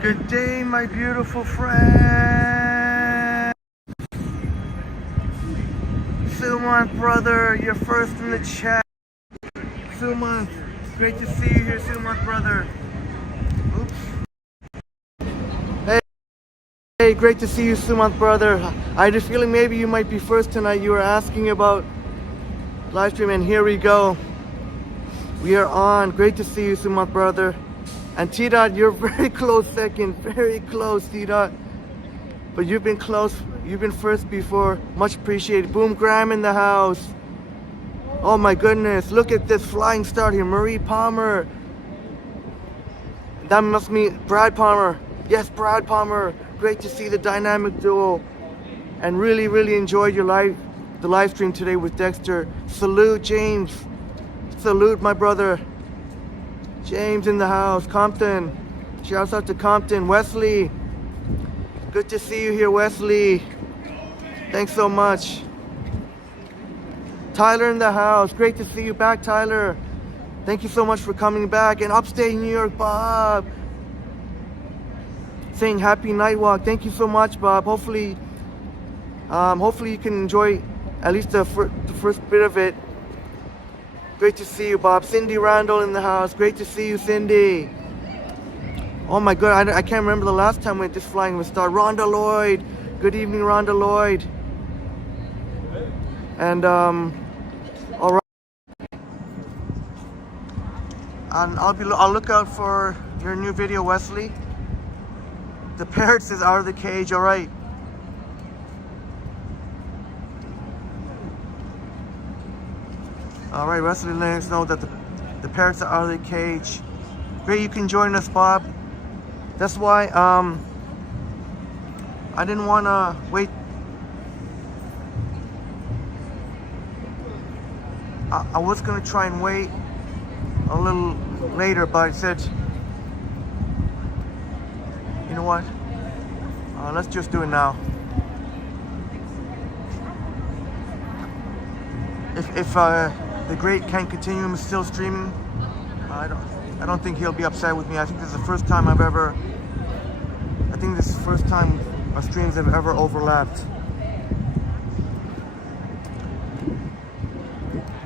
Good day, my beautiful friend. Sumant, brother, you're first in the chat. Sumant, great to see you here, Sumant, brother. Oops. Hey, great to see you, Sumant, brother. I had a feeling maybe you might be first tonight. You were asking about live stream, and here we go. We are on. Great to see you, Sumant, brother. And T-Dot, you're very close second. Very close, T-Dot. But you've been close. You've been first before. Much appreciated. Boom Graham in the house. Oh my goodness. Look at this flying start here. Marie Palmer. That must mean Brad Palmer. Yes, Brad Palmer. Great to see the dynamic duo. And really enjoyed the live stream today with Dexter. Salute, James. Salute, my brother. James in the house. Compton. Shouts out to Compton. Wesley. Good to see you here, Wesley. Thanks so much. Tyler in the house. Great to see you back, Tyler. Thank you so much for coming back. And upstate New York, Bob. Saying happy night walk. Thank you so much, Bob. Hopefully you can enjoy at least the first bit of it. Great to see you, Bob. Cindy Randall in the house. Great to see you, Cindy. Oh my God, I can't remember the last time we went this flying with Star. Rhonda Lloyd. Good evening, Rhonda Lloyd. And all right. And I'll look out for your new video, Wesley. The parrots is out of the cage. All right. All right, Wesley, let us know that the parrots are out of the cage. Great, you can join us, Bob. That's why I didn't want to wait. I was going to try and wait a little later, but I said, you know what? Let's just do it now. If the great can't continue, I'm still streaming. I don't think he'll be upset with me. I think this is the first time our streams have ever overlapped.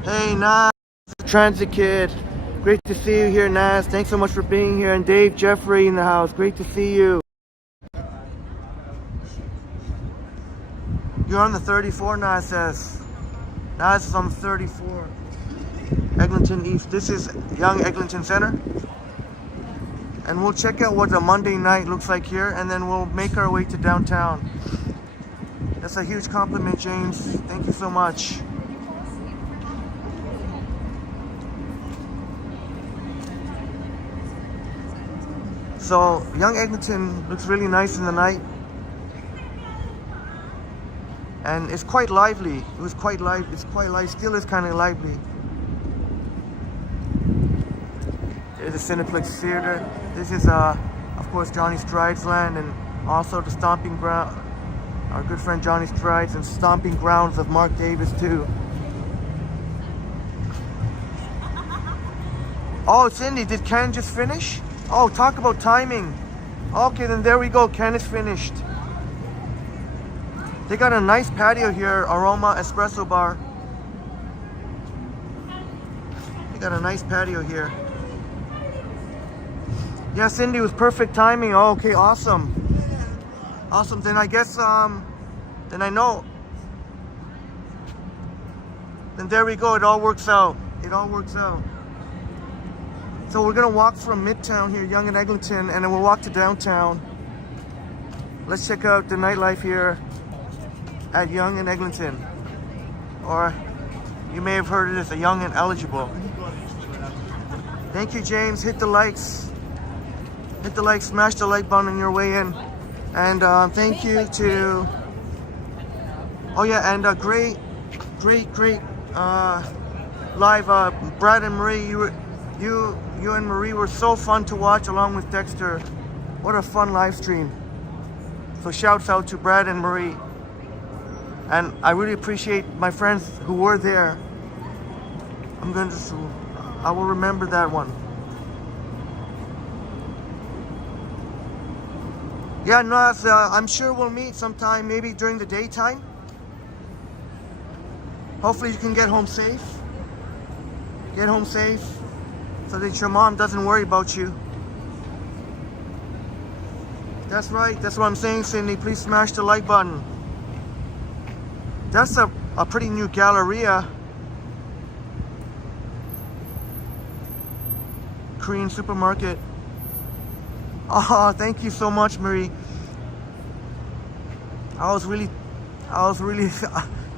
Hey, Nas, Transit Kid. Great to see you here, Nas. Thanks so much for being here. And Dave Jeffrey in the house. Great to see you. You're on the 34, Nas says. Nas is on the 34. Eglinton East. This is Young Eglinton Center. And we'll check out what a Monday night looks like here, and then we'll make our way to downtown. That's a huge compliment, James. Thank you so much. So, Young Eglinton looks really nice in the night. And it's quite lively. It was quite live. It's quite live. Still is kind of lively. There's the Cineplex Theater. This is, of course, Johnny Strides land, and also the stomping ground. Our good friend Johnny Strides, and stomping grounds of Mark Davis too. Oh, Cindy, did Ken just finish? Oh, talk about timing. Okay, then there we go. Ken is finished. They got a nice patio here, Aroma Espresso Bar. They got a nice patio here. Yeah, Cindy, was perfect timing. Oh, okay, awesome. Awesome, then I guess, then I know. Then there we go, it all works out. It all works out. So we're gonna walk from Midtown here, Young and Eglinton, and then we'll walk to downtown. Let's check out the nightlife here at Young and Eglinton. Or you may have heard it as a Young and Eligible. Thank you, James. Hit the likes. Hit the like, smash the like button on your way in. And thank you to, oh yeah, and great live, Brad and Marie, you and Marie were so fun to watch along with Dexter. What a fun live stream. So shouts out to Brad and Marie. And I really appreciate my friends who were there. I will remember that one. Yeah, no, I'm sure we'll meet sometime, maybe during the daytime. Hopefully you can get home safe. Get home safe so that your mom doesn't worry about you. That's right, that's what I'm saying, Cindy. Please smash the like button. That's a pretty new Galleria. Korean supermarket. Oh, thank you so much, Marie. I was really,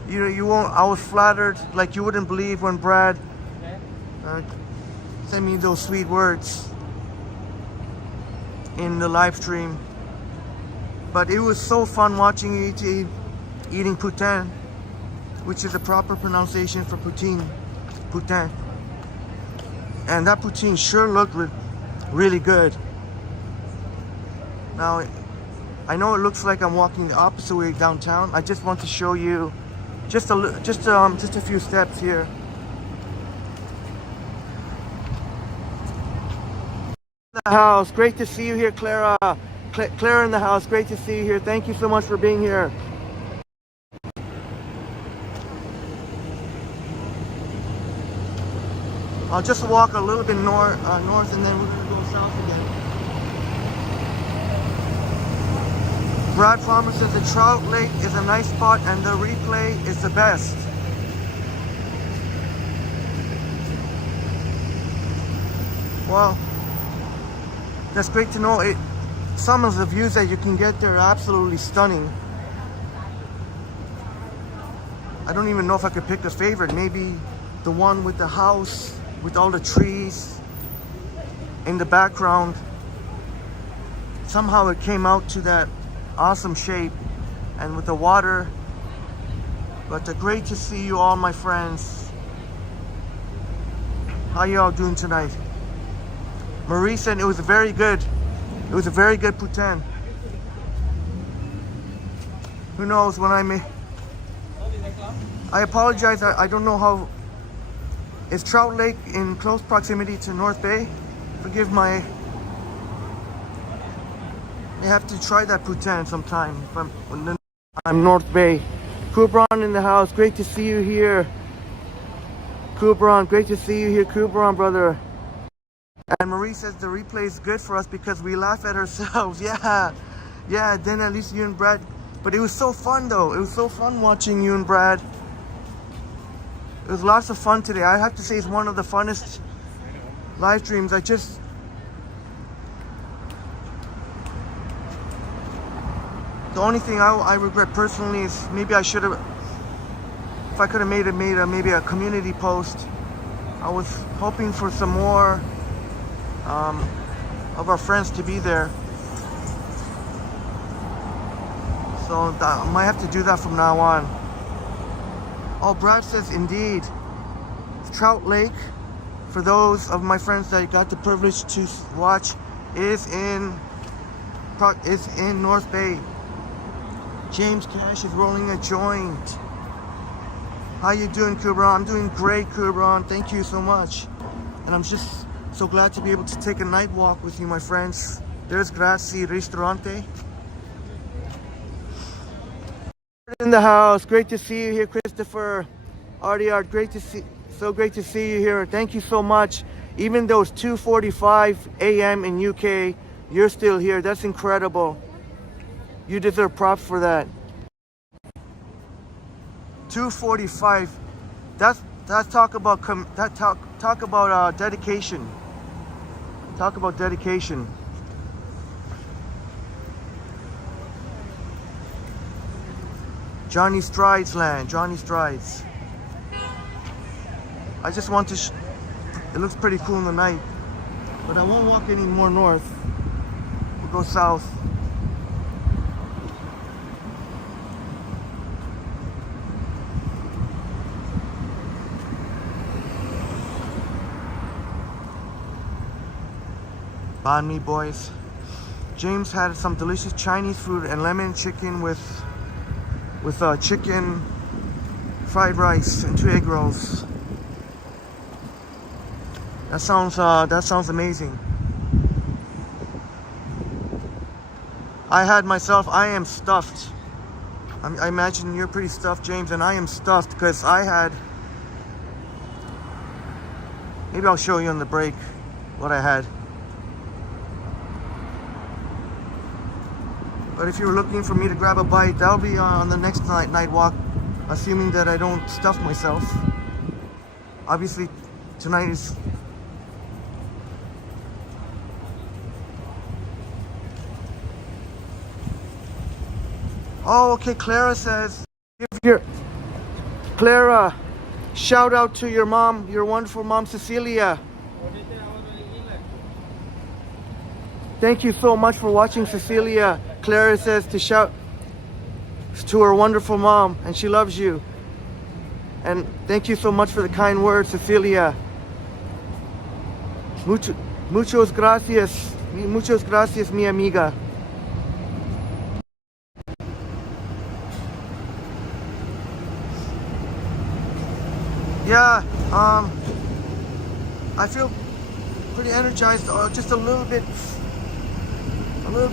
you won't, I was flattered like you wouldn't believe when Brad sent me those sweet words in the live stream. But it was so fun watching you eating poutine, which is the proper pronunciation for poutine. Poutine. And that poutine sure looked really good. Now, I know it looks like I'm walking the opposite way downtown. I just want to show you just a few steps here. The house, great to see you here, Clara. Clara in the house, great to see you here. Thank you so much for being here. I'll just walk a little bit north and then we're gonna go south again. Brad Farmer says the Trout Lake is a nice spot and the replay is the best. Well, that's great to know. Some of the views that you can get there are absolutely stunning. I don't even know if I could pick a favorite. Maybe the one with the house, with all the trees in the background. Somehow it came out to that awesome shape, and with the water. But great to see you all, my friends. How you all doing tonight? Marie said it was very good. It was a very good poutine. Who knows when I apologize, I don't know how. Is Trout Lake in close proximity to North Bay? Forgive my... I have to try that poutine sometime when I'm North Bay. Kubron in the house, great to see you here. Kubron, great to see you here, Kubron, brother. And Marie says the replay is good for us because we laugh at ourselves. Yeah, then at least you and Brad. But it was so fun though. It was so fun watching you and Brad. It was lots of fun today. I have to say it's one of the funnest live streams. The only thing I regret personally is maybe I should have, if I could have made maybe a community post. I was hoping for some more of our friends to be there. So I might have to do that from now on. Oh, Brad says indeed. Trout Lake, for those of my friends that got the privilege to watch, is in North Bay. James Cash is rolling a joint. How you doing, Kubron? I'm doing great, Kubron. Thank you so much. And I'm just so glad to be able to take a night walk with you, my friends. There's Grazie Ristorante. In the house, great to see you here, Christopher. RDR, so great to see you here. Thank you so much. Even though it's 2:45 a.m. in UK, you're still here. That's incredible. You deserve props for that. 2:45. That's talk about talk about dedication. Talk about dedication. Johnny Strides land. Johnny Strides. I just want to. It looks pretty cool in the night, but I won't walk any more north. We'll go south. Banh mi, boys. James had some delicious Chinese food and lemon chicken with chicken fried rice and 2 egg rolls. That sounds amazing. I had myself, I am stuffed. I imagine you're pretty stuffed, James, and I am stuffed because I had, maybe I'll show you on the break what I had. But if you were looking for me to grab a bite, that'll be on the next night walk, assuming that I don't stuff myself. Obviously, tonight is... Oh, okay, Clara says, give your... Clara, shout out to your mom, your wonderful mom, Cecilia. Thank you so much for watching, Cecilia. Clara says to shout to her wonderful mom, and she loves you. And thank you so much for the kind words, Cecilia. Muchos gracias, mi amiga. Yeah, I feel pretty energized, just a little bit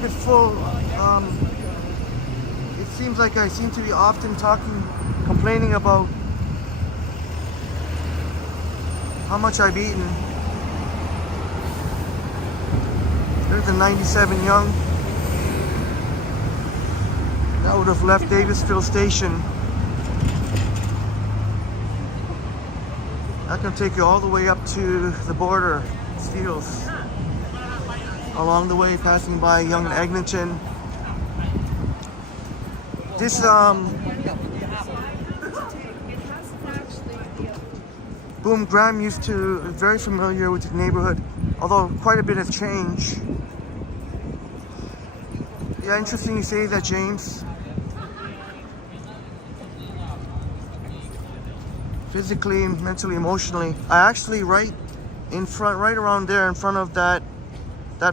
full. It seems like I seem to be often complaining about how much I've eaten. There's a 97 Young. That would have left Davisville Station. That can take you all the way up to the border, Steeles. Along the way, passing by Yonge and Eglinton. This Boom, Graham used to be very familiar with the neighborhood, although quite a bit has changed. Yeah, interesting you say that, James. Physically, mentally, emotionally. I actually right around there in front of that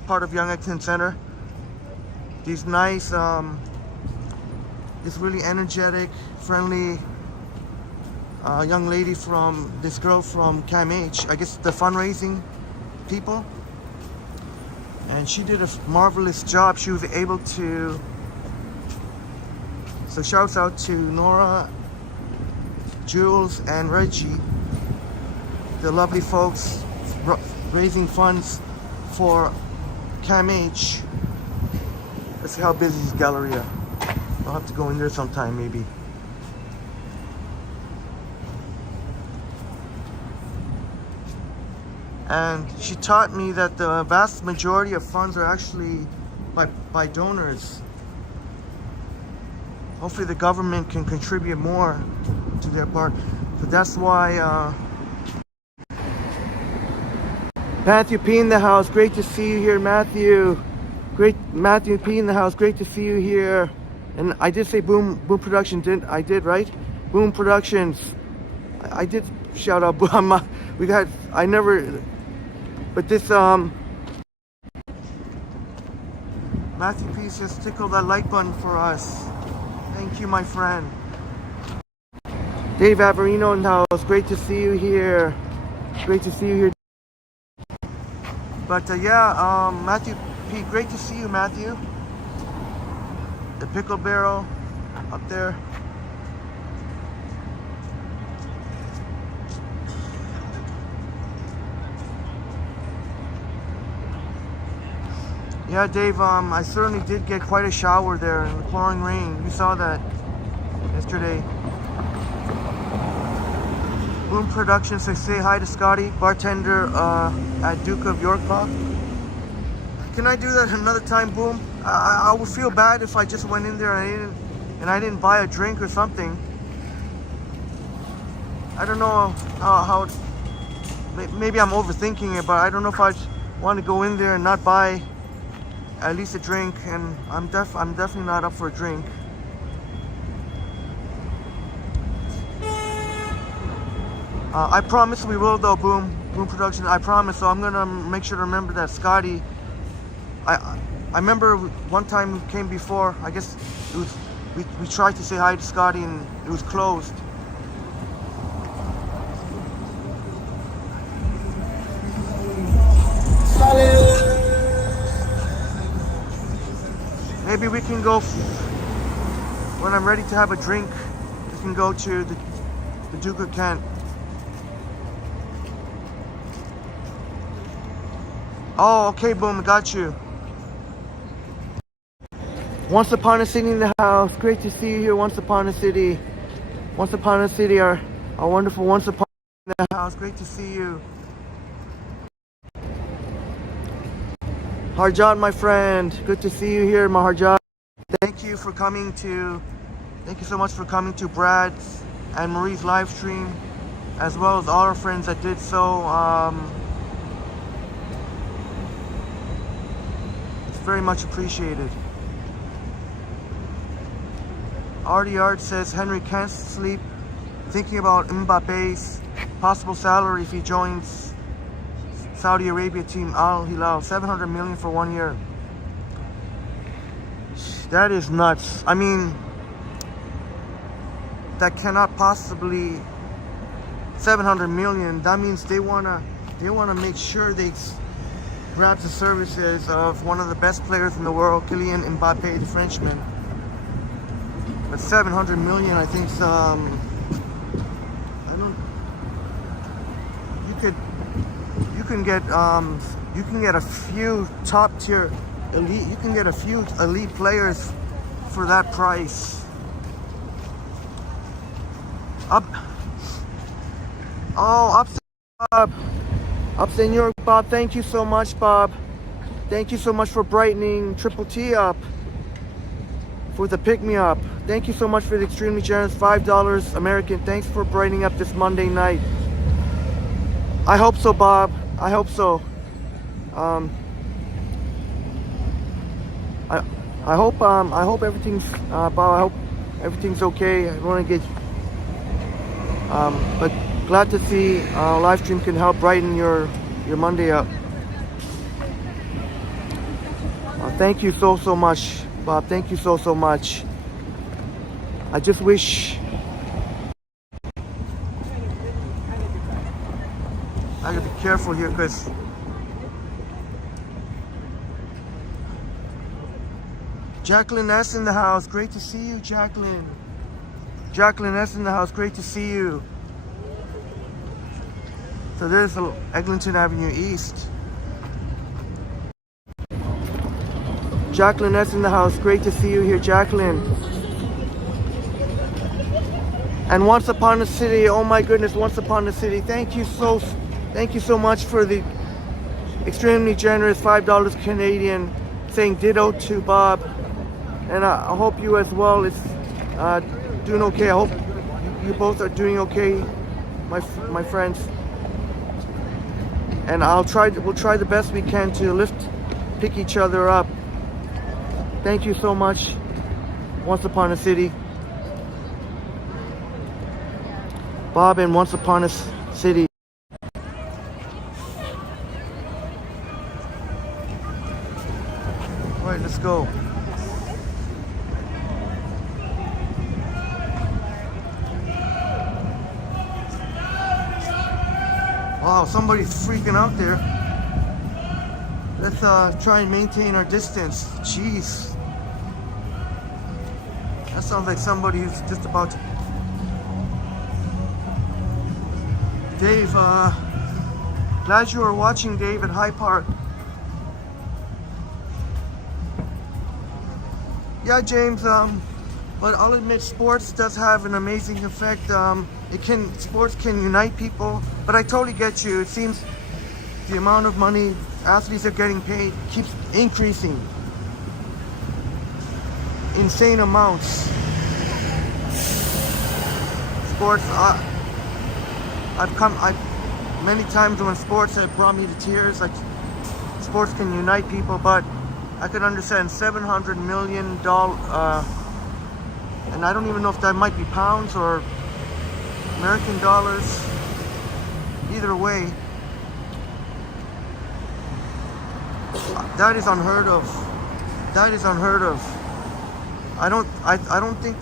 part of Yonge Eglinton Center. These nice, this really energetic, friendly young lady this girl from CAMH, I guess the fundraising people. And she did a marvelous job. She was able to, so shouts out to Nora, Jules, and Reggie, the lovely folks raising funds for CAMH. Let's see how busy is Galleria. I'll have to go in there sometime, maybe. And she taught me that the vast majority of funds are actually by donors. Hopefully the government can contribute more to their part. But that's why Matthew P in the house, great to see you here, Matthew. Great, Matthew P in the house, great to see you here. And I did say Boom Productions, I did, right? Boom Productions. I did shout out Boom. I never, but this Matthew P says tickle that like button for us. Thank you, my friend. Dave Averino in the house, great to see you here. Great to see you here. But yeah, Matthew P, great to see you, Matthew. The Pickle Barrel up there. Yeah, Dave, I certainly did get quite a shower there in the pouring rain. You saw that yesterday. Boom Productions, say hi to Scotty, bartender at Duke of York Pub. Can I do that another time, Boom? I would feel bad if I just went in there and I didn't buy a drink or something. I don't know how maybe I'm overthinking it, but I don't know if I want to go in there and not buy at least a drink, and I'm definitely not up for a drink. I promise we will though, Boom Productions. I promise. So I'm gonna make sure to remember that Scotty. I remember one time we came before. I guess it was we tried to say hi to Scotty and it was closed. Hey Maybe we can go when I'm ready to have a drink. We can go to the Duke of Kent. Oh, okay, boom, got you. Once Upon a City in the house. Great to see you here, Once Upon a City. Once Upon a City, our wonderful Once Upon a City in the house. Great to see you. Harjat, my friend. Good to see you here, Maharjat. Thank you so much for coming to Brad's and Marie's live stream, as well as all our friends that did so. It's very much appreciated. Artie Art says Henry can't sleep thinking about Mbappe's possible salary if he joins Saudi Arabia team Al Hilal. 700 million for 1 year. That is nuts. I mean, that cannot possibly 700 million. That means they wanna make sure they grab the services of one of the best players in the world, Kylian Mbappe, the Frenchman. But 700 million, I think, you can get a few top tier elite. You can get a few elite players for that price. Upstate New York, Bob. Thank you so much, Bob. Thank you so much for brightening Triple T up for the pick me up. Thank you so much for the extremely generous $5 American. Thanks for brightening up this Monday night. I hope so, Bob. I hope so. I hope everything's Bob. I hope everything's okay. I don't want to get but glad to see live stream can help brighten your Monday up. Thank you so much, Bob. Thank you so much. I just wish I gotta be careful here because Jacqueline S in the house. Great to see you, Jacqueline. Jacqueline S in the house. Great to see you. So there's Eglinton Avenue East. Jacqueline S in the house. Great to see you here, Jacqueline. And Once Upon a City. Oh my goodness, Once Upon a City. Thank you so much for the extremely generous $5 Canadian. Saying ditto to Bob. And I hope you as well is doing okay. I hope you both are doing okay, my friends. And we'll try the best we can to pick each other up. Thank you so much, Once Upon a City. Bob and Once Upon a City. All right, let's go. Wow, somebody's freaking out there. Let's try and maintain our distance. Jeez. That sounds like somebody who's just about to... Dave, glad you are watching, Dave, at High Park. Yeah, James, but I'll admit sports does have an amazing effect. Sports can unite people, but I totally get you. It seems the amount of money athletes are getting paid keeps increasing. Insane amounts. Sports, many times when sports have brought me to tears. Like, sports can unite people, but I can understand $700 million, and I don't even know if that might be pounds or American dollars. Either way, that is unheard of. That is unheard of. I don't think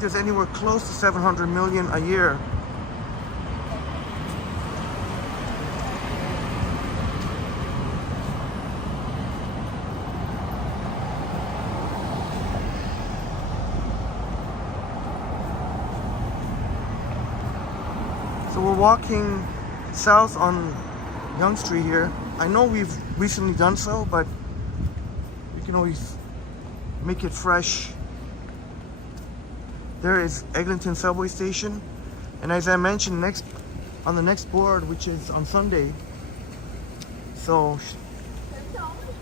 there's anywhere close to 700 million a year. walking south on Yonge Street here. I know we've recently done so, but you can always make it fresh. There is Eglinton subway station, and as I mentioned, on the next board, which is on Sunday. So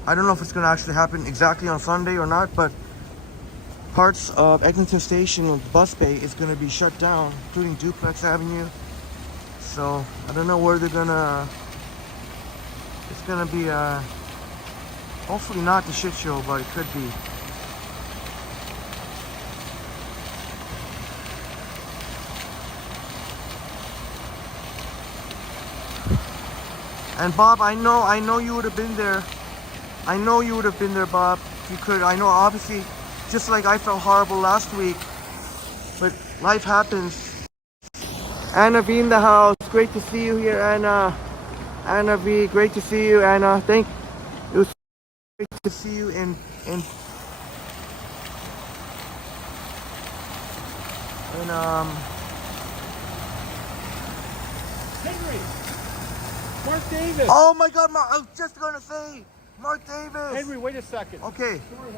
I don't know if it's going to actually happen exactly on Sunday or not, but parts of Eglinton Station with bus bay is going to be shut down, including Duplex Avenue. So I don't know where they're gonna. It's gonna be hopefully not the shit show, but it could be. And Bob, I know you would have been there. I know you would have been there, Bob, if you could. I know, obviously, just like I felt horrible last week, but life happens. Anna V in the house. Great to see you here, Anna. Anna V, great to see you, Anna. It was great to see you in Henry! Mark Davis! Oh my God, Mark! I was just gonna say, Mark Davis. Henry, wait a second. Okay. Sorry.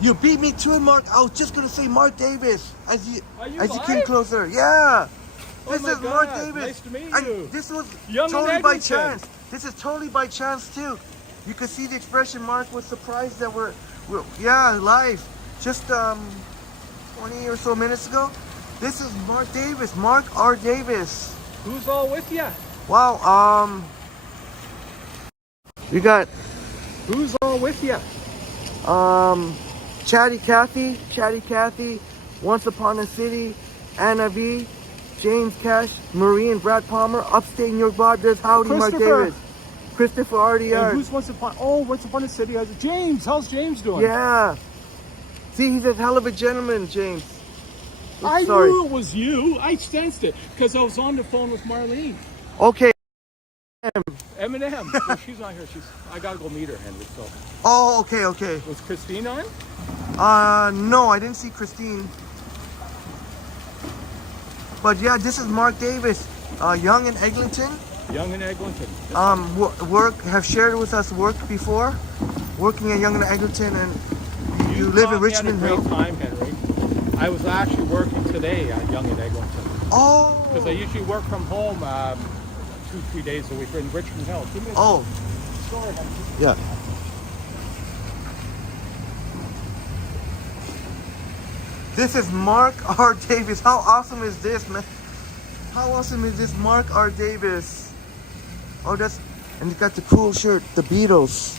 You beat me to it, Mark. I was just gonna say Mark Davis as you came live? closer. Yeah. Oh This my is Mark God, Davis. nice to meet And you. this was Young totally and by Eglinton. chance. This is totally by chance too. You could see the expression Mark was surprised that we're live. Just 20 or so minutes ago. This is Mark Davis. Mark R. Davis. Who's all with you? Wow. We got Who's all with you? Chatty Cathy, Once Upon a City, Anna V, James Cash, Marie and Brad Palmer, Upstate New York Bob does howdy, Mark Davis. Christopher RDR. And who's Once Upon a City? James. How's James doing? Yeah. See, he's a hell of a gentleman, James. I Sorry. knew it was you. I sensed it because I was on the phone with Marlene. Okay. Eminem. So she's not here. I gotta go meet her, Henry. So Oh, okay. was Christine on? No, I didn't see Christine. But yeah, this is Mark Davis, Young and Eglinton. Young and Eglinton. Have shared with us work before, working at Young and Eglinton, and you live in Richmond Hill. Great time, Henry. I was actually working today at Young and Eglinton. Oh. Because I usually work from home 2-3 days a week in Richmond Hill. Give me a Oh. story, Henry. Yeah. This is Mark R. Davis. How awesome is this, man? How awesome is this, Mark R. Davis? Oh, and he got the cool shirt, the Beatles.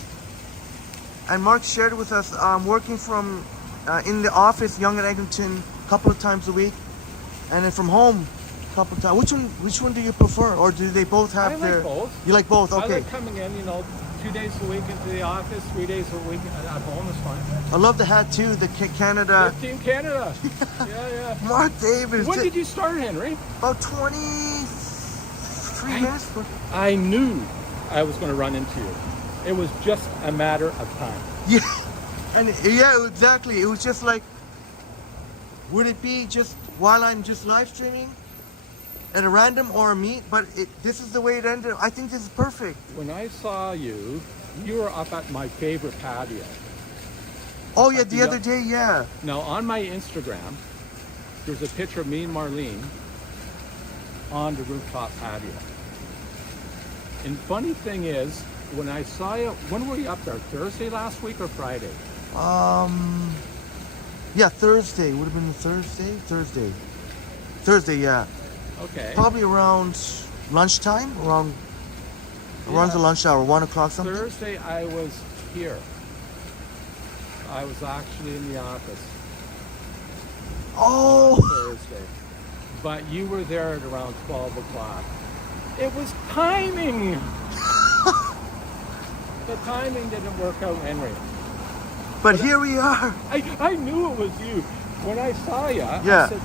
And Mark shared with us working from in the office, Young and Eglinton, a couple of times a week, and then from home a couple of times. Which one do you prefer, or do they both have I like their? both. You like both? Okay. I like coming in, 2 days a week into the office, 3 days a week at home is fine. I love the hat too, the Canada. Team Canada. Yeah. Mark Davis. When did you start, Henry? About 23 minutes. I knew I was going to run into you. It was just a matter of time. Yeah, and yeah, exactly. It was just like, would it be just while I'm just live streaming at a random or a meet? But this is the way it ended. I think this is perfect. When I saw you, you were up at my favorite patio. Oh yeah, the other day, yeah. Now on my Instagram, there's a picture of me and Marlene on the rooftop patio. And funny thing is, when I saw you, when were you up there? Thursday last week or Friday? Yeah, Thursday. Would have been Thursday, yeah. Okay. Probably around lunchtime, around the lunch hour, 1 o'clock something. Thursday I was here. I was actually in the office. Oh. Thursday. But you were there at around 12 o'clock. It was timing. The timing didn't work out, Henry. But here we are. I knew it was you. When I saw you, Yeah. I said,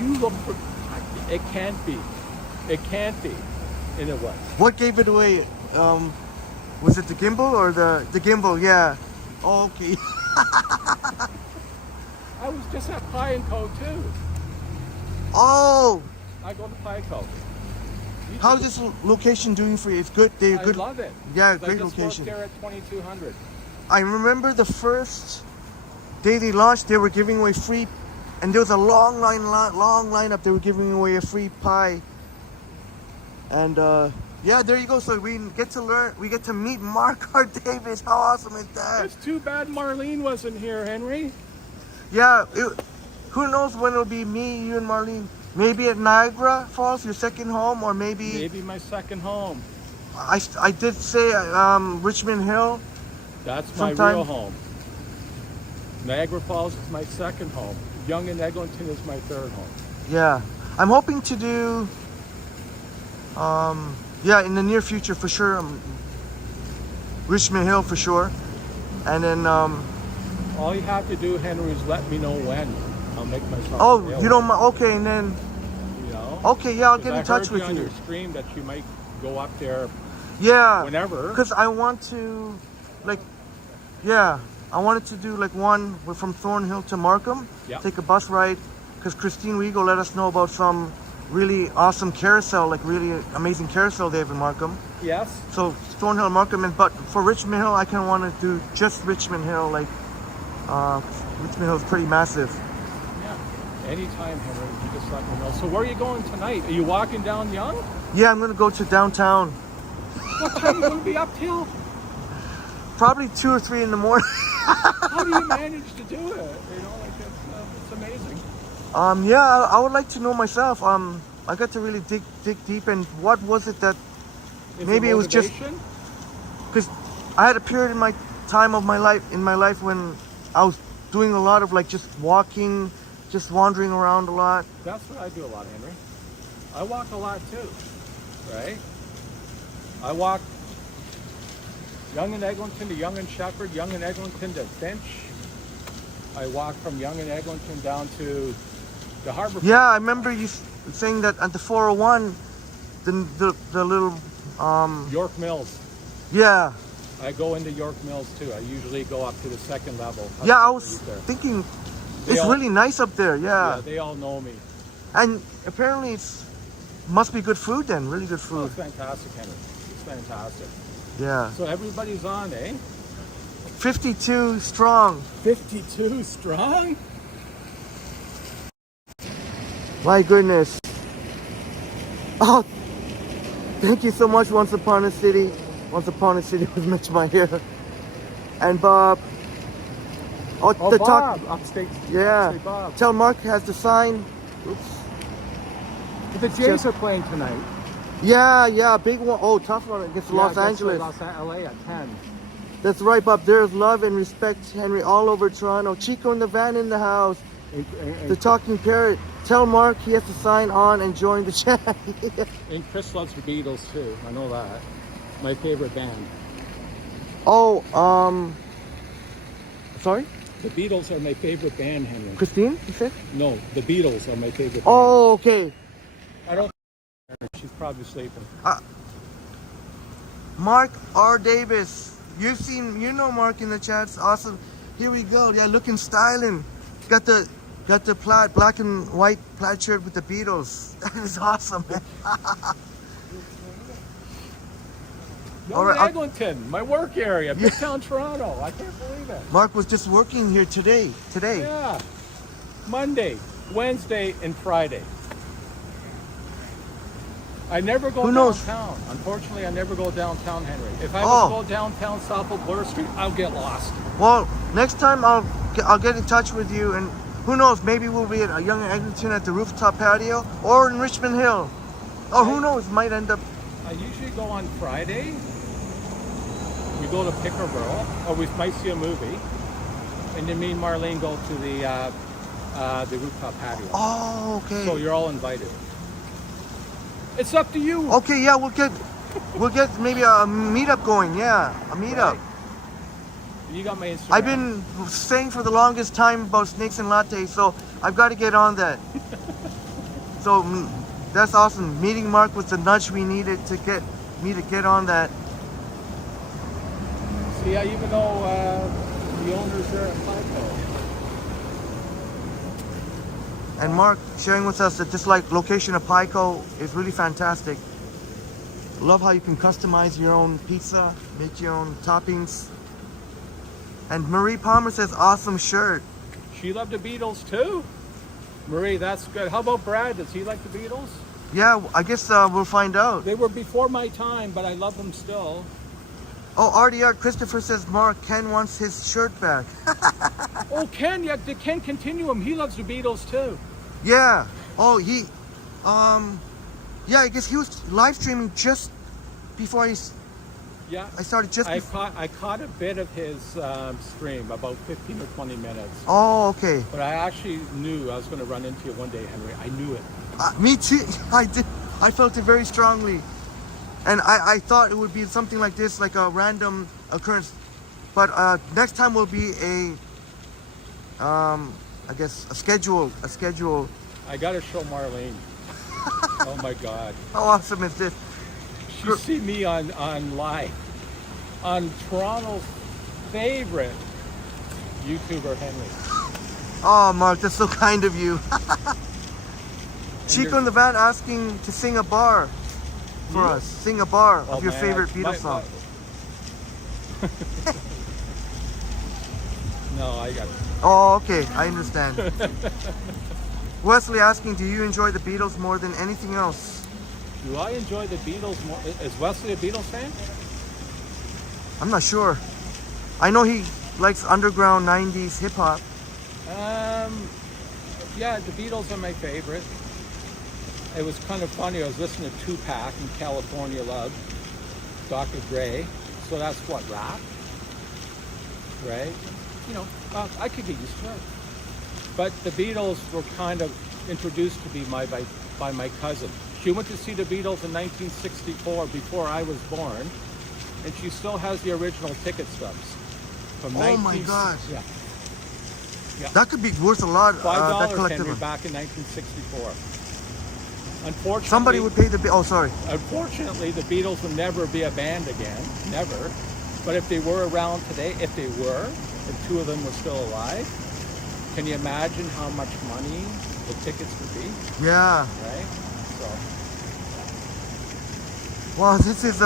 you look for... It can't be. It can't be. And it was. What gave it away? Was it the gimbal or the gimbal? Yeah. Oh, okay. I was just at Pie and Co. too. Oh, I go to Pico. how's this location doing for you? It's good. They're I good. love it. Yeah, I great just location. worked there at 2200. I remember the first day they launched, they were giving away free, and there was a long lineup. They were giving away a free pie. And yeah, there you go. So we get to meet Mark R. Davis. How awesome is that? It's too bad Marlene wasn't here, Henry. Yeah, who knows when it'll be me, you, and Marlene. Maybe at Niagara Falls, your second home, or Maybe my second home. I did say Richmond Hill. That's my Sometime- real home. Niagara Falls is my second home. Young and Eglinton is my third home. Yeah, I'm hoping to do. Yeah, in the near future for sure. Richmond Hill for sure, and then All you have to do, Henry, is let me know when. I'll make myself oh, available, you don't. Okay, and then you know? okay, yeah, I'll 'Cause get I in touch heard with on you. your stream that you might go up there Yeah, whenever. because I want to, like, yeah, I wanted to do like one from Thornhill to Markham. Yeah. Take a bus ride, because Christine Rigo let us know about some really awesome carousel, like really amazing carousel they have in Markham. Yes. So Thornhill, Markham, but for Richmond Hill, I kind of want to do just Richmond Hill. Like, Richmond Hill is pretty massive. Yeah. Anytime, Henry, you just let me know. So where are you going tonight? Are you walking down Yonge? Yeah, I'm gonna go to downtown. What time are you going to be up till? Probably 2 or 3 in the morning. How do you manage to do it? You know, like it's amazing. Yeah, I would like to know myself. I got to really dig deep, and what was it that Is maybe it was just motivation? because I had a period in my life when I was doing a lot of like just walking, just wandering around a lot. That's what I do a lot, Henry. I walk a lot too, right? I walk Yonge and Eglinton to Yonge and Shepherd, Yonge and Eglinton to Finch. I walk from Yonge and Eglinton down to the harbor. Yeah, I remember you saying that at the 401, the little York Mills. yeah. I go into York Mills too. I usually go up to the second level. Yeah, I was There. thinking They it's all- really nice up there. Yeah, Yeah, they all know me. and apparently it's must be good food then. Really good Oh, food. it's fantastic, Henry. It's fantastic. Yeah, So everybody's on, eh? 52 strong. 52 strong? My goodness. Oh, thank you so much, Once Upon a City. Once Upon a City was Mitch my hero. And Bob. Oh, Oh, the Bob, talk. upstate. Yeah. Upstate Bob. Tell Mark has to sign. Oops. The Jays are playing tonight. Yeah, big one. Oh, tough one against Los Angeles. LA at 10. That's right, Bob. There's love and respect, Henry, all over Toronto. Chico in the van in the house. The talking parrot. Tell Mark he has to sign on and join the chat. And Chris loves the Beatles too. I know that. My favorite band. Oh, sorry? The Beatles are my favorite band, Henry. Christine, you said? No, the Beatles are my favorite band. Oh, okay. I don't. She's probably sleeping. Mark R. Davis. You know Mark in the chat's awesome. Here we go. Yeah, looking styling. Got the plaid, black and white plaid shirt with the Beatles. That is awesome, man. No, All right, I'll- Eglinton, my work area, Midtown Toronto. I can't believe it. Mark was just working here today. Yeah. Monday, Wednesday, and Friday. I never go Who knows? downtown. Unfortunately, I never go downtown, Henry. If I Oh. was to go downtown south of Bloor Street, I'll get lost. Well, next time I'll get in touch with you, and who knows, maybe we'll be at a Yonge and Eglinton at the rooftop patio, or in Richmond Hill. Or who knows, might end up. I usually go on Friday. We go to Pickerborough, or we might see a movie, and then me and Marlene go to the rooftop patio. Oh, okay. So you're all invited. It's up to you. Okay, yeah, we'll get maybe a meetup going. Yeah, a meetup. Right. You got my Instagram. I've been saying for the longest time about snakes and lattes, so I've got to get on that. So that's awesome. Meeting Mark was the nudge we needed to get me to get on that. See, I even know the owners there at Pico. And Mark sharing with us that this like location of Pico is really fantastic. Love how you can customize your own pizza, make your own toppings. And Marie Palmer says, awesome shirt. She loved the Beatles too. Marie, that's good. How about Brad? Does he like the Beatles? Yeah, I guess we'll find out. They were before my time, but I love them still. Oh, RDR, Christopher says, Mark, Ken wants his shirt back. Oh, Ken, yeah, the Ken Continuum. He loves the Beatles too. Yeah. Oh, yeah, I guess he was live streaming just before Yeah. I started just I before. caught a bit of his stream, about 15 or 20 minutes. Oh, okay. But I actually knew I was going to run into you one day, Henry. I knew it. Me too. I did. I felt it very strongly. And I thought it would be something like this, like a random occurrence. But next time will be I guess a schedule. I got to show Marlene. Oh my God. How awesome is this? She see me on live on Toronto's favorite YouTuber, Henry. Oh, Mark, that's so kind of you. Chico you're- in the van asking to sing a bar for Me? us. Sing a bar Oh, of your man, favorite Beatles song. No, I got. Oh, okay. I understand. Wesley asking, do you enjoy the Beatles more than anything else? Do I enjoy the Beatles more? Is Wesley a Beatles fan? I'm not sure. I know he likes underground 90s hip hop. Yeah, the Beatles are my favorite. It was kind of funny. I was listening to Tupac and California Love, Dr. Dre. So that's what, rap, right? You know, I could get used to it. But the Beatles were kind of introduced to me by my cousin. She went to see the Beatles in 1964 before I was born, and she still has the original ticket stubs from Oh my God. Yeah. That could be worth a lot. $5 That collectible. Henry, back in 1964. Unfortunately, Somebody would pay the bill. Oh, sorry. Unfortunately, the Beatles will never be a band again, never. But if they were around today, if two of them were still alive, can you imagine how much money the tickets would be, Yeah. right? So, Wow, this is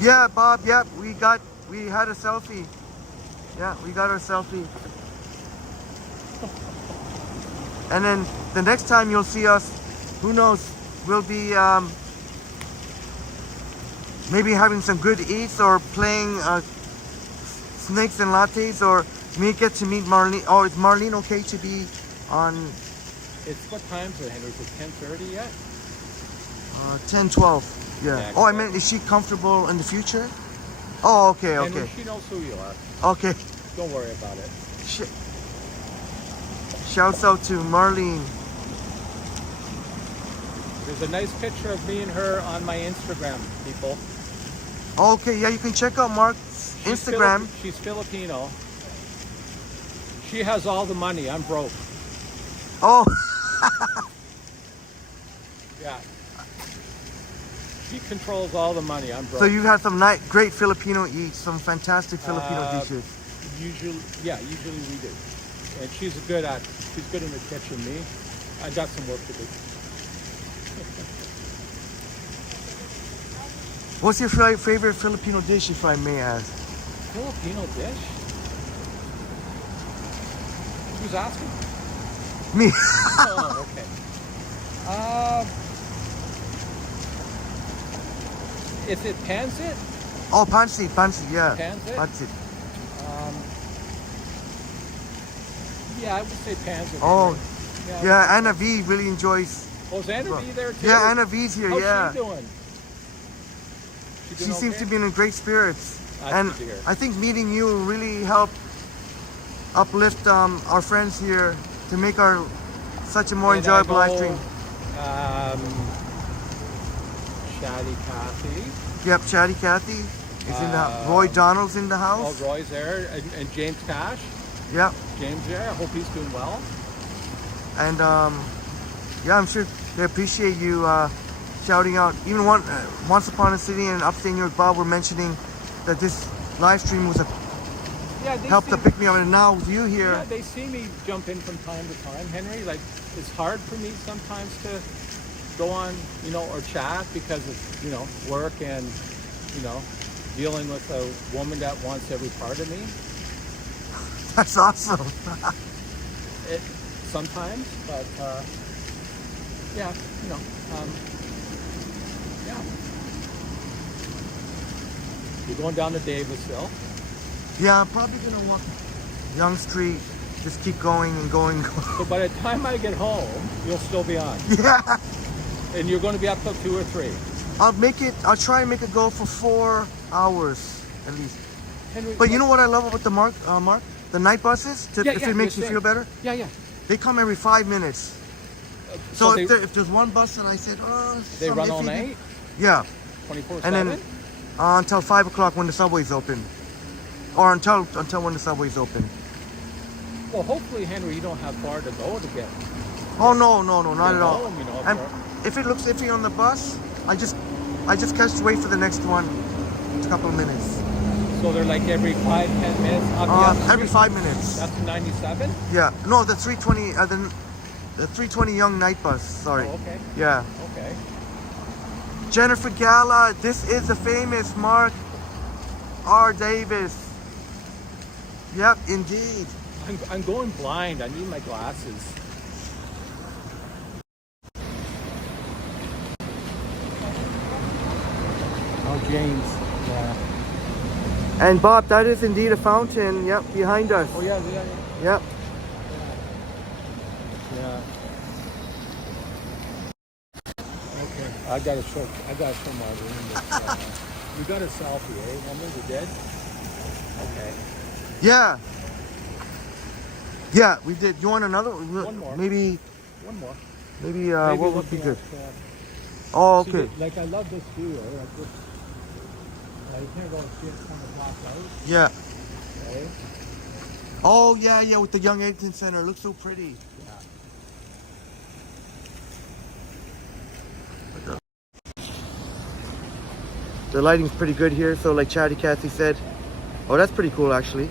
yeah, Bob. Yep, we had a selfie. Yeah, we got our selfie. And then the next time you'll see us, who knows, we'll be maybe having some good eats or playing snakes and lattes, or me get to meet Marlene. Oh, is Marlene okay to be on it's what time is it, Henry? Is it 10:30 yet? 10, 12? Yeah. Yeah, Oh, I meant, is she comfortable in the future? Oh, okay, Henry, okay. she knows who you are. Okay. Don't worry about it. Shouts out to Marlene. There's a nice picture of me and her on my Instagram, people. Okay, yeah, you can check out Mark's Instagram. She's Filipino. She has all the money. I'm broke. Oh, Yeah. She controls all the money. I'm broke. so you had some great Filipino eats, some fantastic Filipino dishes. Usually we do. And she's good in the kitchen. Me, I got some work to do. What's your favorite Filipino dish, if I may ask? Filipino dish? Who's asking? Me. Oh, okay. Is it pancit? Oh, pancit, yeah. Pancit? Pancit. Yeah, I would say pancit. Oh, yeah. yeah, Anna V really enjoys. Oh, is Anna B there too? Yeah, Anna V's here, How's yeah. she doing? She seems to be in great spirits. That's And good to hear. I think meeting you really helped uplift our friends here to make our such a more And enjoyable I live know, stream. Shadi Kathy. Yep, Chatty Cathy is in the Roy Donald's in the Oh, house. Roy's there. And James Cash. Yep. James there. I hope he's doing well. And yeah, I'm sure they appreciate you shouting out. Even Once Upon a City and Upstate New York Bob were mentioning that this live stream was Yeah, they helped to see- pick me up, and now with you here. Yeah, they see me jump in from time to time, Henry. Like, it's hard for me sometimes to go on, or chat because of, work and, dealing with a woman that wants every part of me. That's awesome. It sometimes, but yeah, yeah. You're going down to Davisville. Yeah, I'm probably gonna walk Young Street. Just keep going and going. And going. So by the time I get home, you'll still be on. Yeah. And you're going to be up till 2 or 3. I'll try and make it go for 4 hours at least. Henry, But you know what I love about the Mark? The night buses? If it makes you you're feel better? Yeah, yeah. They come every 5 minutes. So if there's one bus that I said, they some run all iffy- night, Yeah. 24/7. And then until 5 o'clock when the subway's open. Or until when the subway's open. Well, hopefully, Henry, you don't have far to go to get. Oh no, not at all. home, And if it looks iffy on the bus, I just catch wait for the next one. It's a couple of minutes. So they're like every 5-10 minutes. Up the other Every street? 5 minutes. That's the 97. Yeah. No, the 320. The 320 Young night bus. Sorry. Oh, okay. Yeah. Okay. Jennifer Gala. This is the famous Mark R. Davis. Yep, indeed. I'm going blind. I need my glasses. Oh, James. Yeah. And Bob, that is indeed a fountain. Yep, behind us. Oh, yeah. Yep. Yeah. Okay. I gotta show Marlene this. We got a selfie, eh? Remember we did? Okay. Yeah. Yeah, we did. You want another? One more. Maybe. One more. Maybe. Maybe What would be looking good? at, Oh, see okay. like I love this view, eh? Like this. You can't go see it from the top out. Yeah. Okay. Oh, yeah. With the Young Eglinton Center, it looks so pretty. Yeah. The lighting's pretty good here. So, like Chatty Cathy said, oh, that's pretty cool, actually.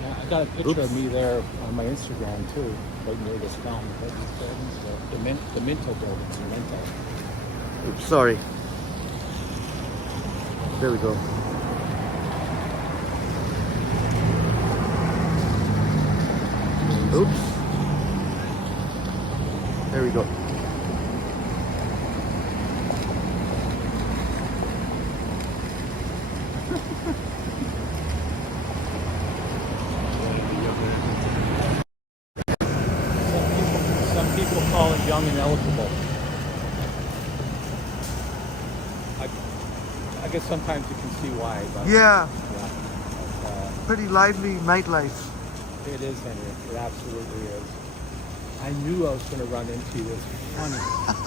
Yeah, I got a picture Oops. of me there on my Instagram too, right near this fountain. Right, these buildings, the Minto buildings in Minto. Oops, sorry. There we go. Oops. There we go. Some people call it young and eligible. I guess sometimes you can see why, but Yeah, But, pretty lively nightlife. it is, Henry. It absolutely is. I knew I was going to run into you. It's funny.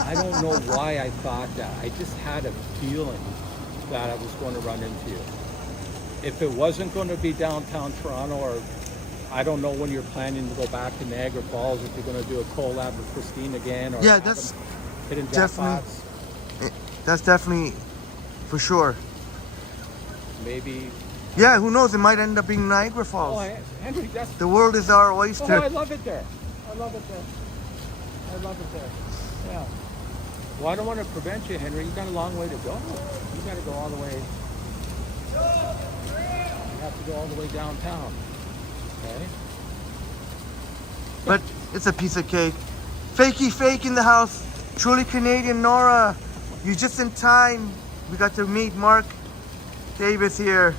I don't know why I thought that. I just had a feeling that I was going to run into you. If it wasn't going to be downtown Toronto, or I don't know when you're planning to go back to Niagara Falls, if you're going to do a collab with Christine again, or Yeah, have that's them hidden definitely- jackpots, That's definitely for sure. maybe. Yeah, who knows? It might end up being Niagara Oh, Falls. Henry, that's. The world is our Oh, oyster. I love it there. I love it there. I love it there. Yeah. Well, I don't want to prevent you, Henry. You got a long way to go. You got to go all the way. You have to go all the way downtown. Okay. But it's a piece of cake. Fakey fake in the house. Truly Canadian Nora. You just in time. We got to meet Mark Davis here.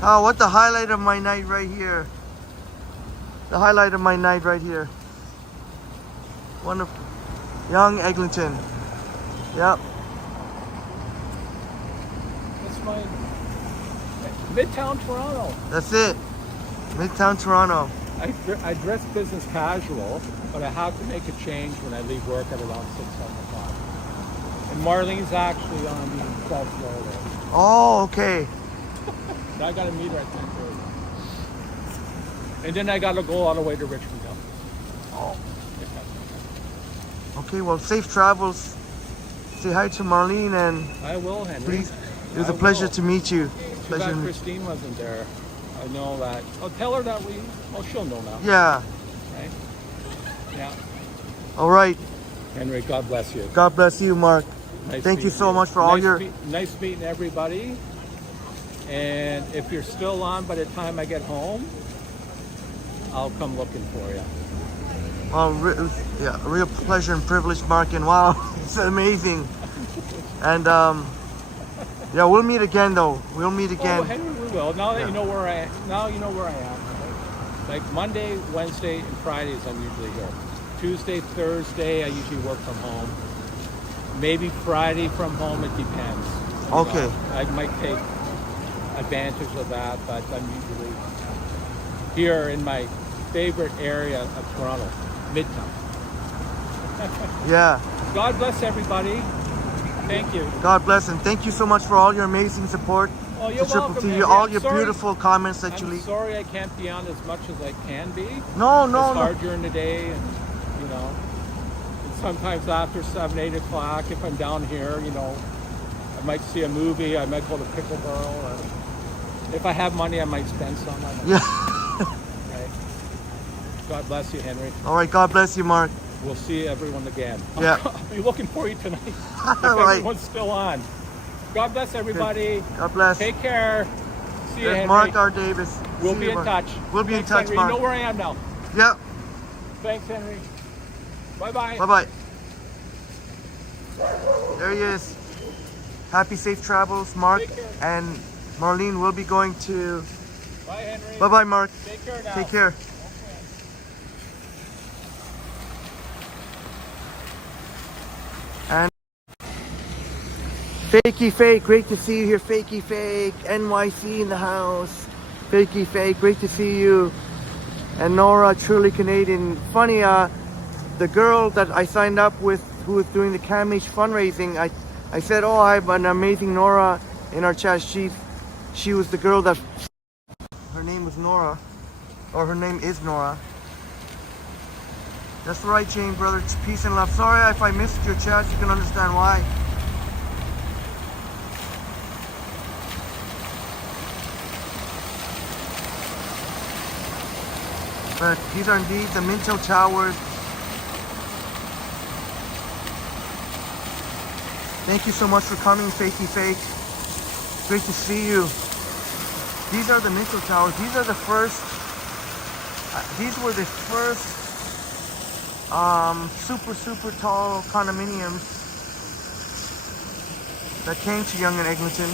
Oh, what the highlight of my night right here. The highlight of my night right here. One of Young Eglinton. Yep. That's my Midtown Toronto. That's it. Midtown Toronto. I dress business casual, but I have to make a change when I leave work at around 6, 7 o'clock. And Marlene's actually on the 12th floor there. Oh, okay. So I got to meet her at 10:30. And then I got to go all the way to Richmond Hill. Oh. Okay, well, safe travels. Say hi to Marlene and I will, Henry. please It was I a pleasure will. to meet you. Too Pleasure bad to meet Christine wasn't there. I know that. Oh, tell her that she'll know now, Yeah. right? Yeah. All right. Henry, God bless you. God bless you, Mark. Nice Thank you meeting so much for all nice your... nice meeting everybody. And if you're still on by the time I get home, I'll come looking for you. Yeah, a real pleasure and privilege, Mark. And wow, it's amazing. And yeah, we'll meet again, though. We'll meet Oh, again. Henry, we will. Now that Yeah. you know where I am. Right? Like Monday, Wednesday, and Fridays, I'm usually here. Tuesday, Thursday, I usually work from home. Maybe Friday from home. It depends. You Okay. know. I might take advantage of that, but I'm usually here in my favorite area of Toronto, Midtown. Yeah. God bless everybody. Thank you. God bless, and thank you so much for all your amazing support. Oh, you're to Triple welcome, T, Henry. all I'm your sorry. beautiful comments that you I'm leave. sorry I can't be on as much as I can be. No, no, It's no. hard during the day, and you know, and sometimes after 7, 8 o'clock, if I'm down here, you know, I might see a movie. I might go to Pickleball, or if I have money, I might spend some on it. Yeah. Right? God bless you, Henry. All right. God bless you, Mark. We'll see everyone again. Yeah. I'll be looking for you tonight. If All right. everyone's still on. God bless everybody. God bless. Take care. See you, There's Henry. Mark R. Davis. We'll See be you, in Mark. touch. We'll be Thanks, in touch, Henry. Mark. You know where I am now. Yep. Thanks, Henry. Bye-bye. Bye-bye. There he is. Happy safe travels, Mark. Take care. And Marlene will be going to... Bye, Henry. Bye-bye, Mark. Take care now. Take care. And Fakey Fake, great to see you here. Fakey Fake, NYC in the house. Fakey Fake, great to see you. And Nora, truly Canadian. Funny, the girl that I signed up with who was doing the Camish fundraising, I said, oh, I have an amazing Nora in our chat. She was the girl that, her name was Nora, or her name is Nora. That's right, Jane, brother. It's peace and love. Sorry if I missed your chat. You can understand why. But these are indeed the Minto Towers. Thank you so much for coming, Fakey Fake. Great to see you. These are the Minto Towers. These are the first, these were the first super tall condominiums that came to Yonge and Eglinton.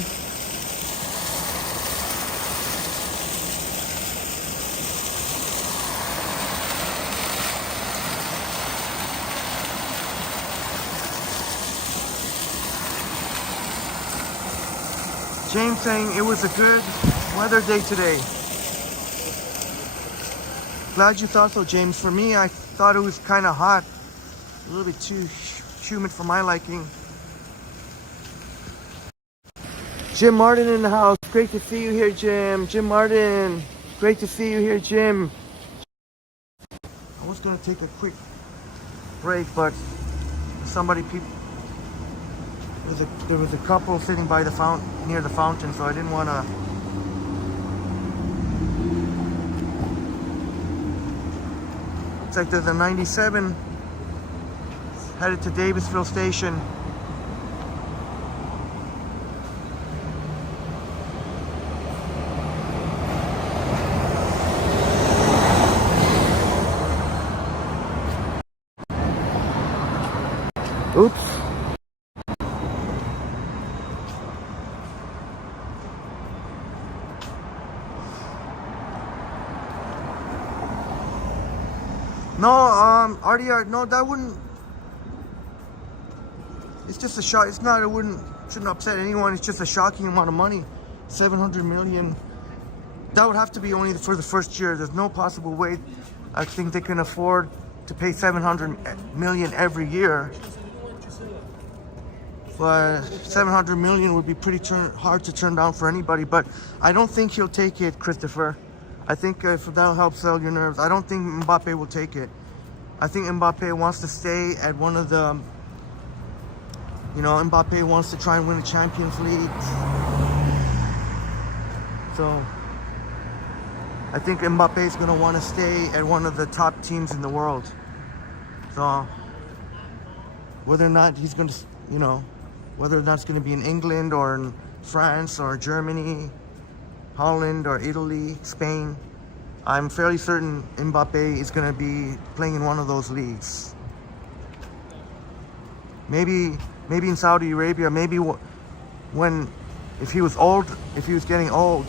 James saying it was a good weather day today. Glad you thought so, James. For me, I thought it was kind of hot. A little bit too humid for my liking. Jim Martin in the house. Great to see you here, Jim. Jim Martin. Great to see you here, Jim. I was going to take a quick break, but there was a couple sitting by the fountain, near the fountain, so I didn't want to. Looks like there's a 97 headed to Davisville Station. Oops. No, RDR, no, that wouldn't. It's just a shock. It's not. Shouldn't upset anyone. It's just a shocking amount of money. 700 million. That would have to be only for the first year. There's no possible way. I think they can afford to pay 700 million every year. But 700 million would be pretty hard to turn down for anybody. But I don't think he'll take it, Christopher. I think if that'll help sell your nerves. I don't think Mbappe will take it. I think Mbappe wants to stay at one of the You know, Mbappe wants to try and win the Champions League. So I think Mbappe is going to want to stay at one of the top teams in the world. So whether or not he's going to, you know, whether or not it's going to be in England or in France or Germany, Holland or Italy, Spain, I'm fairly certain Mbappe is going to be playing in one of those leagues. Maybe in Saudi Arabia, maybe if he was getting old.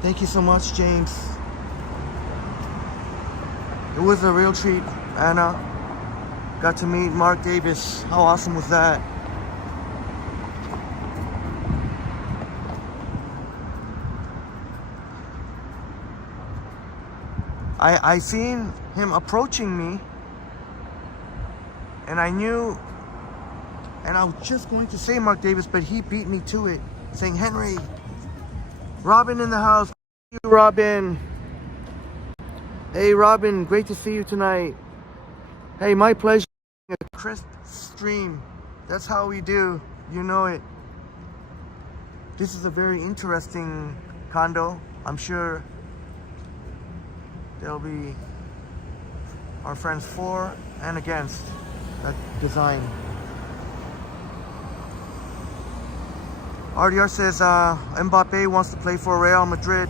Thank you so much, James. It was a real treat, Anna. Got to meet Mark Davis. How awesome was that? I seen him approaching me, and I knew, and I was just going to say Mark Davis, but he beat me to it, saying, Henry, Robin in the house. Thank you, Robin. Hey, Robin, great to see you tonight. Hey, my pleasure. A crisp stream. That's how we do. You know it. This is a very interesting condo. I'm sure there'll be our friends for and against that design. RDR says Mbappe wants to play for Real Madrid.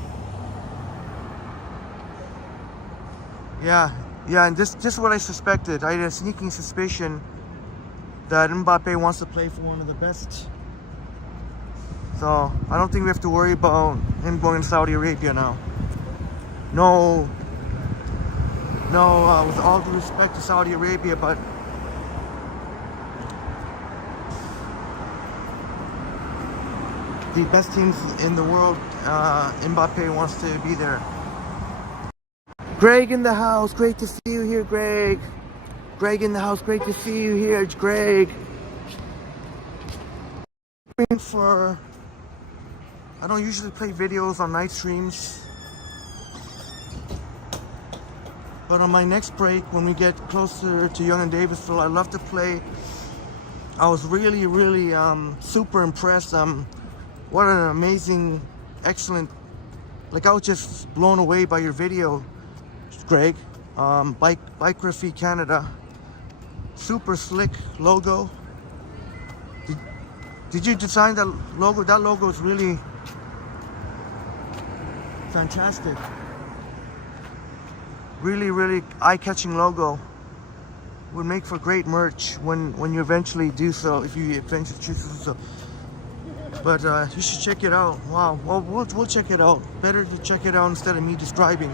Yeah, and this is what I suspected. I had a sneaking suspicion that Mbappe wants to play for one of the best. So I don't think we have to worry about him going to Saudi Arabia now. No, with all due respect to Saudi Arabia, but the best teams in the world, Mbappe wants to be there. Greg in the house, great to see you here, Greg. Greg in the house, great to see you here, Greg. I don't usually play videos on night streams, but on my next break, when we get closer to Yonge and Davisville, I love to play. I was really super impressed. What an amazing, excellent, like I was just blown away by your video, Greg. Biography Canada, super slick logo. Did you design that logo? That logo is really fantastic. Really eye-catching logo. Would make for great merch when you eventually do so, if you eventually choose to do so. But you should check it out. Wow. Well, we'll check it out. Better to check it out instead of me describing.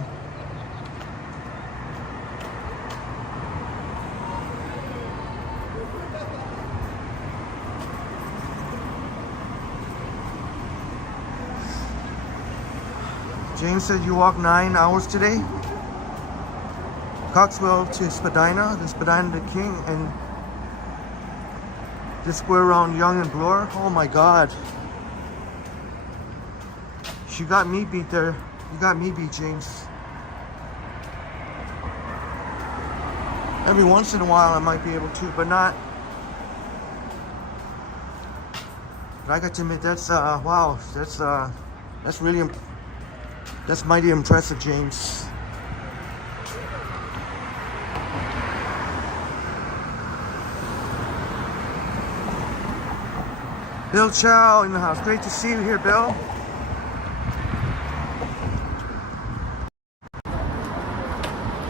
James said you walked 9 hours today. Coxwell to Spadina, then Spadina to King, and this square around Yonge and Bloor. Oh my God. You got me beat there. You got me beat, James. Every once in a while I might be able to, but not. But I got to admit, that's wow. That's really, that's mighty impressive, James. Bill Chow in the house. Great to see you here, Bill.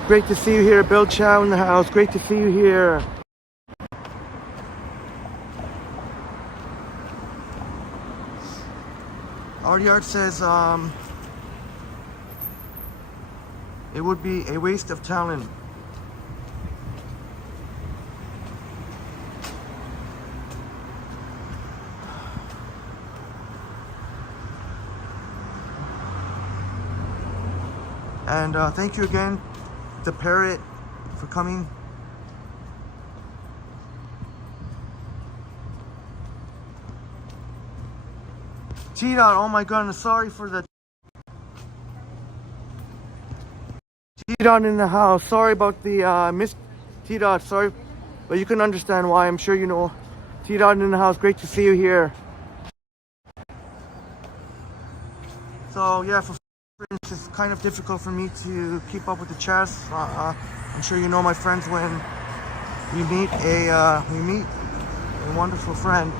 Great to see you here, Bill Chow in the house. Great to see you here. RDR says it would be a waste of talent. And thank you again, The Parrot, for coming. T-Dot, oh my goodness, sorry for the... T-Dot in the house. Sorry about the miss T-Dot. Sorry, but you can understand why. I'm sure you know. T-Dot in the house. Great to see you here. So yeah, for it's kind of difficult for me to keep up with the chess. I'm sure you know my friends when we meet a wonderful friend.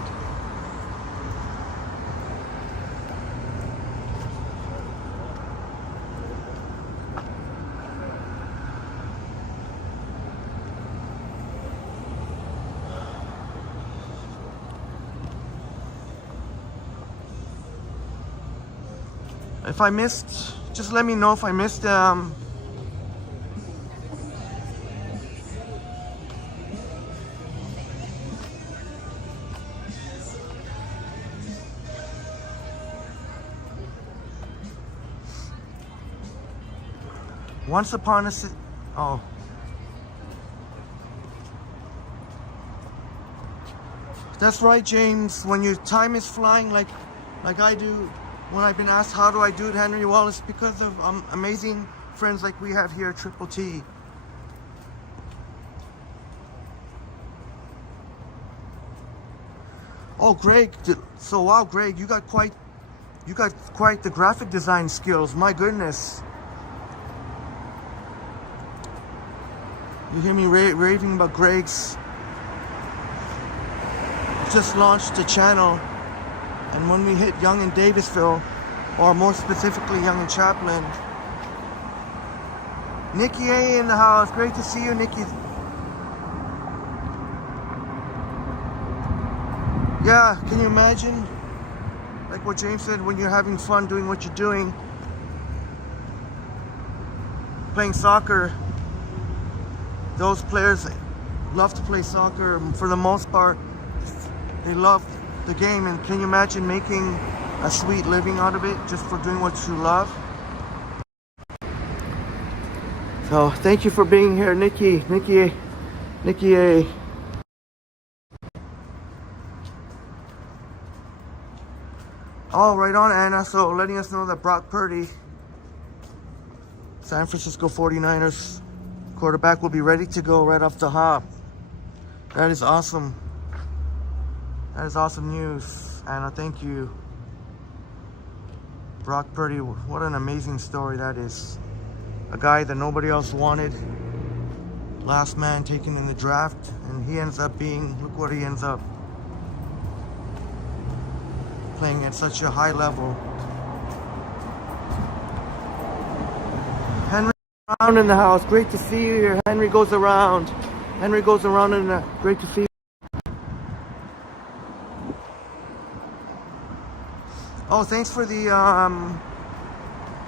If I missed, just let me know if I missed Once upon a oh. That's right, James. When your time is flying like I do, when I've been asked how do I do it, Henry, well, it's because of amazing friends like we have here at Triple T. Oh, Greg. So wow, Greg, you got quite the graphic design skills. My goodness. You hear me raving about Greg's. Just launched a channel, and when we hit Yonge and Davisville, or more specifically Yonge and Chaplin. Nikki A in the house. Great to see you, Nikki. Yeah, can you imagine? Like what James said, when you're having fun doing what you're doing, playing soccer, those players love to play soccer. For the most part, they love the game. And can you imagine making a sweet living out of it just for doing what you love? So thank you for being here, Nikki A. Oh, right on, Anna. So letting us know that Brock Purdy, San Francisco 49ers quarterback, will be ready to go right off the hop. That is awesome. That is awesome news, Anna. Thank you. Brock Purdy, what an amazing story that is. A guy that nobody else wanted. Last man taken in the draft, and he ends up being, look what he ends up playing at such a high level. Henry around in the house. Great to see you here. Henry goes around. Henry goes around, and great to see you. Oh, thanks for the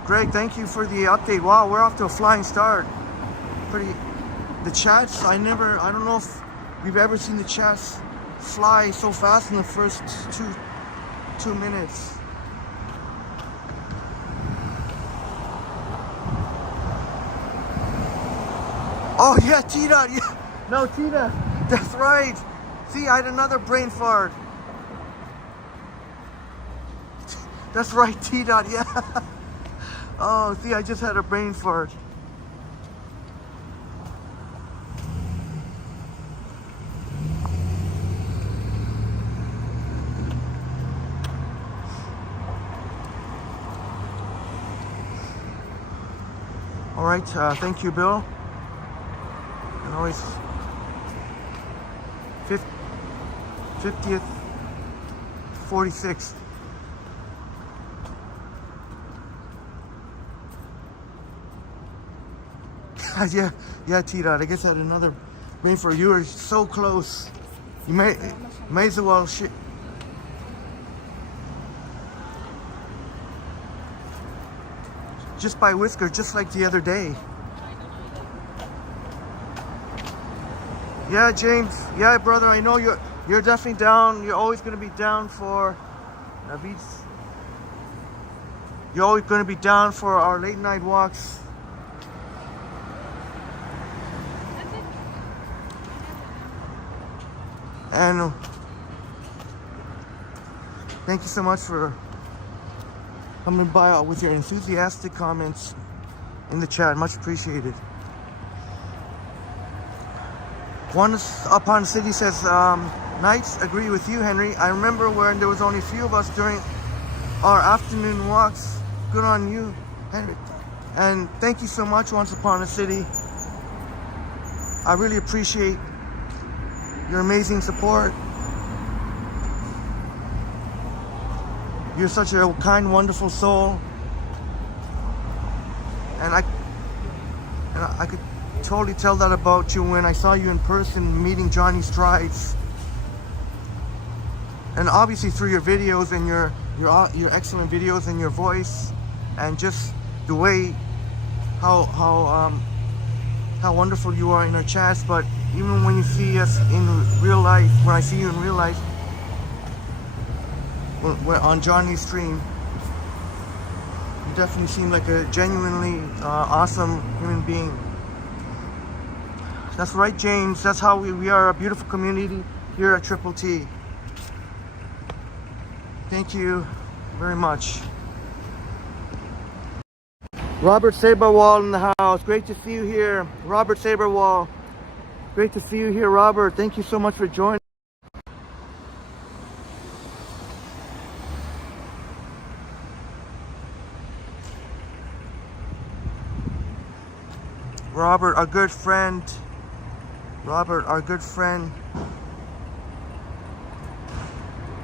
Greg, thank you for the update. Wow, we're off to a flying start. The chats, I don't know if we've ever seen the chats fly so fast in the first two minutes. Oh yeah, T-Dot, yeah. No, T-Dot, that's right. See, I had another brain fart. That's right, T-Dot, yeah. Oh, see, I just had a brain fart. All right, thank you, Bill. And always 50th, 46th. yeah, T-Dot. I guess I had another brain for you. Are so close. You may as well shit. Just by whisker, just like the other day. Yeah, James. Yeah, brother. I know you're definitely down. You're always gonna be down for Navid's. You're always gonna be down for our late night walks. And thank you so much for coming by with your enthusiastic comments in the chat. Much appreciated. Once Upon City says, Knights, agree with you, Henry. I remember when there was only a few of us during our afternoon walks. Good on you, Henry. And thank you so much, Once Upon a City. I really appreciate your amazing support. You're such a kind, wonderful soul. And I could totally tell that about you when I saw you in person meeting Johnny Strides. And obviously through your videos and your excellent videos and your voice and just the way how wonderful you are in our chats. But even when you see us in real life, when I see you in real life, we're on Johnny's stream, you definitely seem like a genuinely awesome human being. That's right, James. That's how we are, a beautiful community here at Triple T. Thank you very much. Robert Saberwall in the house. Great to see you here. Robert Saberwall. Great to see you here, Robert. Thank you so much for joining. Robert, our good friend. Robert, our good friend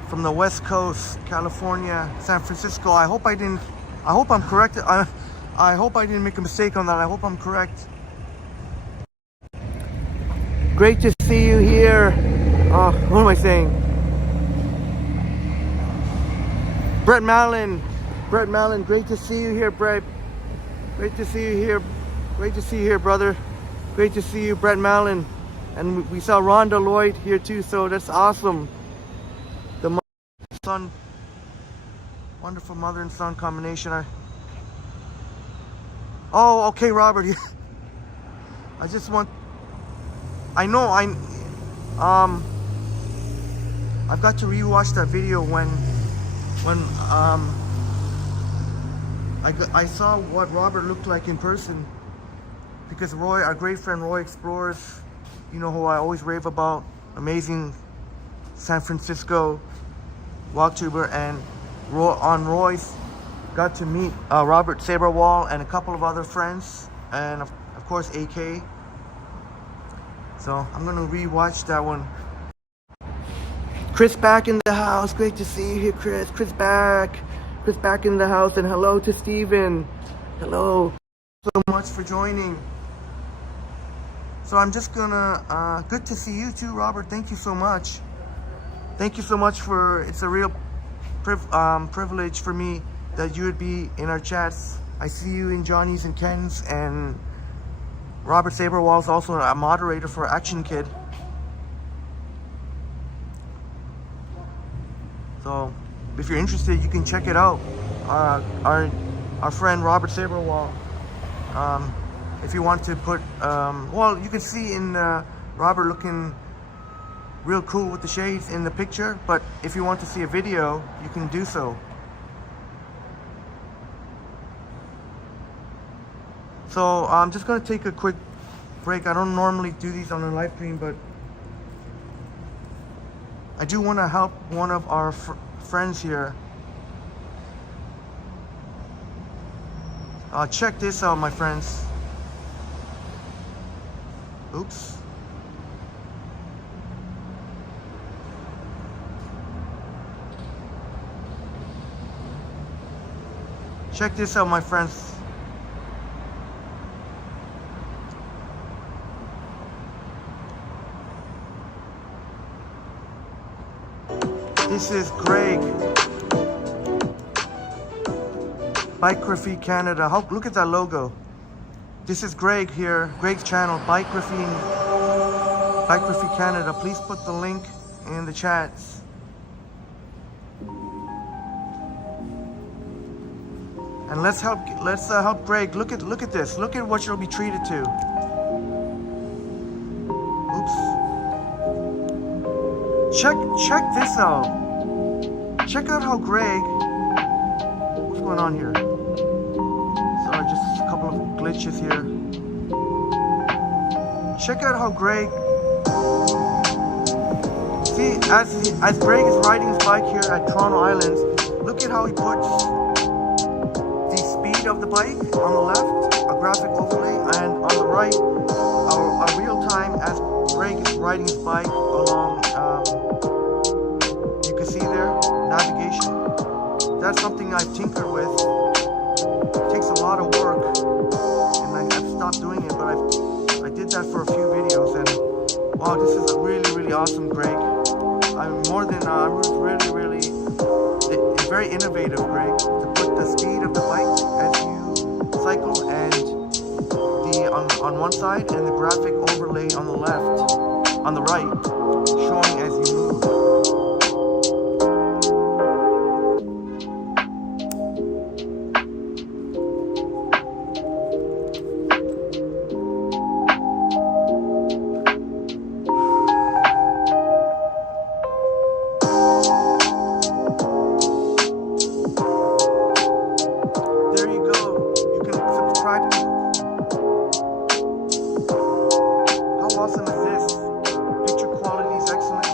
from the West Coast, California, San Francisco. I hope I'm correct. I hope I didn't make a mistake on that. I hope I'm correct. Great to see you here. What am I saying? Brett Mallon. Brett Mallon, great to see you here, Brett. Great to see you here. Great to see you here, brother. Great to see you, Brett Mallon. And we saw Rhonda Lloyd here too, so that's awesome. The mother and son, wonderful mother and son combination. Oh, okay, Robert. I just want. I know. I've got to rewatch that video when I saw what Robert looked like in person, because Roy, our great friend Roy Explores, you know who I always rave about, amazing San Francisco walktuber, and on Roy's got to meet Robert Saberwall and a couple of other friends, and of course AK. So I'm gonna rewatch that one. Chris back in the house. Great to see you here, Chris. Chris back in the house, and hello to Steven. Hello. So much for joining. So I'm just gonna, good to see you too, Robert. Thank you so much. Thank you so much it's a real privilege for me that you would be in our chats. I see you in Johnny's and Ken's, and Robert Saberwall is also a moderator for Action Kid. So if you're interested, you can check it out. Our friend Robert Saberwall. If you want to put, well, you can see in Robert looking real cool with the shades in the picture, but if you want to see a video, you can do so. So I'm just gonna take a quick break. I don't normally do these on a live stream, but I do want to help one of our friends here. Check this out, my friends. Oops. Check this out, my friends. This is Greg, Biography Canada. Look at that logo. This is Greg here, Greg's channel, Biography Canada. Please put the link in the chats. And let's help Greg. Look at this. Look at what you'll be treated to. Oops. Check this out. Check out how Greg. What's going on here? Sorry, just a couple of glitches here. Check out how Greg, see, as Greg is riding his bike here at Toronto Islands, look at how he puts the speed of the bike on the left, a graphic overlay, and on the right, a real time as Greg is riding his bike along, you can see there, navigation. That's something I've tinkered with. It takes a lot of work, and I've stopped doing it, but I did that for a few videos, and wow, this is a really awesome, Greg. I'm really, it's very innovative, Greg, to put the speed of the bike as you cycle and on one side, and the graphic overlay on the left, on the right, showing as you move. There you go. You can subscribe to. How awesome is this? Picture quality is excellent.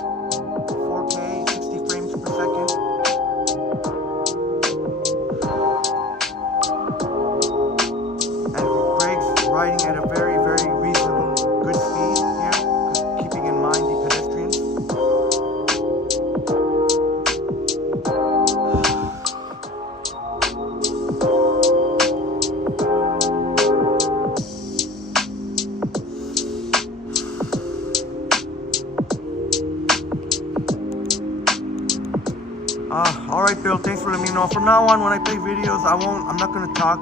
4K, 60 frames per second. And Greg's riding at a very reasonable, good speed here, keeping in mind the pedestrians. All right, Bill, thanks for letting me know. From now on, when I play videos, I'm not gonna talk.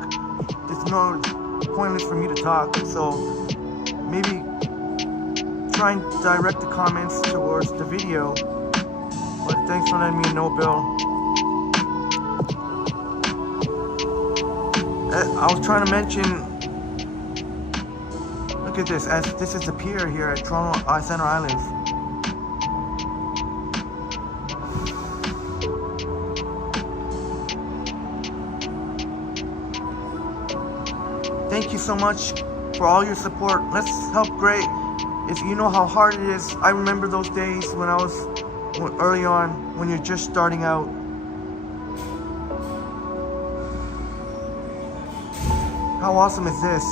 It's no pointless for me to talk. So maybe try and direct the comments towards the video. But thanks for letting me know, Bill. I was trying to mention, look at this, as this is the pier here at Toronto Center Islands. Thank you so much for all your support. Let's help Greg. If you know how hard it is, I remember those days when I was early on, when you're just starting out. How awesome is this?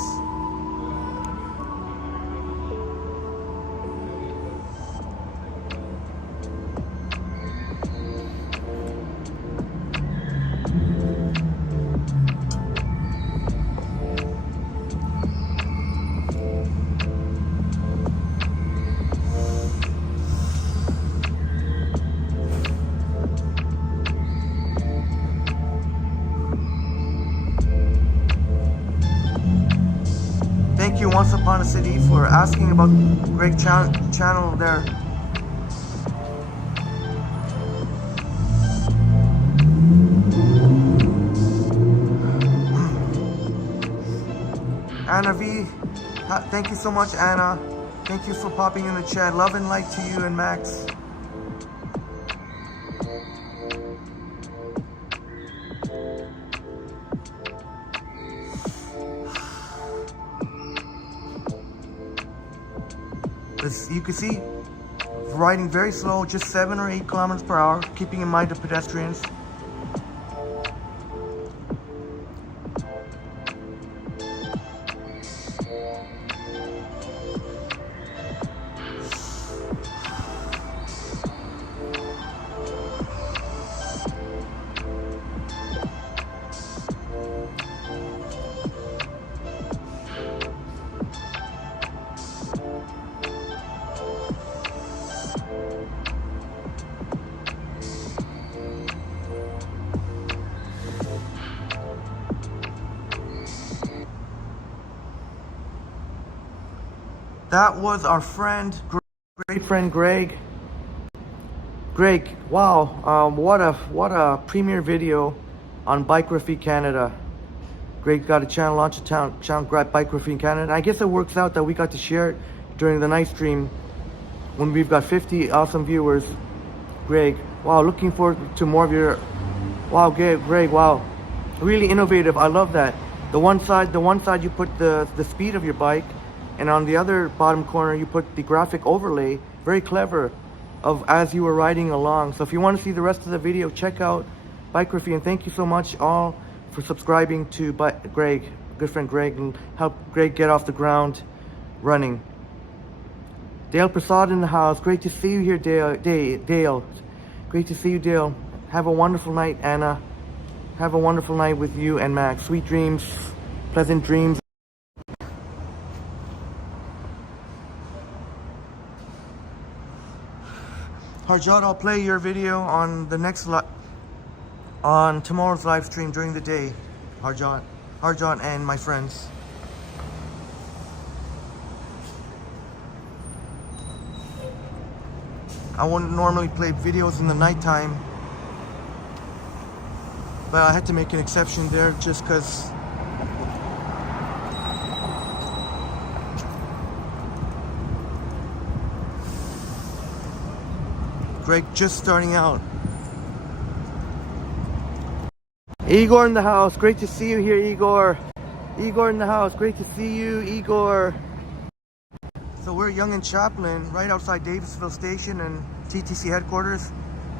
Thank you, Once Upon a City, for asking about Greg channel there. Anna V, thank you so much, Anna. Thank you for popping in the chat. Love and light to you and Max. As you can see, riding very slow, just 7 or 8 kilometers per hour, keeping in mind the pedestrians. That was our friend, great friend Greg. Greg, wow, what a premiere video on Biography Canada. Greg got a channel, launched a channel, Biography Canada. I guess it works out that we got to share it during the night stream when we've got 50 awesome viewers. Greg, wow, looking forward to more of your, wow, Greg, wow, really innovative. I love that. The one side you put the speed of your bike, and on the other bottom corner you put the graphic overlay, very clever, of as you were riding along. So if you want to see the rest of the video, check out Bikeraphy, and thank you so much all for subscribing to Greg, good friend Greg, and help Greg get off the ground running. Dale Prasad in the house. Great to see you here, Dale. Great to see you, Dale. Have a wonderful night, Anna. Have a wonderful night with you and Max. Sweet dreams, pleasant dreams. Harjot, I'll play your video on the next on tomorrow's live stream during the day. Harjot and my friends. I wouldn't normally play videos in the nighttime, but I had to make an exception there just because Greg just starting out. Igor in the house. Great to see you here, Igor. Igor in the house. Great to see you, Igor. So we're at Yonge and Chaplin, right outside Davisville Station and TTC headquarters.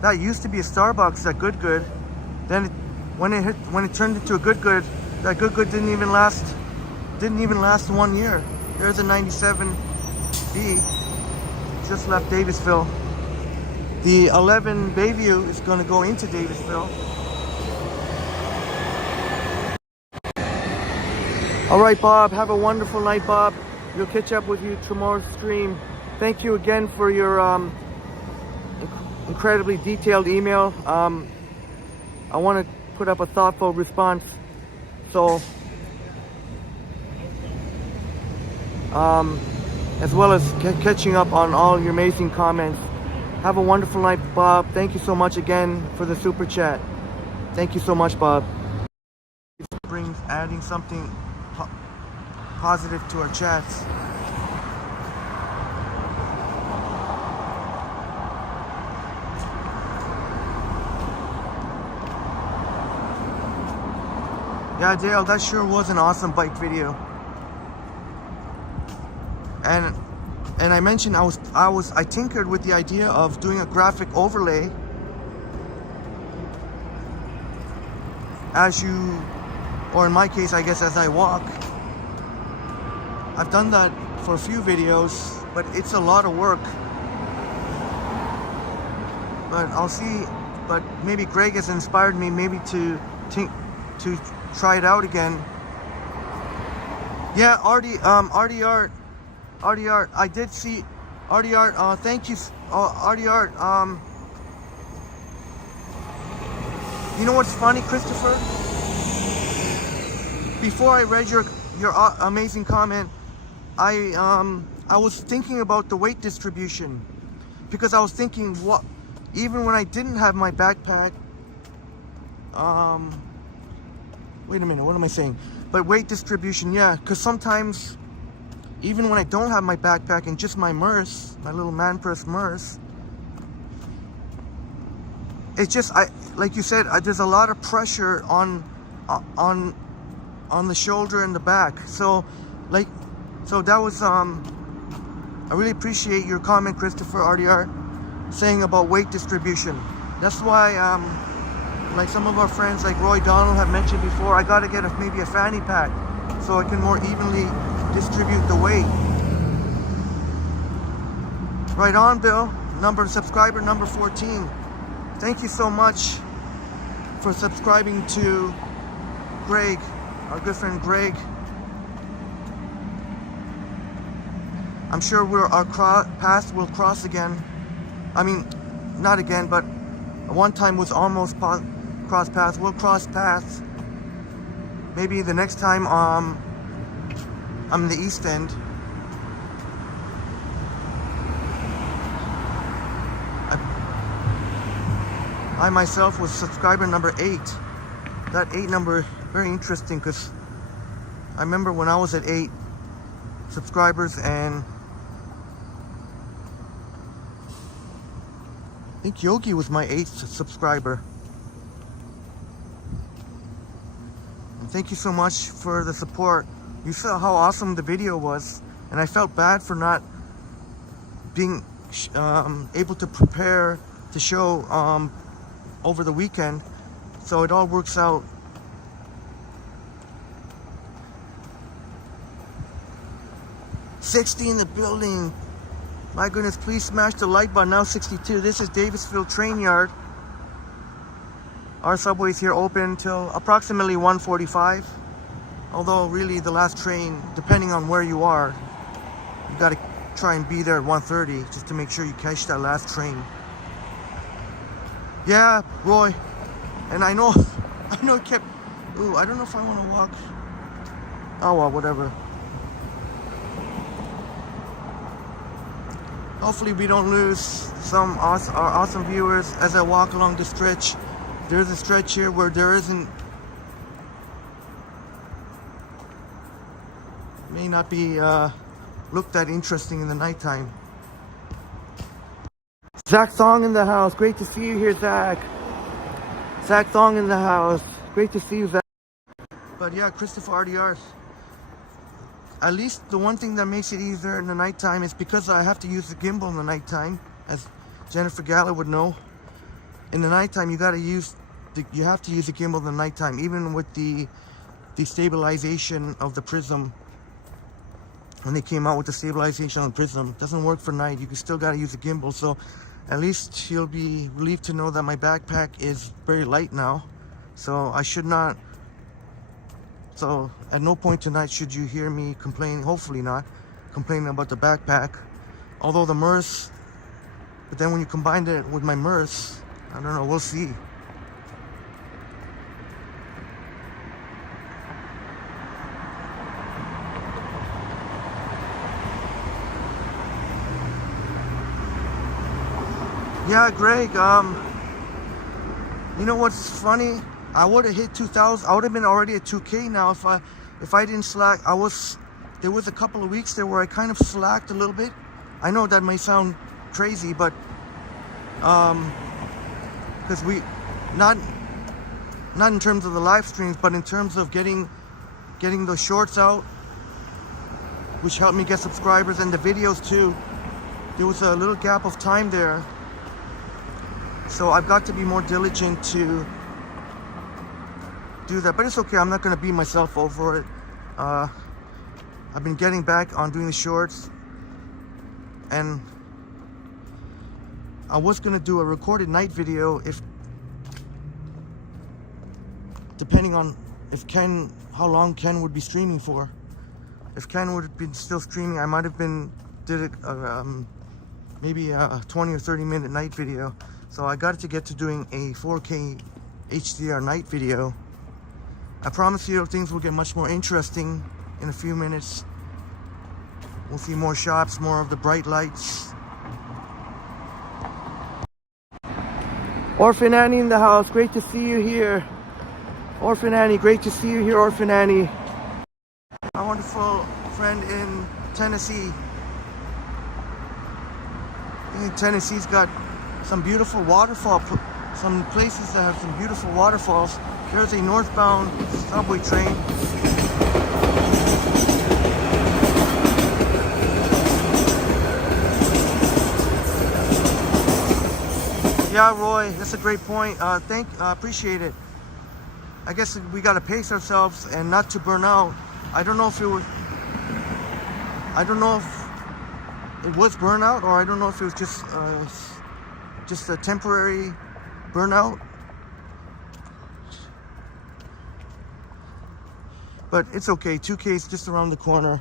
That used to be a Starbucks at Good. Then when it turned into a Good, that Good didn't even last 1 year. There's a 97B. Just left Davisville. The 11 Bayview is going to go into Davisville. All right, Bob. Have a wonderful night, Bob. We'll catch up with you tomorrow's stream. Thank you again for your incredibly detailed email. I want to put up a thoughtful response. So, as well as catching up on all your amazing comments. Have a wonderful night, Bob. Thank you so much again for the super chat. Thank you so much, Bob. Adding something positive to our chats. Yeah, Dale, that sure was an awesome bike video. And I mentioned I tinkered with the idea of doing a graphic overlay as you, or in my case, I guess as I walk. I've done that for a few videos, but it's a lot of work. But I'll see, but maybe Greg has inspired me maybe to try it out again. Yeah, RD Art, I did see RD Art, thank you, RD Art. You know what's funny, Christopher? Before I read your amazing comment, I was thinking about the weight distribution, because I was thinking, what, even when I didn't have my backpack, wait a minute, what am I saying? But weight distribution, yeah, because sometimes, even when I don't have my backpack and just my Merce, my little man purse Merce, it's just, like you said, there's a lot of pressure on the shoulder and the back. So that was, I really appreciate your comment, Christopher RDR, saying about weight distribution. That's why, like some of our friends like Roy Donald have mentioned before, I gotta get maybe a fanny pack so I can more evenly distribute the weight. Right on, Bill. Subscriber number 14. Thank you so much for subscribing to Greg, our good friend Greg. I'm sure our paths will cross again. I mean, not again, but one time was almost cross paths. We'll cross paths. Maybe the next time I'm in the East End. I myself was subscriber number 8. That 8 number, very interesting, because I remember when I was at 8 subscribers, and I think Yogi was my 8th subscriber. And Thank you so much for the support. You saw how awesome the video was, and I felt bad for not being able to prepare the show over the weekend, so it all works out. "60 in the building. My goodness, please smash the like button." Now 62. This is Davisville Train Yard. Our subway's here open till approximately 1:45. Although really the last train, depending on where you are, you gotta try and be there at 1:30 just to make sure you catch that last train. Yeah, Roy. And I know it kept, ooh, I don't know if I want to walk. Oh well, whatever. Hopefully we don't lose some our awesome viewers as I walk along the stretch. There's a stretch here where there isn't, may not be look that interesting in the nighttime. Zach Thong in the house. Great to see you here, Zach. Zach Thong in the house. Great to see you, Zach. But yeah, Christopher RDR. At least the one thing that makes it easier in the nighttime is because I have to use the gimbal in the nighttime, as Jennifer Gala would know. In the nighttime, you have to use the gimbal in the nighttime, even with the stabilization of the Prism. When they came out with the stabilization on the Prism, it doesn't work for night. You still got to use the gimbal. So at least you'll be relieved to know that my backpack is very light now. So I should not. So at no point tonight should you hear me complain, hopefully not, complaining about the backpack. Although the Merce, but then when you combine it with my Merce, I don't know, we'll see. Yeah, Greg, you know what's funny? I would have hit 2,000. I would have been already at 2K now if I didn't slack. There was a couple of weeks there where I kind of slacked a little bit. I know that may sound crazy, but because not in terms of the live streams, but in terms of getting those shorts out, which helped me get subscribers, and the videos too. There was a little gap of time there, so I've got to be more diligent to do that, but it's okay. I'm not going to beat myself over it. I've been getting back on doing the shorts, and I was going to do a recorded night video depending on how long Ken would be streaming for. If Ken would have been still streaming, I might have did it maybe a 20 or 30 minute night video. So I got to get to doing a 4K HDR night video. I promise you things will get much more interesting in a few minutes. We'll see more shots, more of the bright lights. Orphan Annie in the house. Great to see you here. Orphan Annie, great to see you here, Orphan Annie. My wonderful friend in Tennessee. I think Tennessee's got some beautiful waterfall, some places that have some beautiful waterfalls. There's a northbound subway train. Yeah, Roy, that's a great point. Appreciate it. I guess we gotta pace ourselves and not to burn out. I don't know if it was burnout, or I don't know if it was just a temporary burnout. But it's okay. 2K is just around the corner.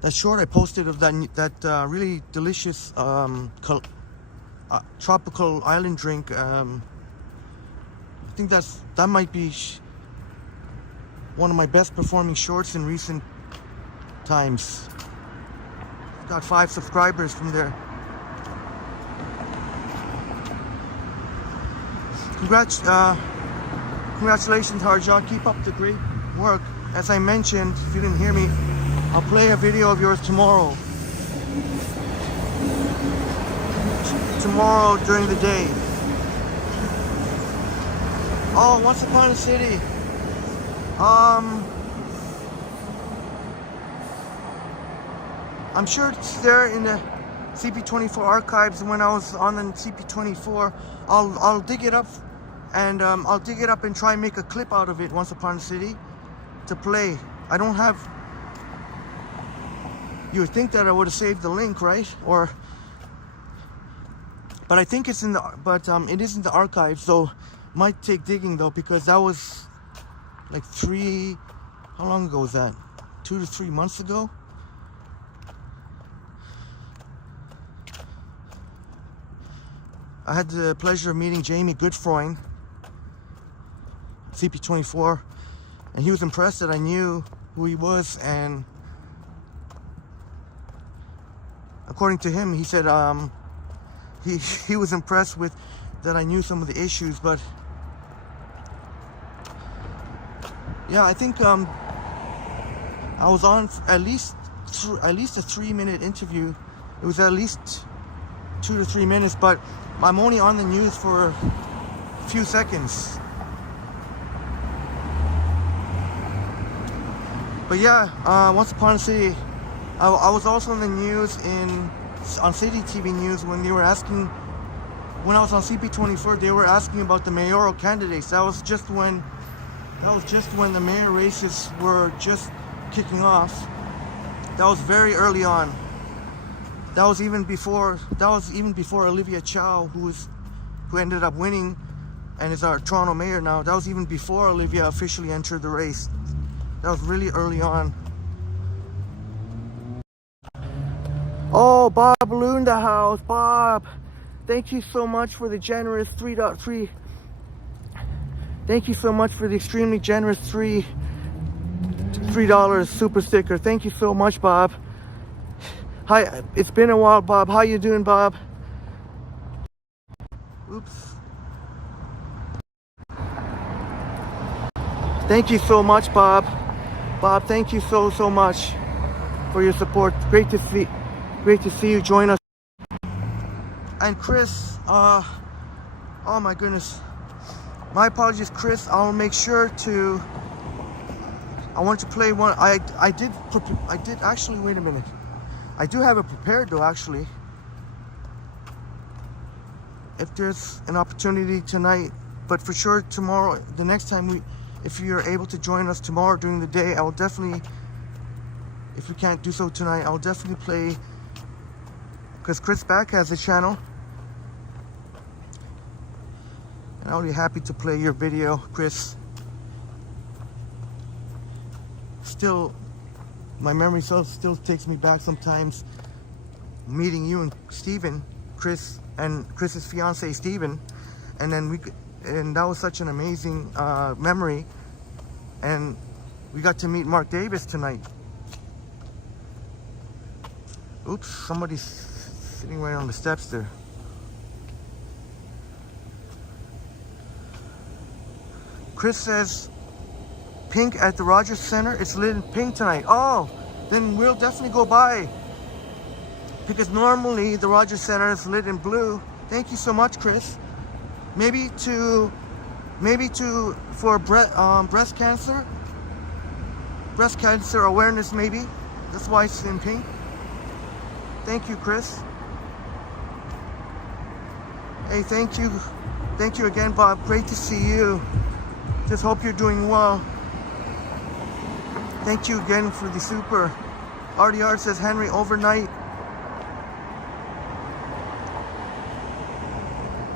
That short I posted of that really delicious tropical island drink. I think that might be one of my best performing shorts in recent times. Got 5 subscribers from there. Congratulations, Harjot. Keep up the great work. As I mentioned, if you didn't hear me, I'll play a video of yours tomorrow. tomorrow during the day. Oh, Once Upon a City. I'm sure it's there in the CP24 archives. When I was on the CP24, I'll dig it up, and I'll dig it up and try and make a clip out of it, Once Upon a City, to play. I don't have. You would think that I would have saved the link, right? But I think it's in the. But it is in the archives, so might take digging though, because that was like how long ago was that? 2 to 3 months ago. I had the pleasure of meeting Jamie Goodfrein, CP24, and he was impressed that I knew who he was, and according to him, he said he was impressed with that I knew some of the issues. But yeah, I think I was on at least a 3-minute interview. It was at least 2 to 3 minutes, but I'm only on the news for a few seconds. But yeah, Once Upon a City, I was also on the news on City TV News when they were asking, when I was on CP24, they were asking about the mayoral candidates. That was just when the mayor races were just kicking off. That was very early on. That was even before Olivia Chow, who ended up winning and is our Toronto mayor now. That was even before Olivia officially entered the race. That was really early on. Oh, Bob Blue in the house. Bob, thank you so much for the generous $3. Thank you so much for the extremely generous $3 super sticker. Thank you so much, Bob. Hi, it's been a while, Bob. How you doing, Bob? Oops. Thank you so much, Bob. Bob, thank you so much for your support. Great to see you join us. And Chris, oh my goodness. My apologies, Chris. I'll make sure to. I want to play one. I did actually. Wait a minute. I do have it prepared though, actually. If there's an opportunity tonight, but for sure tomorrow, the next time if you're able to join us tomorrow during the day, I will definitely, if we can't do so tonight, I'll definitely play, because Chris Back has a channel. And I'll be happy to play your video, Chris. Still, my memory still takes me back sometimes, meeting you and Steven, Chris, and Chris's fiance Steven, and that was such an amazing memory. And we got to meet Mark Davis tonight. Oops, somebody's sitting right on the steps there. Chris says pink at the Rogers Center. It's lit in pink tonight. Oh, then we'll definitely go by, because normally the Rogers Center is lit in blue. Thank you so much, Chris. Maybe for breast cancer awareness, maybe. That's why it's in pink. Thank you, Chris. Hey, thank you again, Bob. Great to see you. Just hope you're doing well. Thank you again for the super. RDR says, Henry, overnight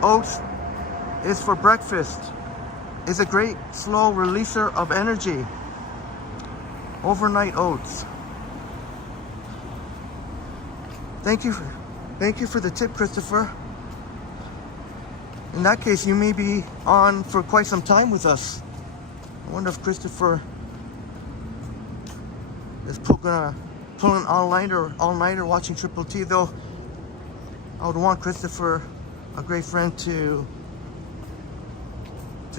oats is for breakfast. Is a great slow releaser of energy. Overnight oats. Thank you for the tip, Christopher. In that case, you may be on for quite some time with us. I wonder if Christopher is gonna pull an all-nighter watching Triple T, though. I would want Christopher, a great friend, to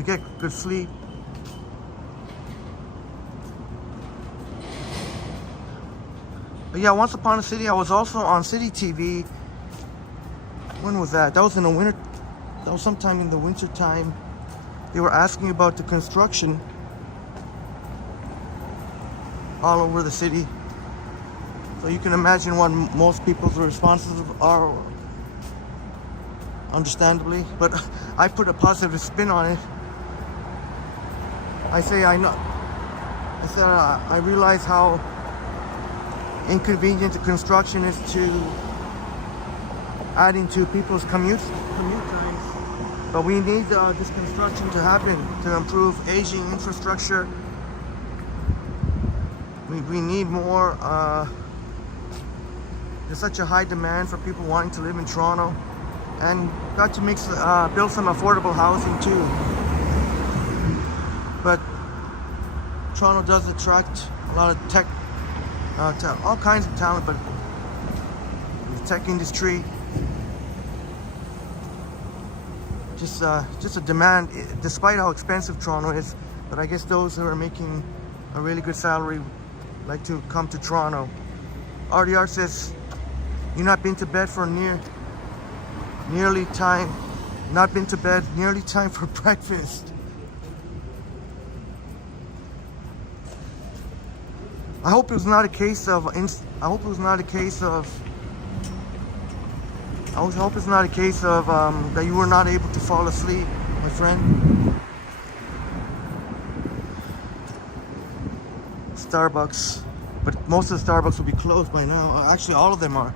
get good sleep. But yeah, Once Upon a City, I was also on City TV when was that? That was in the winter. That was sometime in the winter time. They were asking about the construction all over the city. So you can imagine what most people's responses are, understandably. But I put a positive spin on it. I realize how inconvenient the construction is to adding to people's commute times. But we need this construction to happen to improve aging infrastructure. We need more. There's such a high demand for people wanting to live in Toronto, and got to build some affordable housing too. But Toronto does attract a lot of tech, all kinds of talent, but the tech industry, just a demand, despite how expensive Toronto is. But I guess those who are making a really good salary like to come to Toronto. RDR says, "You not been to bed for nearly time. Not been to bed, nearly time for breakfast." I hope it was not a case of that you were not able to fall asleep, my friend. Starbucks, but most of the Starbucks will be closed by now. Actually, all of them are.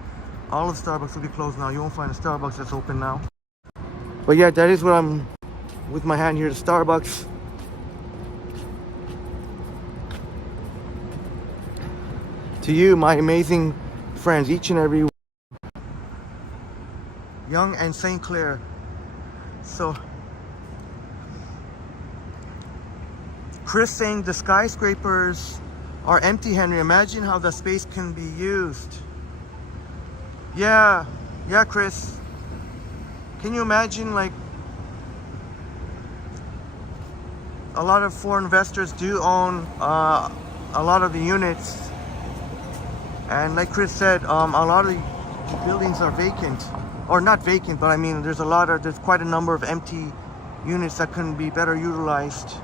All of the Starbucks will be closed now. You won't find a Starbucks that's open now. But yeah, that is what I'm with my hand here. The Starbucks. To you, my amazing friends, each and every Yonge and St. Clair. So, Chris saying the skyscrapers are empty, Henry. Imagine how the space can be used. Yeah, Chris. Can you imagine, like, a lot of foreign investors do own a lot of the units. And like Chris said, a lot of the buildings are vacant, or not vacant, but I mean, there's quite a number of empty units that can be better utilized.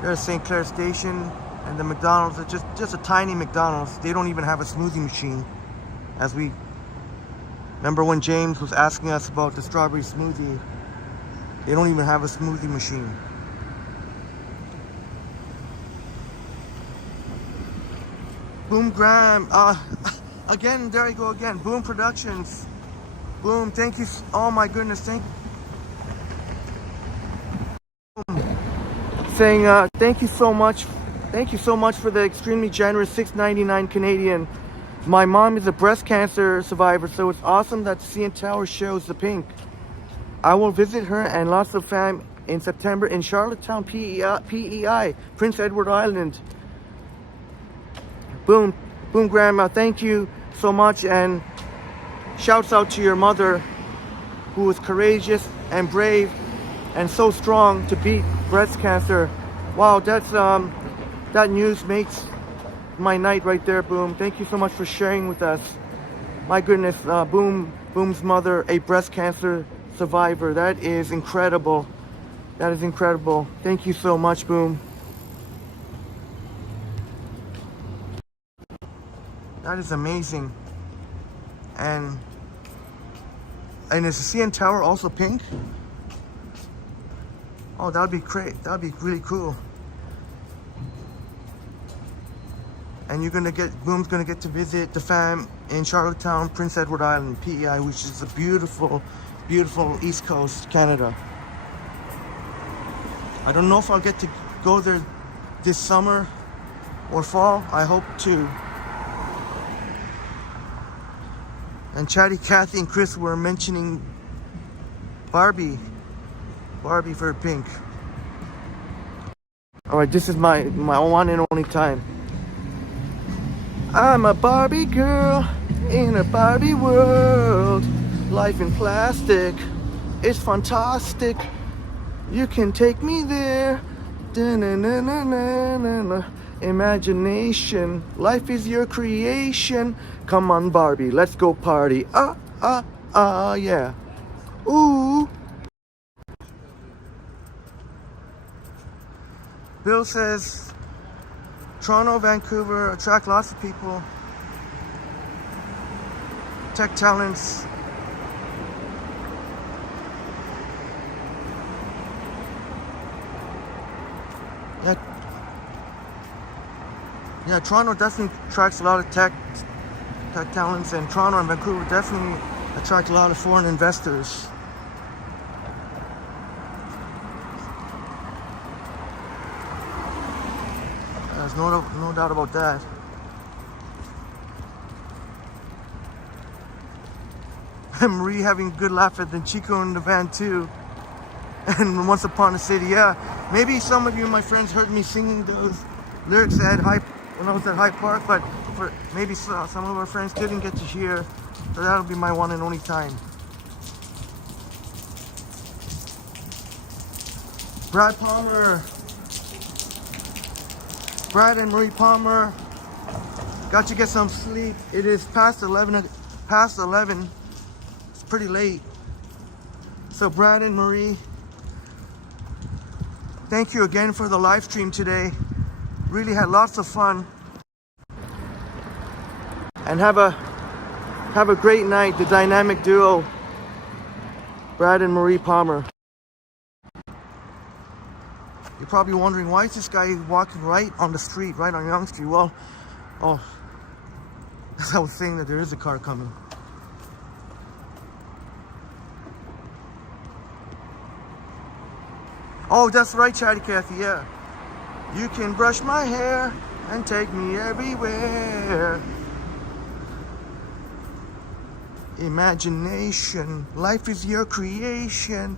There's St. Clair Station and the McDonald's. It's just a tiny McDonald's. They don't even have a smoothie machine. As we remember when James was asking us about the strawberry smoothie, they don't even have a smoothie machine. Boom Graham, again, there I go again. Boom Productions. Boom, thank you. Oh my goodness, thank you. Saying thank you so much. Thank you so much for the extremely generous $6.99 Canadian. My mom is a breast cancer survivor, so it's awesome that CN Tower shows the pink. I will visit her and lots of fam in September in Charlottetown, PEI, Prince Edward Island. Boom Grandma, thank you so much, and shouts out to your mother, who was courageous and brave and so strong to beat breast cancer. Wow, that news makes my night right there, Boom. Thank you so much for sharing with us. My goodness, Boom's mother, a breast cancer survivor. That is incredible. That is incredible. Thank you so much, Boom. That is amazing. And is the CN Tower also pink? Oh, that would be great. That would be really cool. And Boom's gonna get to visit the fam in Charlottetown, Prince Edward Island, PEI, which is a beautiful, beautiful East Coast, Canada. I don't know if I'll get to go there this summer or fall. I hope to. And Chatty Cathy and Chris were mentioning Barbie for pink. All right, this is my one and only time. I'm a Barbie girl in a Barbie world. Life in plastic is fantastic. You can take me there. Da-na-na-na-na-na. Imagination, life is your creation. Come on, Barbie, let's go party. Yeah. Ooh. Bill says Toronto, Vancouver attract lots of people, tech talents. Yeah, Toronto definitely attracts a lot of tech talents, and Toronto and Vancouver definitely attract a lot of foreign investors. There's no doubt about that. And Marie having a good laugh at the Chico in the van too. And Once Upon a City, yeah. Maybe some of you, my friends, heard me singing those lyrics when I was at Hyde Park, but for maybe some of our friends didn't get to hear. So that'll be my one and only time. Brad Palmer. Brad and Marie Palmer got to get some sleep. It is past 11. It's pretty late. So Brad and Marie, thank you again for the live stream today. Really had lots of fun. And have a great night, the dynamic duo, Brad and Marie Palmer. You're probably wondering, why is this guy walking right on the street, right on Yonge Street? Well, I was saying that there is a car coming. Oh, that's right, Chatty Cathy, yeah. You can brush my hair and take me everywhere. Imagination, life is your creation.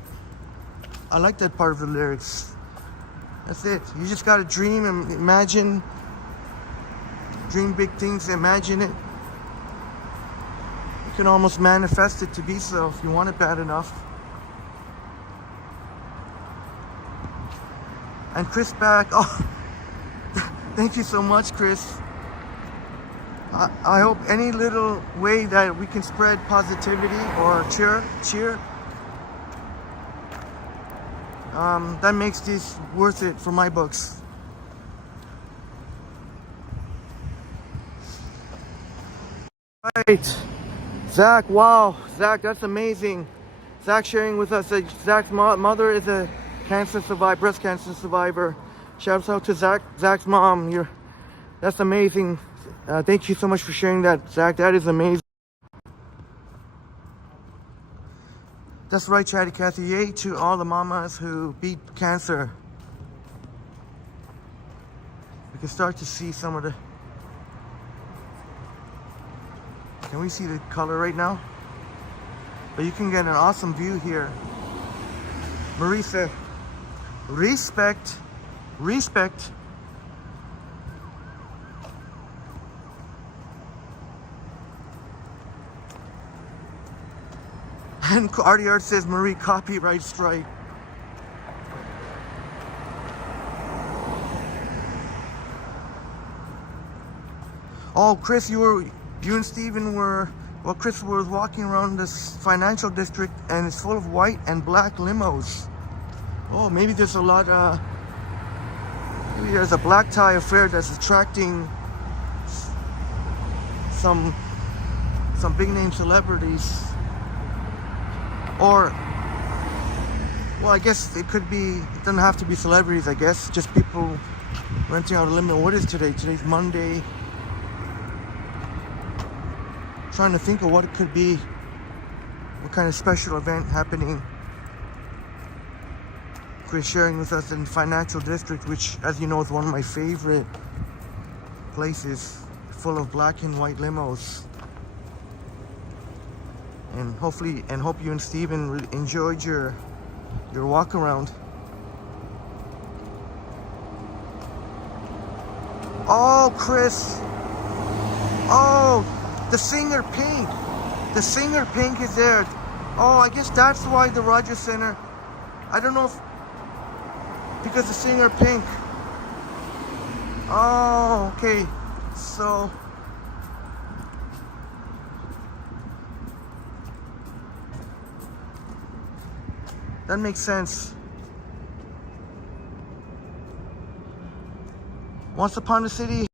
I like that part of the lyrics. That's it. You just gotta dream and imagine. Dream big things, imagine it. You can almost manifest it to be so if you want it bad enough. And Chris back. Oh, thank you so much, Chris. I hope any little way that we can spread positivity or cheer, that makes this worth it for my books. Right, Zach, wow, Zach, that's amazing. Zach sharing with us that Zach's mother is a breast cancer survivor. Shouts out to Zach's mom. That's amazing. Thank you so much for sharing that, Zach. That is amazing. That's right, Chatty Cathy. Yay to all the mamas who beat cancer. We can start to see some of the... Can we see the color right now? But you can get an awesome view here. Marisa, respect. And Artie Art says, Marie, copyright strike. Oh, Chris, you and Steven were, well, Chris was walking around this financial district and it's full of white and black limos. Oh, maybe there's a lot, maybe there's a black tie affair that's attracting some big name celebrities. Or, well, I guess it could be, it doesn't have to be celebrities, I guess. Just people renting out a limo. What is today? Today's Monday. Trying to think of what it could be. What kind of special event happening. Chris sharing with us in Financial District, which, as you know, is one of my favorite places. Full of black and white limos. And hope you and Steven enjoyed your walk around. Oh, Chris. Oh, the Singer Pink. The Singer Pink is there. Oh, I guess that's why the Rogers Center. I don't know if Because the singer Pink. Oh, okay. So that makes sense. Once Upon a City.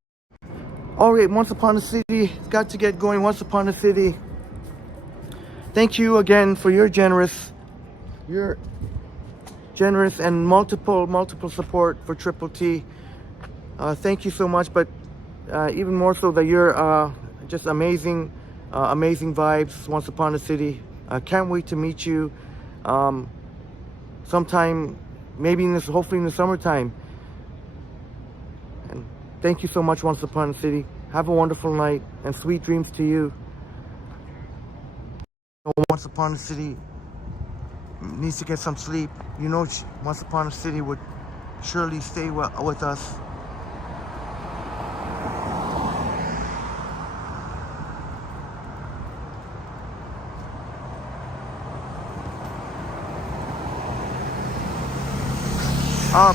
Alright, Once Upon a City. Got to get going. Once Upon a City. Thank you again for your generous and multiple support for Triple T. Thank you so much, but even more so that you're just amazing vibes. Once Upon a City. Can't wait to meet you sometime, maybe hopefully in the summertime. And thank you so much, Once Upon a City. Have a wonderful night and sweet dreams to you. Once Upon a City needs to get some sleep. You know, Once Upon a City would surely stay with us.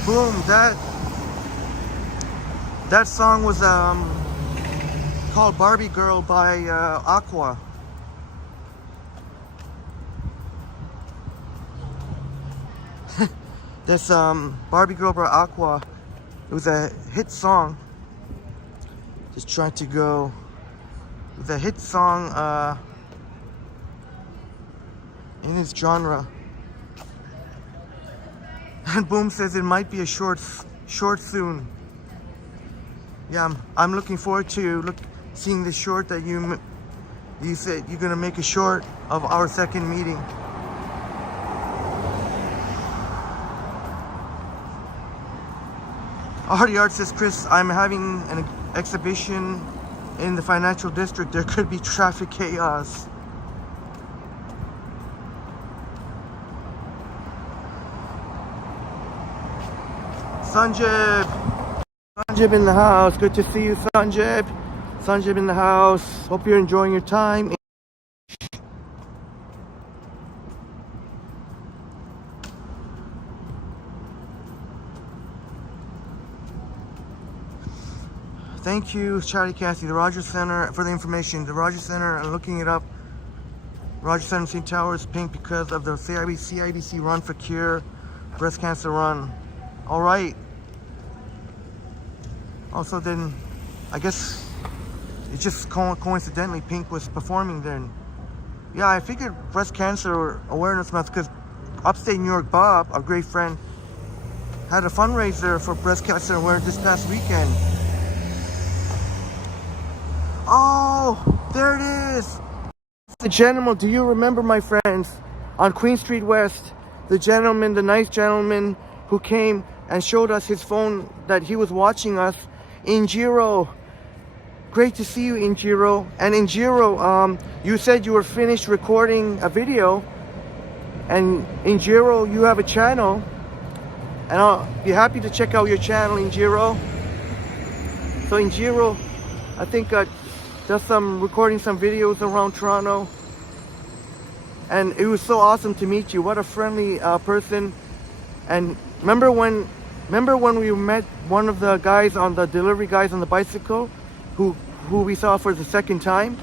Boom, that song was called Barbie Girl by Aqua. This Barbie Girl by Aqua. It was a hit song. Just trying to go. It was a hit song in its genre. And Boom says it might be a short soon. Yeah, I'm looking forward to seeing the short that you said you're gonna make a short of our second meeting. Hardy Art says, Chris, I'm having an exhibition in the financial district. There could be traffic chaos. Sanjib in the house. Good to see you, Sanjib. Sanjib in the house. Hope you're enjoying your time. Thank you, Charlie Cassie, the Rogers Center, for the information. The Rogers Center, I'm looking it up. Rogers Center St. Towers pink because of the CIBC Run for Cure breast cancer run. All right. Also, then, I guess it just coincidentally Pink was performing then. Yeah, I figured breast cancer awareness month because upstate New York Bob, our great friend, had a fundraiser for breast cancer awareness this past weekend. Oh, there it is. The gentleman, do you remember, my friends, on Queen Street West, the nice gentleman who came and showed us his phone that he was watching us? Injiro, great to see you, Injiro. And Injiro, you said you were finished recording a video, and Injiro, you have a channel, and I'll be happy to check out your channel, Injiro. So Injiro, I think does recording some videos around Toronto, and it was so awesome to meet you. What a friendly person. And remember when we met one of the guys on the delivery guys on the bicycle who we saw for the second time?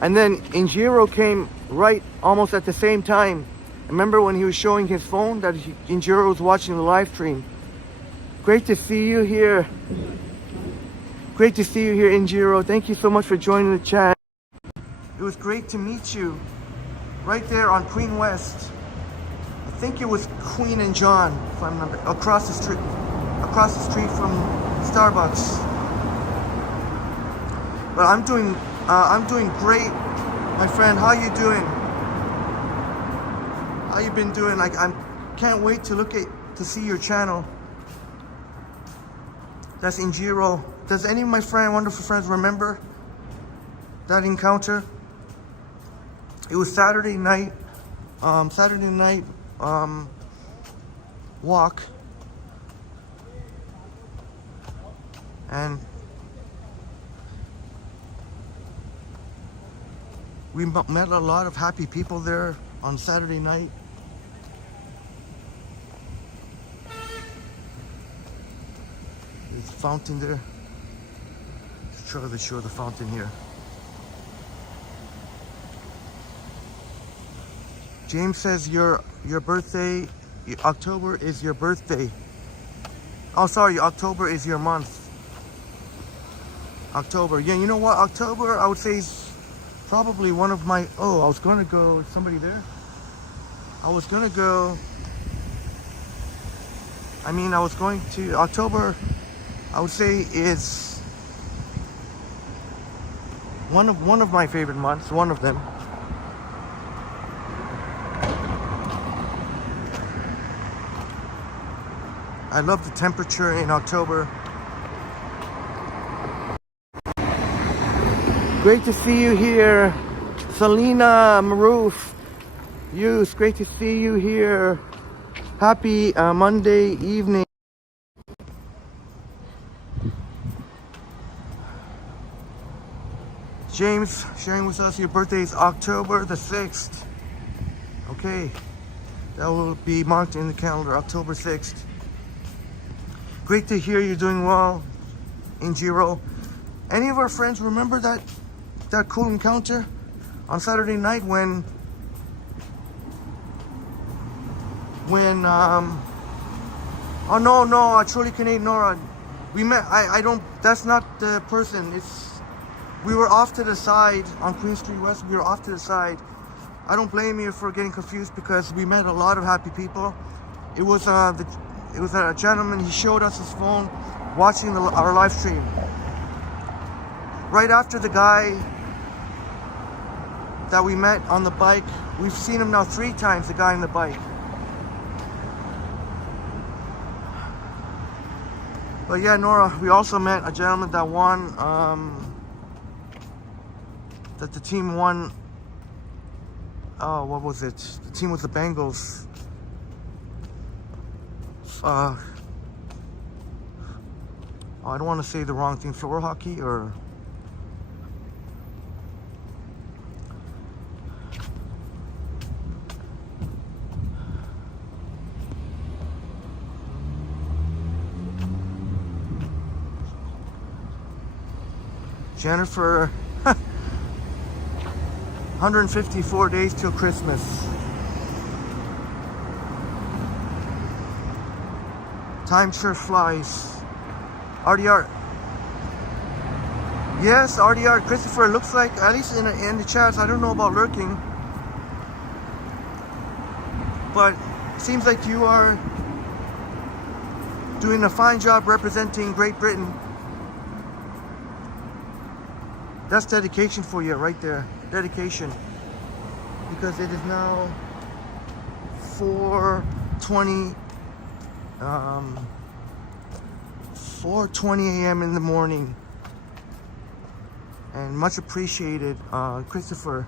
And then Injiro came right almost at the same time. Remember when he was showing his phone that Injiro was watching the live stream? Great to see you here. Great to see you here, Injiro. Thank you so much for joining the chat. It was great to meet you right there on Queen West. I think it was Queen and John, if I remember, across the street from Starbucks. But I'm doing great, my friend. How you doing? How you been doing? I can't wait to see your channel. That's Injiro. Does any of my wonderful friends remember that encounter? It was Saturday night walk, and we met a lot of happy people there on Saturday night. There's a fountain there. Show the fountain here. James says your birthday, October is your birthday. Oh, sorry, October is your month. October, yeah, you know what? October, I would say, is probably one of my. Oh, I was gonna go. Is somebody there? I was going to October, I would say, is one of my favorite months, one of them. I love the temperature in October. Great to see you here, Selena Maroof. It's great to see you here. Happy Monday evening. James sharing with us your birthday is October the 6th. Okay, that will be marked in the calendar, October 6th. Great to hear you're doing well in Giro. Any of our friends remember that cool encounter on Saturday night when oh no, truly Canadian Nora, we met. I don't, that's not the person. We were off to the side on Queen Street West. We were off to the side. I don't blame you for getting confused because we met a lot of happy people. It was a gentleman. He showed us his phone watching our live stream. Right after the guy that we met on the bike, we've seen him now 3 times, the guy on the bike. But yeah, Nora, we also met a gentleman that won, that the team won, oh, what was it? The team was the Bengals. I don't want to say the wrong thing, floor hockey or... Jennifer, 154 days till Christmas. Time sure flies. RDR. Yes, RDR. Christopher, looks like, at least in the chats, I don't know about lurking, but it seems like you are doing a fine job representing Great Britain. That's dedication for you right there. Dedication. Because it is now 4:20 a.m. in the morning. And much appreciated, Christopher.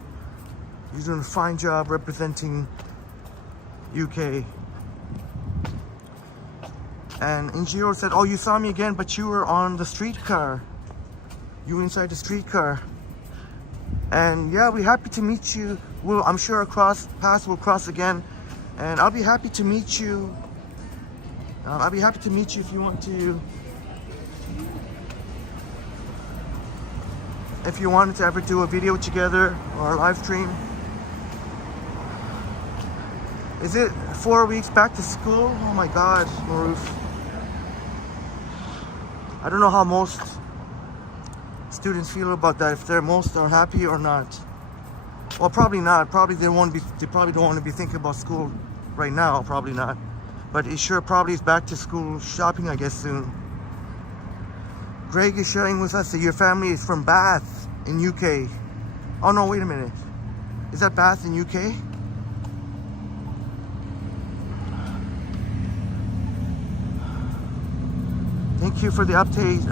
You're doing a fine job representing UK. And Ingiro said, oh, you saw me again, but you were on the streetcar. You were inside the streetcar. And yeah, we're happy to meet you. I'm sure our paths will cross again. And I'll be happy to meet you. I'll be happy to meet you if you want to. If you wanted to ever do a video together or a live stream. Is it 4 weeks back to school? Oh my God, Maroof. I don't know how most students feel about that, if most are happy or not. Well, probably not. Probably they probably don't want to be thinking about school right now. Probably not. But it sure probably is back to school shopping, I guess, soon. Greg is sharing with us that your family is from Bath in UK. Oh no, wait a minute. Is that Bath in UK? Thank you for the update.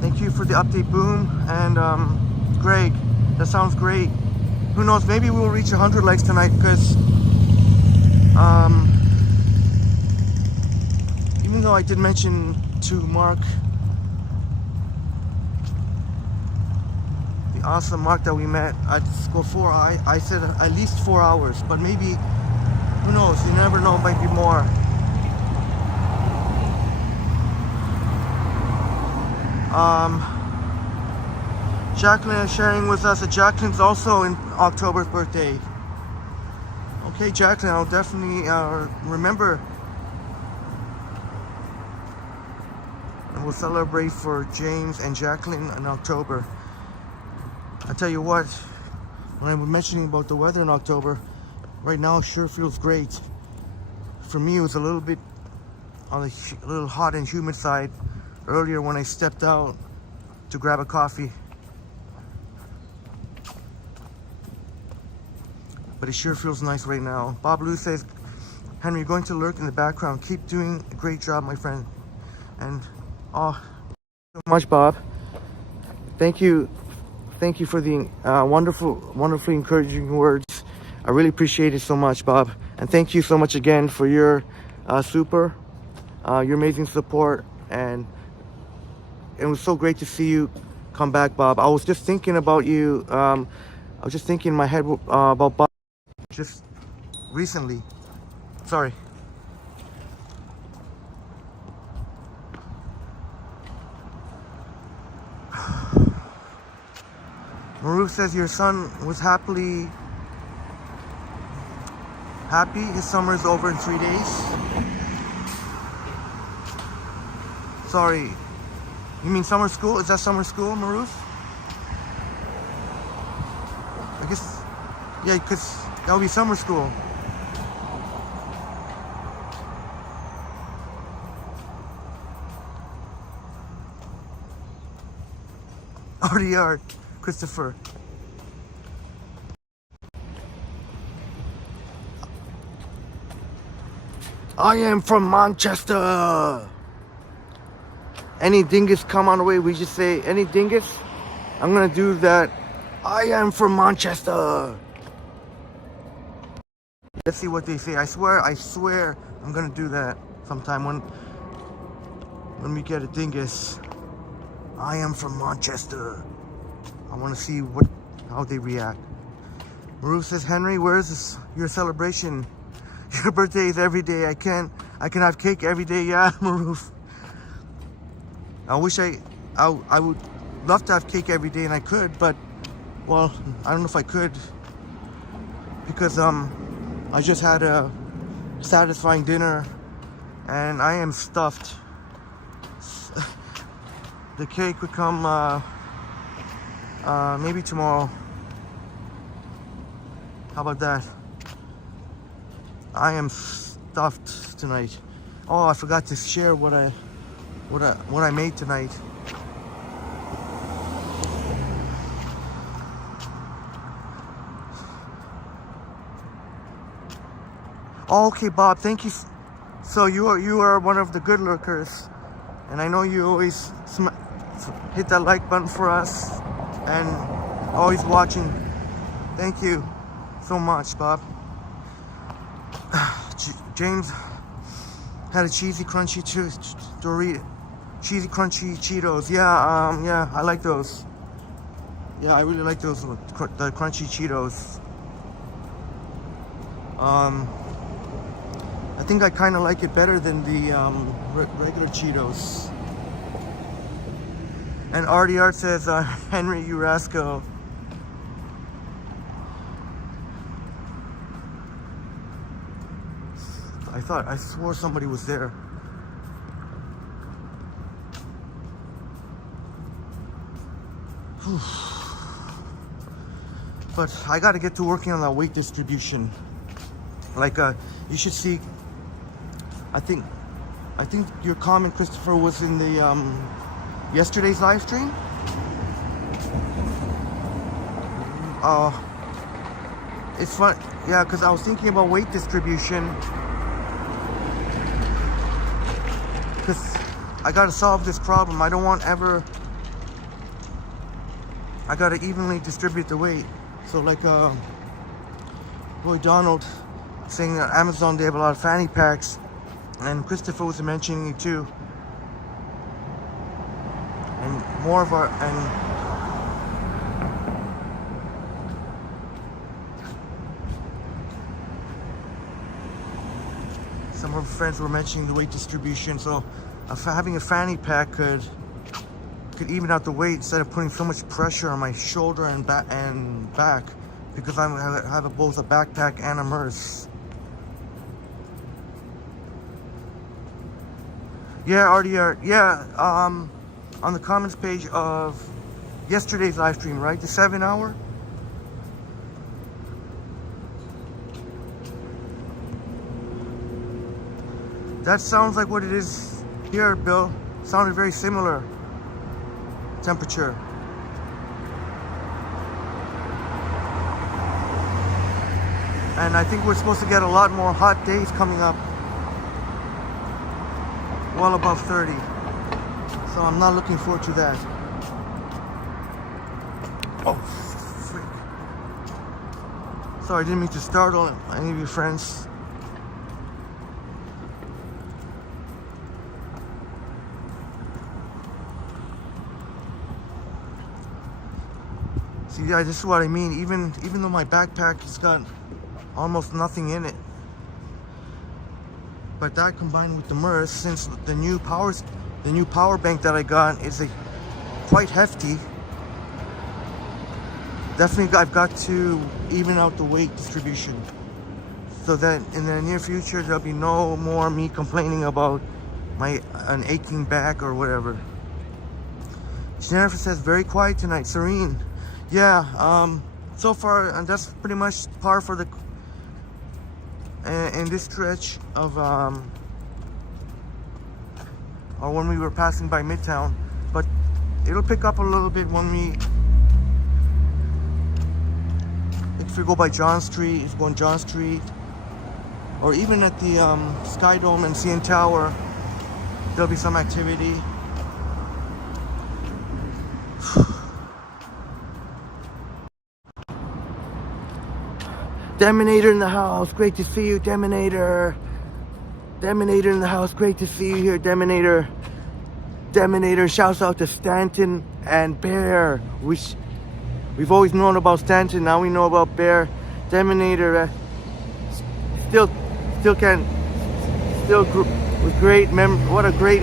Thank you for the update, Boom. And Greg, that sounds great. Who knows, maybe we'll reach 100 likes tonight because even though I did mention to Mark, the awesome Mark that we met at School 4, I said at least 4 hours, but maybe, who knows, you never know, might be more. Jacqueline is sharing with us that Jacqueline's also in October's birthday. Okay, Jacqueline, I'll definitely remember. And we'll celebrate for James and Jacqueline in October. I tell you what, when I was mentioning about the weather in October, right now it sure feels great. For me, it was a little bit on the a little hot and humid side earlier when I stepped out to grab a coffee. But it sure feels nice right now. Bob Lou says, Henry, you're going to lurk in the background. Keep doing a great job, my friend. And oh, so much, Bob. Thank you for the wonderfully encouraging words. I really appreciate it so much, Bob. And thank you so much again for your your amazing support. And it was so great to see you come back, Bob. I was just thinking about you. I was just thinking in my head about Bob just recently. Sorry. Maruf says your son was happy. His summer is over in 3 days. Sorry. You mean summer school? Is that summer school, Maruf? I guess, yeah, because that would be summer school. RDR, Christopher. I am from Manchester. Any dingus come on the way, we just say, any dingus? I'm gonna do that. I am from Manchester. Let's see what they say. I swear, I'm gonna do that sometime when we get a dingus. I am from Manchester. I want to see how they react. Maruf says, Henry, where is your celebration? Your birthday is every day. I can have cake every day. Yeah, Maruf. I wish I would love to have cake every day, and I could, but well, I don't know if I could because I just had a satisfying dinner and I am stuffed. The cake would come maybe tomorrow. How about that? I am stuffed tonight. Oh, I forgot to share what I made tonight. Oh, okay, Bob, thank you. So you are one of the good lurkers, and I know you always hit that like button for us and always watching. Thank you so much, Bob. James had a cheesy crunchy Dorito, cheesy crunchy Cheetos. Yeah, I like those. Yeah, I really like those, the crunchy Cheetos. I think I kind of like it better than the regular Cheetos. And RDR says, Henry Urasco. I swore somebody was there. Whew. But I gotta get to working on that weight distribution. Like, you should see, I think your comment, Christopher, was in the yesterday's live stream. It's fun, yeah, because I was thinking about weight distribution. Because I gotta solve this problem. I don't want I gotta evenly distribute the weight. So like Roy Donald saying that Amazon, they have a lot of fanny packs, and Christopher was mentioning it too. And more of our, some of our friends were mentioning the weight distribution. So having a fanny pack could could even out the weight instead of putting so much pressure on my shoulder and back because I have both a backpack and a Merce. Yeah, RDR. Yeah, on the comments page of yesterday's live stream, right? The 7-hour. That sounds like what it is here, Bill. Sounded very similar temperature. And I think we're supposed to get a lot more hot days coming up. Well above 30. So I'm not looking forward to that. Oh, freak. Sorry, I didn't mean to startle any of your friends. See, yeah, this is what I mean. Even though my backpack has got almost nothing in it, but that combined with the Merce, since the new power bank that I got is quite hefty. Definitely, I've got to even out the weight distribution, so that in the near future there'll be no more me complaining about an aching back or whatever. Jennifer says very quiet tonight, serene. Yeah, so far, and that's pretty much par for the in this stretch of or when we were passing by Midtown, but it'll pick up a little bit when if we go by John Street, it's going John Street, or even at the Sky Dome and CN Tower, there'll be some activity. Deminator in the house, great to see you, Deminator. Deminator in the house, great to see you here, Deminator. Deminator, shouts out to Stanton and Bear. We've always known about Stanton, now we know about Bear. Deminator, was great. What a great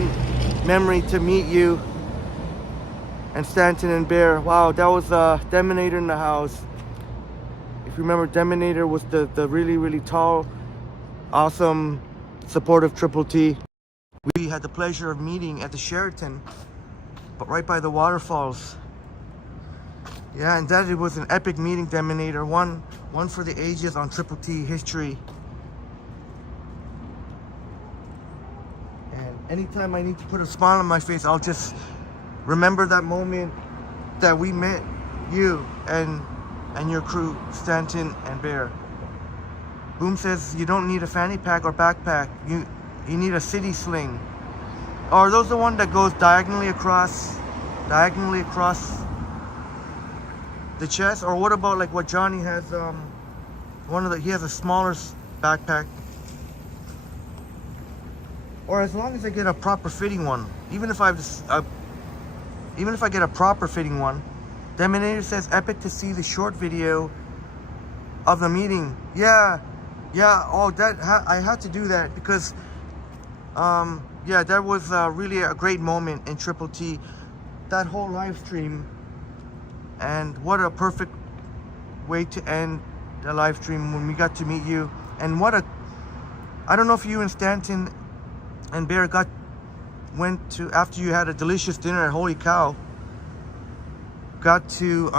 memory to meet you and Stanton and Bear. Wow, that was Deminator in the house. If you remember, Deminator was the really, really tall, awesome, supportive Triple T. We had the pleasure of meeting at the Sheraton, but right by the waterfalls. Yeah, and that it was an epic meeting, Deminator. One for the ages on Triple T history. And anytime I need to put a smile on my face, I'll just remember that moment that we met you and your crew, Stanton and Bear. Boom says you don't need a fanny pack or backpack. You need a city sling. Are those the one that goes diagonally across the chest? Or what about like what Johnny has? He has a smaller backpack. Or as long as I get a proper fitting one, even if I get a proper fitting one. Deminator says, epic to see the short video of the meeting. Yeah. Oh, I had to do that because, yeah, that was really a great moment in Triple T. That whole live stream, and what a perfect way to end the live stream when we got to meet you. And I don't know if you and Stanton and Bear went to, after you had a delicious dinner at Holy Cow, got to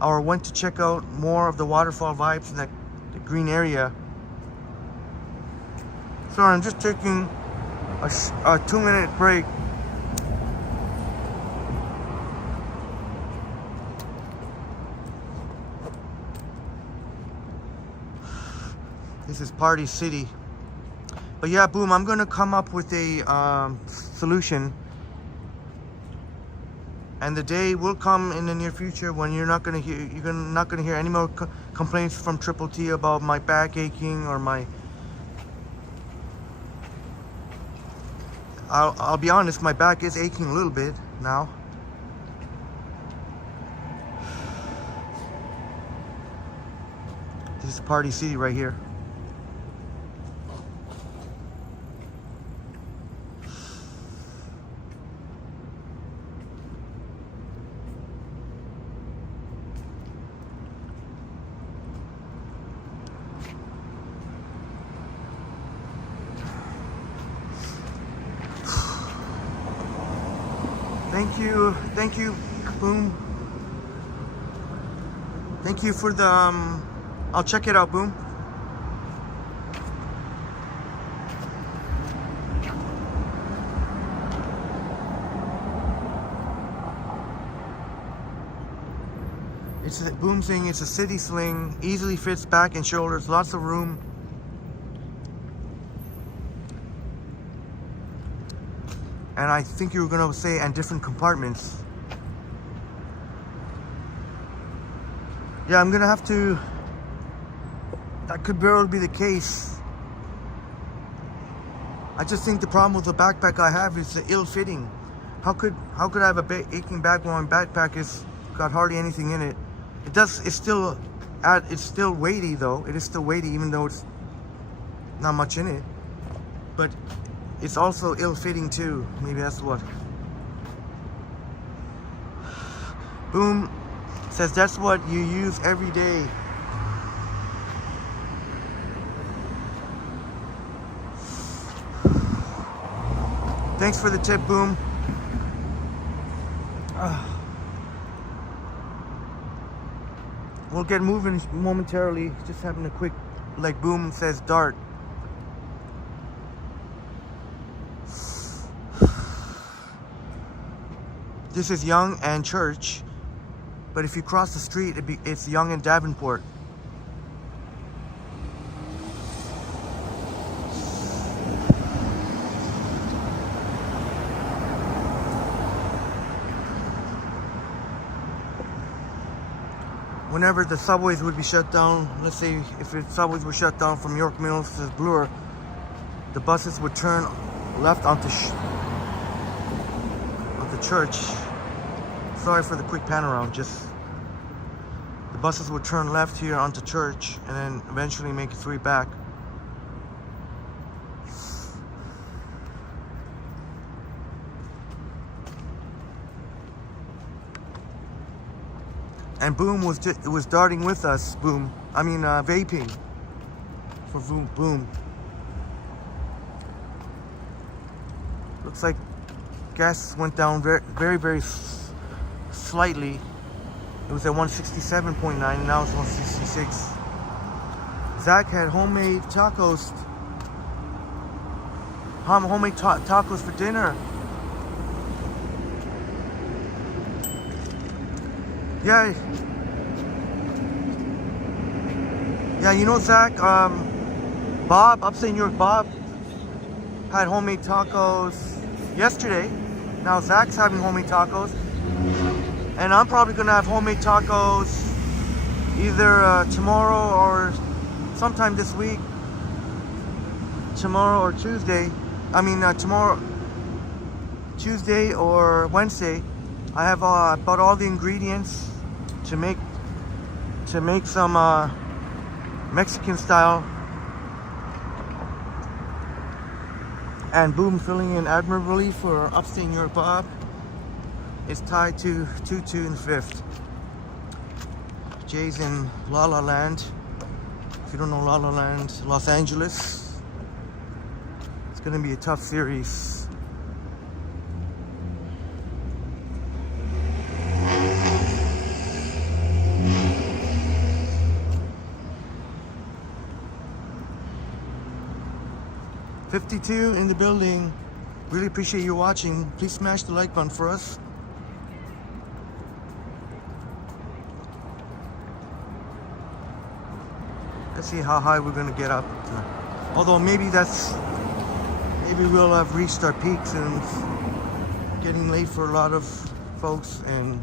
or went to check out more of the waterfall vibes in the green area. Sorry, I'm just taking a 2-minute break. This is Party City. But yeah, Boom, I'm gonna come up with a solution. And the day will come in the near future when you're not gonna hear any more complaints from Triple T about my back aching or my. I'll be honest, my back is aching a little bit now. This is Party City right here. Thank you, Boom. Thank you for the, I'll check it out, Boom. Boom saying it's a city sling, easily fits back and shoulders, lots of room. And I think you were gonna say, and different compartments. Yeah, I'm gonna have to, that could barely be the case. I just think the problem with the backpack I have is the ill fitting. How could I have a aching back when my backpack is got hardly anything in it? It's still weighty though. It is still weighty even though it's not much in it. But it's also ill-fitting too. Maybe that's what. Boom says that's what you use every day. Thanks for the tip, Boom. We'll get moving momentarily. Just having a quick, like Boom says, dart. This is Yonge and Church, but if you cross the street, it's Yonge and Davenport. Whenever the subways would be shut down, let's say if the subways were shut down from York Mills to Bloor, the buses would turn left onto Church. Sorry for the quick pan around, just the buses would turn left here onto Church and then eventually make its way back. And Boom was darting with us. Boom. I mean vaping. For Boom. Looks like gas went down very slightly. It was at 167.9. Now it's 166. Zach had homemade tacos. Homemade tacos for dinner. Yeah, you know, Zach, Bob, upstate New York Bob, had homemade tacos yesterday. Now Zach's having homemade tacos. And I'm probably gonna have homemade tacos either tomorrow or sometime this week. Tomorrow or Tuesday. Tomorrow, Tuesday or Wednesday. I have bought all the ingredients to make some Mexican style, and Boom filling in admirably for upstate New York Bob. It's tied to 2-2 and 5th. Jay's in La La Land. If you don't know La La Land, Los Angeles. It's gonna be a tough series. #52 in the building. Really appreciate you watching. Please smash the like button for us. Let's see how high we're gonna get up tonight. Although maybe we'll have reached our peaks and it's getting late for a lot of folks. And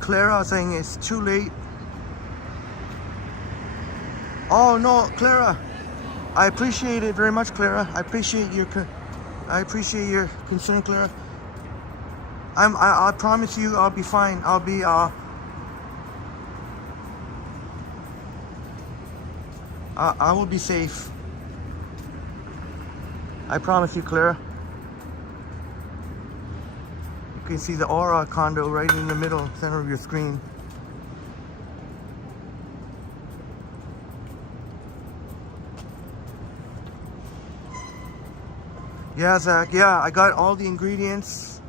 Clara saying it's too late. Oh no, Clara, I appreciate it very much, Clara. I appreciate your concern, Clara. I promise you, I'll be fine. I will be safe. I promise you, Clara. can see the Aura condo right in the middle center of your screen. Yeah, Zach, yeah, I got all the ingredients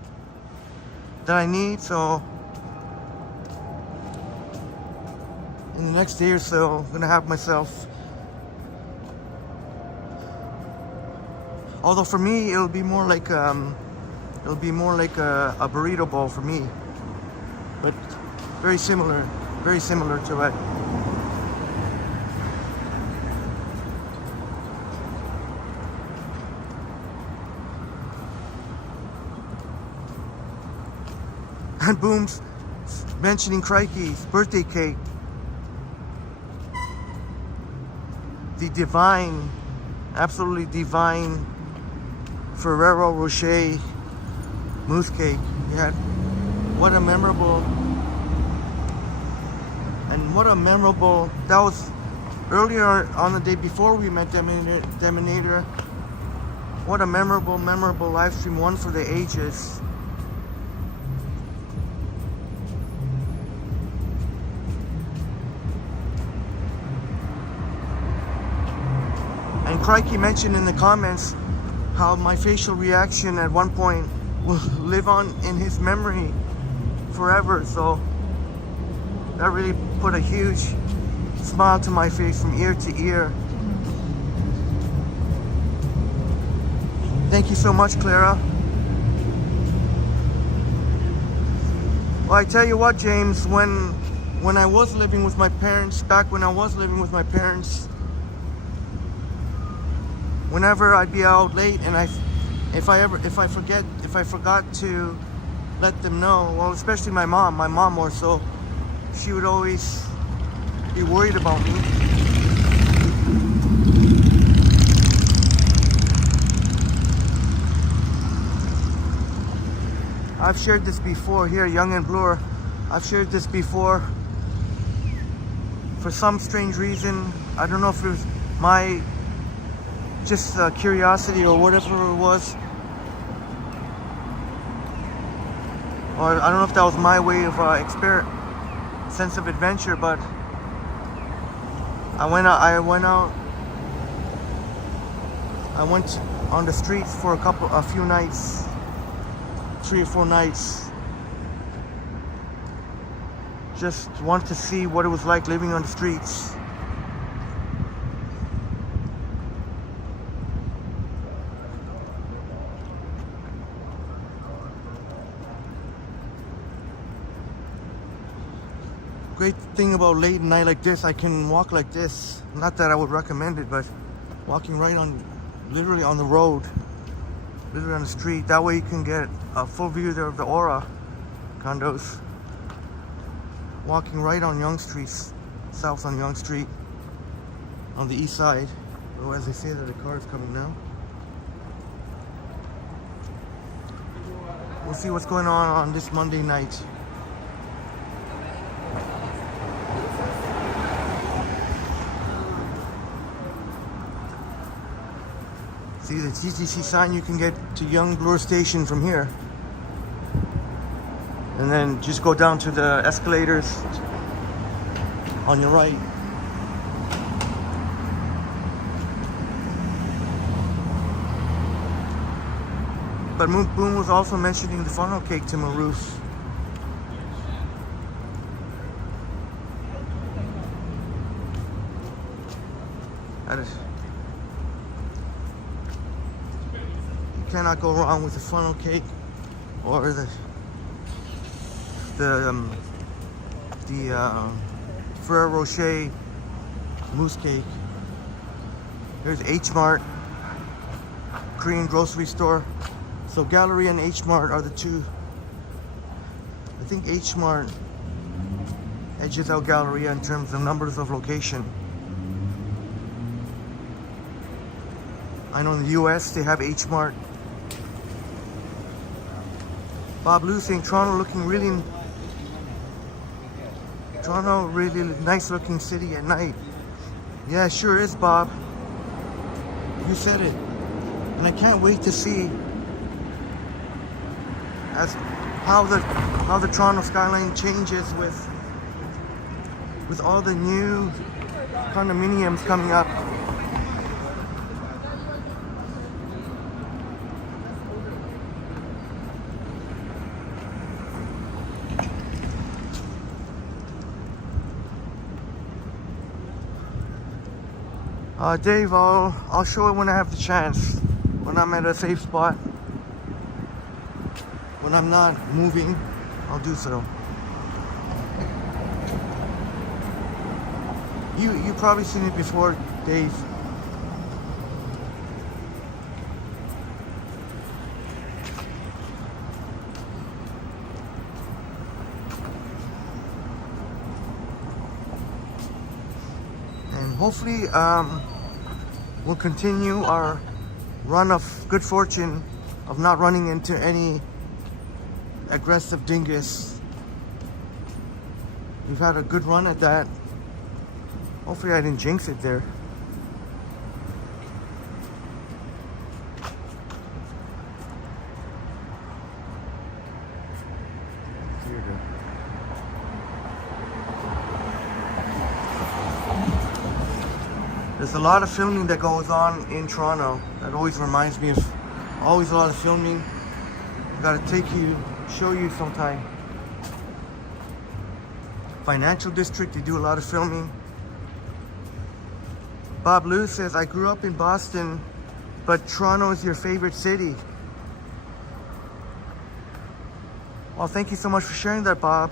that I need, so in the next day or so, I'm gonna have myself, although for me, it'll be more like a burrito bowl for me, but very similar to it. And Boom's mentioning Crikey's birthday cake. The divine, absolutely divine Ferrero Rocher mousse cake. Yeah, what a memorable, that was earlier on the day before we met Deminator. What a memorable live stream, one for the ages. And Crikey mentioned in the comments how my facial reaction at one point will live on in his memory forever. So that really put a huge smile to my face from ear to ear. Thank you so much, Clara. Well, I tell you what, James, when I was living with my parents, whenever I'd be out late and if I forgot to let them know, well, especially my mom more so, she would always be worried about me. I've shared this before here, Young and Bloor. I've shared this before. For some strange reason, I don't know if it was my just curiosity or whatever it was, or I don't know if that was my way of sense of adventure, but I went on the streets for a few nights, 3 or 4 nights, just wanted to see what it was like living on the streets. Great thing about late night like this, I can walk like this. Not that I would recommend it, but walking literally on the road, literally on the street. That way you can get a full view there of the Aura condos. Walking right on Yonge Street, south on Yonge Street, on the east side. Oh, as they say that the car is coming now. We'll see what's going on this Monday night. See the TTC sign, you can get to Young Bloor Station from here. And then just go down to the escalators on your right. But Boom was also mentioning the funnel cake to Marouf. That is, you cannot go wrong with the funnel cake or the Ferrero Rocher mousse cake. There's H Mart, Korean grocery store. So Galleria and H Mart are the two. I think H Mart edges out Galleria in terms of numbers of location. I know in the US they have H Mart. Bob Lou saying Toronto really nice looking city at night. Yeah, sure is, Bob. You said it. And I can't wait to see, as how the Toronto skyline changes with all the new condominiums coming up. Dave, I'll show it when I have the chance. When I'm at a safe spot. When I'm not moving, I'll do so. You probably seen it before, Dave. And hopefully we'll continue our run of good fortune of not running into any aggressive dingus. We've had a good run at that. Hopefully I didn't jinx it there. Here we go. There's a lot of filming that goes on in Toronto. That always reminds me of always a lot of filming. I gotta show you sometime. Financial District, they do a lot of filming. Bob Lou says, I grew up in Boston, but Toronto is your favorite city. Well, thank you so much for sharing that, Bob.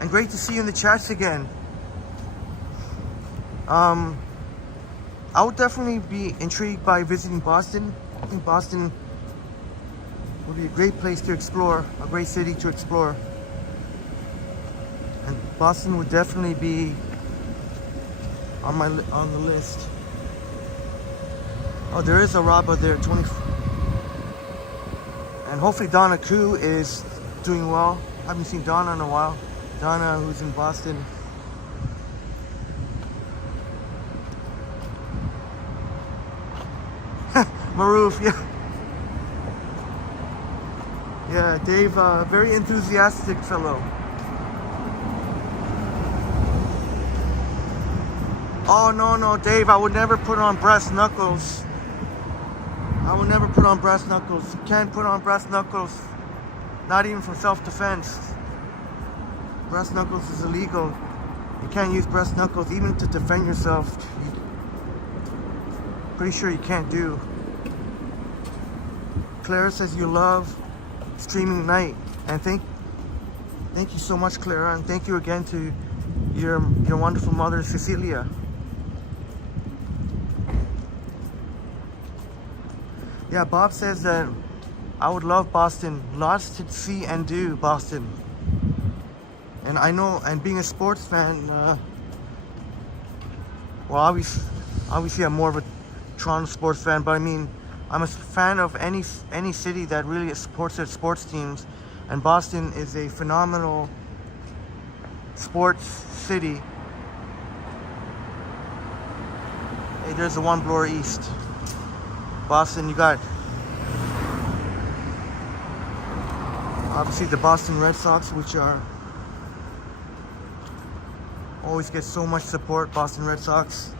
And great to see you in the chats again. I would definitely be intrigued by visiting Boston. I think Boston would be a great place to explore, a great city to explore. And Boston would definitely be on the list. Oh, there is a Rabba there, 20. And hopefully Donna Koo is doing well. I haven't seen Donna in a while. Donna, who's in Boston. Maroof, yeah. Yeah, Dave, very enthusiastic fellow. Oh, no, Dave, I would never put on brass knuckles. I would never put on brass knuckles. You can't put on brass knuckles. Not even for self-defense. Brass knuckles is illegal. You can't use brass knuckles even to defend yourself. Pretty sure you can't do. Clara says you love streaming night. And thank you so much, Clara. And thank you again to your wonderful mother, Cecilia. Yeah, Bob says that I would love Boston. Lots to see and do, Boston. And I know, and being a sports fan, well, obviously I'm more of a Toronto sports fan, but I mean, I'm a fan of any city that really supports their sports teams. And Boston is a phenomenal sports city. Hey, there's the one blower east. Boston, you got obviously the Boston Red Sox, which are always get so much support. Boston Red Sox,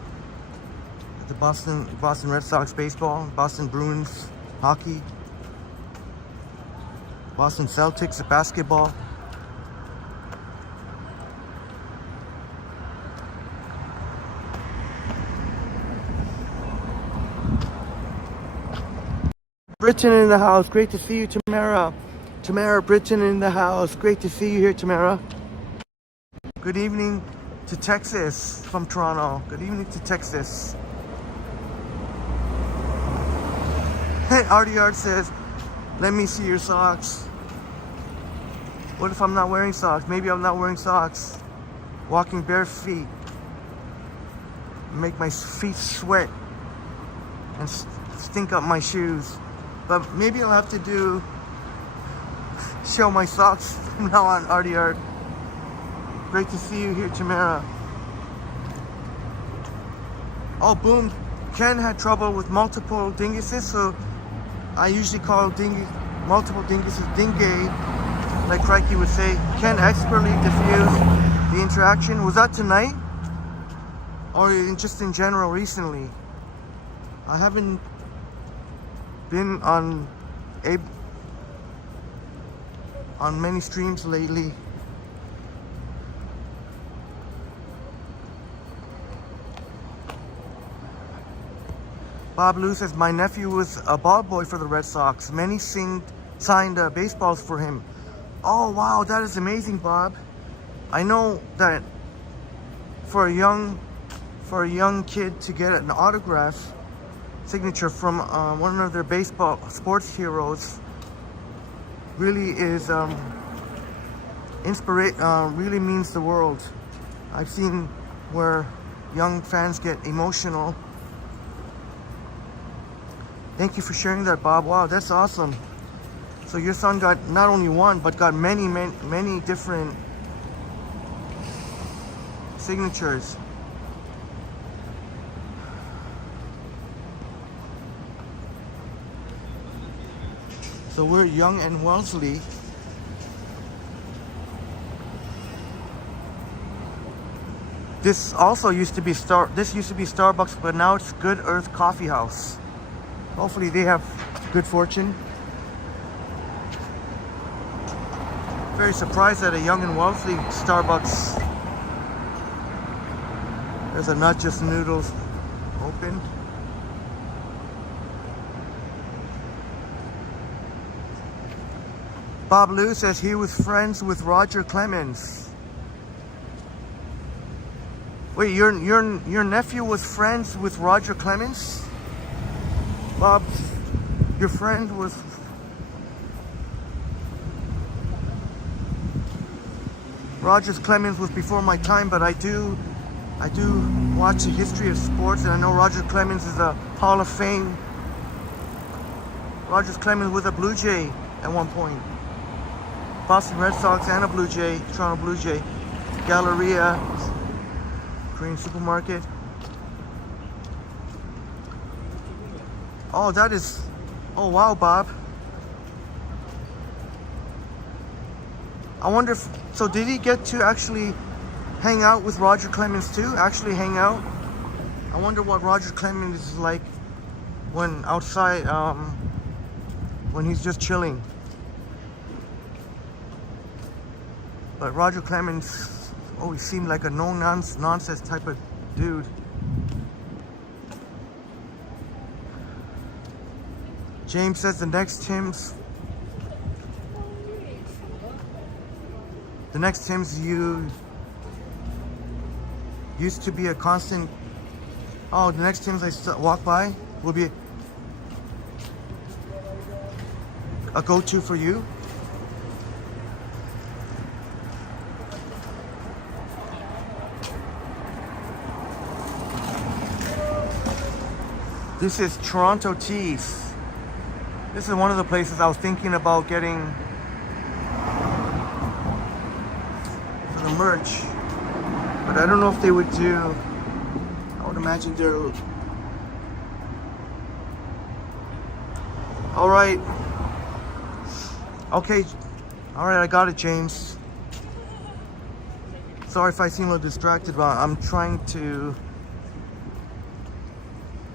the Boston Red Sox baseball, Boston Bruins hockey, Boston Celtics basketball. Britton in the house. Great to see you, Tamara. Tamara Britton in the house. Great to see you here, Tamara. Good evening to Texas from Toronto. Good evening to Texas. Hey, RDR says, let me see your socks. What if I'm not wearing socks? Maybe I'm not wearing socks. Walking bare feet. Make my feet sweat and stink up my shoes. But maybe I'll have to show my socks from now on, RDR. Great to see you here, Tamara. Oh, boom. Ken had trouble with multiple dinguses, so I usually call multiple dinguses, dingay, like Crikey would say, can expertly diffuse the interaction. Was that tonight? Or just in general recently? I haven't been on many streams lately. Bob Lou says, my nephew was a ball boy for the Red Sox. Many signed baseballs for him. Oh wow, that is amazing, Bob. I know that for a young kid to get an autograph signature from one of their baseball sports heroes really is really means the world. I've seen where young fans get emotional. Thank you for sharing that, Bob. Wow, that's awesome. So your son got not only one, but got many different signatures. So we're Young and Wellesley. This also used to be Starbucks, but now it's Good Earth Coffee House. Hopefully they have good fortune. Very surprised at a Young and Wellesley Starbucks. There's a Not Just Noodles open. Bob Lou says he was friends with Roger Clemens. Wait, your nephew was friends with Roger Clemens? Bob, your friend was... Roger Clemens was before my time, but I do watch the history of sports, and I know Roger Clemens is a Hall of Fame. Roger Clemens was a Blue Jay at one point. Boston Red Sox and a Blue Jay, Toronto Blue Jay. Galleria, Korean supermarket. Oh, that is... Oh, wow, Bob. I wonder if... So did he get to actually hang out with Roger Clemens too? Actually hang out? I wonder what Roger Clemens is like when outside, when he's just chilling. But Roger Clemens always seemed like a no-nonsense type of dude. James says the next Tim's used to be a constant. Oh, the next Tim's I walk by will be a go-to for you. This is Toronto Tees. This is one of the places I was thinking about getting for the merch, but I don't know if they would do. I would imagine they're... All right. Okay. All right, I got it, James. Sorry if I seem a little distracted, but I'm trying to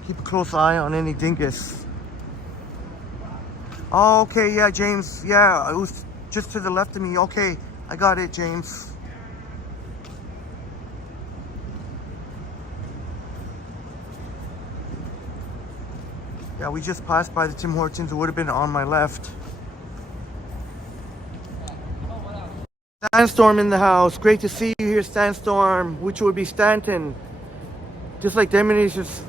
keep a close eye on any dingus. Oh, okay, yeah, James. Yeah, it was just to the left of me. Okay, I got it, James. Yeah, we just passed by the Tim Hortons. It would have been on my left. Sandstorm in the house. Great to see you here, Sandstorm, which would be Stanton. Just like Demetrius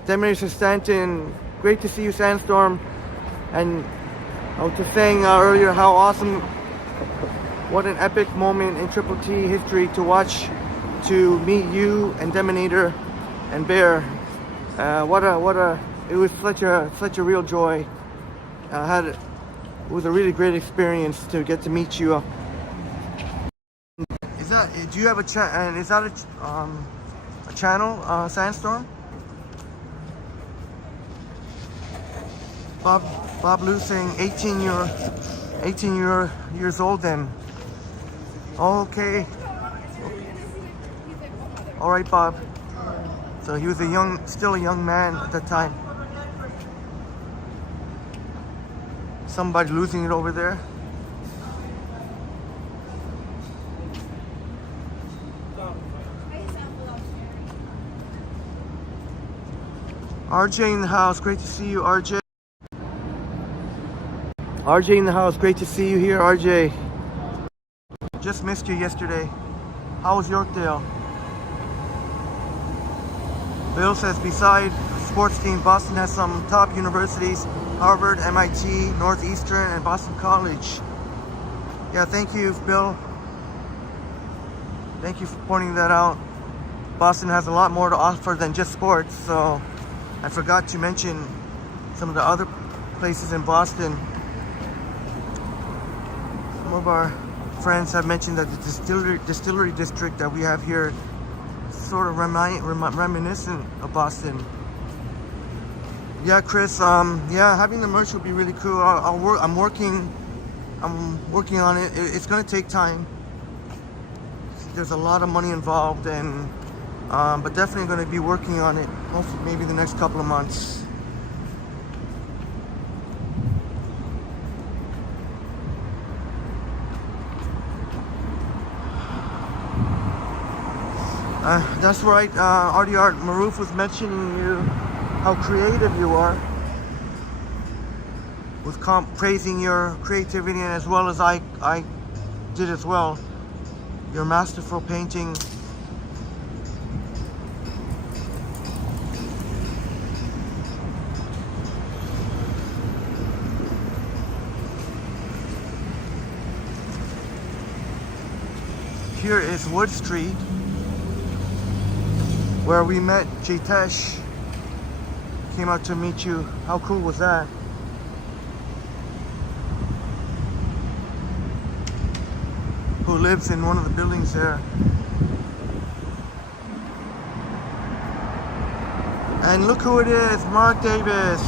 Stanton. Great to see you, Sandstorm. And I was just saying earlier how awesome, what an epic moment in Triple T history to watch, to meet you and Deminator and Bear. It was such a real joy. It was a really great experience to get to meet you. Do you have a and is that a channel, Sandstorm? Bob Lou saying 18 year years old then. Okay. All right, Bob. So he was still a young man at that time. Somebody losing it over there. RJ in the house, great to see you, RJ. RJ in the house, great to see you here, RJ. Just missed you yesterday. How was Yorkdale? Bill says, beside sports team, Boston has some top universities, Harvard, MIT, Northeastern, and Boston College. Yeah, thank you, Bill. Thank you for pointing that out. Boston has a lot more to offer than just sports, so I forgot to mention some of the other places in Boston. Some of our friends have mentioned that the distillery district that we have here is sort of reminiscent of Boston. Yeah, Chris. Yeah, having the merch would be really cool. I'm working on it. It's gonna take time. There's a lot of money involved, and but definitely going to be working on it. Hopefully, maybe the next couple of months. That's right. Artie Art Maroof was mentioning you, how creative you are, with praising your creativity, and as well as I did as well. Your masterful painting. Here is Wood Street, where we met Jitesh. Came out to meet you. How cool was that? Who lives in one of the buildings there. And look who it is, Mark Davis.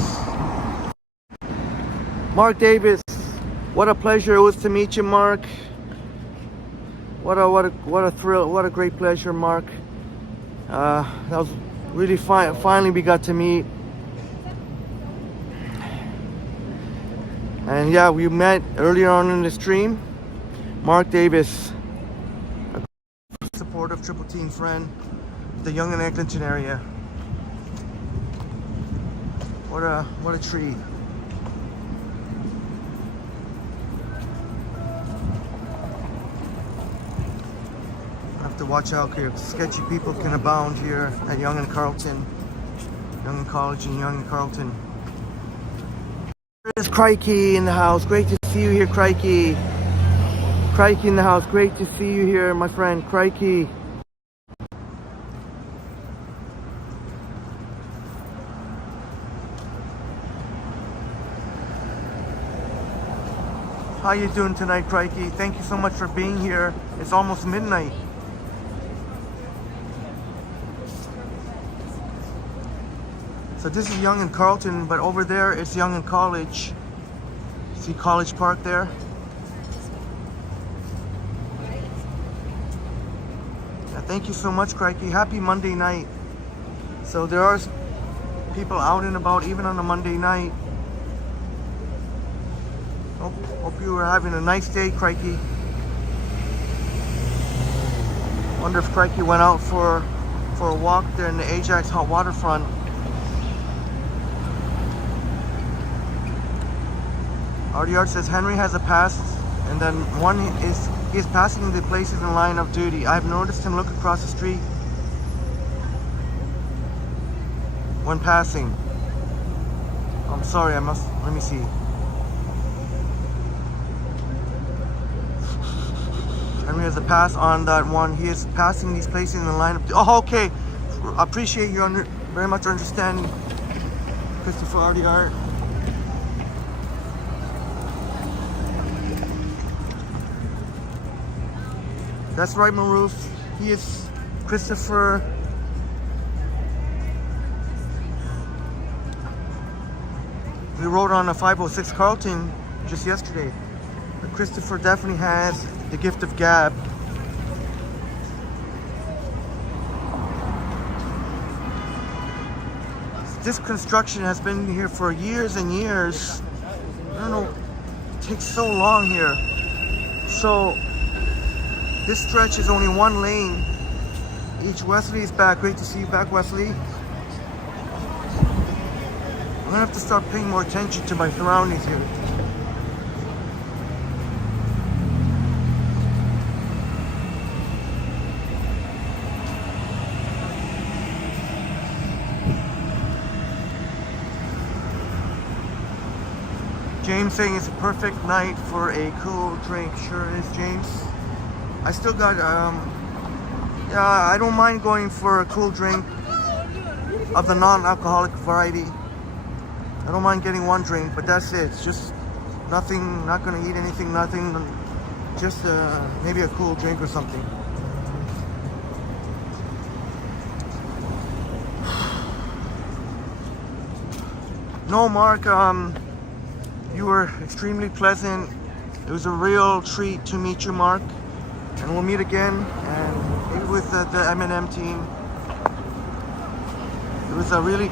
Mark Davis, what a pleasure it was to meet you, Mark. What a thrill, what a great pleasure, Mark. That was really fine. Finally we got to meet. And yeah, we met earlier on in the stream. Mark Davis, a supportive Triple Team friend, the Yonge and Eglinton area. What a treat. I have to watch out here. Sketchy people can abound here at Yonge and Carleton, Yonge and College and Yonge and Carleton. There's Crikey in the house. Great to see you here, Crikey. Crikey in the house. Great to see you here, my friend. Crikey. How you doing tonight, Crikey? Thank you so much for being here. It's almost midnight. So this is Yonge and Carleton, but over there it's Yonge and College. See College Park there? Yeah, thank you so much, Crikey. Happy Monday night. So there are people out and about even on a Monday night. Hope you are having a nice day, Crikey. Wonder if Crikey went out for a walk there in the Ajax Hot Waterfront. Artie Art says Henry has a pass, and then he is passing the places in line of duty. I've noticed him look across the street when passing. I'm sorry, let me see. Henry has a pass on that one. He is passing these places in the line of duty. Oh, okay. I appreciate you very much understanding, Christopher Artie Art. That's right, Maroof. He is Christopher. We rode on a 506 Carleton just yesterday. But Christopher definitely has the gift of gab. This construction has been here for years and years. I don't know, it takes so long here. So this stretch is only one lane each. Wesley is back. Great to see you back, Wesley. I'm gonna have to start paying more attention to my surroundings here. James saying it's a perfect night for a cool drink. Sure is, James. I still got, yeah, I don't mind going for a cool drink of the non-alcoholic variety. I don't mind getting one drink, but that's it. It's just nothing, not gonna eat anything, nothing. Just maybe a cool drink or something. No, Mark, you were extremely pleasant. It was a real treat to meet you, Mark. And we'll meet again, and maybe with the M&M team. It was a really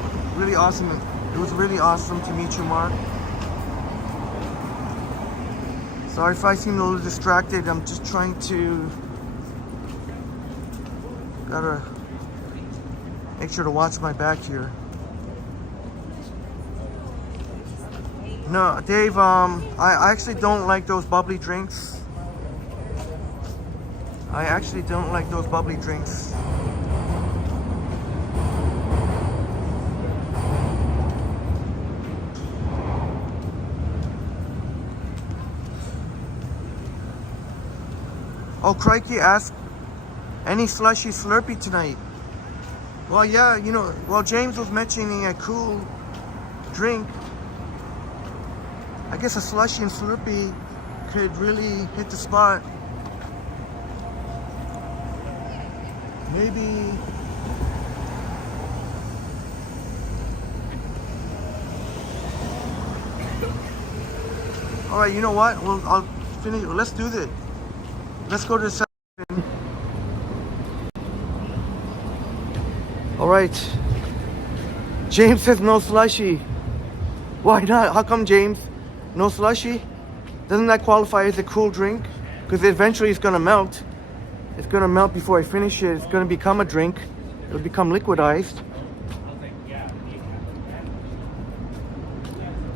awesome. It was really awesome to meet you, Mark. Sorry if I seem a little distracted. I'm just trying to gotta make sure to watch my back here. No, Dave, I actually don't like those bubbly drinks. I actually don't like those bubbly drinks. Oh, Crikey asked, any slushy Slurpee tonight? Well, yeah, you know, well, James was mentioning a cool drink. I guess a slushy and Slurpee could really hit the spot. Maybe all right, you know what? Well, I'll finish. Let's do this. Let's go to the second. All right. James says no slushy. Why not? How come, James? No slushy? Doesn't that qualify as a cool drink? Because eventually it's gonna melt. It's gonna melt before I finish it. It's gonna become a drink. It'll become liquidized.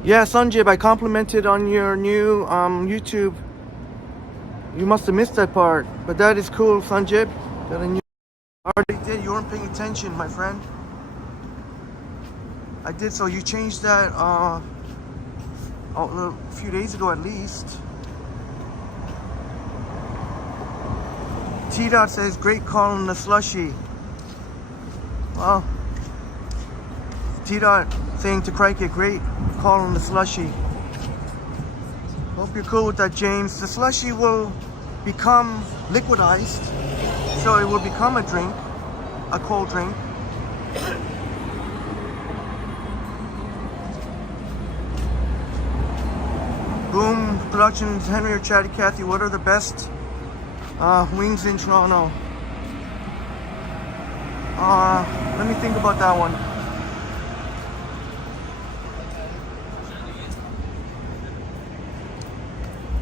Yeah, Sanjib, I complimented on your new YouTube. You must have missed that part, but that is cool, Sanjib. That I already did. You weren't paying attention, my friend. I did. So you changed that a few days ago, at least. T-Dot says, great call on the slushy. Well, T-Dot saying to Crikey, great call on the slushy. Hope you're cool with that, James. The slushy will become liquidized, so it will become a drink, a cold drink. Boom Productions, Henry or Chatty Cathy, what are the best wings in Toronto? Let me think about that one.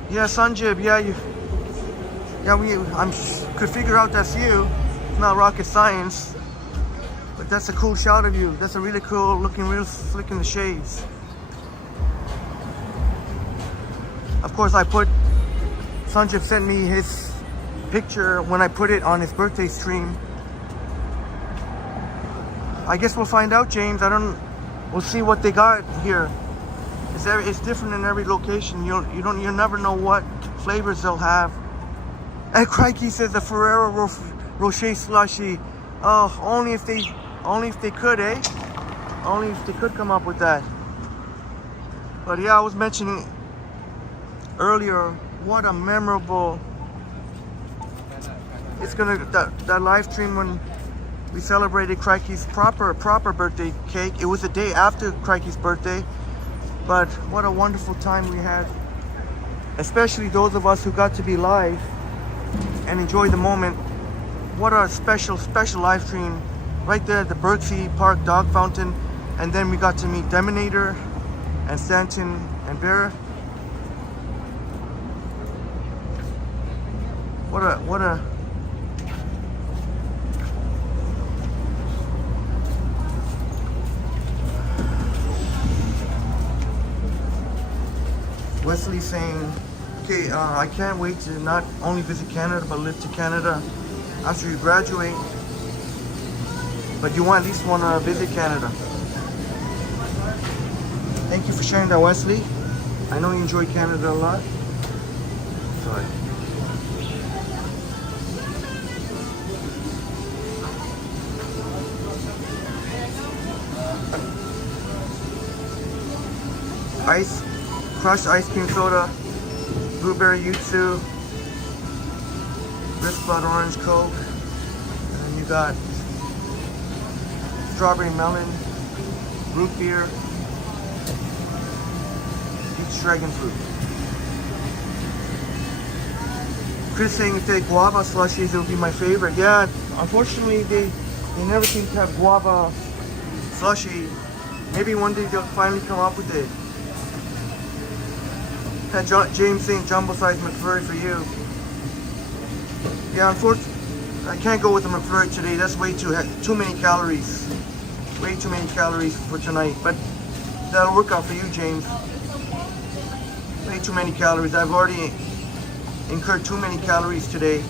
Yeah, Sanjib, could figure out that's you. It's not rocket science, but that's a cool shot of you. That's a really cool, looking real slick in the shades. Of course, Sanjib sent me his picture when I put it on his birthday stream. I guess we'll find out, James. We'll see what they got here. It's different in every location. You never know what flavors they'll have. And Crikey says the Ferrero Rocher slushy. Oh, only if they could, eh? Only if they could come up with that. But yeah, I was mentioning earlier, what a memorable. It's gonna that live stream when we celebrated Crikey's proper birthday cake. It was the day after Crikey's birthday. But what a wonderful time we had. especially those of us who got to be live and enjoy the moment. What a special live stream right there at the Berksea Park Dog Fountain. And then we got to meet Deminator and Stanton and Bear. What a Wesley saying, okay, I can't wait to not only visit Canada but live to Canada after you graduate. But you at least want to visit Canada. Thank you for sharing that, Wesley. I know you enjoy Canada a lot. Sorry. Ice, crushed ice cream soda, blueberry jutsu, Wrist Blood Orange Coke, and then you got strawberry melon, root beer, peach dragon fruit. Chris saying if they guava slushies, it would be my favorite. Yeah, unfortunately they never seem to have guava slushy. Maybe one day they'll finally come up with it. James saying jumbo size McFlurry for you. Yeah, unfortunately, I can't go with the McFlurry today. That's way too many calories. Way too many calories for tonight. But that'll work out for you, James. Way too many calories. I've already incurred too many calories today.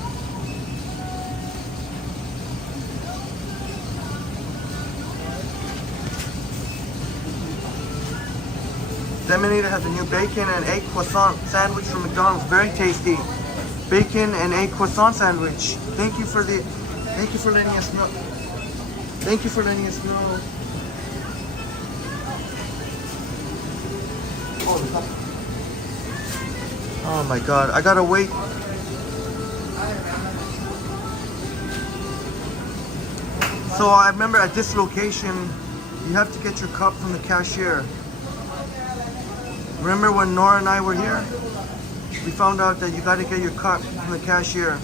Deminator has a new bacon and egg croissant sandwich from McDonald's. Very tasty. Bacon and egg croissant sandwich. Thank you for letting us know. Thank you for letting us know. Oh my god, I gotta wait. So I remember at this location, you have to get your cup from the cashier. Remember when Nora and I were here? We found out that you got to get your cup from the cashier.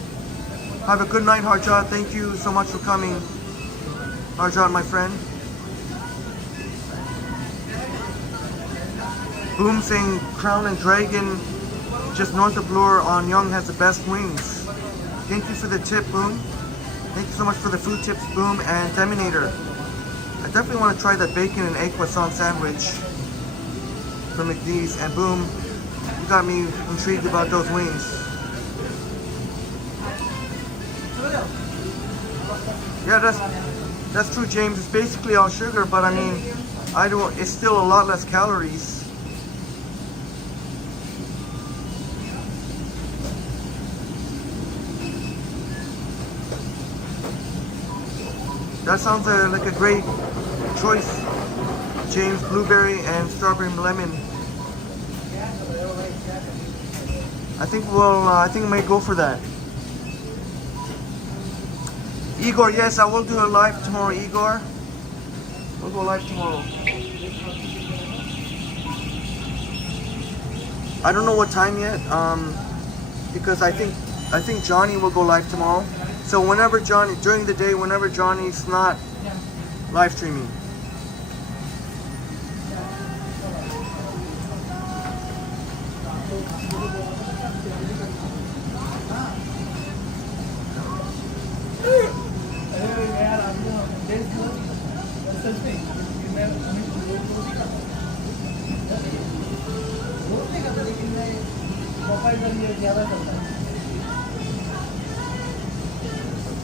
Have a good night, Harjot. Thank you so much for coming, Harjot, my friend. Boom saying Crown and Dragon, just north of Bloor on Yonge, has the best wings. Thank you for the tip, Boom. Thank you so much for the food tips, Boom and Deminator. I definitely want to try that bacon and egg croissant sandwich from McDee's, and Boom, you got me intrigued about those wings. Yeah, that's true, James. It's basically all sugar, but I mean, it's still a lot less calories. That sounds like a great choice, James. Blueberry and strawberry lemon. I think we may go for that. Igor, yes, I will do a live tomorrow, Igor. We'll go live tomorrow. I don't know what time yet, because I think Johnny will go live tomorrow. So whenever during the day, whenever Johnny's not live streaming.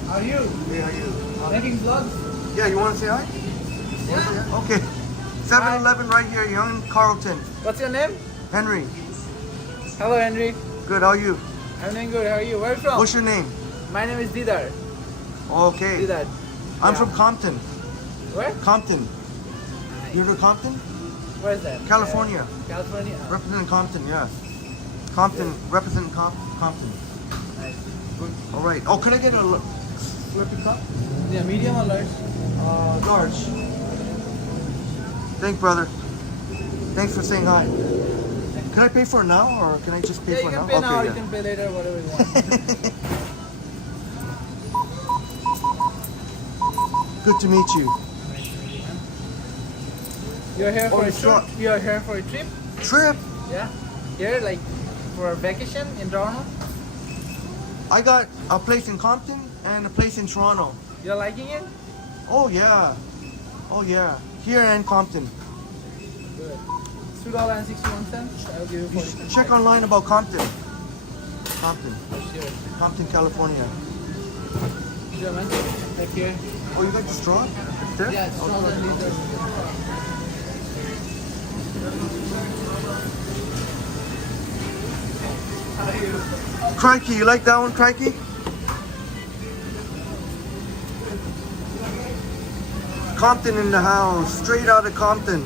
How are you? Hey, how are you? Making vlogs? Yeah, you want to say hi? Yeah. Okay. 7-Eleven right here, Young Carlton. What's your name? Henry. Hello, Henry. Good, how are you? I'm doing good. How are you? Where are you from? What's your name? My name is Didar. Okay. Didar. I'm Yeah. from Compton. Where? Compton. You know Compton? Where is that? California. California. Representing Compton, yeah. Compton, representing Compton. Nice. Good. All right. Oh, can I get a Slurpee cup? Yeah, medium or large? Large. Thanks, brother. Thanks for saying hi. Can Can I pay for it now, or can I just pay Yeah, for you it can now? pay now, Okay, you can pay later, whatever you want. Good to meet you. You're here for Oh, a it's not- trip? You're here for a trip? Trip. Yeah? Here, like, for a vacation in Toronto? I got a place in Compton and a place in Toronto. You're liking it? Oh yeah. Oh yeah. Here in Compton. Good. $2.61. I'll give you You 40 should cents. check online about Compton. Compton. Sure. Compton, California. Sure, man. Take care. Oh, you got the straw? There? Yeah, it's $2. Crikey, you like that one, Crikey? Compton in the house. Straight out of Compton.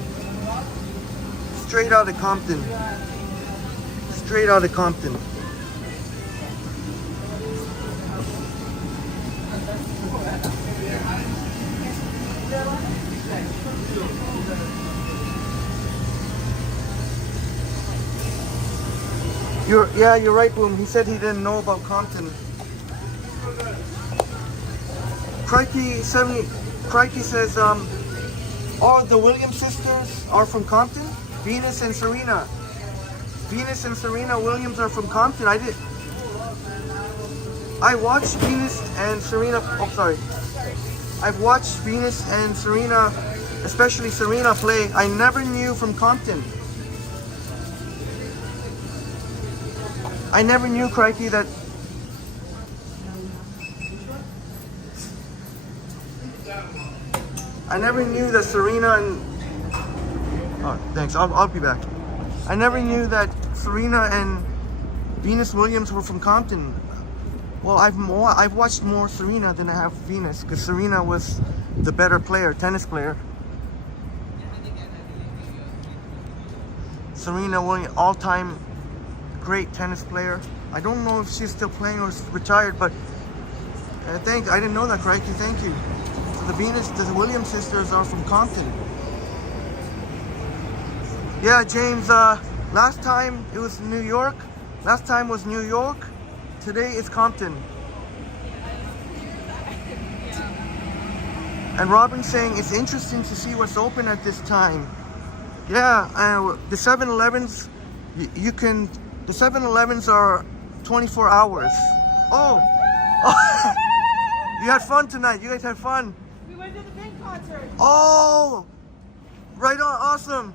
Straight out of Compton. Straight out of Compton. You're right, Boom. He said he didn't know about Compton. Crikey says, all the Williams sisters are from Compton. Venus and Serena. Venus and Serena Williams are from Compton. I watched Venus and Serena. Oh, sorry. I've watched Venus and Serena, especially Serena, play. I never knew from Compton. I never knew, Crikey, that. I never knew that Serena and. Oh, thanks. I'll be back. I never knew that Serena and Venus Williams were from Compton. Well, I've watched more Serena than I have Venus, because Serena was the better player, tennis player. Serena Williams, all-time great tennis player. I don't know if she's still playing or retired, but I didn't know that, Crikey. Thank you. So the Williams sisters are from Compton. Yeah, James, last time it was New York. Last time was New York. Today is Compton. And Robin's saying it's interesting to see what's open at this time. Yeah, the 7-Elevens, the 7-Elevens are 24 hours. Oh! You had fun tonight. You guys had fun. We went to the Pink concert. Oh! Right on, awesome.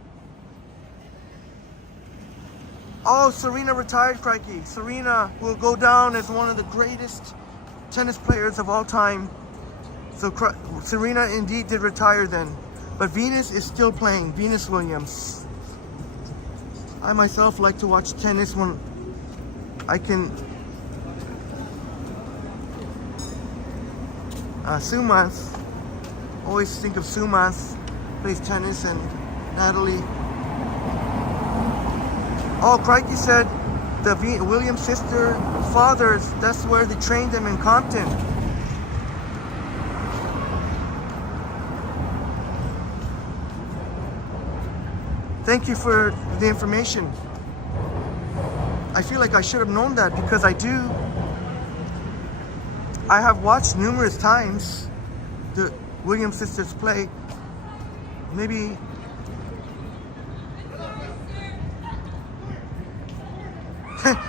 Oh, Serena retired, Crikey. Serena will go down as one of the greatest tennis players of all time. So Serena indeed did retire then. But Venus is still playing, Venus Williams. I myself like to watch tennis when I can. Sumas. Always think of Sumas. Plays tennis, and Natalie. Oh, Crikey said the Williams sister fathers, that's where they trained them in Compton. Thank you for the information. I feel like I should have known that, because I have watched numerous times the Williams sisters play. Maybe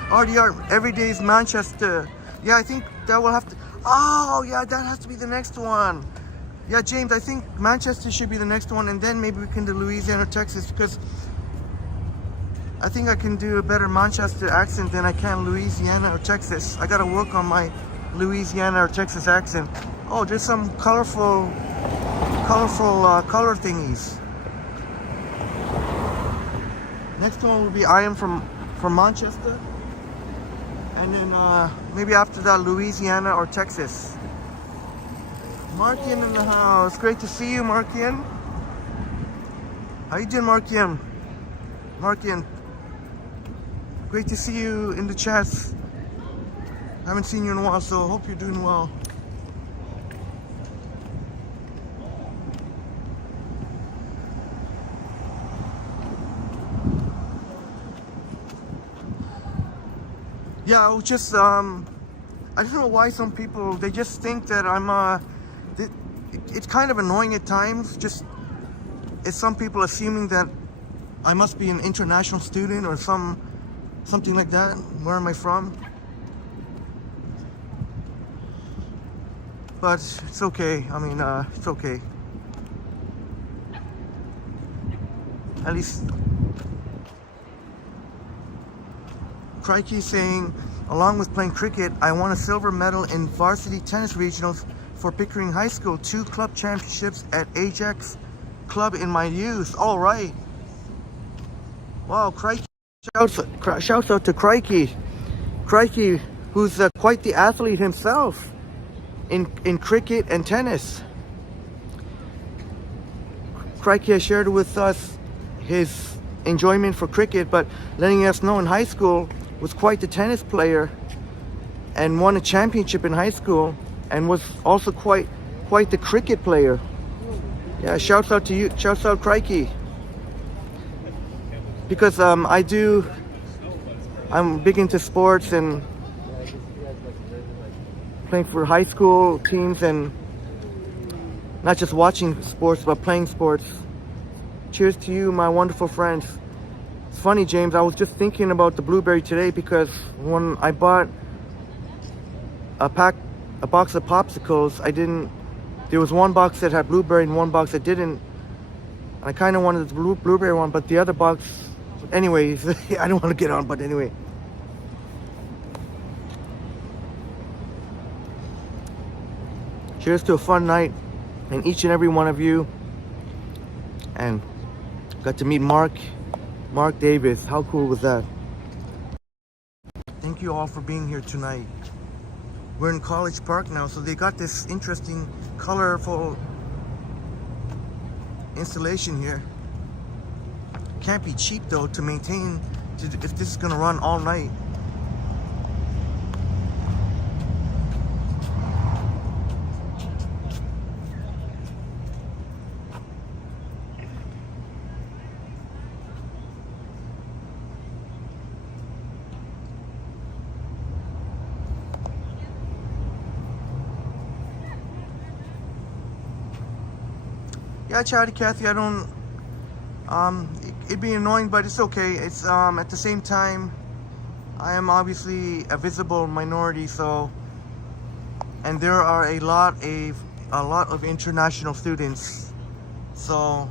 RDR, every day is Manchester. Yeah, I think that will have to. Oh, yeah, that has to be the next one. Yeah, James, I think Manchester should be the next one, and then maybe we can do Louisiana or Texas, because I think I can do a better Manchester accent than I can Louisiana or Texas. I gotta work on my Louisiana or Texas accent. Oh, there's some colorful color thingies. Next one will be I am from Manchester, and then maybe after that Louisiana or Texas. Markian in the house. Great to see you, Markian. How you doing, Markian? Markian, great to see you in the chats. Haven't seen you in a while, so hope you're doing well. Yeah, I was just I don't know why some people, they just think that it's kind of annoying at times. Just it's some people assuming that I must be an international student or something like that. Where am I from? But it's okay. I mean, it's okay. At least Crikey saying, along with playing cricket, I won a silver medal in varsity tennis regionals for Pickering High School, 2 club championships at Ajax Club in my youth. All right. Wow, Crikey. Shouts out to Crikey. Crikey, who's quite the athlete himself in cricket and tennis. Crikey has shared with us his enjoyment for cricket, but letting us know in high school was quite the tennis player and won a championship in high school and was also quite the cricket player. Yeah, shouts out to you, shouts out Crikey. Because I'm big into sports and playing for high school teams and not just watching sports but playing sports. Cheers to you, my wonderful friends. It's funny, James, I was just thinking about the blueberry today because when I bought a box of popsicles, there was one box that had blueberry and one box that didn't. I kind of wanted the blueberry one, but the other box, anyways, I don't want to get on, but anyway. Cheers to a fun night and each and every one of you. And got to meet Mark Davis. How cool was that? Thank you all for being here tonight. We're in College Park now, so they got this interesting, colorful installation here. Can't be cheap though to maintain if this is gonna run all night. Yeah, Chatty Cathy, I don't, it'd be annoying, but it's okay. It's, at the same time, I am obviously a visible minority, so, and there are a lot of international students, so,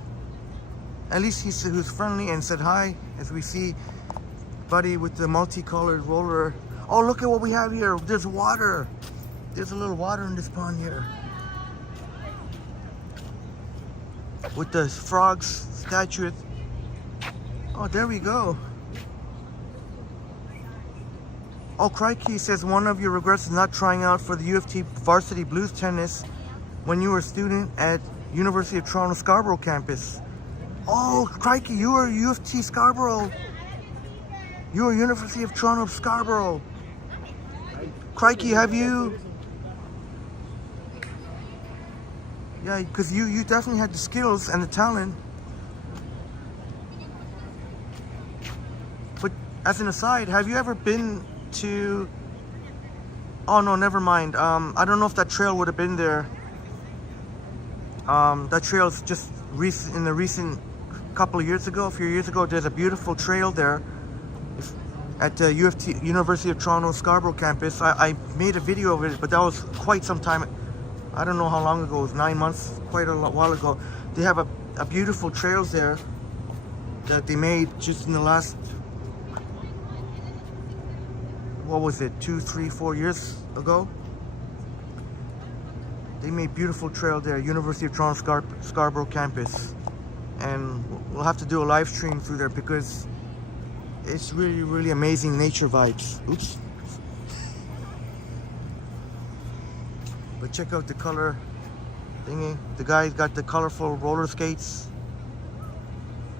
at least he was friendly and said hi, as we see Buddy with the multicolored roller. Oh, look at what we have here. There's water. There's a little water in this pond here. With the frogs statue. Oh, there we go. Oh, Crikey says one of your regrets is not trying out for the U of T varsity blues tennis when you were a student at University of Toronto Scarborough campus. Oh, Crikey, you were U of T Scarborough. You were University of Toronto Scarborough. Crikey, have you? Yeah, because you definitely had the skills and the talent. But as an aside, have you ever been to... Oh no, never mind. I don't know if that trail would have been there. That trail's just in the recent couple of years ago, a few years ago. There's a beautiful trail there at the University of Toronto Scarborough campus. I made a video of it, but that was quite some time. I don't know how long ago, it was 9 months, quite a while ago. They have a beautiful trails there that they made just in the last, what was it, 2, 3, 4 years ago? They made beautiful trail there, University of Toronto Scarborough campus. And we'll have to do a live stream through there because it's really, really amazing nature vibes. Oops. But check out the color thingy. The guy's got the colorful roller skates.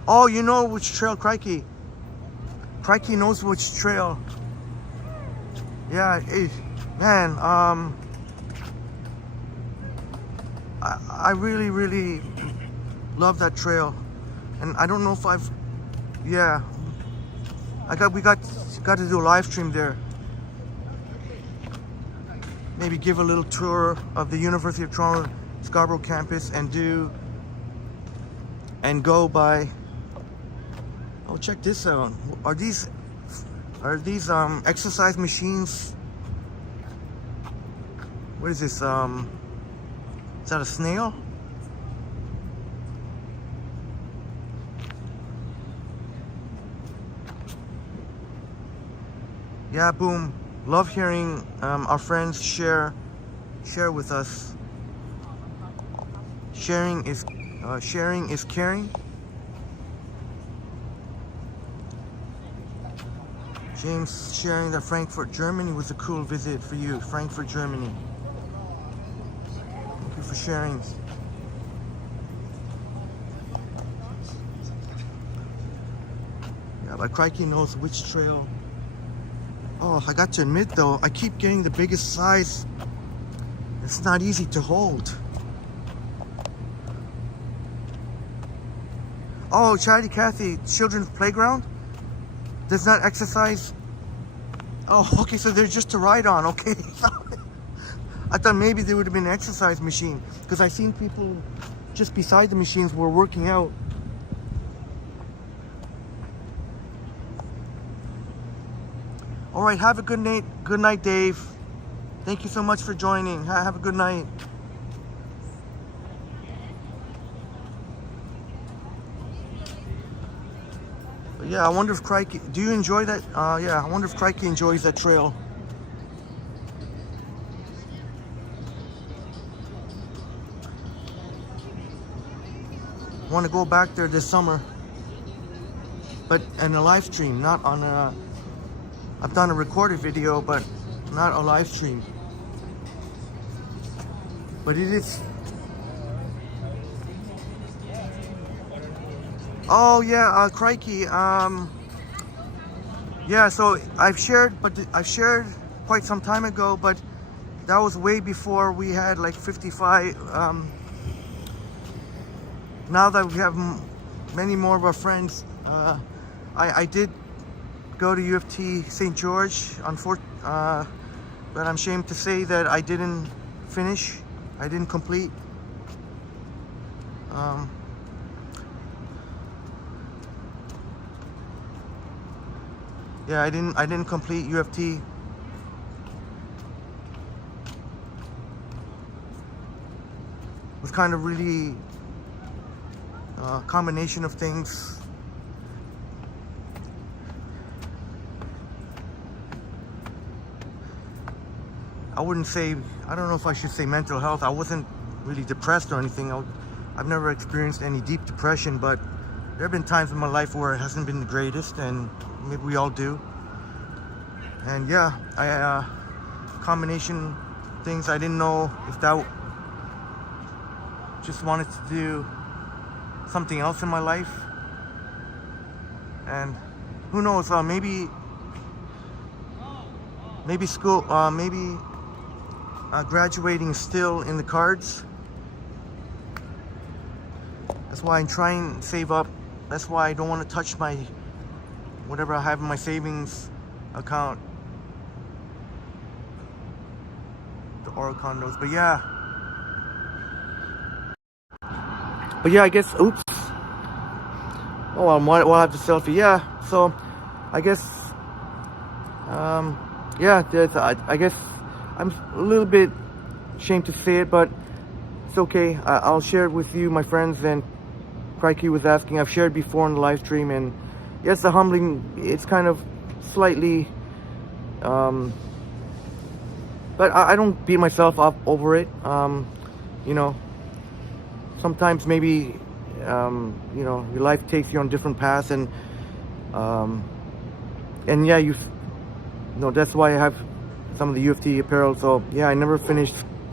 Oh, you know which trail, Crikey. Crikey knows which trail. Yeah, man, I really, really love that trail. And I don't know if we got to do a live stream there. maybe give a little tour of the University of Toronto Scarborough campus and go by. Oh, check this out. Are these exercise machines? What is this? Is that a snail? Yeah, boom. Love hearing our friends share with us. Sharing is caring. James sharing that Frankfurt, Germany was a cool visit for you. Frankfurt, Germany. Thank you for sharing. Yeah, but crikey knows which trail. Oh, I got to admit though, I keep getting the biggest size. It's not easy to hold. Oh, Charity Cathy, children's playground? Does not exercise? Oh, okay, so they're just to ride on, okay. I thought maybe there would have been an exercise machine because I've seen people just beside the machines were working out. All right, have a good night. Good night, Dave. Thank you so much for joining. Have a good night. But yeah, I wonder if Crikey, do you enjoy that? Yeah, I wonder if Crikey enjoys that trail. I want to go back there this summer, but in a live stream, not on a. I've done a recorded video, but not a live stream. But it is. Oh yeah, crikey. Yeah, so I've shared quite some time ago, but that was way before we had like 55. Now that we have many more of our friends, I did go to U of T St. George, but I'm ashamed to say that I didn't finish. I didn't complete. Yeah, I didn't complete U of T. It was kind of really a combination of things. I wouldn't say, I don't know if I should say mental health. I wasn't really depressed or anything. I've never experienced any deep depression, but there have been times in my life where it hasn't been the greatest, and maybe we all do. And yeah, combination things. I didn't know if that, just wanted to do something else in my life. And who knows, maybe school, maybe graduating is still in the cards. That's why I'm trying to save up. That's why I don't want to touch my whatever I have in my savings account, the Oro condos. But yeah, I guess. Oops. Oh, we'll have the selfie. Yeah. So, I guess. Yeah. I guess I'm a little bit ashamed to say it, but it's okay. I'll share it with you, my friends. And Crikey was asking. I've shared before in the live stream, and yes, the humbling. It's kind of slightly. But I don't beat myself up over it. You know. Sometimes maybe, you know, your life takes you on different paths, and yeah, no, that's why I have some of the U of T apparel. So yeah, I never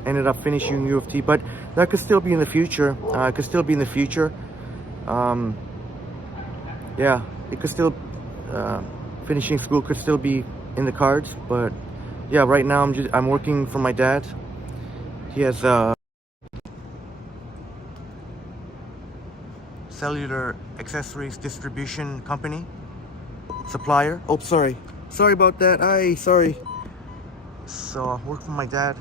ended up finishing U of T, but that could still be in the future. It could still be in the future. Yeah, it could still, finishing school could still be in the cards. But yeah, right now I'm working for my dad. He has cellular accessories distribution company, supplier. Oh, sorry about that. Sorry. So I work for my dad.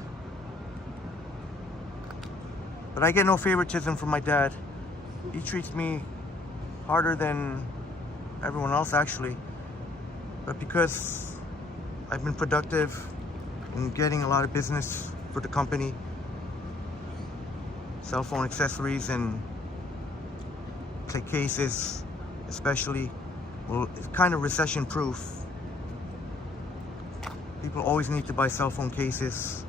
But I get no favoritism from my dad. He treats me harder than everyone else actually. But because I've been productive in getting a lot of business for the company, cell phone accessories and cases especially, well, it's kind of recession proof. People always need to buy cell phone cases.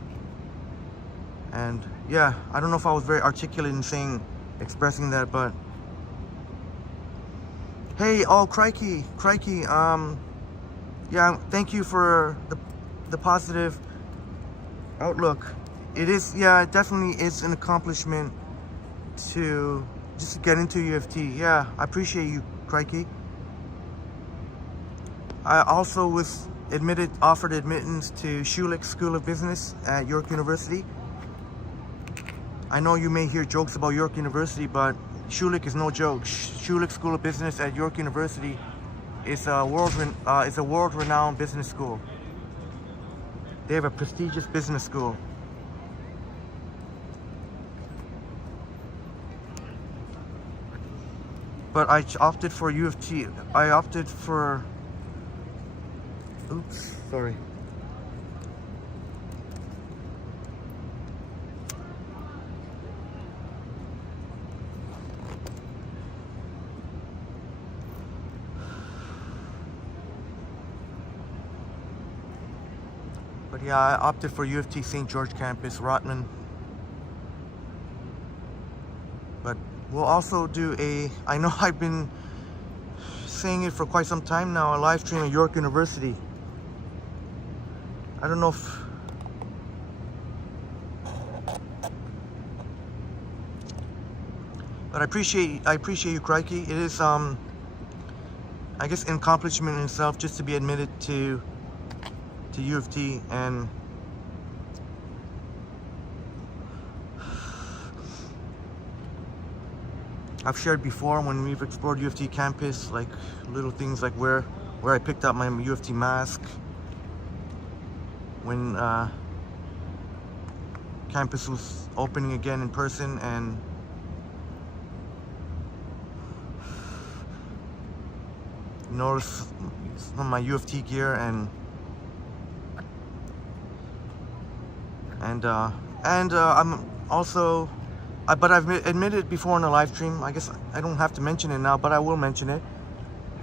And yeah, I don't know if I was very articulate in expressing that, but hey, oh, crikey, yeah, thank you for the positive outlook. It is, yeah, it definitely is an accomplishment to just get into UFT. Yeah, I appreciate you, crikey. I also was offered admittance to Schulich School of Business at York University. I know you may hear jokes about York University, but Schulich is no joke. Schulich School of Business at York University is a world-renowned business school. They have a prestigious business school. But I opted for UFT. I opted for... Oops, sorry. But yeah, I opted for UFT St. George campus, Rotman. But we'll also do I know I've been saying it for quite some time now, a live stream at York University. I don't know if... But I appreciate you, crikey. It is, I guess, an accomplishment in itself just to be admitted to U of T. And I've shared before when we've explored U of T campus, like little things like where I picked up my U of T mask when campus was opening again in person, and noticed some of my U of T gear and I'm also, but I've admitted before in a live stream, I guess I don't have to mention it now, but I will mention it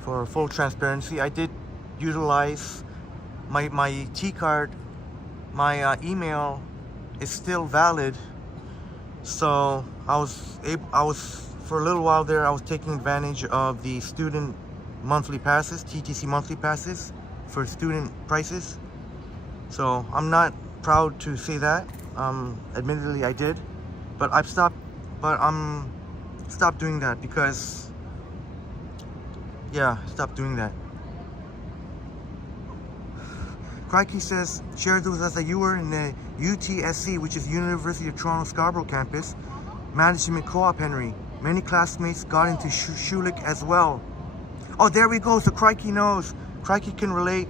for full transparency. I did utilize my T-card, my email is still valid. So I was for a little while there, I was taking advantage of the student monthly passes, TTC monthly passes for student prices. So I'm not proud to say that. Admittedly, I did, but I'm stopped doing that because, yeah, stop doing that. Crikey says, shared with us that you were in the UTSC, which is University of Toronto Scarborough campus, management co-op, Henry. Many classmates got into Schulich as well. Oh, there we go. So Crikey knows. Crikey can relate.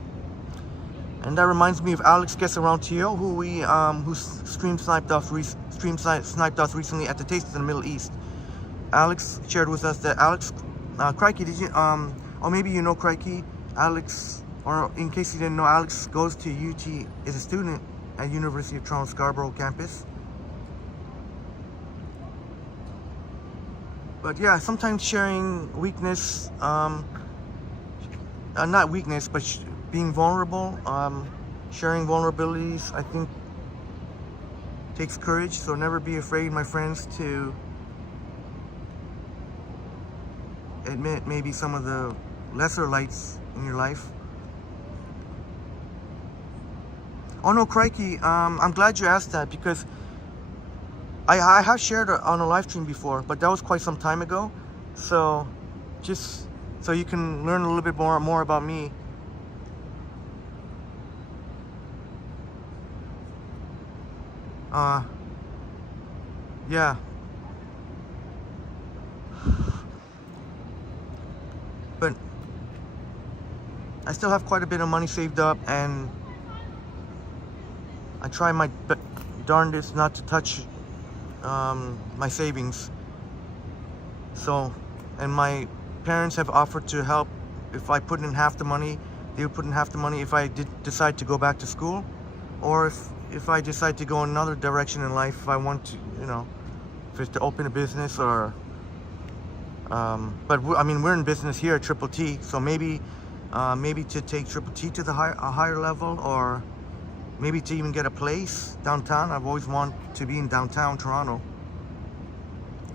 And that reminds me of Alex Guess-Around-Tio, who we who stream sniped us recently at the Taste of the Middle East. Alex shared with us that Crikey, did you or maybe you know Crikey, Alex, or in case you didn't know, Alex goes to UT, is a student at University of Toronto Scarborough campus. But yeah, sometimes sharing weakness, not weakness, but being vulnerable, sharing vulnerabilities, I think takes courage. So never be afraid, my friends, to admit maybe some of the lesser lights in your life. Oh no, Crikey, I'm glad you asked that, because I have shared on a live stream before, but that was quite some time ago. So just so you can learn a little bit more about me. Yeah. But I still have quite a bit of money saved up, and I try my darndest not to touch my savings. So, and my parents have offered to help if I put in half the money. They would put in half the money if I did decide to go back to school, or if I decide to go another direction in life. If I want to, you know, if it's to open a business or. But I mean, we're in business here at Triple T, so maybe to take Triple T to a higher level, or maybe to even get a place downtown. I've always wanted to be in downtown Toronto.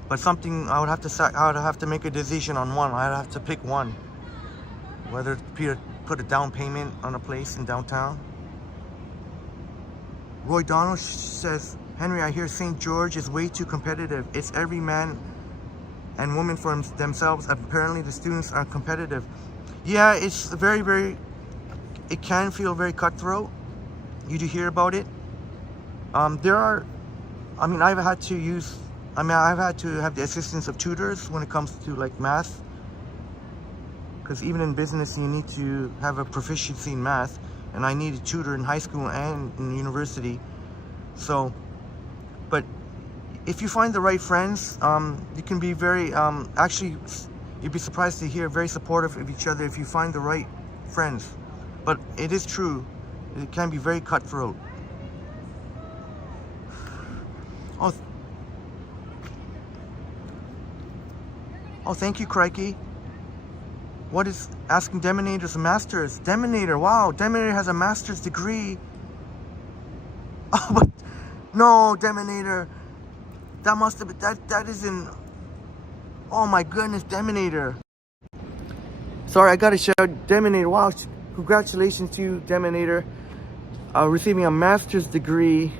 But something I would have to make a decision on one. I'd have to pick one, whether to put a down payment on a place in downtown. Roy Donald says, Henry, I hear St. George is way too competitive. It's every man and woman for themselves. Apparently the students are competitive. Yeah, it's very, very, it can feel very cutthroat. You do hear about it. I've had to have the assistance of tutors when it comes to like math. Because even in business, you need to have a proficiency in math. And I need a tutor in high school and in university. So, but if you find the right friends, you can be very, actually, you'd be surprised to hear, very supportive of each other if you find the right friends. But it is true, it can be very cutthroat. Oh, thank you, Crikey. What is asking Deminator's a master's? Deminator, wow, Deminator has a master's degree. Oh, but no, Deminator. That must have been, that is in, oh my goodness, Deminator. Sorry, I gotta shout, Deminator, wow, congratulations to you, Deminator. Receiving a master's degree.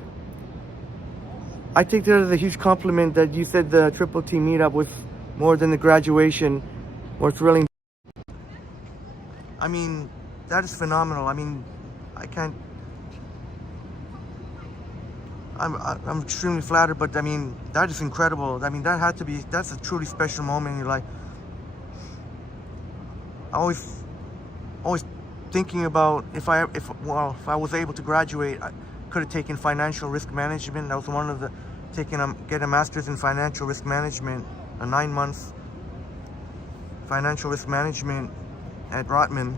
I take that as a huge compliment that you said the Triple T meetup was more than the graduation, more thrilling. I mean, that is phenomenal. I mean, I'm extremely flattered, but I mean, that is incredible. I mean, that's a truly special moment in your life. I always thinking about if I was able to graduate, I could have taken financial risk management. That was one of the, get a master's in financial risk management, a 9-month financial risk management at Rotman.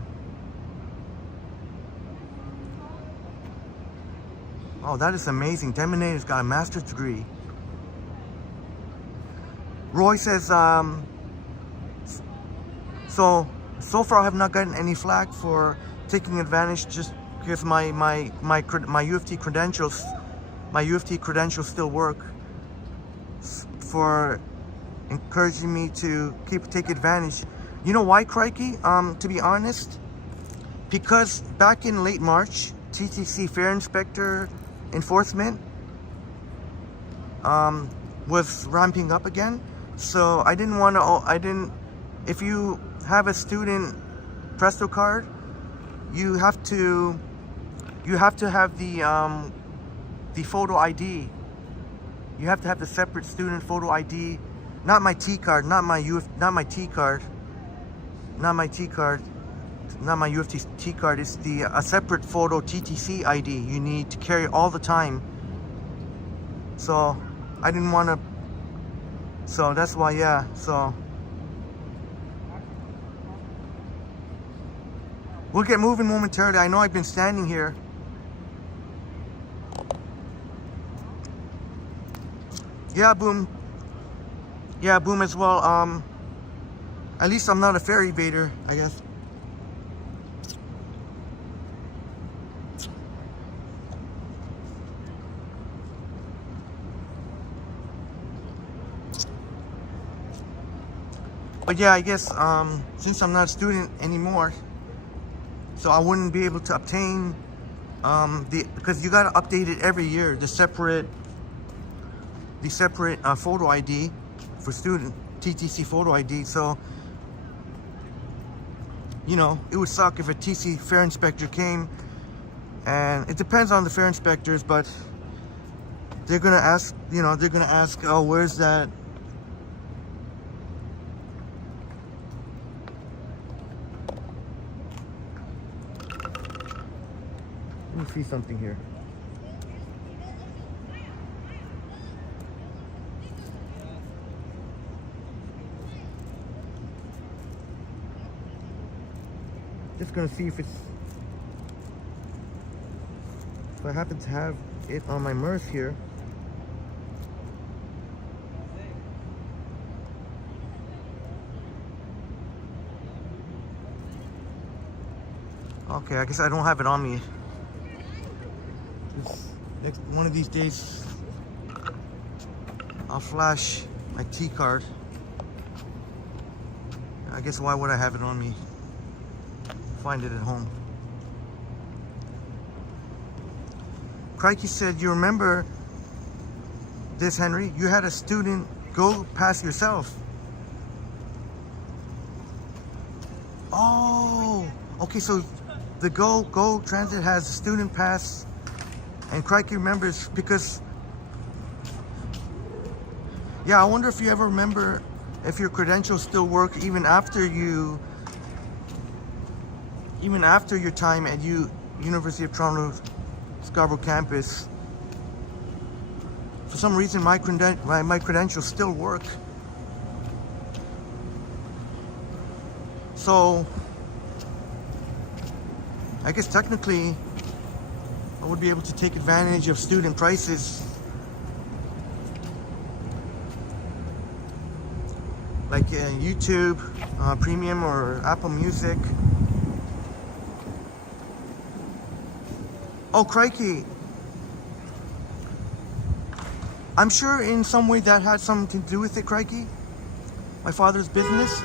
Oh, that is amazing. Deminator's got a master's degree. Roy says, so far I have not gotten any flack for taking advantage just because my U of T credentials, still work, for encouraging me to take advantage. You know why, Crikey? To be honest, because back in late March, TTC Fair Inspector enforcement was ramping up again. So I didn't want to, if you have a student Presto card, you have to have the photo ID. You have to have the separate student photo ID, not my T card, not my U of T card. It's a separate photo TTC ID you need to carry all the time. So I didn't want to. So that's why, yeah. So we'll get moving momentarily. I know I've been standing here. Yeah, Boom. Yeah, Boom as well. At least I'm not a fairy baiter, I guess. But yeah, I guess since I'm not a student anymore, so I wouldn't be able to obtain because you gotta update it every year, the separate photo ID for student, TTC photo ID. So, you know, it would suck if a TC fair inspector came, and it depends on the fair inspectors, but they're gonna ask, oh, where's that? Let me see something here. Just gonna see if I happen to have it on my Mirth here. Okay, I guess I don't have it on me. One of these days, I'll flash my T card. I guess why would I have it on me? Find it at home. Crikey said, you remember this, Henry? You had a student go past yourself. Oh, okay, so the Go Transit has a student pass, and Crikey remembers because, yeah, I wonder if you ever remember if your credentials still work even after your time at University of Toronto Scarborough campus. For some reason, my credentials still work. So I guess technically I would be able to take advantage of student prices, like YouTube Premium or Apple Music. Oh, crikey. I'm sure in some way that had something to do with it, crikey. My father's business.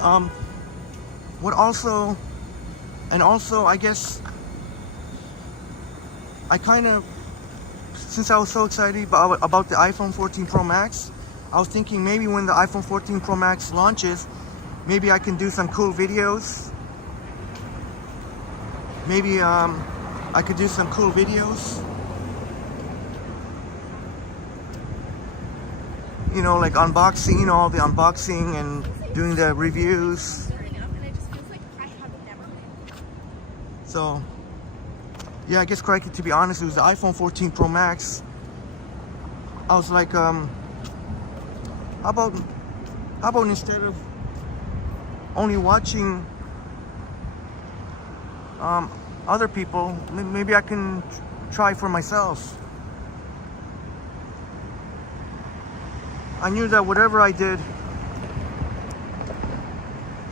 Also, I guess, I kind of, since I was so excited about the iPhone 14 Pro Max, I was thinking maybe when the iPhone 14 Pro Max launches, maybe I can do some cool videos. Maybe I could do some cool videos. You know, like unboxing, all the unboxing and doing the reviews. So, yeah, I guess, crikey, to be honest, it was the iPhone 14 Pro Max. I was like, how about instead of only watching other people, maybe I can try for myself. I knew that whatever I did,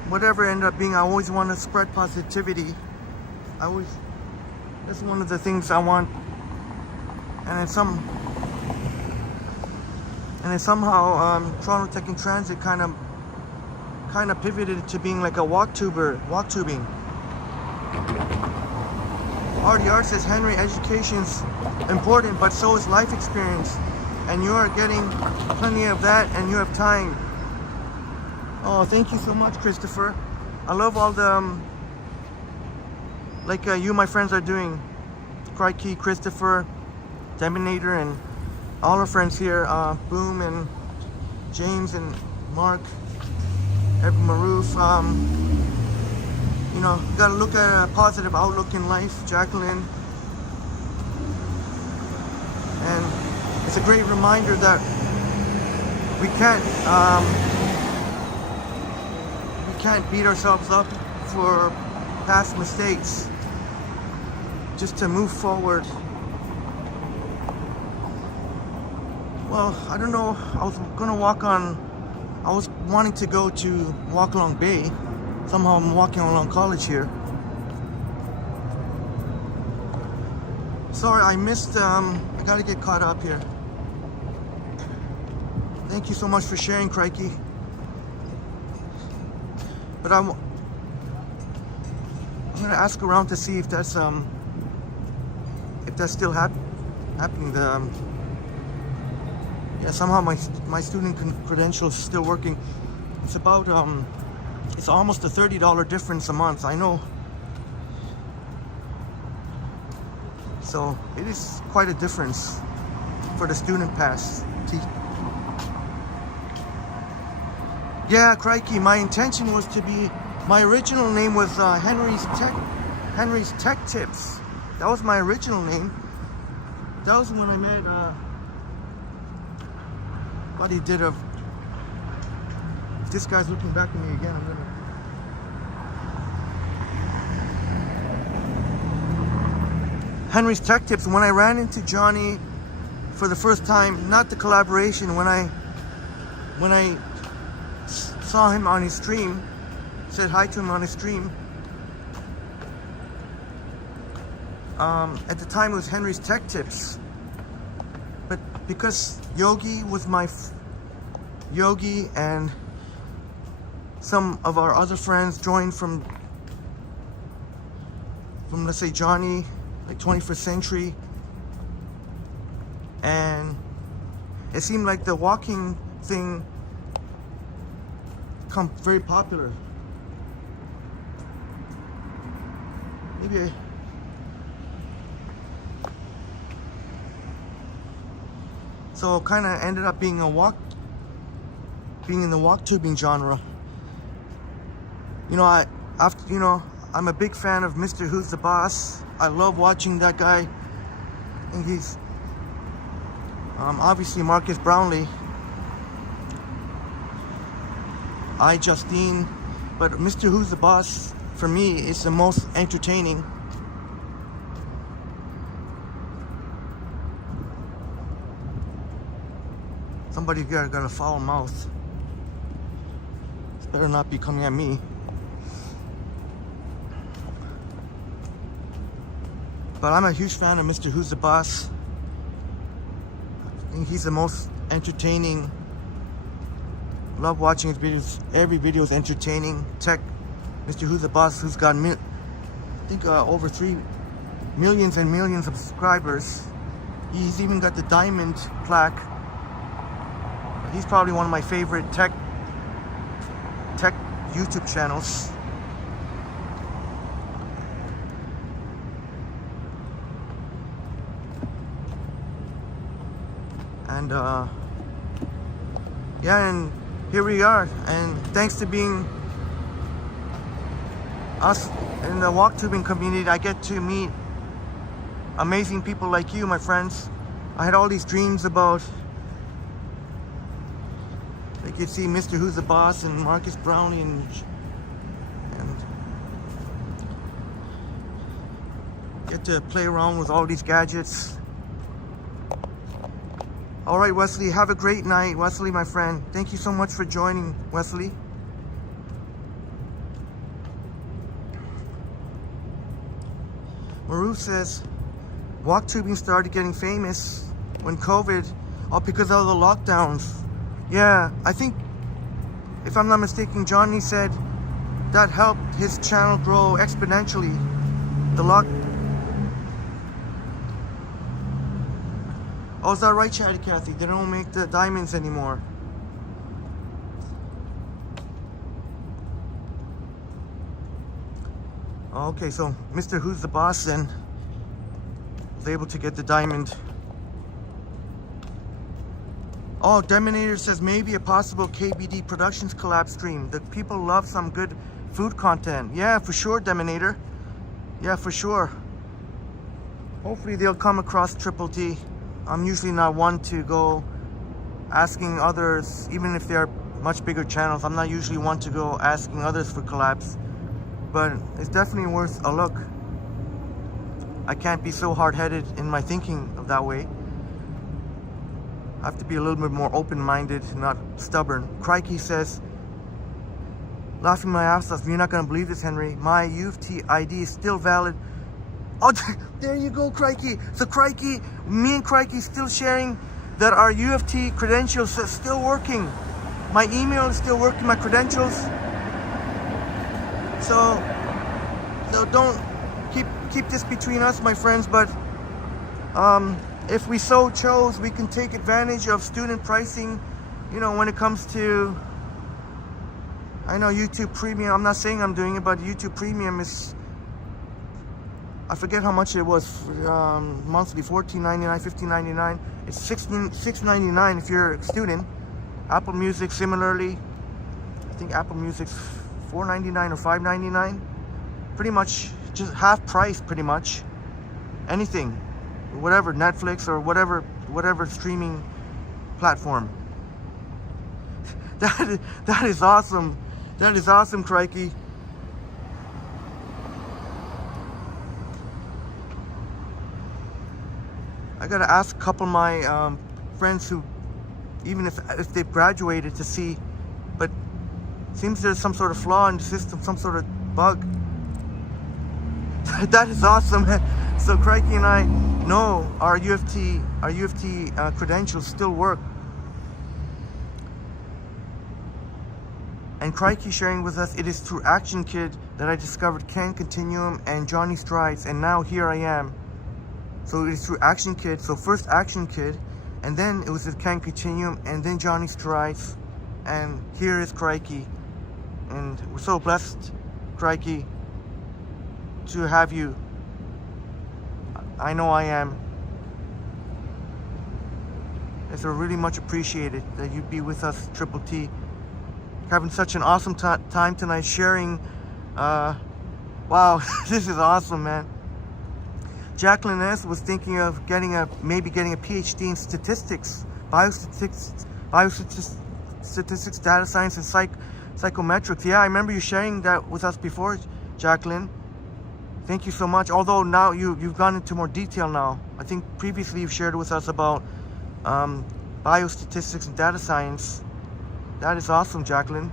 whatever ended up being, I always want to spread positivity. That's one of the things I want. And then somehow Toronto Tech and Transit kind of pivoted to being like a walk tubing. RDR says, Henry, education's important, but so is life experience. And you are getting plenty of that, and you have time. Oh, thank you so much, Christopher. I love all the, like you, my friends, are doing. Crikey, Christopher, Deminator, and all our friends here, Boom and James and Mark, Evan Maroof. You know, you gotta look at a positive outlook in life, Jacqueline. And it's a great reminder that we can't beat ourselves up for past mistakes. Just to move forward. Well, I don't know. I was wanting to go to Walk Along Bay. Somehow I'm walking along College here. Sorry, I missed, I gotta get caught up here. Thank you so much for sharing, Crikey. But I'm gonna ask around to see if that's still happening. Yeah, somehow my student credentials still working. It's about it's almost a $30 difference a month. I know. So it is quite a difference for the student pass. Yeah, crikey, my intention was to be, my original name was Henry's Tech Tips. That was my original name. That was when I met what he did of, if this guy's looking back at me again, I'm gonna, Henry's Tech Tips. When I ran into Johnny for the first time, not the collaboration, when I saw him on his stream, said hi to him on his stream. At the time it was Henry's Tech Tips, but because Yogi was Yogi and some of our other friends joined from let's say Johnny, like 21st Century, and it seemed like the walking thing become very popular. Maybe so kind of ended up being in the walk tubing genre. You know, I'm a big fan of Mr. Who's the Boss. I love watching that guy. I think he's obviously Marcus Brownlee, Justine, but Mr. Who's the Boss for me is the most entertaining. Somebody got a foul mouth. This better not be coming at me. But I'm a huge fan of Mr. Who's the Boss. I think he's the most entertaining. Love watching his videos. Every video is entertaining. Check Mr. Who's the Boss, who's got I think over 3 millions and millions of subscribers. He's even got the diamond plaque. He's probably one of my favorite tech YouTube channels. And yeah, and here we are. And thanks to being us in the walk tubing community, I get to meet amazing people like you, my friends. I had all these dreams about, like you see Mr. Who's the Boss and Marcus Brownlee and get to play around with all these gadgets. All right, Wesley, have a great night. Wesley, my friend, thank you so much for joining, Wesley. Maru says, walk tubing started getting famous when COVID, all because of the lockdowns. Yeah, I think, if I'm not mistaken, Johnny said that helped his channel grow exponentially. Oh, is that right, Chatty Cathy? They don't make the diamonds anymore. Okay, so Mr. Who's the Boss then was able to get the diamond. Oh, Deminator says maybe a possible KBD Productions collab stream. The people love some good food content. Yeah, for sure, Deminator. Yeah, for sure. Hopefully they'll come across Triple D. I'm usually not one to go asking others, even if they're much bigger channels. I'm not usually one to go asking others for collabs, but it's definitely worth a look. I can't be so hard-headed in my thinking of that way. I have to be a little bit more open-minded, not stubborn. Crikey says, laughing my ass off, you're not gonna believe this, Henry. My U of T ID is still valid. Oh, there you go, Crikey. So Crikey, me and Crikey still sharing that our U of T credentials are still working. My email is still working, my credentials. So don't keep this between us, my friends, but if we so chose, we can take advantage of student pricing, you know, when it comes to, I know YouTube Premium, I'm not saying I'm doing it, but YouTube Premium is, I forget how much it was, monthly, $14.99, $15.99. It's $6.99 if you're a student. Apple Music, similarly. I think Apple Music's $4.99 or $5.99. Pretty much just half price, pretty much. Anything, whatever, Netflix or whatever streaming platform. That is awesome. That is awesome, Crikey. I gotta ask a couple of my friends who, even if they've graduated, to see, but seems there's some sort of flaw in the system, some sort of bug. That is awesome. So Crikey and I know our UFT credentials still work. And Crikey sharing with us, it is through Action Kid that I discovered Can Continuum and Johnny Strides, and now here I am. So it is through Action Kid. So first Action Kid, and then it was with Can Continuum, and then Johnny Strides, and here is Crikey. And we're so blessed, Crikey, to have you. I know I am. It's really much appreciated that you be with us, Triple T. Having such an awesome time tonight, sharing. Wow, this is awesome, man. Jacqueline S. was thinking of maybe getting a PhD in statistics, biostatistics, data science, and psychometrics. Yeah, I remember you sharing that with us before, Jacqueline. Thank you so much. Although now you've gone into more detail now. I think previously you've shared with us about biostatistics and data science. That is awesome, Jacqueline.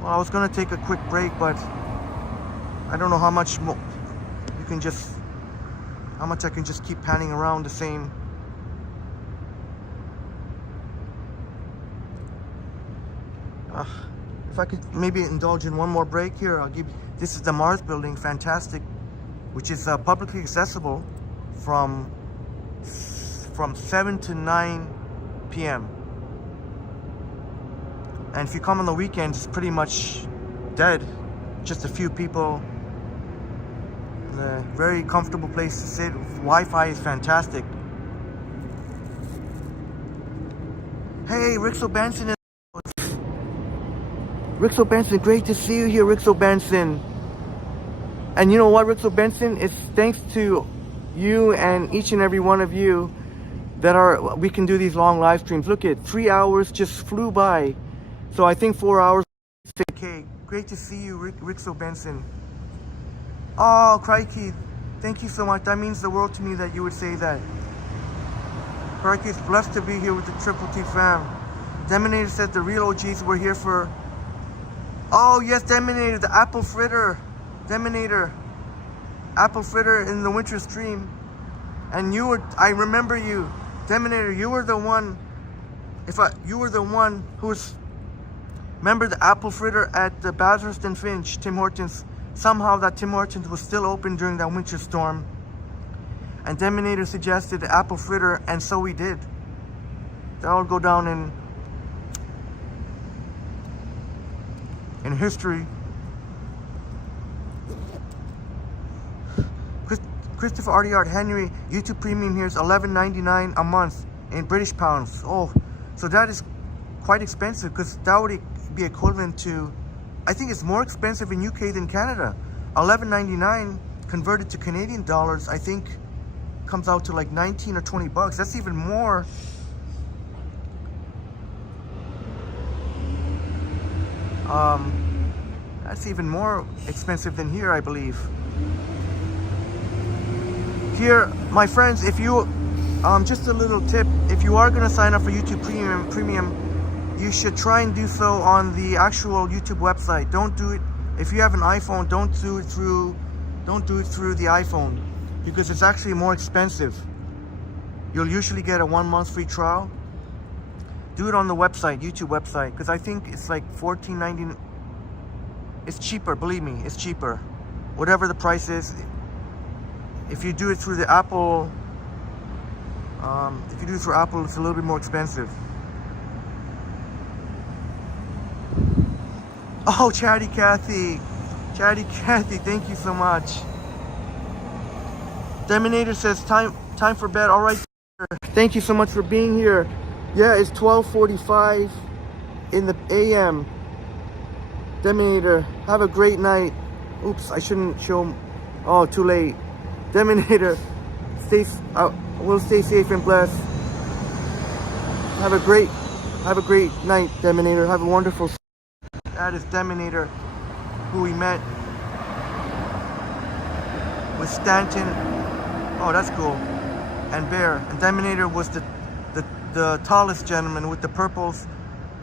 Well, I was gonna take a quick break, but I don't know how much more how much I can just keep panning around the same. If I could maybe indulge in one more break here, I'll give you. This is the Mars Building, fantastic, which is publicly accessible from 7 to 9 p.m. And if you come on the weekends, it's pretty much dead. Just a few people. A very comfortable place to sit. Wi-Fi is fantastic. Hey, Rixo Benson. Rixo Benson, great to see you here, Rixo Benson. And you know what, Rixo Benson? It's thanks to you and each and every one of you that we can do these long live streams. Look at 3 hours just flew by. So I think 4 hours. Okay, great to see you, Rixo Benson. Oh, Crikey, thank you so much. That means the world to me that you would say that. Crikey is blessed to be here with the Triple T fam. Deminator said the real OGs were here for... Oh, yes, Deminator, the apple fritter. Deminator. Apple fritter in the winter stream. And I remember you. Deminator, you were the one... You were the one who was... Remember the apple fritter at the Bathurst and Finch, Tim Hortons? Somehow that Tim Hortons was still open during that winter storm. And Deminator suggested the apple fritter, and so we did. That will go down in history. Christopher Ardiart Henry, YouTube Premium here is $11.99 a month in British pounds. Oh, so that is quite expensive, because that would be equivalent to, I think it's more expensive in UK than Canada. $11.99 converted to Canadian dollars, I think comes out to like 19 or 20 bucks. That's even more. That's even more expensive than here, I believe. Here, my friends, if you, just a little tip, if you are gonna sign up for YouTube Premium, you should try and do so on the actual YouTube website. Don't do it, if you have an iPhone, don't do it through the iPhone, because it's actually more expensive. You'll usually get a 1 month free trial. Do it on the website, YouTube website, because I think it's like $14.99. It's cheaper, believe me, it's cheaper. Whatever the price is. If you do it through the Apple, it's a little bit more expensive. Oh, Chatty Cathy, thank you so much. Deminator says time for bed. All right, thank you so much for being here. Yeah, it's 12:45 in the AM. Deminator, have a great night. Oops, I shouldn't show. Oh, too late. Deminator, we'll stay safe and blessed. Have a great night, Deminator. Have a wonderful. That is Deminator, who we met with Stanton. Oh, that's cool. and Bear. And Deminator was the tallest gentleman with the purples,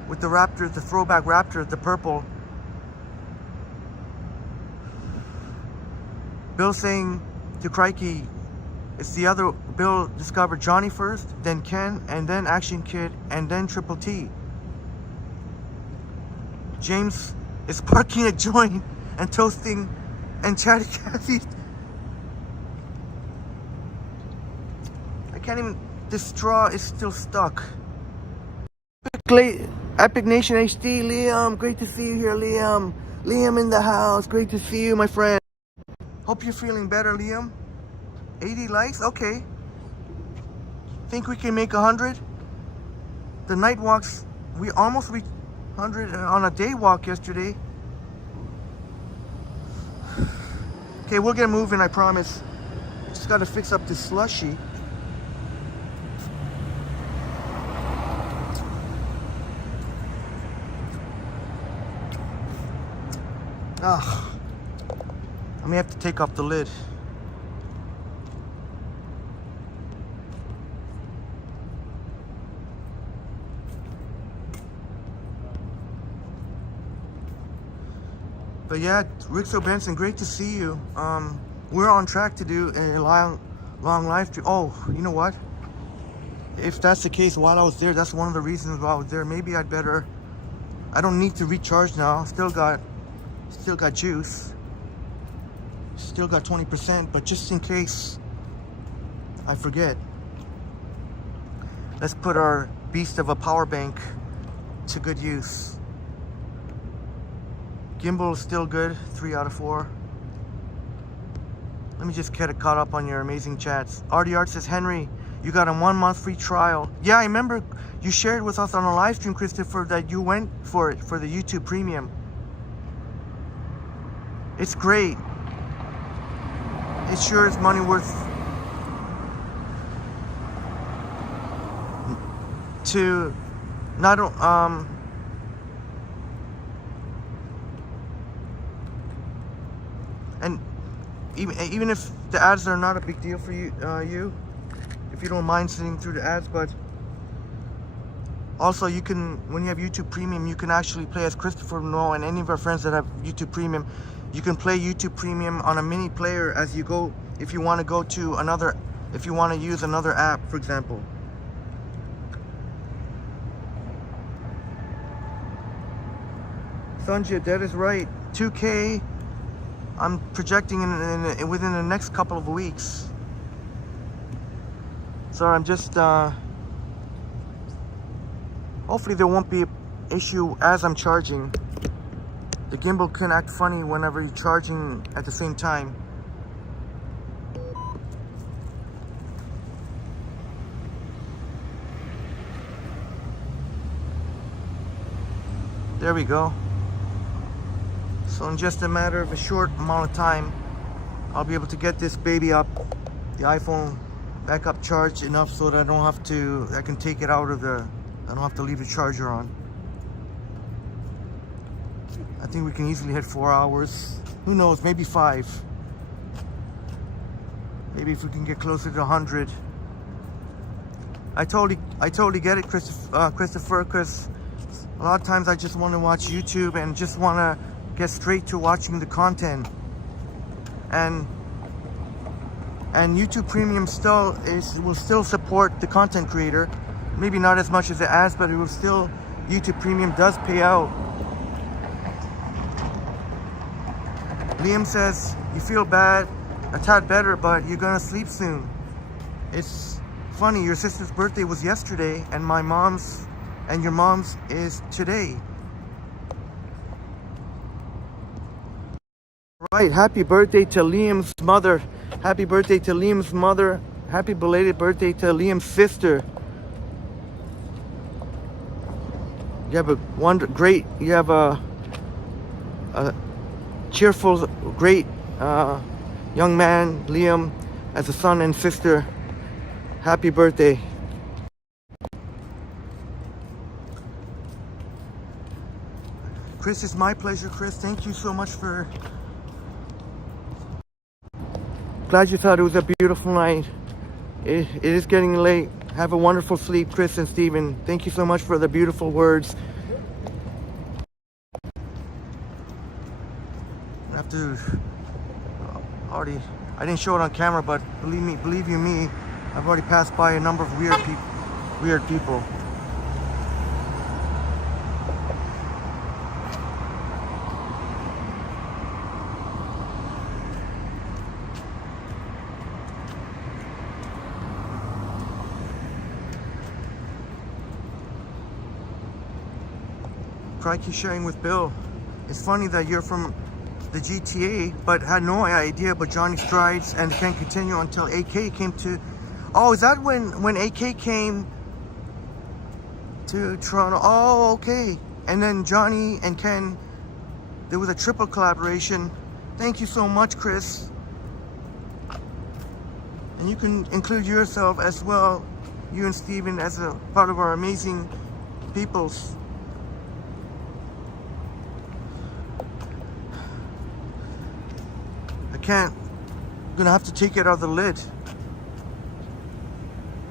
with the Raptor, the throwback Raptor, the purple. Bill saying to Crikey, it's the other. Bill discovered Johnny first, then Ken, and then Action Kid, and then Triple T. James is parking a joint and toasting and chatty Cathy. I can't even. This straw is still stuck. Epic Nation HD, Liam, great to see you here, Liam. Liam in the house, great to see you, my friend. Hope you're feeling better, Liam. 80 likes, okay. Think we can make 100? The night walks, we almost reached 100 on a day walk yesterday. Okay, we'll get moving, I promise. Just gotta fix up this slushy. I may have to take off the lid. But yeah, Rixo Benson, great to see you. We're on track to do a long live stream. Oh, you know what? If that's the case, while I was there, that's one of the reasons why I was there. Maybe I'd better. I don't need to recharge now. Still got juice. Still got 20%, but just in case I forget, let's put our beast of a power bank to good use. Gimbal is still good, 3 out of 4. Let me just get caught up on your amazing chats. RD Art says, Henry, you got a 1 month free trial. Yeah, I remember you shared with us on a live stream, Christopher, that you went for it, for the YouTube Premium. It's great. It sure is money worth to not and even if the ads are not a big deal for you, if you don't mind sitting through the ads, but also you can, when you have YouTube Premium, you can actually play as Christopher Noel and any of our friends that have YouTube Premium. You can play YouTube Premium on a mini player as you go, if you want to go to another, if you want to use another app, for example. Sanjay, that is right. 2K, I'm projecting within the next couple of weeks. Sorry, I'm just, hopefully there won't be an issue as I'm charging. The gimbal can act funny whenever you're charging at the same time. There we go. So in just a matter of a short amount of time, I'll be able to get this baby up, the iPhone back up charged enough so that I can take it out of I don't have to leave the charger on. I think we can easily hit 4 hours. Who knows, maybe 5. Maybe if we can get closer to 100. I totally get it, Christopher, because a lot of times I just want to watch YouTube and just want to get straight to watching the content. And YouTube Premium will still support the content creator. Maybe not as much as the ads, but it will still, YouTube Premium does pay out. Liam says, you feel bad, a tad better, but you're gonna sleep soon. It's funny, your sister's birthday was yesterday, and my mom's and your mom's is today. Right, happy birthday to Liam's mother. Happy birthday to Liam's mother. Happy belated birthday to Liam's sister. You have a cheerful, great young man, Liam, as a son and sister. Happy birthday. Chris, it's my pleasure, Chris. Thank you so much for... Glad you thought it was a beautiful night. It is getting late. Have a wonderful sleep, Chris and Steven. Thank you so much for the beautiful words. I have to already, I didn't show it on camera, but believe you me, I've already passed by a number of weird people. Try keep sharing with Bill. It's funny that you're from the GTA, but had no idea about Johnny Strides and can't continue until AK came to. Oh, is that when AK came to Toronto? Oh, okay. And then Johnny and Ken, there was a triple collaboration. Thank you so much, Chris. And you can include yourself as well, you and Steven, as a part of our amazing peoples. I'm gonna have to take it out of the lid,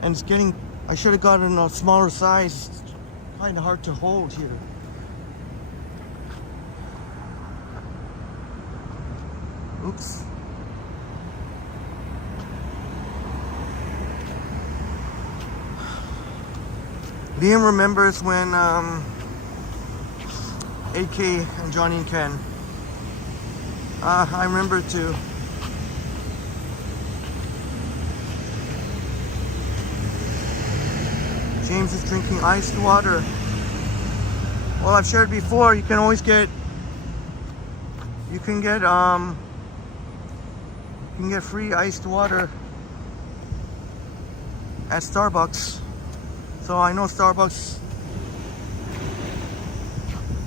and it's getting, I should have gotten a smaller size. It's kind of hard to hold here. Oops. Liam remembers when AK and Johnny and Ken. I remember too. James is drinking iced water. Well, I've shared before, you can always get, you can get free iced water at Starbucks. So I know Starbucks.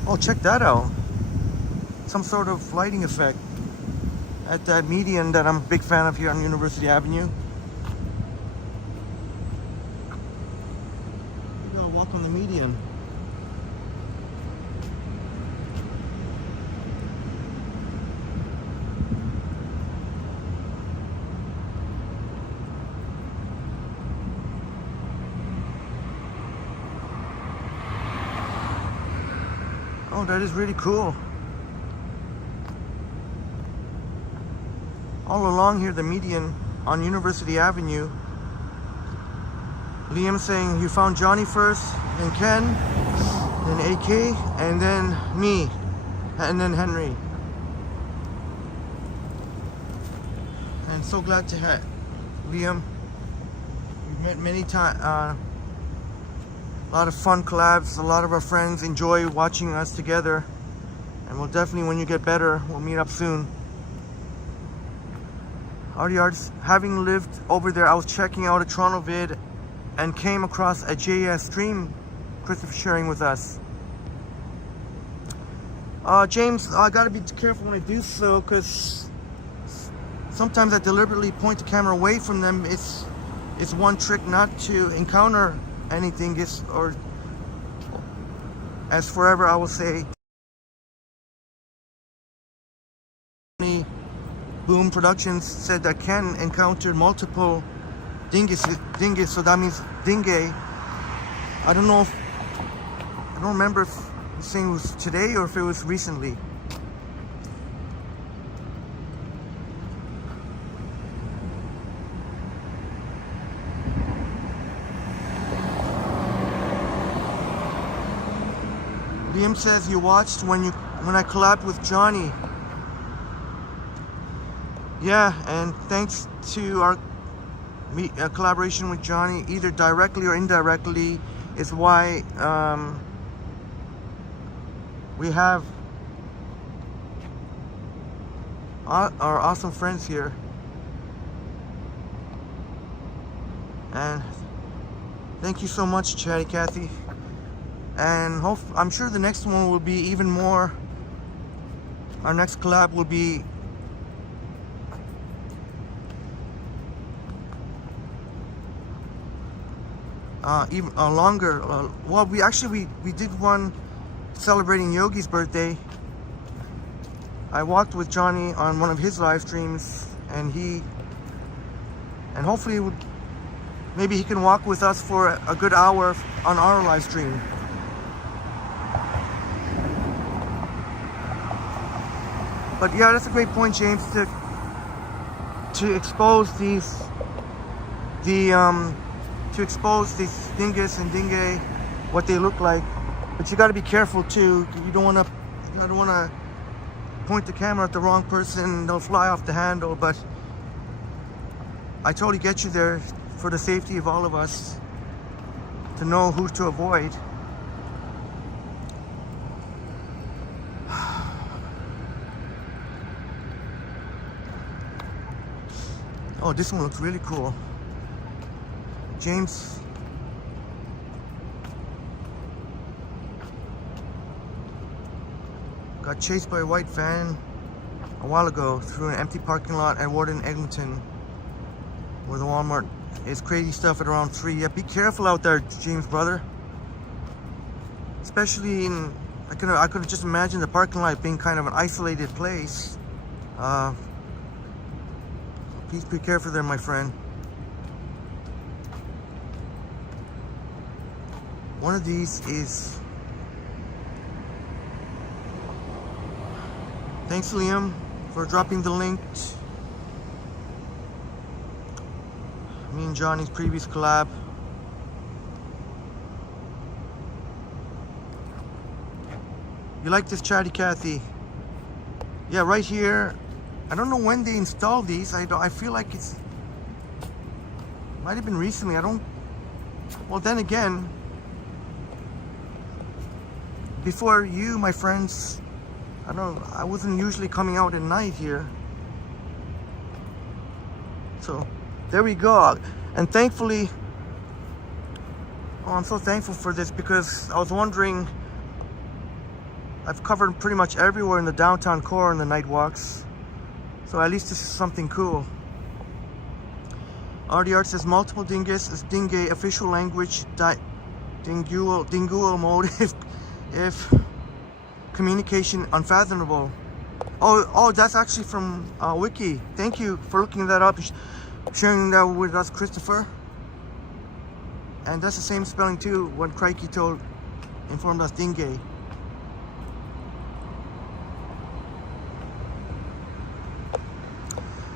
Oh, check that out. Some sort of lighting effect at that median that I'm a big fan of here on University Avenue. You gotta walk on the median. Oh, that is really cool. All along here, the median on University Avenue. Liam saying you found Johnny first, then Ken, then AK, and then me, and then Henry. And so glad to have Liam. We've met many times. A lot of fun collabs. A lot of our friends enjoy watching us together. And we'll definitely, when you get better, we'll meet up soon. Artie Arts, having lived over there, I was checking out a Toronto vid and came across a JS stream Christopher sharing with us. James, I gotta be careful when I do so, because sometimes I deliberately point the camera away from them. It's one trick not to encounter anything. Or as forever I will say, Boom Productions said that Ken encountered multiple dingus, so that means dingue. I don't remember if the thing was today or if it was recently. Liam says you watched when I collabed with Johnny. Yeah, and thanks to our collaboration with Johnny, either directly or indirectly, is why we have our awesome friends here. And thank you so much, Chatty Cathy. And I'm sure the next one will be even more. Our next collab will be even longer. Well, we did one celebrating Yogi's birthday. I walked with Johnny on one of his live streams, and hopefully maybe he can walk with us for a good hour on our live stream. But yeah, that's a great point, James, to expose these dingus and dingue, what they look like. But you got to be careful too. You don't want to point the camera at the wrong person. They'll fly off the handle. But I totally get you there, for the safety of all of us, to know who to avoid. Oh, this one looks really cool. James. Got chased by a white van a while ago through an empty parking lot at Warden Eglinton, where the Walmart is. Crazy stuff at around 3. Yeah, be careful out there, James, brother. Especially in, I could just imagine the parking lot being kind of an isolated place. Please be careful there, my friend. One of these is... Thanks, Liam, for dropping the link. Me and Johnny's previous collab. You like this, Chatty Cathy? Yeah, right here. I don't know when they installed these. I feel like it's... Might have been recently. Well, then again, before you, my friends, I wasn't usually coming out at night here. So, there we go. And thankfully, I'm so thankful for this, because I was wondering, I've covered pretty much everywhere in the downtown core in the night walks. So at least this is something cool. RDR says multiple dingus is dingue official language dingual mode if communication unfathomable. Oh, that's actually from Wiki. Thank you for looking that up, sharing that with us, Christopher. And that's the same spelling too, what Crikey informed us, dingue.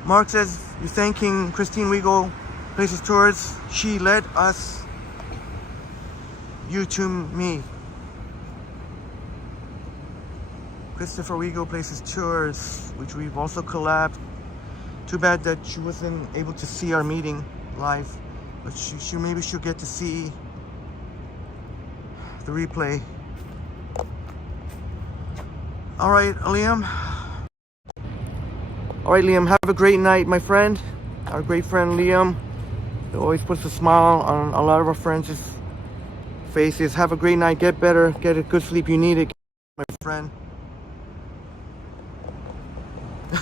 Mark says, you're thanking Christine Wiegel, Places Tours. She led us, you to me. Christopher Wiegel, Places Tours, which we've also collabed. Too bad that she wasn't able to see our meeting live, but maybe she'll get to see the replay. All right, Liam. All right, Liam, have a great night, my friend. Our great friend, Liam. It always puts a smile on a lot of our friends' faces. Have a great night. Get better. Get a good sleep. You need it, my friend.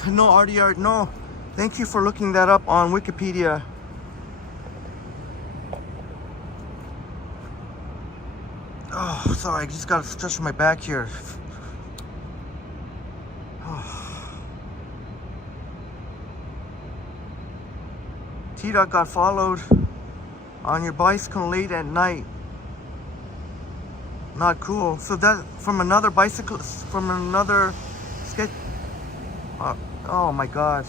No, RDR, no. Thank you for looking that up on Wikipedia. Oh, sorry. I just got to stretch my back here. T-Dot got followed on your bicycle late at night. Not cool. So that from another bicyclist, from another sketch. Oh my God.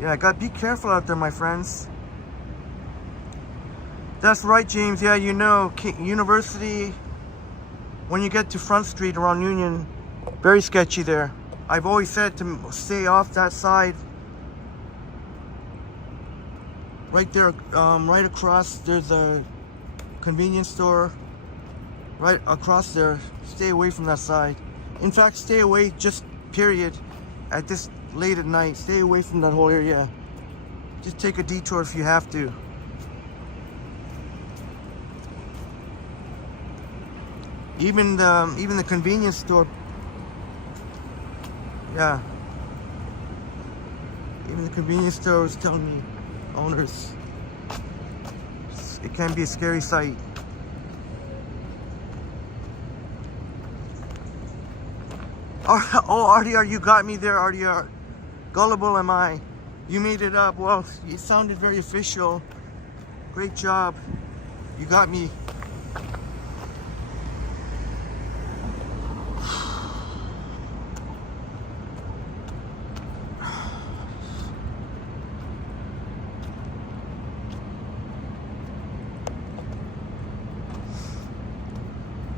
Yeah, be careful out there, my friends. That's right, James. Yeah, you know, University, when you get to Front Street around Union, very sketchy there. I've always said to stay off that side. Right there, right across, there's a convenience store. Right across there, stay away from that side. In fact, stay away, just period, at this late at night. Stay away from that whole area. Just take a detour if you have to. Even the convenience store. Yeah. Even the convenience store is telling me, owners, it can be a scary sight. Oh, RDR, you got me there, RDR. Gullible am I. You made it up. Well, it sounded very official. Great job. You got me.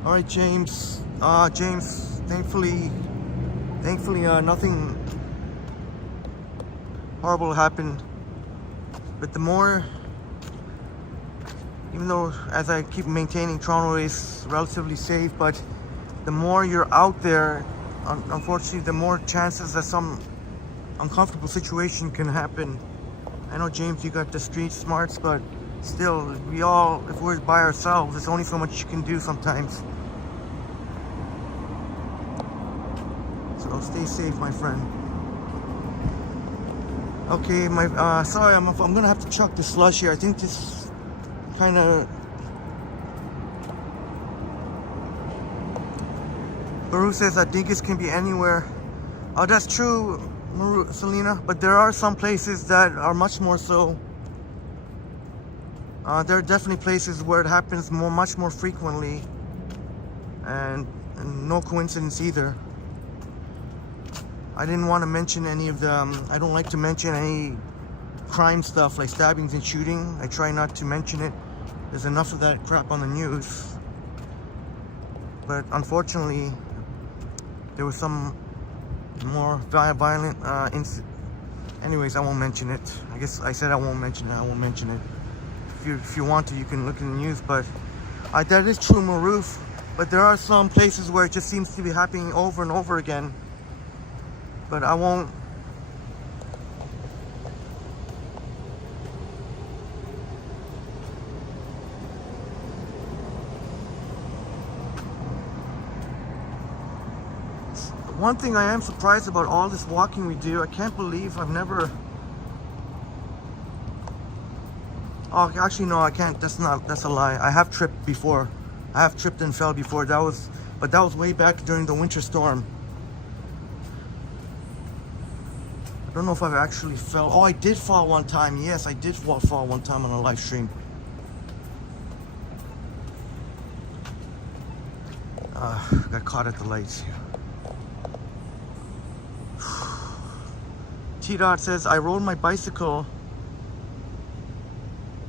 All right, James. James, thankfully, nothing horrible happened. But the more, even though, as I keep maintaining, Toronto is relatively safe, but the more you're out there, unfortunately, the more chances that some uncomfortable situation can happen. I know, James, you got the street smarts, but still, we all, if we're by ourselves, there's only so much you can do sometimes. So stay safe, my friend. Okay, sorry, I'm gonna have to chuck the slush here. I think this kind of. Baru says that dingus can be anywhere. Oh, that's true, Selena. But there are some places that are much more so. There are definitely places where it happens much more frequently, and no coincidence either. I didn't want to mention any of the, I don't like to mention any crime stuff like stabbings and shooting. I try not to mention it. There's enough of that crap on the news. But unfortunately, there was some more violent anyways, I won't mention it. I guess I said I won't mention it. I won't mention it. If you want to, you can look in the news. But that is true, Maroof. But there are some places where it just seems to be happening over and over again. But I won't. One thing I am surprised about all this walking we do, I can't believe I've never. Oh, actually no, I can't. That's a lie. I have tripped before. I have tripped and fell before. But that was way back during the winter storm. I don't know if I've actually fell. Oh, I did fall one time. Yes, I did fall one time on a live stream. Got caught at the lights. T-Dot says, I rode my bicycle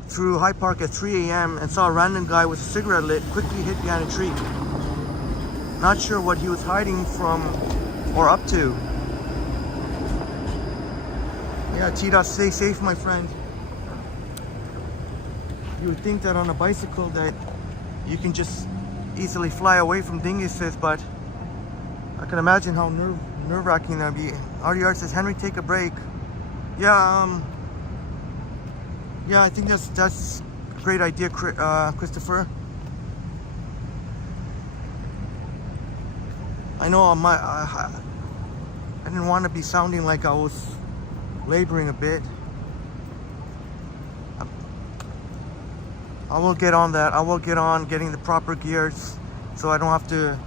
through High Park at 3 a.m. and saw a random guy with a cigarette lit quickly hid behind a tree. Not sure what he was hiding from or up to. Yeah, T-Dot, stay safe, my friend. You would think that on a bicycle that you can just easily fly away from dinguses, but I can imagine how nerve-wracking that would be. RDR says, Henry, take a break. Yeah, yeah, I think that's a great idea, Christopher. I know I didn't want to be sounding like I was laboring a bit. I will get on that. I will get on getting the proper gears so I don't have to.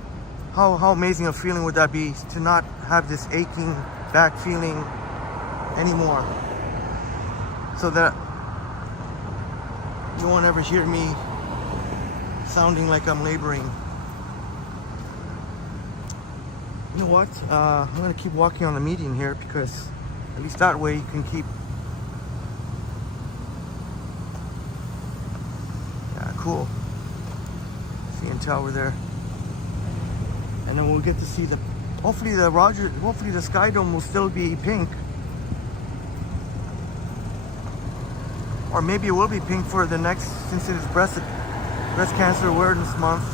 How amazing a feeling would that be to not have this aching back feeling anymore, so that you won't ever hear me sounding like I'm laboring. You know what? I'm gonna keep walking on the median here because at least that way you can keep. Yeah, cool. CN Tower there. And then we'll get to see hopefully the Sky Dome will still be pink. Or maybe it will be pink for the next, since it is breast cancer awareness month.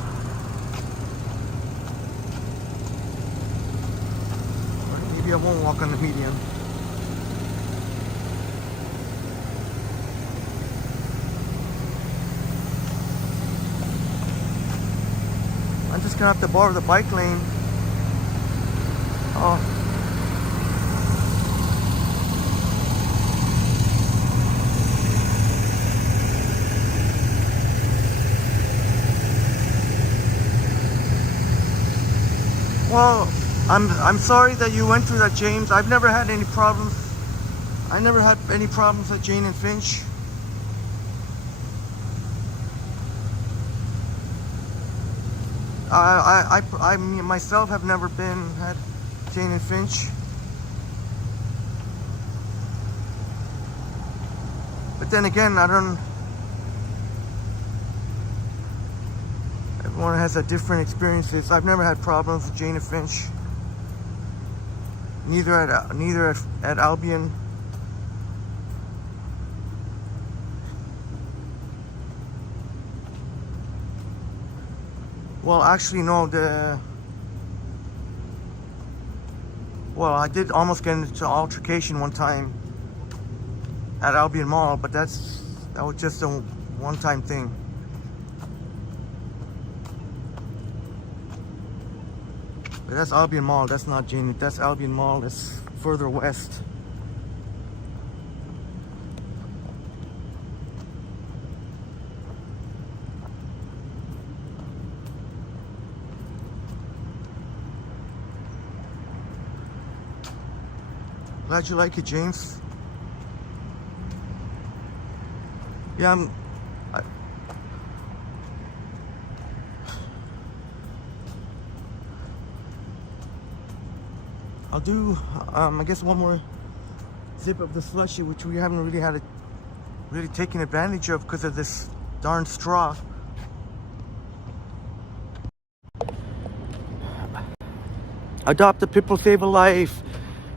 Or maybe I won't walk on the median. I'm just gonna have to borrow the bike lane. Oh. Well, I'm sorry that you went through that, James. I've never had any problems. I never had any problems at Jane and Finch. I myself have never been had Jane and Finch. But then again, everyone has a different experiences. I've never had problems with Jane and Finch. Neither at Albion. Well, actually, no. Well, I did almost get into altercation one time at Albion Mall, but that was just a one-time thing. But that's Albion Mall. That's not Jane. That's Albion Mall. That's further west. Glad you like it, James. Yeah, I'll do, I guess one more sip of the slushy, which we haven't really taken advantage of because of this darn straw. Adopt a Pitbull, save a life.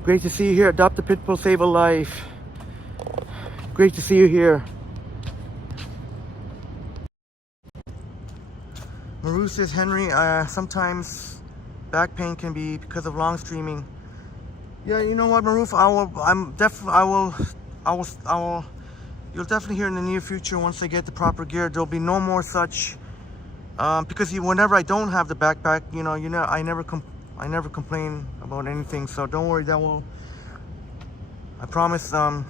Great to see you here. Adopt a Pitbull, save a life. Great to see you here. Maru says, Henry, sometimes back pain can be because of long streaming. Yeah, you know what, Maruf, you'll definitely hear in the near future once I get the proper gear. There'll be no more such, because whenever I don't have the backpack, I never complain about anything. So don't worry, I promise, I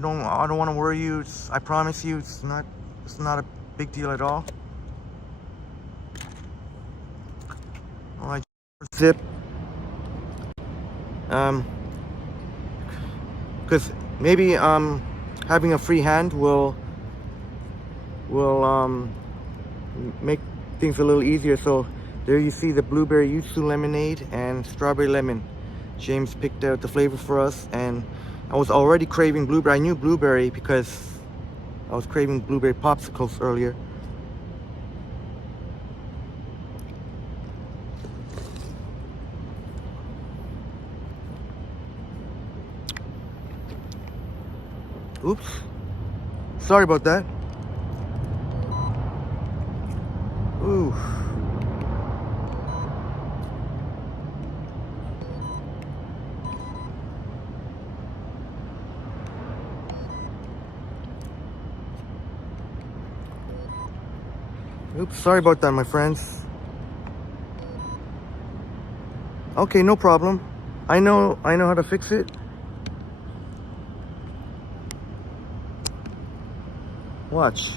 don't want to worry you. I promise you, it's not a big deal at all. All right, zip. Because maybe having a free hand will make things a little easier. So there you see the blueberry yuzu lemonade and strawberry lemon. James picked out the flavor for us, and I was already craving blueberry. I knew blueberry because I was craving blueberry popsicles earlier. Oops. Sorry about that. Ooh. Oops, sorry about that, my friends. Okay, no problem. I know how to fix it. Watch.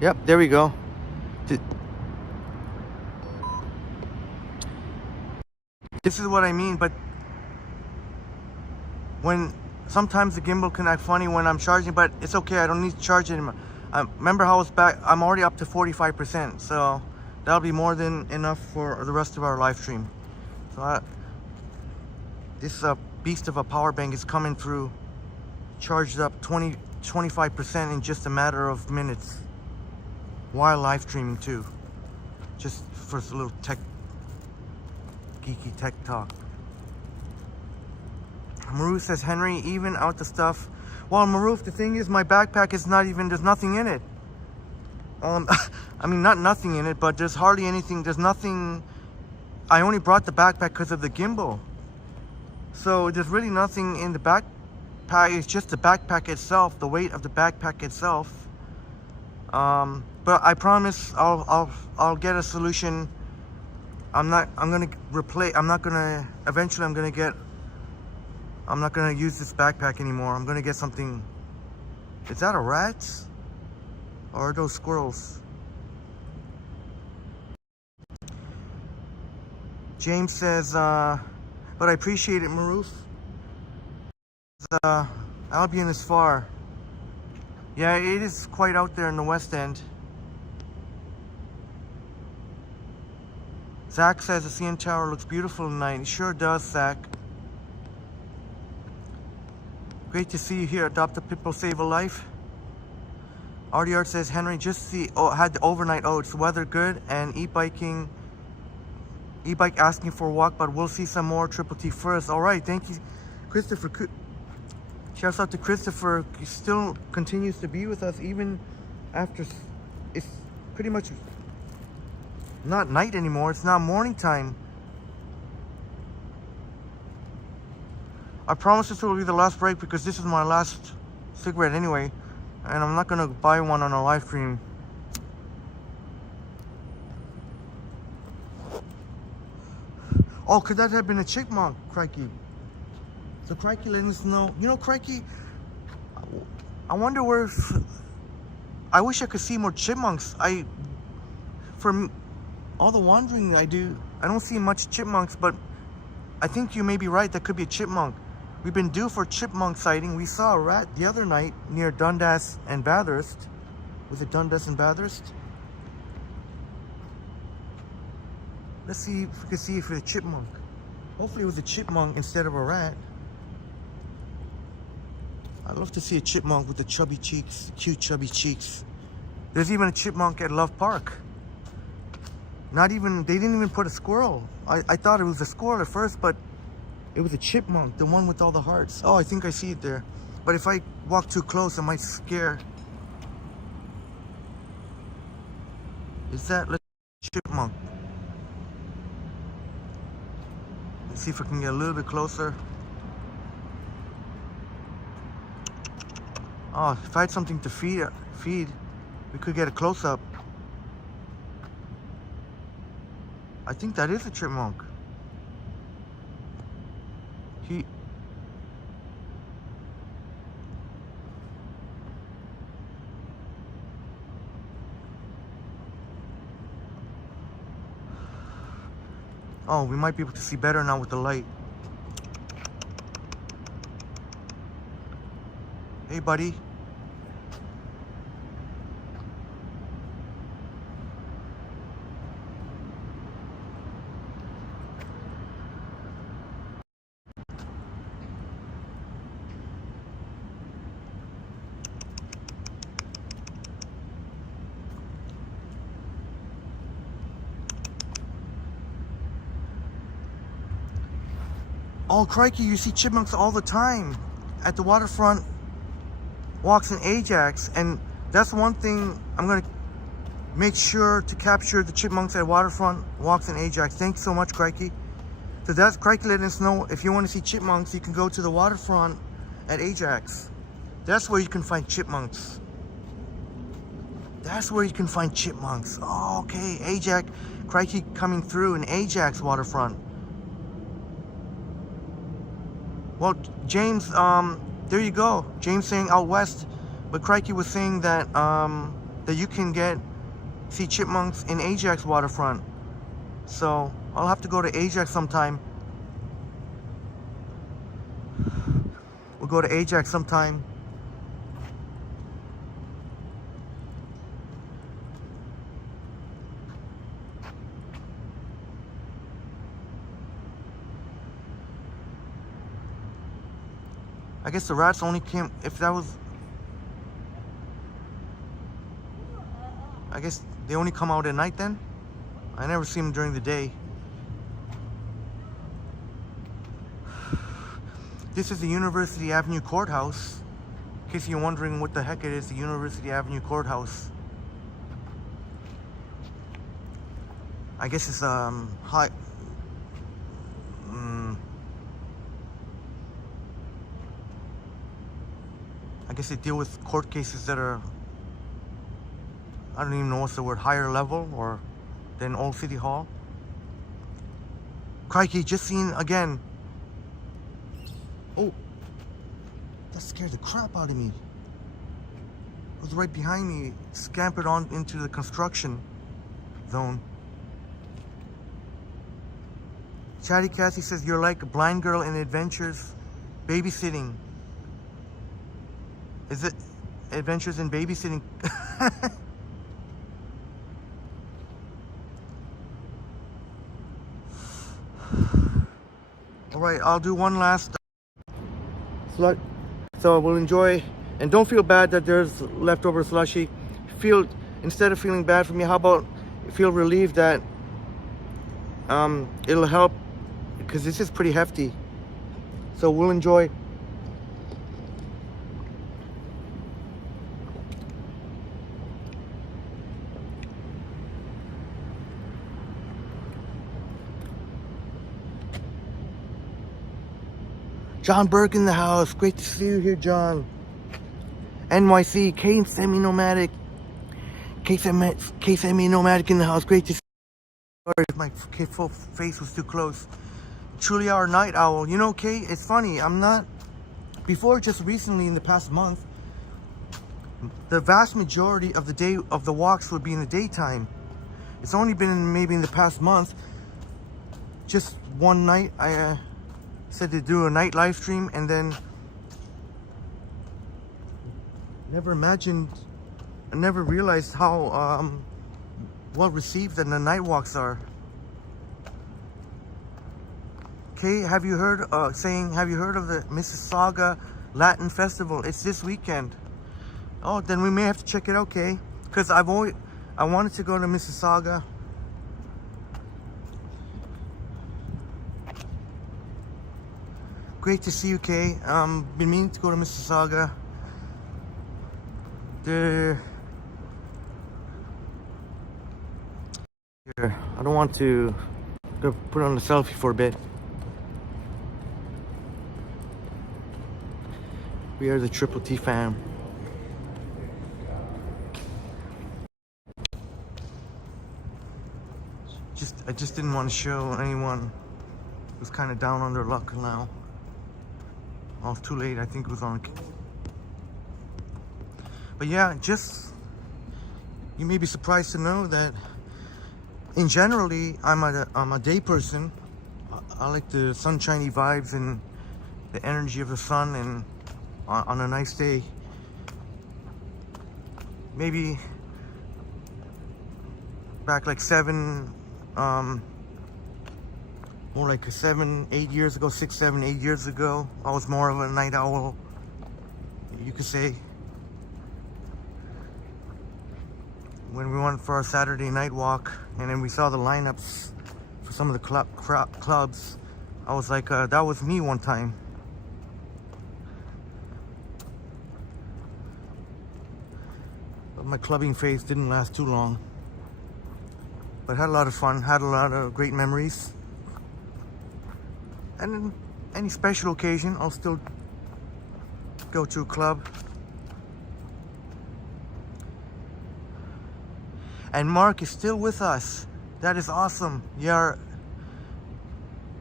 Yep, there we go. This is what I mean, but when sometimes the gimbal can act funny when I'm charging, but it's okay, I don't need to charge it anymore. Remember how it's back, I'm already up to 45%, so that'll be more than enough for the rest of our live stream. So this beast of a power bank is coming through, charged up 25% in just a matter of minutes, while live streaming too. Just for a little geeky tech talk. Maruf says, Henry, even out the stuff. Well, Maruf, the thing is, my backpack is not even, there's nothing in it. I mean, not nothing in it, but there's hardly anything, there's nothing. I only brought the backpack because of the gimbal. So there's really nothing in the backpack, it's just the backpack itself, the weight of the backpack itself. But I promise I'll get a solution. Eventually I'm not gonna use this backpack anymore. I'm gonna get something. Is that a rat? Or are those squirrels? James says, but I appreciate it, Maruf. Albion is far. Yeah, it is quite out there in the West End. Zach says the CN Tower looks beautiful tonight. It sure does, Zach. Great to see you here. Adopt a Pitbull, save a life. RDR says Henry just had the overnight oats. Weather good and e-bike asking for a walk, but we'll see some more. Triple T first. All right, thank you, Christopher. Shouts out to Christopher. He still continues to be with us even after it's pretty much not night anymore. It's now morning time. I promise this will be the last break because this is my last cigarette anyway, and I'm not gonna buy one on a live stream. Oh, could that have been a chipmunk, Crikey? So Crikey letting us know. You know, Crikey, I wonder where. I wish I could see more chipmunks. From all the wandering I do, I don't see much chipmunks, but I think you may be right. That could be a chipmunk. We've been due for chipmunk sighting. We saw a rat the other night near Dundas and Bathurst. Was it Dundas and Bathurst? Let's see if we can see if it's a chipmunk. Hopefully it was a chipmunk instead of a rat. I'd love to see a chipmunk with the chubby cheeks, cute chubby cheeks. There's even a chipmunk at Love Park. They didn't even put a squirrel. I thought it was a squirrel at first, but it was a chipmunk, the one with all the hearts. Oh, I think I see it there. But if I walk too close, I might scare. Is that a chipmunk? Let's see if I can get a little bit closer. Oh, if I had something to feed, we could get a close-up. I think that is a chipmunk. Oh, we might be able to see better now with the light. Hey, buddy. Oh, crikey, you see chipmunks all the time at the waterfront walks in Ajax, and that's one thing I'm gonna make sure to capture the chipmunks at waterfront walks in Ajax. Thanks so much, Crikey. So that's Crikey letting us know if you want to see chipmunks, you can go to the waterfront at Ajax. That's where you can find chipmunks. That's where you can find chipmunks. Oh, okay, Ajax. Crikey coming through in Ajax waterfront. Well, James, there you go. James saying out west, but Crikey was saying that that you can see chipmunks in Ajax waterfront. So I'll have to go to Ajax sometime. We'll go to Ajax sometime. I guess the rats only came, if that was, I guess they only come out at night then? I never see them during the day. This is the University Avenue Courthouse. In case you're wondering what the heck it is, the University Avenue Courthouse. I guess it's high. I guess they deal with court cases that are, I don't even know what's the word, higher level or than Old City Hall. Crikey, just seen again. Oh, that scared the crap out of me. It was right behind me, scampered on into the construction zone. Chatty Cassie says, you're like a blind girl in adventures, babysitting. Is it Adventures in Babysitting? All right, I'll do one last slut. So we'll enjoy, and don't feel bad that there's leftover slushy. Feel, instead of feeling bad for me, how about feel relieved that it'll help, because this is pretty hefty. So we'll enjoy. John Burke in the house. Great to see you here, John. NYC, K Semi-Nomadic. K Semi-Nomadic in the house. Great to see you. Sorry if my full face was too close. Truly our night owl. You know, Kay, it's funny. I'm not... Before, just recently in the past month, the vast majority of the day of the walks would be in the daytime. It's only been maybe in the past month. Just one night, I... said to do a night live stream, and then never imagined, I never realized how well received the night walks are. Okay, have you heard of the Mississauga Latin Festival? It's this weekend. Oh, then we may have to check it out, okay? Because I wanted to go to Mississauga. Great to see you, Kay. Been meaning to go to Mississauga. Here, I don't want to put on the selfie for a bit. We are the Triple T fam. I just didn't want to show anyone who's kind of down on their luck now. Oh, it's too late. I think it was on. But yeah, just, you may be surprised to know that in generally, I'm a day person. I like the sunshiny vibes and the energy of the sun, and on a nice day, maybe back like more like 7, 8 years ago, 6, 7, 8 years ago, I was more of a night owl, you could say. When we went for our Saturday night walk, and then we saw the lineups for some of the clubs, I was like, that was me one time. But my clubbing phase didn't last too long. But had a lot of fun, had a lot of great memories. And in any special occasion, I'll still go to a club. And Mark is still with us. That is awesome. You're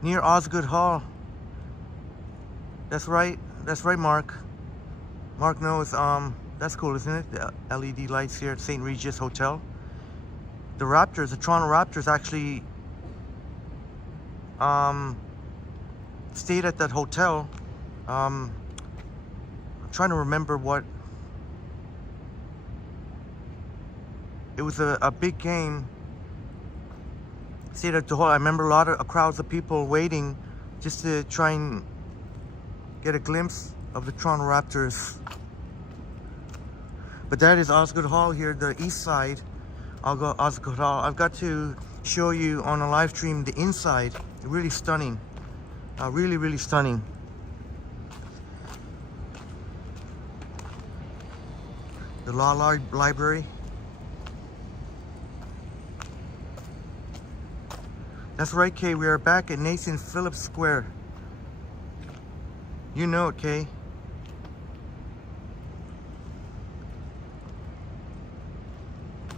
near Osgoode Hall. That's right, Mark. Mark knows, that's cool, isn't it? The LED lights here at St. Regis Hotel. The Raptors, the Toronto Raptors actually stayed at that hotel. I'm trying to remember what. It was a big game. Stayed at the hotel. I remember a lot of crowds of people waiting just to try and get a glimpse of the Toronto Raptors. But that is Osgoode Hall here, the east side. I'll go Osgoode Hall. I've got to show you on a live stream the inside. Really stunning. Really, really stunning. The Law Library. That's right, Kay. We are back at Nathan Phillips Square. You know it, Kay.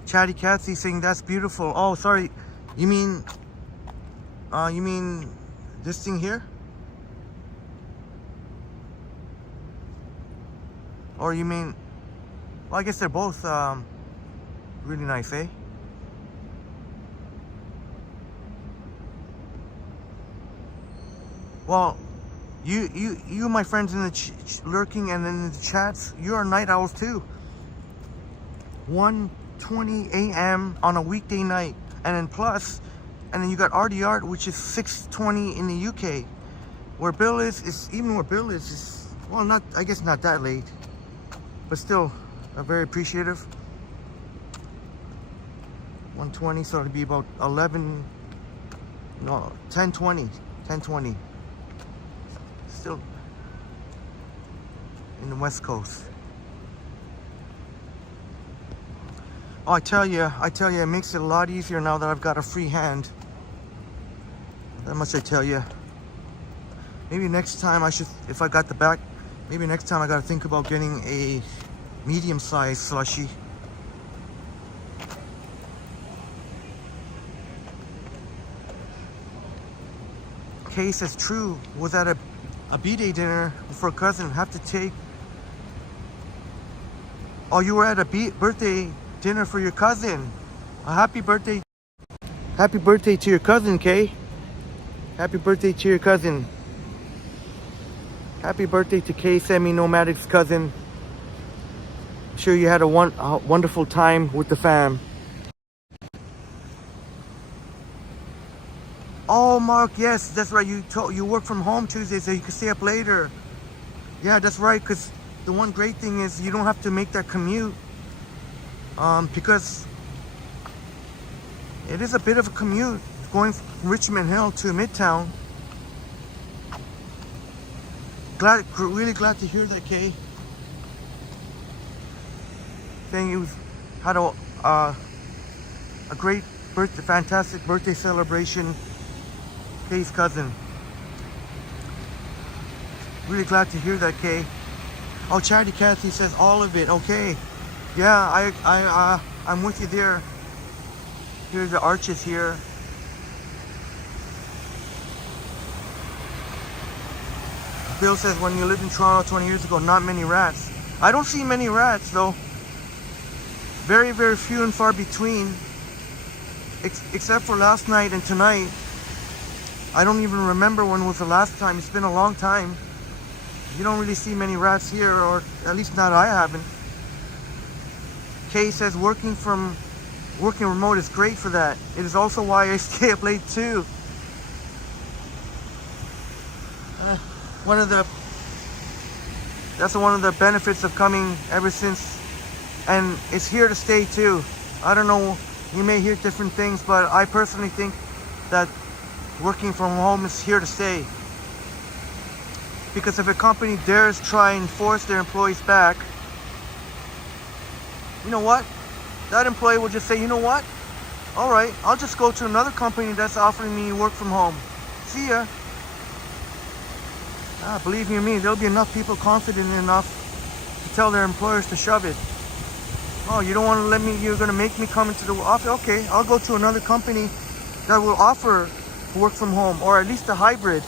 Chatty Catsy saying that's beautiful. Oh, sorry. You mean this thing here? Or you mean, well, I guess they're both really nice, eh? Well, You, my friends in the lurking and in the chats, you are night owls too. 1:20 a.m. on a weekday night, and then plus, and then you got RDR, which is 6:20 in the UK. Where Bill is even where Bill is well, not, I guess not that late, but still, very appreciative. 1:20, so it'd be about 11, no, 10:20, 10:20. Still in the West Coast. Oh, I tell you, it makes it a lot easier now that I've got a free hand. That much I tell you. Maybe next time I should, if I got the back, maybe next time I gotta think about getting a medium-sized slushie. Kay says, true, was at a B-Day dinner for a cousin. Have to take. Oh, you were at a birthday dinner for your cousin. A happy birthday. Happy birthday to your cousin, Kay. Happy birthday to your cousin. Happy birthday to Kay Semi-Nomadic's cousin. I'm sure you had a wonderful time with the fam. Oh, Mark, yes, that's right. You work from home Tuesday, so you can stay up later. Yeah, that's right, because the one great thing is you don't have to make that commute. Because it is a bit of a commute going from Richmond Hill to Midtown. Really glad to hear that, Kay. Saying you had a great birthday, fantastic birthday celebration. Kay's cousin. Really glad to hear that, Kay. Oh, Charity Cathy says all of it. Okay. Yeah, I'm with you there. Here's the arches here. Bill says when you lived in Toronto 20 years ago, not many rats. I don't see many rats though. Very, very few and far between. Except for last night and tonight. I don't even remember when was the last time. It's been a long time. You don't really see many rats here, or at least not I haven't. Kay says working remote is great for that. It is also why I stay up late too. That's one of the benefits of coming ever since, and it's here to stay too. I don't know, you may hear different things, but I personally think that working from home is here to stay. Because if a company dares try and force their employees back, you know what? That employee will just say, you know what? All right, I'll just go to another company that's offering me work from home. See ya. Believe you me, there'll be enough people confident enough to tell their employers to shove it. Oh, you don't want to let me, you're going to make me come into the office? Okay, I'll go to another company that will offer work from home, or at least a hybrid.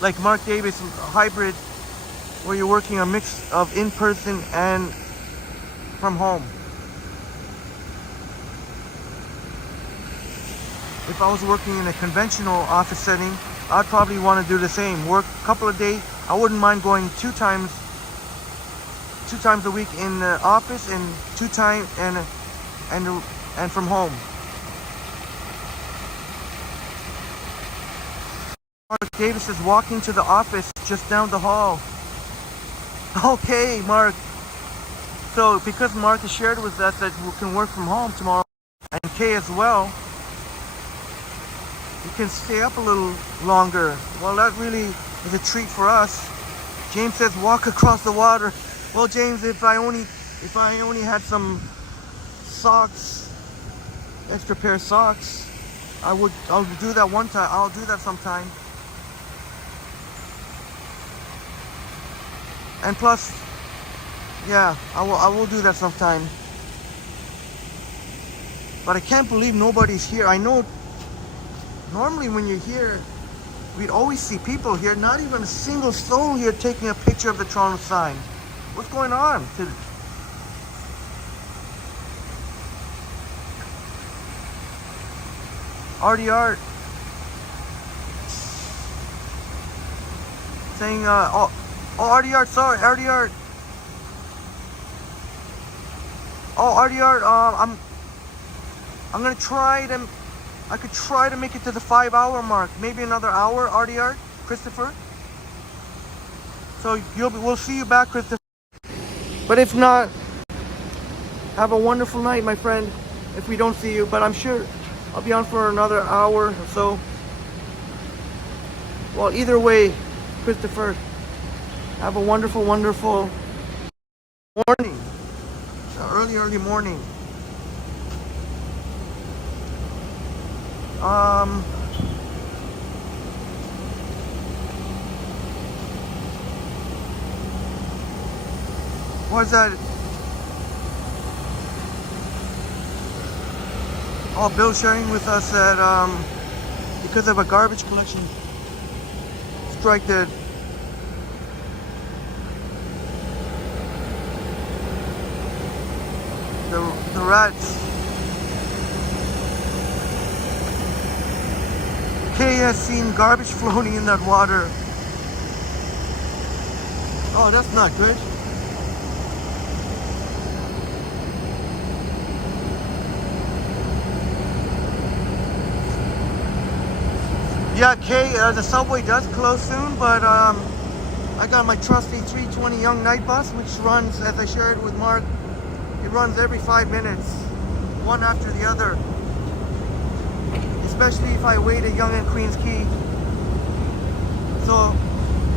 Like Mark Davis, a hybrid where you're working a mix of in-person and from home. If I was working in a conventional office setting, I'd probably want to do the same. Work a couple of days. I wouldn't mind going two times a week in the office and two times and from home. Mark Davis is walking to the office just down the hall. Okay, Mark. So because Mark has shared with us that we can work from home tomorrow, and Kay as well, you can stay up a little longer. Well, that really is a treat for us. James says walk across the water. Well, James, if I only had some socks, extra pair of socks, I'll do that one time. I'll do that sometime. And plus, yeah, I will do that sometime. But I can't believe nobody's here. I know normally when you're here, we'd always see people here. Not even a single soul here taking a picture of the Toronto sign. What's going on? RDR. saying, oh, Artie Art, sorry, Artie Art. Oh, Artie Art, I'm gonna try to, I could try to make it to the 5-hour mark. Maybe another hour, Artie Art, Christopher. So we'll see you back, Christopher. But if not, have a wonderful night, my friend. If we don't see you, but I'm sure I'll be on for another hour or so. Well, either way, Christopher, have a wonderful, wonderful morning. Early morning. What's that? Oh, Bill sharing with us that because of a garbage collection strike that the rats. Kay has seen garbage floating in that water. Oh, that's not good. Yeah, Kay, the subway does close soon, but I got my trusty 320 Young Night Bus, which runs, as I shared with Mark, it runs every 5 minutes, one after the other. Especially if I wait at Yonge and Queens Quay. So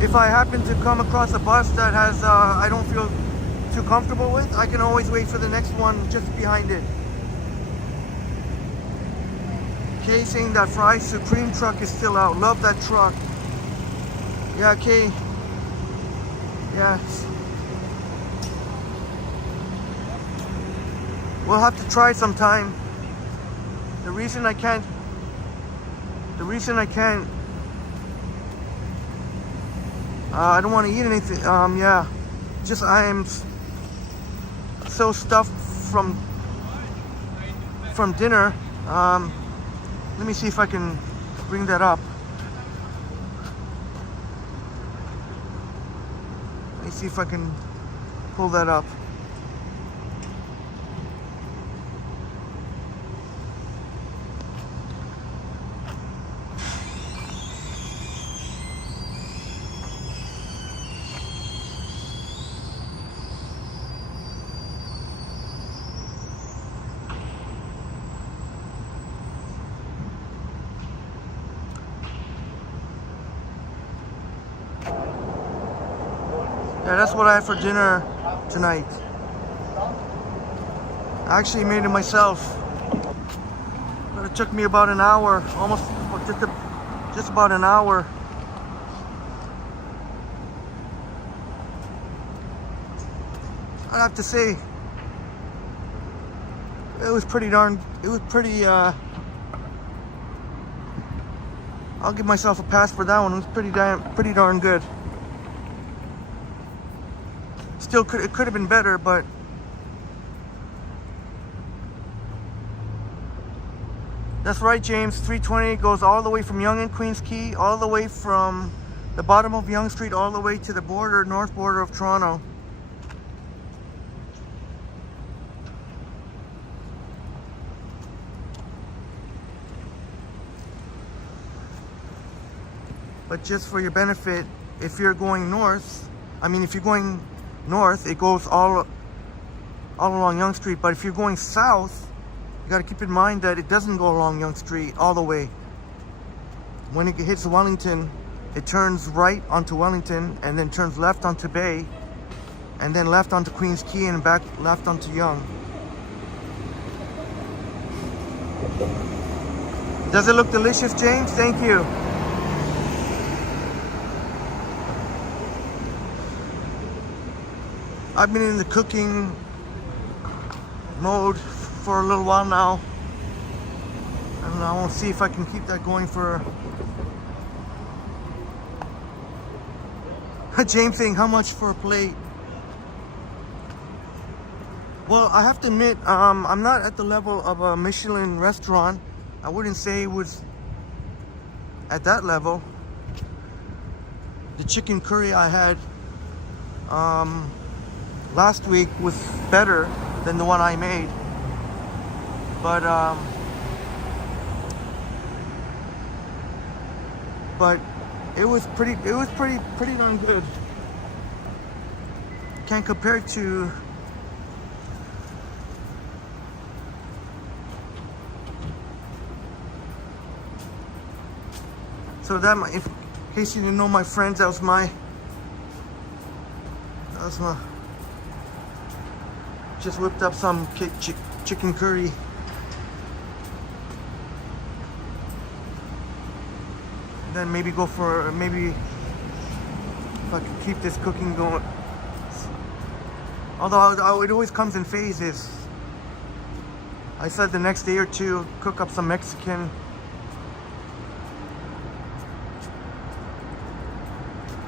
if I happen to come across a bus that has I don't feel too comfortable with, I can always wait for the next one just behind it. Kay saying that Fry Supreme truck is still out. Love that truck. Yeah, Kay. Yes. We'll have to try sometime. The reason I can't I don't want to eat anything. Yeah, just I am so stuffed from dinner. Let me see if I can bring that up. Let me see if I can pull that up. Yeah, that's what I had for dinner tonight. I actually made it myself. But it took me about an hour, almost just about an hour. I have to say, it was pretty, I'll give myself a pass for that one. It was pretty darn good. Still, it could have been better, but that's right, James. 320 goes all the way from Yonge and Queens Quay, all the way from the bottom of Yonge Street, all the way to the border, north border of Toronto. But just for your benefit, if you're going north, if you're going north, it goes all along Yonge Street. But if you're going south, you got to keep in mind that it doesn't go along Yonge Street all the way. When it hits Wellington, it turns right onto Wellington and then turns left onto Bay and then left onto Queens Quay and back left onto Yonge. Does it look delicious, James? Thank you. I've been in the cooking mode for a little while now, and I want to see if I can keep that going for James saying how much for a plate. Well, I have to admit, I'm not at the level of a Michelin restaurant. I wouldn't say it was at that level. the chicken curry I had last week was better than the one I made, but it was pretty darn good. Can't compare it to so that in case you didn't know, my friends, that was my just whipped up some chicken curry. Then maybe go for maybe if I could keep this cooking going. Although it always comes in phases. I said the next day or two cook up some Mexican.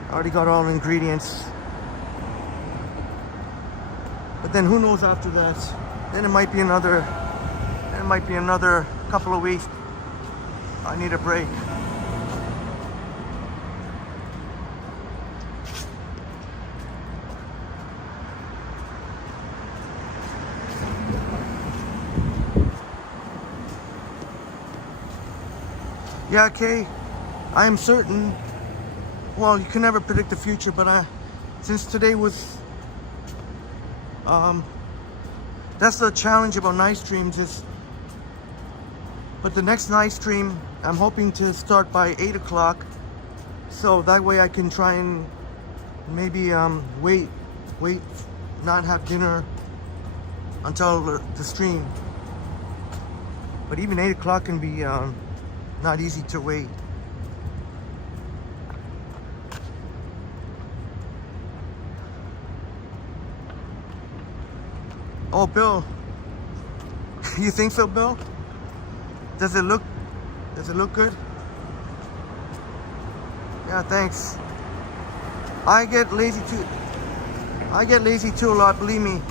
I already got all the ingredients. But then who knows after that? Then it might be another couple of weeks. I need a break. Yeah, Kay, I am certain, well, you can never predict the future, but since today was, that's the challenge about night streams is, but the next night stream, I'm hoping to start by 8 o'clock, so that way I can try and maybe wait, not have dinner until the stream. But even 8 o'clock can be not easy to wait. Oh, Bill. You think so, Bill? Does it look good? Yeah, thanks. I get lazy too a lot, believe me.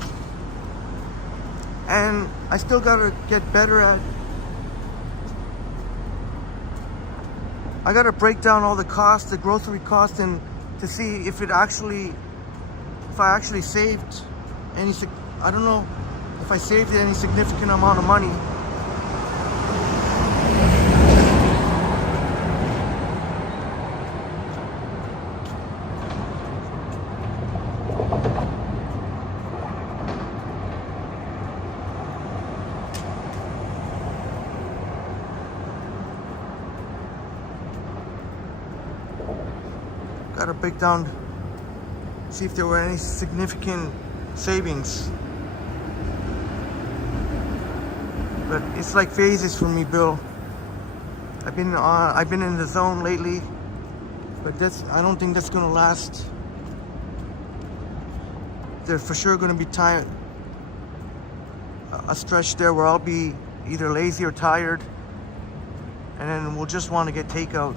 And I still gotta get better at, I gotta break down all the costs, the grocery costs, and to see if I actually saved any, I don't know if I saved any significant amount of money. Gotta break down, see if there were any significant savings. But it's like phases for me, Bill. I've been in the zone lately, but I don't think that's gonna last. There's for sure gonna be a stretch there where I'll be either lazy or tired, and then we'll just want to get takeout.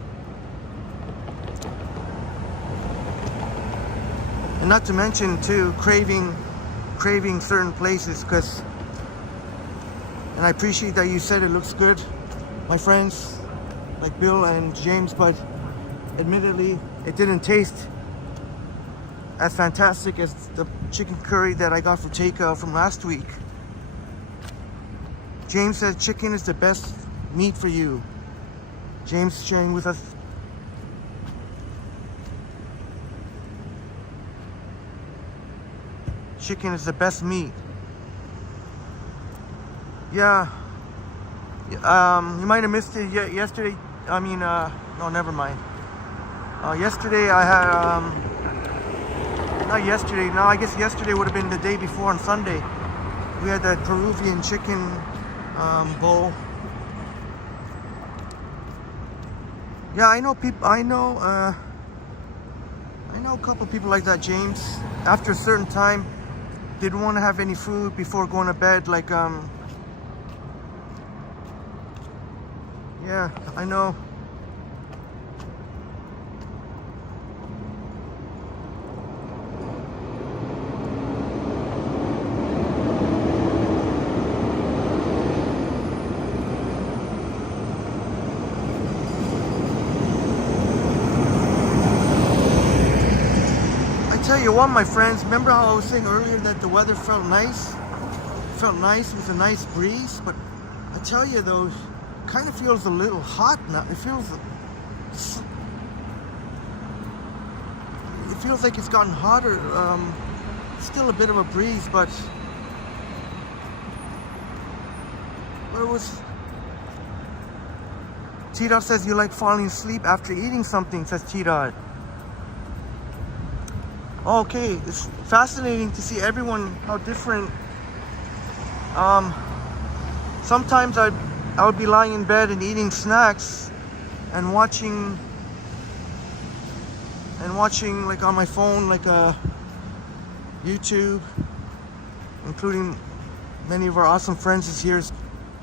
And not to mention too, craving certain places, and I appreciate that you said it looks good, my friends, like Bill and James, but admittedly, it didn't taste as fantastic as the chicken curry that I got for takeout from last week. James said chicken is the best meat for you. James sharing with us. Chicken is the best meat. Yeah. You might have missed it yesterday. No, never mind. Yesterday I had, not yesterday, no, I guess yesterday would have been the day before on Sunday. We had that Peruvian chicken bowl. Yeah, I know a couple people like that, James. After a certain time, didn't want to have any food before going to bed, like, yeah, I know. tell you what, my friends, remember how I was saying earlier that the weather felt nice? Felt nice with a nice breeze, but I tell you though, it kind of feels a little hot now. It feels like it's gotten hotter. Still a bit of a breeze, but it was. T-Dot says you like falling asleep after eating something, says T-Dot. Okay, it's fascinating to see everyone, how different. Sometimes I would be lying in bed and eating snacks and watching like on my phone, like YouTube, including many of our awesome friends here's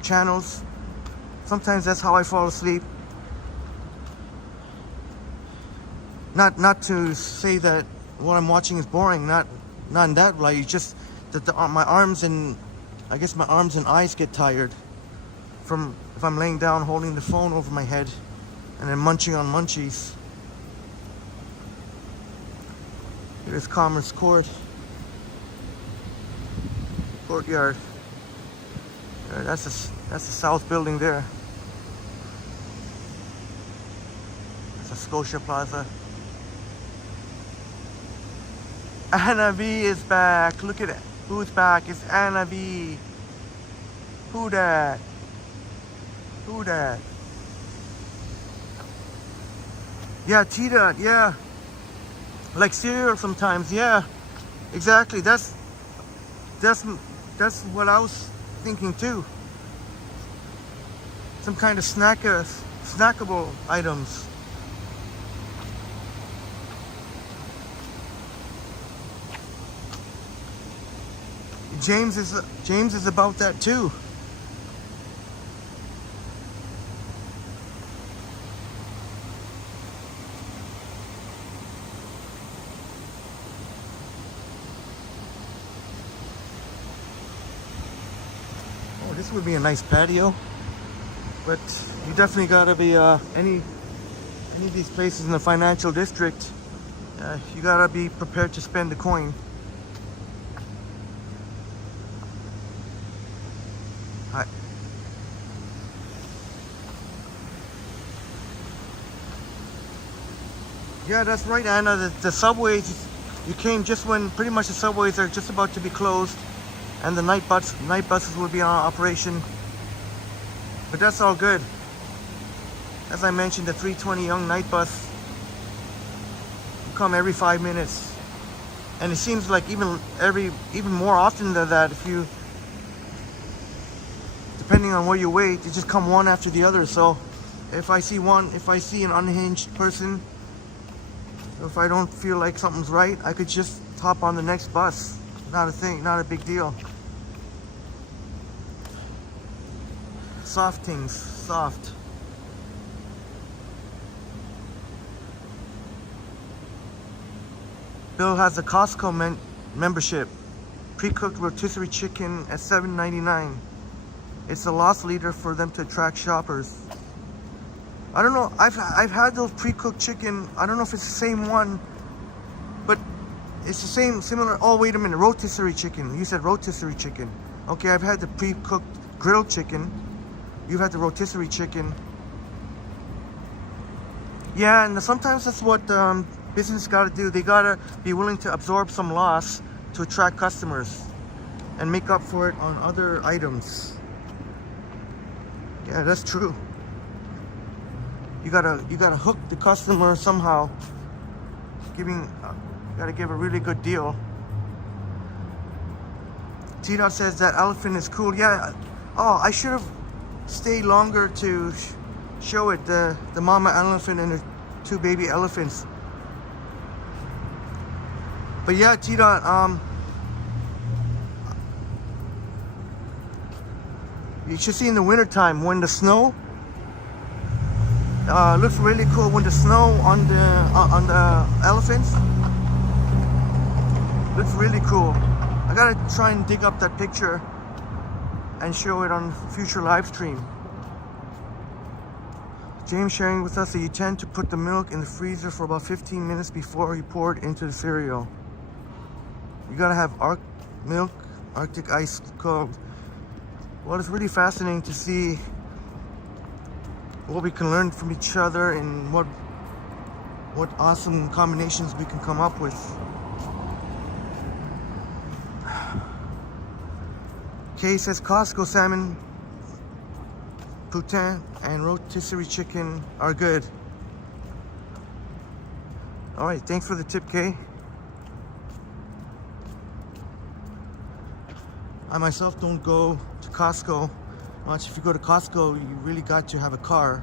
channels. Sometimes that's how I fall asleep. Not to say that what I'm watching is boring, not in that light. It's just that my arms and I guess my arms and eyes get tired from if I'm laying down holding the phone over my head and then munching on munchies. Here's Commerce Courtyard. Yeah, that's the south building there. That's a Scotia Plaza. Anna V is back. Look at it. Who's back? It's Anna V. Who that? Who that? Yeah, T-Dot, yeah. Like cereal sometimes, yeah. Exactly. That's what I was thinking too. Some kind of snackable items. James is about that too. Oh, this would be a nice patio, but you definitely gotta be any of these places in the financial district. You gotta be prepared to spend the coin. Yeah, that's right, Anna. The subways, you came just when pretty much the subways are just about to be closed, and the night buses will be on operation. But that's all good. As I mentioned, the 320 Young night bus will come every 5 minutes, and it seems like even more often than that. If you, depending on where you wait, they just come one after the other. So if I see an unhinged person, if I don't feel like something's right, I could just hop on the next bus. Not a thing, not a big deal. Soft things, soft. Bill has a Costco membership. Pre-cooked rotisserie chicken at $7.99. It's a loss leader for them to attract shoppers. I don't know, I've had those pre-cooked chicken. I don't know if it's the same one, but it's the same, similar. Oh, wait a minute, rotisserie chicken. You said rotisserie chicken. Okay, I've had the pre-cooked grilled chicken. You've had the rotisserie chicken. Yeah, and sometimes that's what business gotta do. They gotta be willing to absorb some loss to attract customers and make up for it on other items. Yeah, that's true. You gotta hook the customer somehow. Gotta give a really good deal. T-Dot says that elephant is cool. Yeah. Oh, I should have stayed longer to show it. The mama elephant and the two baby elephants. But yeah, T-Dot, you should see in the wintertime when the snow looks really cool, when the snow on the elephants looks really cool. I gotta try and dig up that picture and show it on future live stream. James sharing with us that you tend to put the milk in the freezer for about 15 minutes before you pour it into the cereal. You gotta have Arctic ice cold. Well, it's really fascinating to see what we can learn from each other and what awesome combinations we can come up with. Kay says Costco salmon, poutine, and rotisserie chicken are good. All right, thanks for the tip, Kay. I myself don't go to Costco much. If you go to Costco, you really got to have a car.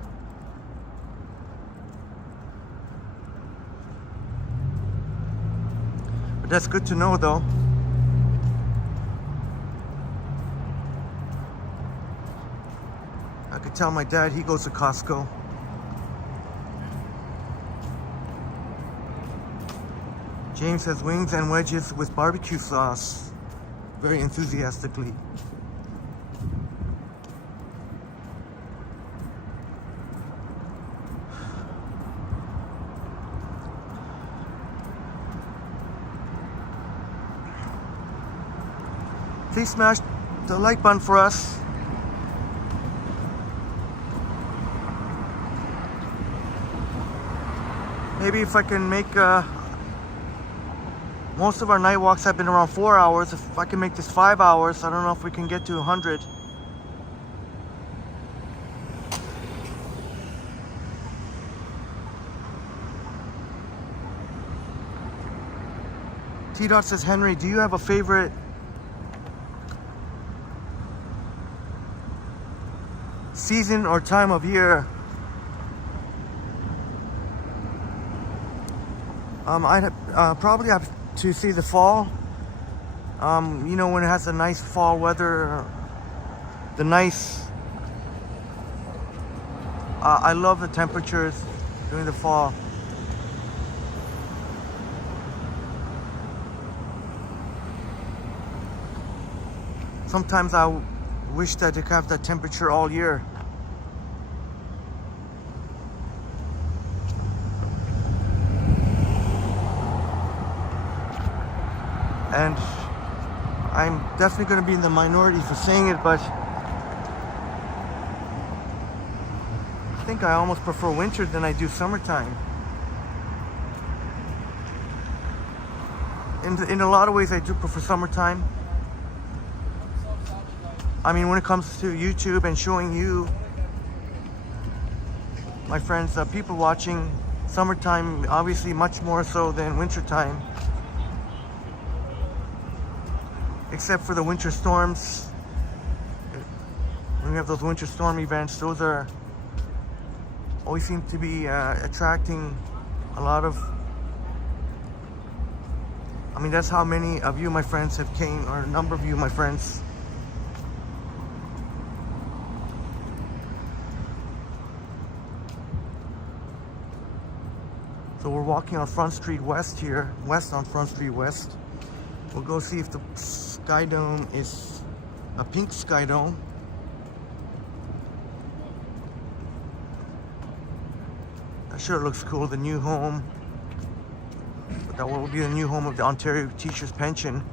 But that's good to know, though. I could tell my dad he goes to Costco. James says wings and wedges with barbecue sauce. Very enthusiastically. Please smash the like button for us. Maybe if I can make most of our night walks have been around 4 hours. If I can make this 5 hours, I don't know if we can get to 100. T-Dot says, Henry, do you have a favorite season or time of year? I'd probably have to see the fall. You know, when it has the nice fall weather, the nice. I love the temperatures during the fall. Sometimes I wish that they could have that temperature all year. And I'm definitely going to be in the minority for saying it, but I think I almost prefer winter than I do summertime. In a lot of ways, I do prefer summertime. I mean, when it comes to YouTube and showing you, my friends, people watching, summertime obviously much more so than wintertime. Except for the winter storms. When we have those winter storm events, those are always seem to be attracting a lot of. I mean, that's how many of you, my friends, have came, or a number of you, my friends. So we're walking on Front Street West here, west on Front Street West. We'll go see if the Sky Dome is a pink Sky Dome. That sure looks cool, the new home. That will be the new home of the Ontario Teachers' Pension.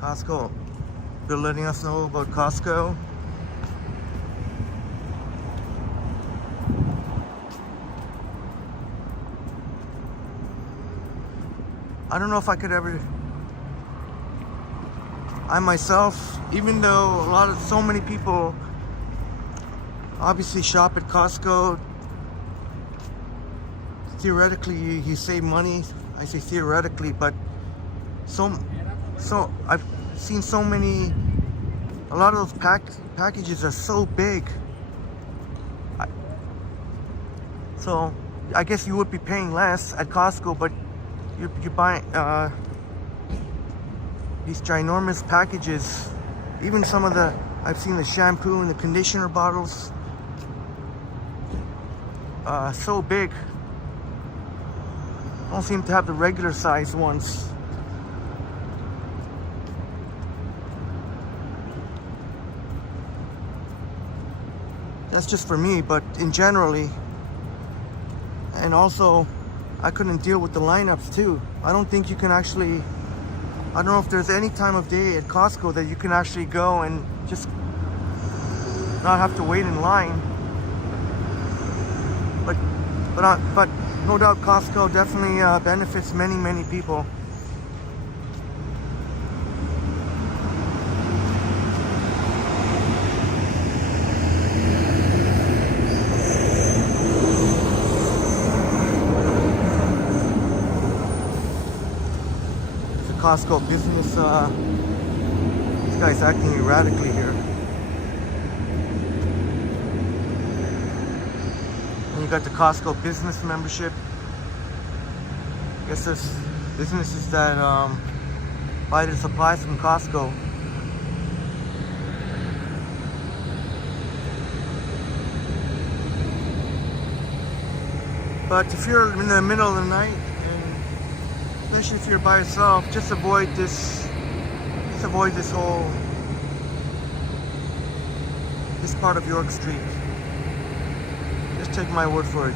Costco. They're letting us know about Costco. I don't know if I could ever. I myself, even though so many people obviously shop at Costco, theoretically you save money. I say theoretically, but so I've seen so many. A lot of those packages are so big. So I guess you would be paying less at Costco, but you're buying these ginormous packages. Even some of I've seen the shampoo and the conditioner bottles, so big. don't seem to have the regular size ones. That's just for me, but in generally, and also I couldn't deal with the lineups too. I don't think you can actually, I don't know if there's any time of day at Costco that you can actually go and just not have to wait in line. But no doubt Costco definitely benefits many people. Costco business, this guy's acting erratically here. And you got the Costco business membership. I guess there's businesses that buy their supplies from Costco. But if you're in the middle of the night, especially if you're by yourself, just avoid this whole, this part of York Street. Just take my word for it.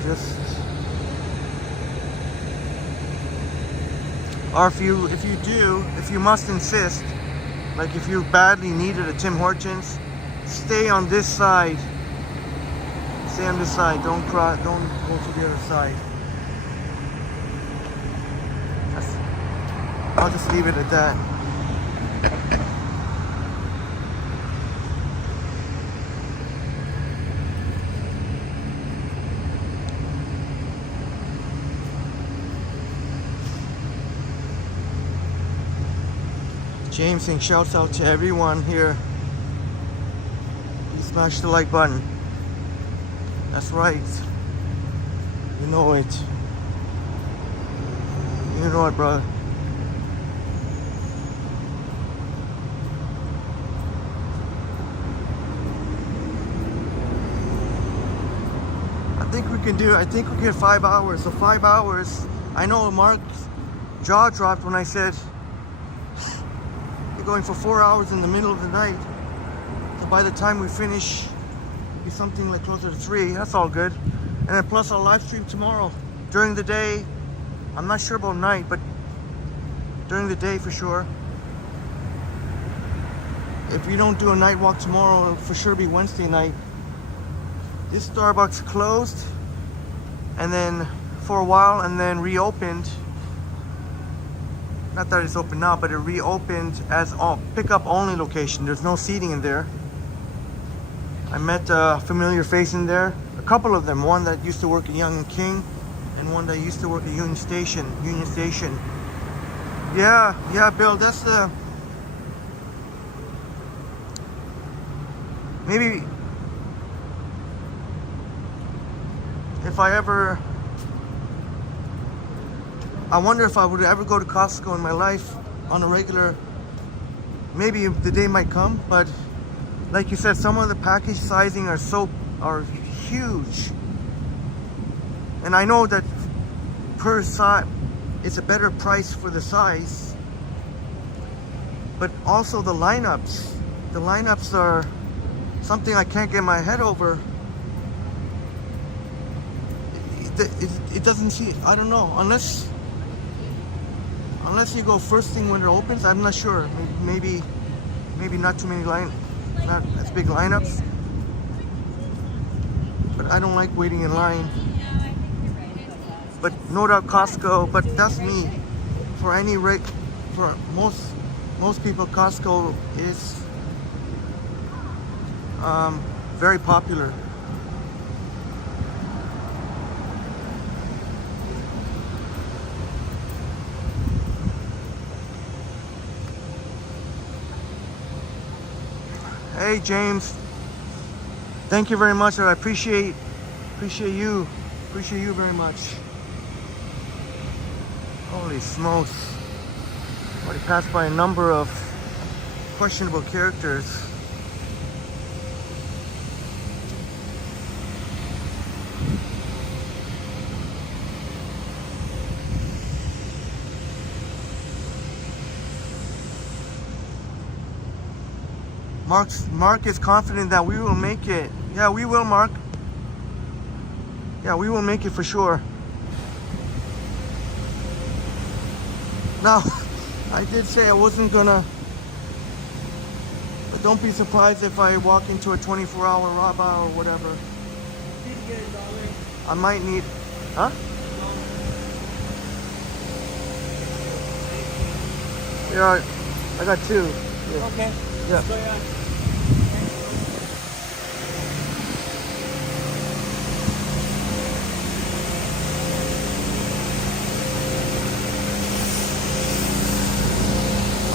Or if you must insist, like if you badly needed a Tim Hortons, stay on this side. Stay on this side. Don't go to the other side. I'll just leave it at that. James saying shouts out to everyone here. Please smash the like button. That's right. You know it. You know it, brother. I think we get 5 hours. So 5 hours. I know Mark's jaw dropped when I said you're going for 4 hours in the middle of the night. So by the time we finish, it'll be something like closer to 3. That's all good. And then plus I'll live stream tomorrow. During the day, I'm not sure about night, but during the day for sure. If we don't do a night walk tomorrow, it'll for sure be Wednesday night. This Starbucks closed and then for a while and then reopened. Not that it's open now, but it reopened as a pickup only location. There's no seating in there. I met a familiar face in there, a couple of them, one that used to work at Young and King and one that used to work at Union Station. Yeah, Bill, that's the, maybe if I wonder if I would ever go to Costco in my life on a regular. Maybe the day might come, but like you said, some of the package sizing are huge. And I know that per size, it's a better price for the size. But also the lineups. The lineups are something I can't get my head over. It doesn't see, I don't know, unless you go first thing when it opens. I'm not sure. Maybe not too many not as big lineups. But I don't like waiting in line. But no doubt Costco. But that's me. For most people, Costco is very popular. Hey James, thank you very much. I appreciate you very much. Holy smokes! Already passed by a number of questionable characters. Mark is confident that we will make it. Yeah, we will, Mark. Yeah, we will make it for sure. Now, I did say I wasn't gonna, but don't be surprised if I walk into a 24-hour Rabba or whatever. I might need, huh? Yeah, I got two. Yeah. Okay. Yeah. Go ahead.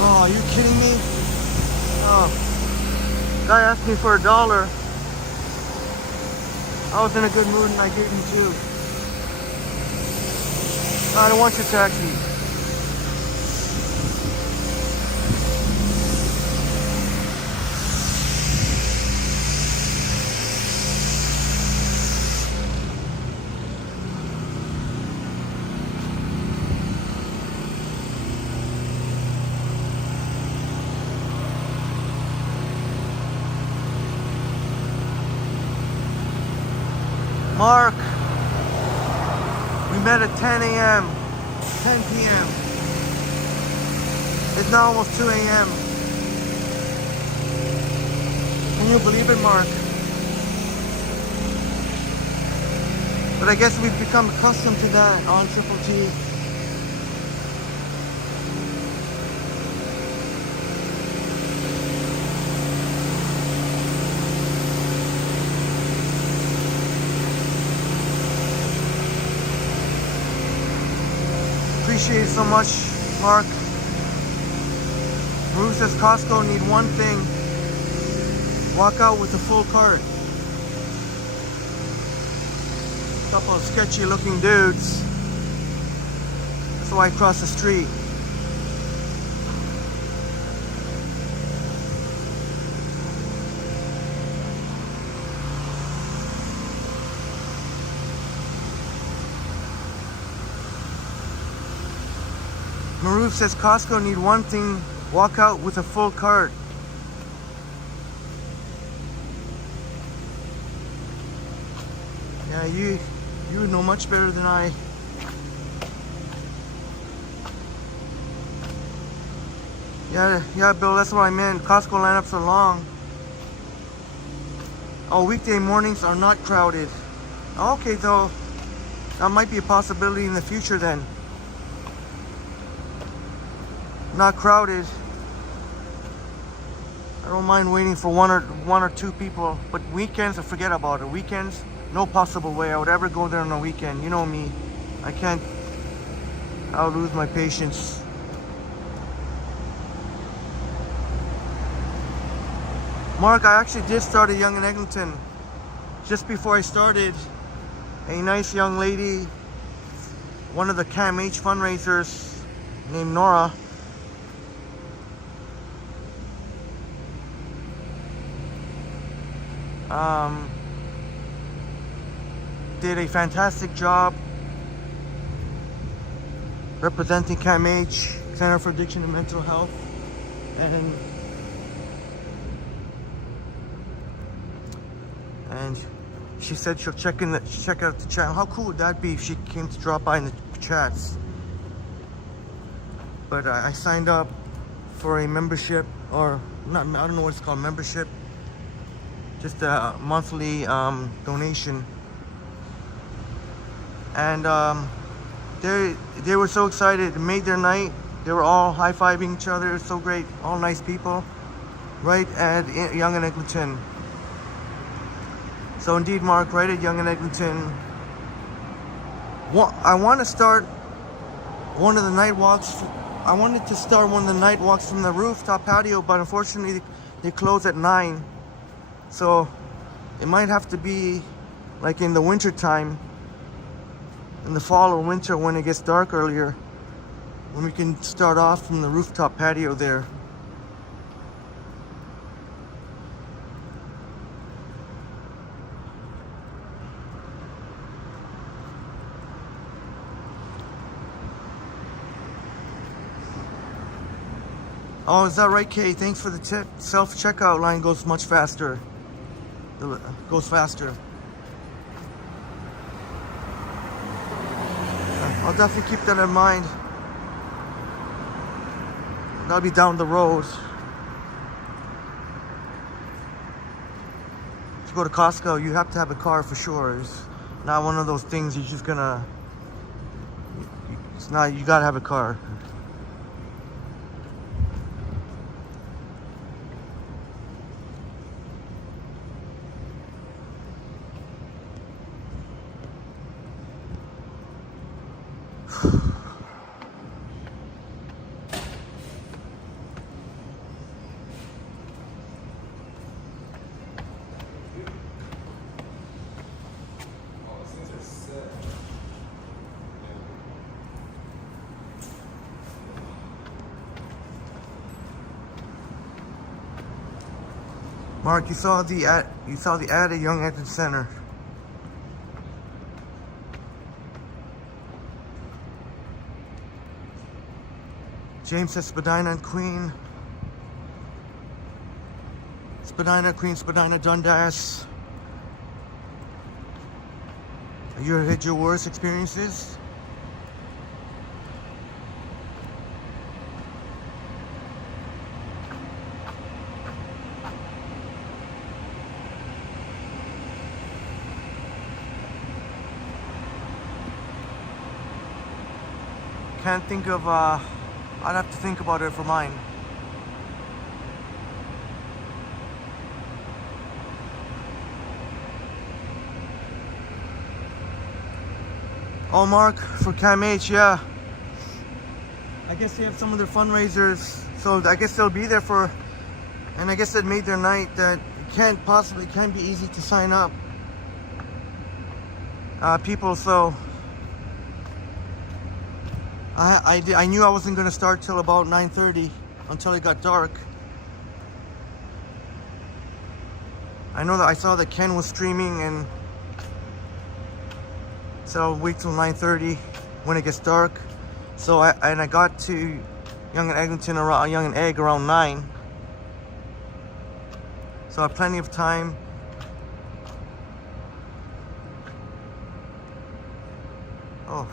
Oh, are you kidding me? Oh, guy asked me for $1. I was in a good mood and I gave him 2. I don't want your taxi. Mark, we met at 10 a.m., 10 p.m. It's now almost 2 a.m. Can you believe it, Mark? But I guess we've become accustomed to that on Triple T. Appreciate it so much, Mark. Maru says Costco need one thing. Walk out with a full cart. Couple of sketchy looking dudes. That's why I crossed the street. Maruf says Costco need one thing, walk out with a full cart. Yeah, you know much better than I. Yeah, Bill, that's what I meant. Costco lineups are long. Oh, weekday mornings are not crowded. Okay, though, that might be a possibility in the future then. Not crowded. I don't mind waiting for one or two people, but weekends, forget about it. Weekends, no possible way I would ever go there on a weekend. You know me, I can't. I'll lose my patience. Mark, I actually did start at Yonge and Eglinton. Just before I started, a nice young lady, one of the CAMH fundraisers named Nora, did a fantastic job representing CAMH, Center for Addiction and Mental Health, and she said she'll check out the channel. How cool would that be if she came to drop by in the chats? But I signed up for a membership, or not, I don't know what it's called, membership, just a monthly donation. And they were so excited. It made their night. They were all high-fiving each other. So great. All nice people. Right at Yonge and Eglinton. So indeed, Mark, right at Yonge and Eglinton. I want to start one of the night walks. I wanted to start one of the night walks from the rooftop patio, but unfortunately they close at 9. So it might have to be like in the winter time, in the fall or winter when it gets dark earlier, when we can start off from the rooftop patio there. Oh, is that right, Kay? Thanks for the tip. Self-checkout line goes much faster. Goes faster. I'll definitely keep that in mind. That'll be down the road. To go to Costco, you have to have a car for sure. It's not one of those things you're just gonna... It's not, you gotta have a car. Mark, you saw the ad at Young Edison Center. James says Spadina and Queen. Spadina, Queen, Spadina, Dundas. Have you had your worst experiences? Can't think of, I'd have to think about it for mine. Oh, Mark, for CAMH, yeah. I guess they have some of their fundraisers, so I guess they'll be there for, and I guess it made their night that it can't be easy to sign up people, so I knew I wasn't going to start till about 9:30 until it got dark. I know that I saw that Ken was streaming, and so I'll wait till 9:30 when it gets dark. So I got to Young and Eglinton around Young and Egg around 9. So I have plenty of time. Oh.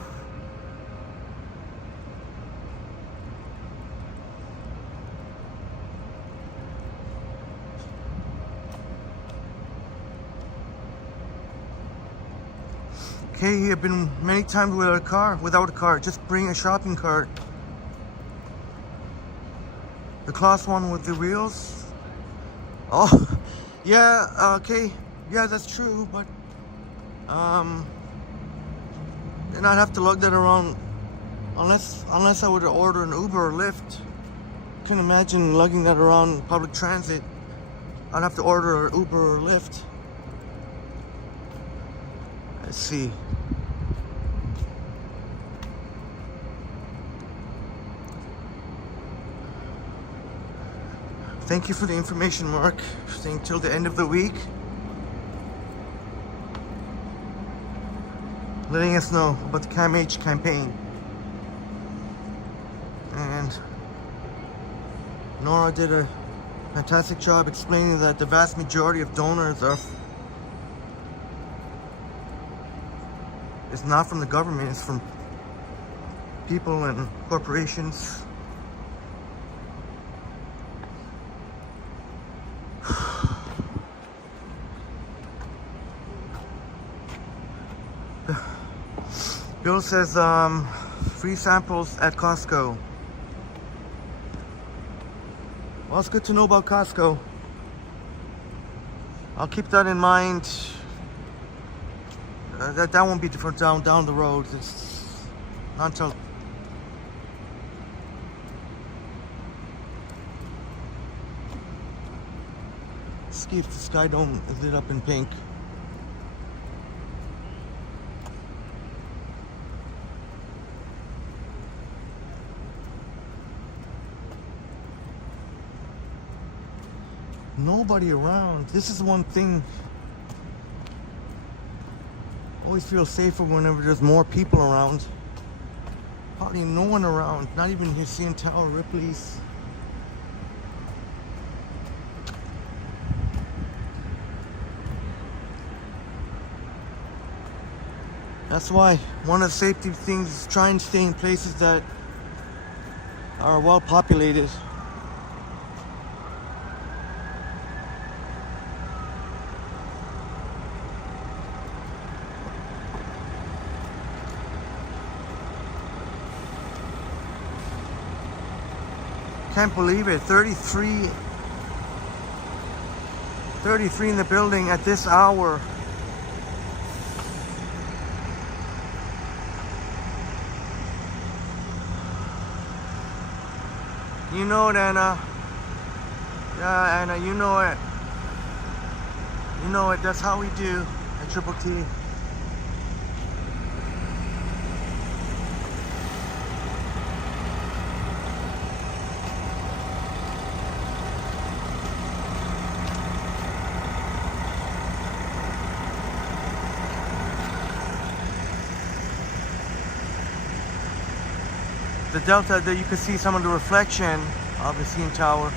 Okay, I've been many times without a car. Just bring a shopping cart. The cloth one with the wheels. Oh, yeah, okay. Yeah, that's true, but then I'd have to lug that around unless I were to order an Uber or Lyft. I can't imagine lugging that around public transit. I'd have to order an Uber or Lyft. Let's see. Thank you for the information, Mark. Staying till the end of the week. Letting us know about the CAMH campaign. And Nora did a fantastic job explaining that the vast majority of donors is not from the government, it's from people and corporations. Bill says free samples at Costco. Well, it's good to know about Costco. I'll keep that in mind. That won't be different down the road. It's not until see if the sky dome is lit up in pink. Nobody around. This is one thing. Always feel safer whenever there's more people around. Hardly no one around. Not even Hussein Tower, Ripley's. That's why one of the safety things is try and stay in places that are well populated. Can't believe it. 33 in the building at this hour. You know it, Anna. Yeah, Anna, you know it. You know it. That's how we do at Triple T. The Delta, that you can see some of the reflection of the CN Tower.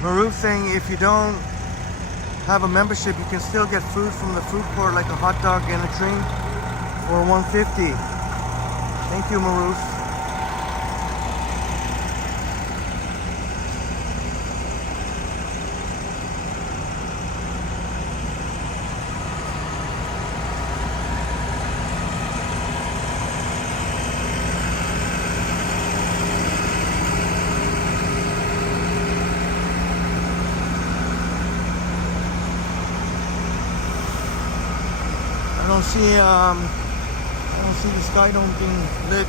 Maruf saying if you don't have a membership, you can still get food from the food court, like a hot dog and a drink for $150. Thank you, Maruf. I don't see the sky dome being lit.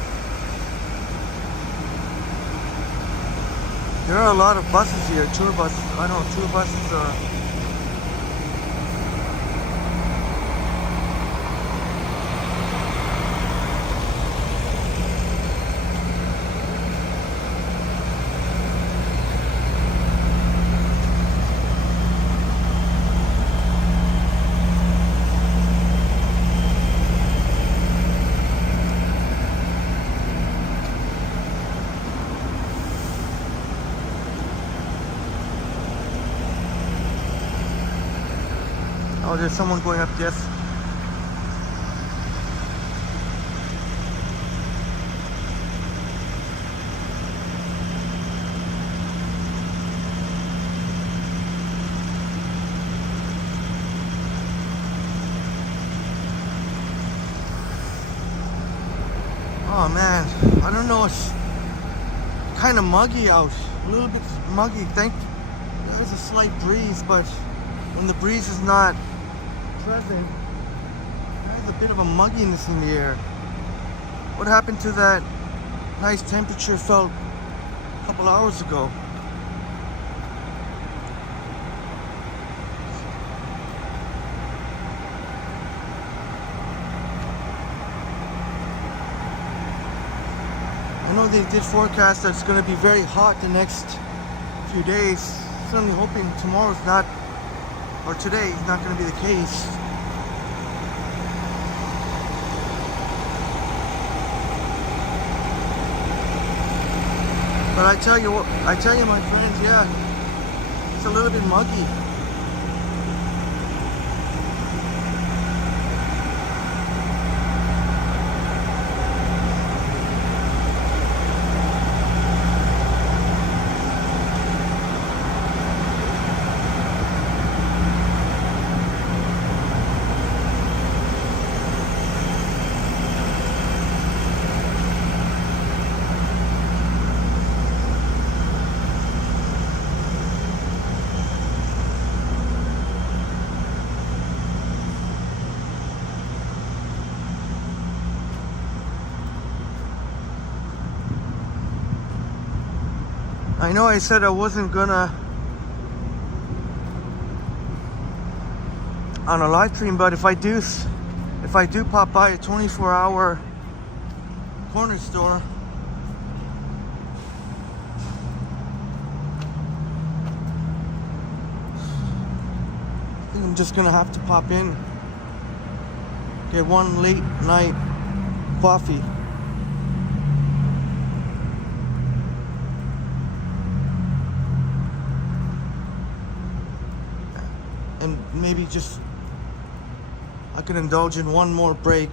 There are a lot of buses here, tour buses. I know tour buses are. Oh, there's someone going up, yes. Oh man, I don't know, it's kind of muggy out. A little bit muggy. There's a slight breeze, but when the breeze is not present, there's a bit of a mugginess in the air. What happened to that nice temperature felt a couple hours ago? I know they did forecast that it's going to be very hot the next few days. Certainly hoping tomorrow's not, or today is not going to be the case. But I tell you my friends, yeah, it's a little bit muggy. I know I said I wasn't gonna on a live stream, but if I do pop by a 24-hour corner store, I think I'm just gonna have to pop in, get one late night coffee. And maybe just I could indulge in one more break.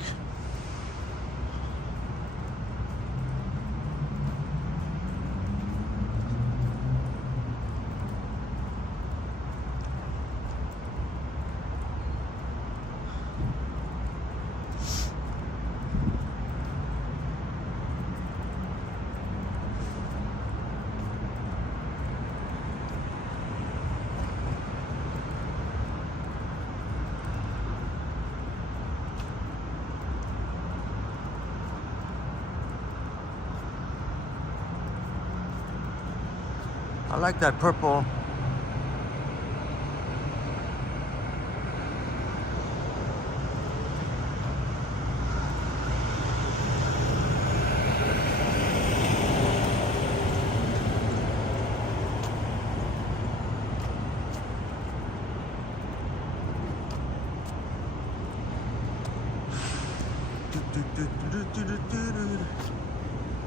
I like that purple.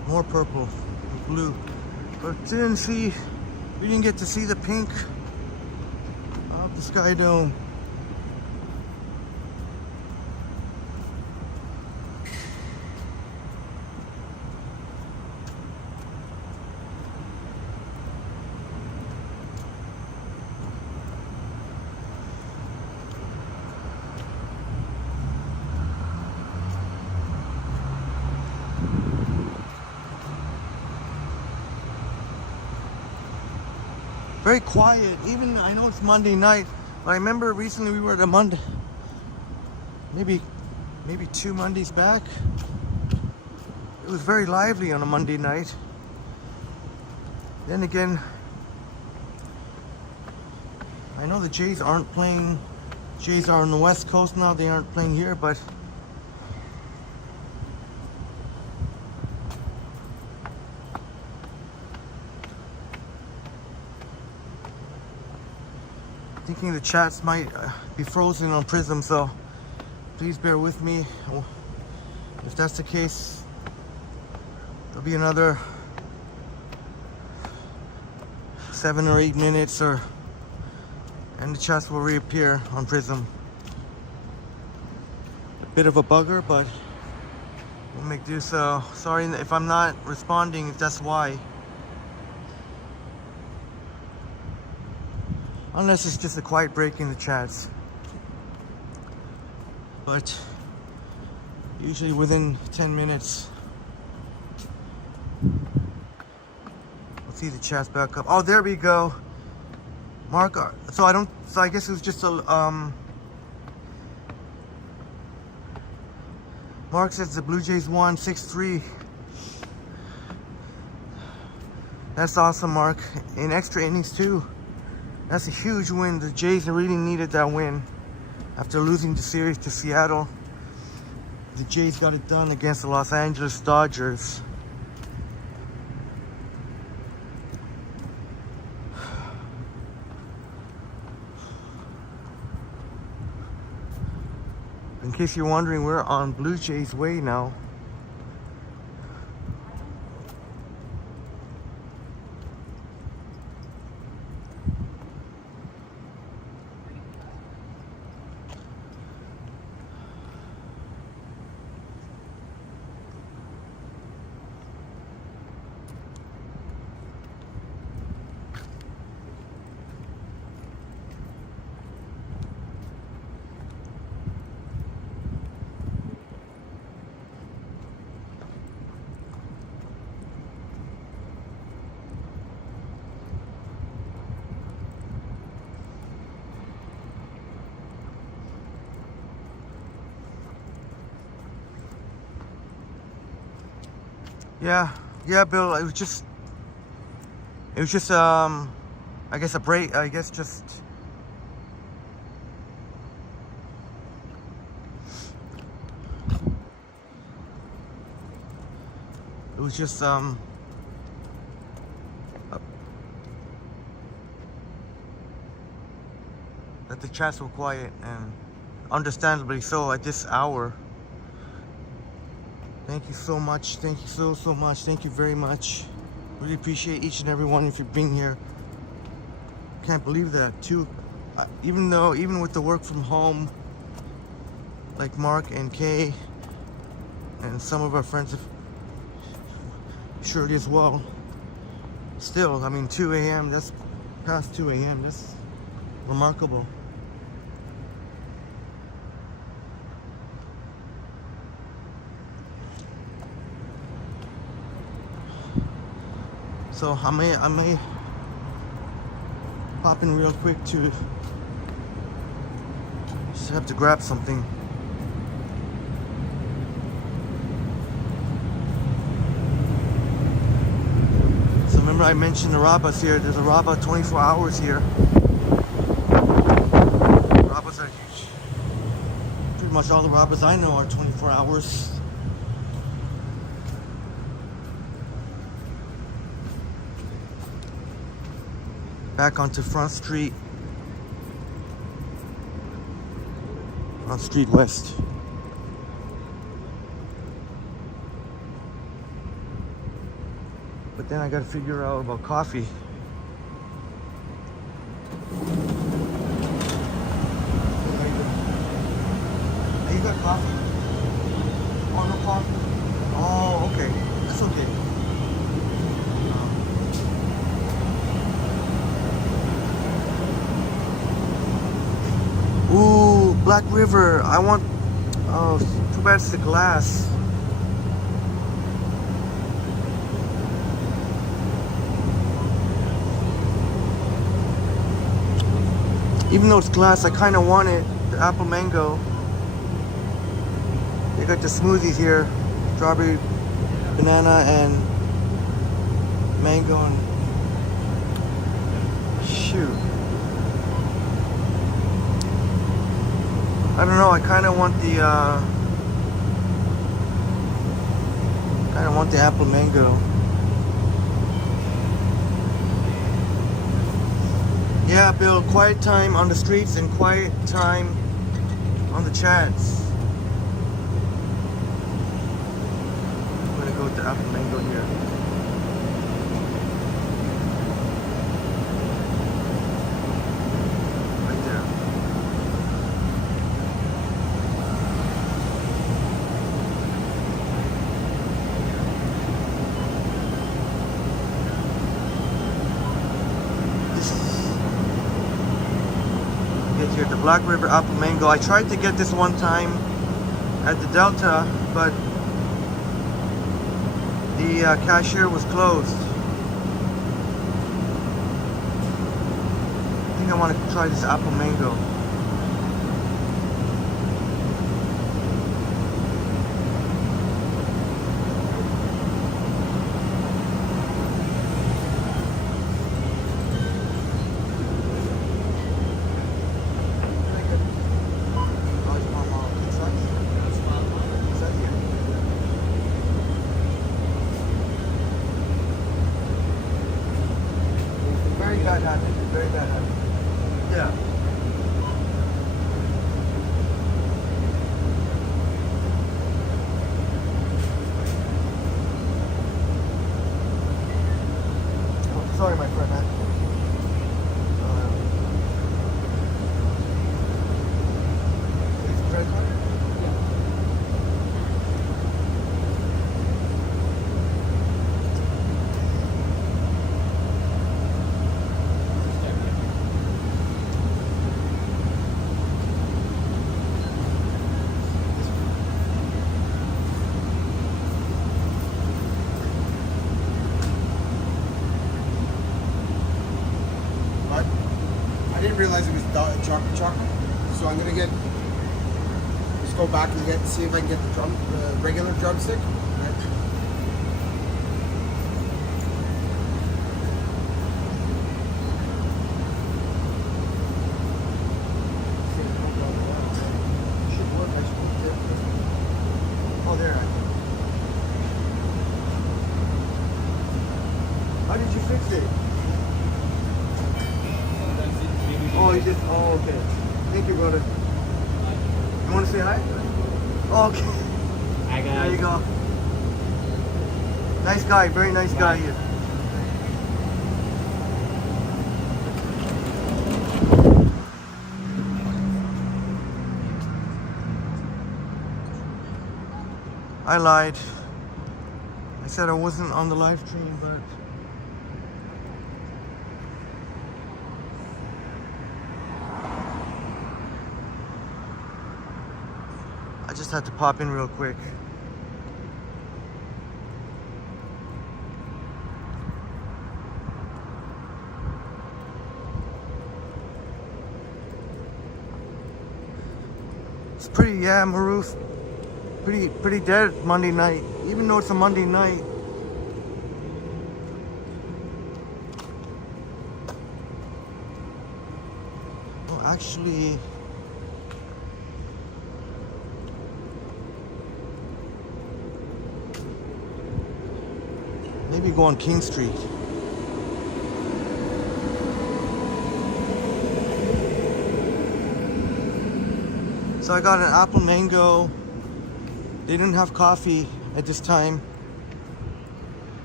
More purple, blue. But we didn't get to see the pink of the Sky Dome. Very quiet. Even I know it's Monday night, but I remember recently we were at a Monday, maybe 2 Mondays back. It was very lively on a Monday night. Then again, I know the Jays aren't playing. Jays are on the West Coast now. They aren't playing here, but thinking the chats might be frozen on Prism, so please bear with me. If that's the case, there'll be another 7 or 8 minutes, and the chats will reappear on Prism. A bit of a bugger, but we'll make do. So sorry if I'm not responding, if that's why. Unless it's just a quiet break in the chats. But usually within 10 minutes, we'll see the chats back up. Oh, there we go. Mark, so I guess it was just a, Mark says the Blue Jays won 6-3. That's awesome, Mark. In extra innings too. That's a huge win. The Jays really needed that win. After losing the series to Seattle, the Jays got it done against the Los Angeles Dodgers. In case you're wondering, we're on Blue Jays Way now. Yeah, Bill. It was just I guess a break. I guess just it was just that the chats were quiet, and understandably so at this hour. Thank you so much. Thank you so much. Thank you very much. Really appreciate each and every one of you being here. Can't believe that too. Even with the work from home, like Mark and Kay, and some of our friends have Shirley as well. Still, I mean, 2 a.m. That's past 2 a.m. That's remarkable. So I may pop in real quick to just have to grab something. So remember I mentioned the Rabas here. There's a Rabba 24 hours here. Rabas are huge. Pretty much all the Rabas I know are 24 hours. Back onto Front Street. Front Street West. But then I gotta figure out about coffee. Hey, you got coffee? Oh, no coffee? Oh, okay. That's okay. Ooh, Black River. I want. Oh, too bad it's the glass. Even though it's glass, I kind of want it. The apple mango. They got the smoothies here: strawberry, banana, and mango. And shoot. I don't know, I kind of want the apple mango. Yeah, Bill, quiet time on the streets and quiet time on the chats. I'm gonna go with the apple mango here. Right there. Here, the Black River apple mango. I tried to get this one time at the Delta, but the cashier was closed. I think I want to try this apple mango. Very bad habit. Very bad habit. Yeah. Oh, sorry, my friend. Is it credit card? I didn't realize it was chocolate. So I'm gonna just go back and see if I can get the regular drumstick. Oh, there. How did you fix it? Oh, you did? Oh, okay. Thank you, brother. You want to say hi? Oh, okay. Hi guys. There you go. Nice guy. Very nice guy here. I lied. I said I wasn't on the live stream, but I just had to pop in real quick. It's pretty, yeah, Maroof. Pretty dead Monday night, even though it's a Monday night. Well, actually, maybe go on King Street. So I got an apple mango. They didn't have coffee at this time.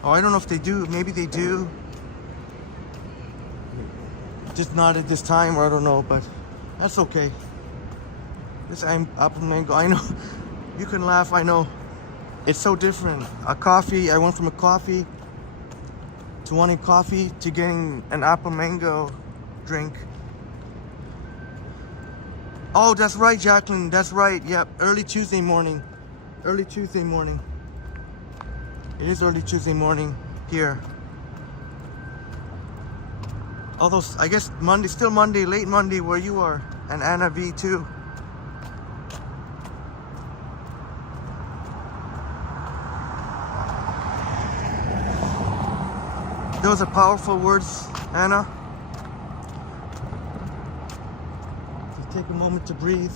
Oh, I don't know if they do. Maybe they do. Just not at this time, or I don't know, but that's okay. This apple mango, I know. You can laugh, I know. It's so different. A coffee, I went from a coffee to wanting coffee to getting an apple mango drink. Oh, that's right, Jacqueline. That's right. Yep, early Tuesday morning. Early Tuesday morning. It is early Tuesday morning here. Although, I guess Monday, still Monday, late Monday where you are. And Anna V too. Those are powerful words, Anna. Just take a moment to breathe.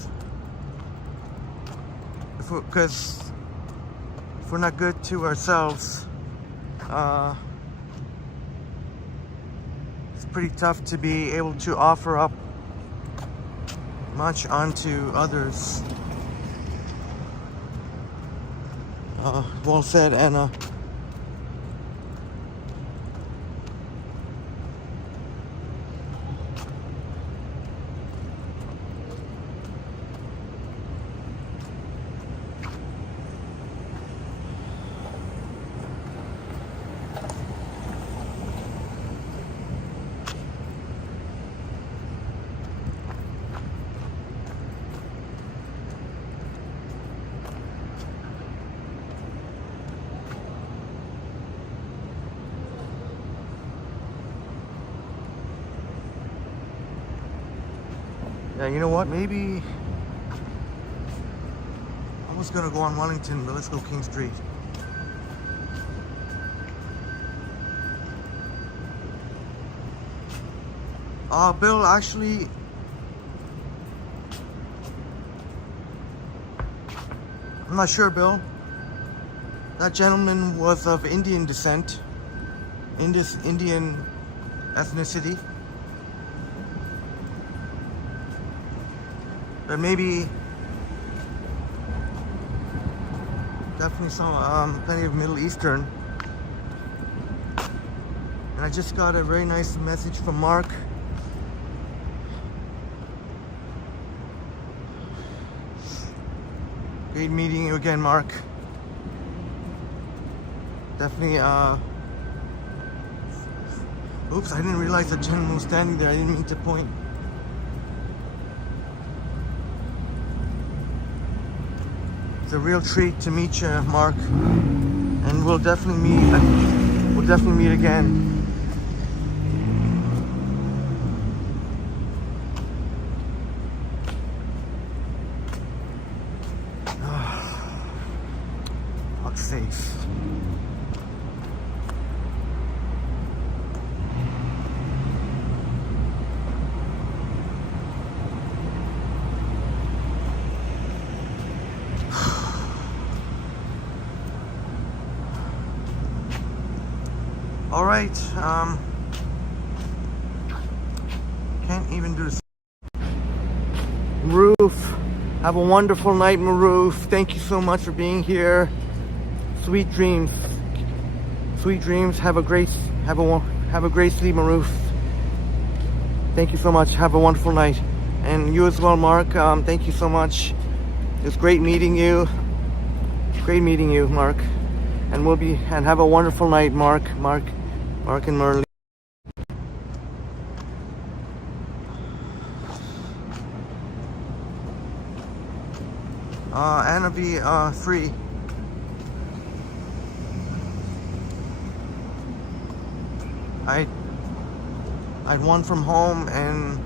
Because if we're not good to ourselves, it's pretty tough to be able to offer up much onto others. Well said, Anna. Yeah, you know what? Maybe I was gonna go on Wellington, but let's go King Street. Bill, actually, I'm not sure, Bill. That gentleman was of Indian descent, Indian ethnicity. But maybe, definitely some, plenty of Middle Eastern. And I just got a very nice message from Mark. Great meeting you again, Mark. Definitely, oops, I didn't realize the gentleman was standing there. I didn't mean to point. It's a real treat to meet you, Mark, and we'll definitely meet. We'll definitely meet again. Fuck's sakes. All right, can't even do this. Maroof, have a wonderful night, Maroof. Thank you so much for being here. Sweet dreams. Sweet dreams. Have a great sleep, Maroof. Thank you so much. Have a wonderful night. And you as well, Mark. Thank you so much. It was great meeting you. Great meeting you, Mark. And have a wonderful night, Mark and Merlin. Anna be free. I'd one from home and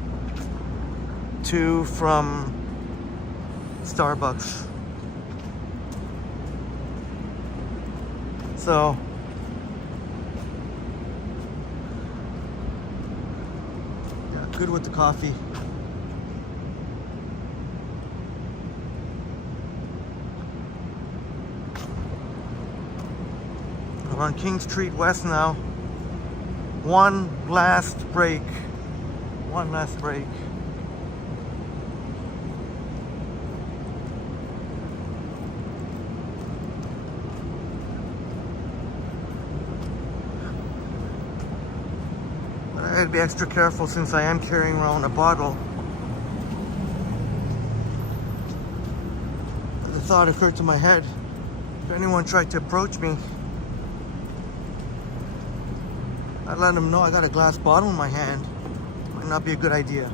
2 from Starbucks. So yeah, good with the coffee. We're on King Street West now. One last break. But I gotta be extra careful since I am carrying around a bottle. The thought occurred to my head, if anyone tried to approach me, I'd let them know I got a glass bottle in my hand. Might not be a good idea.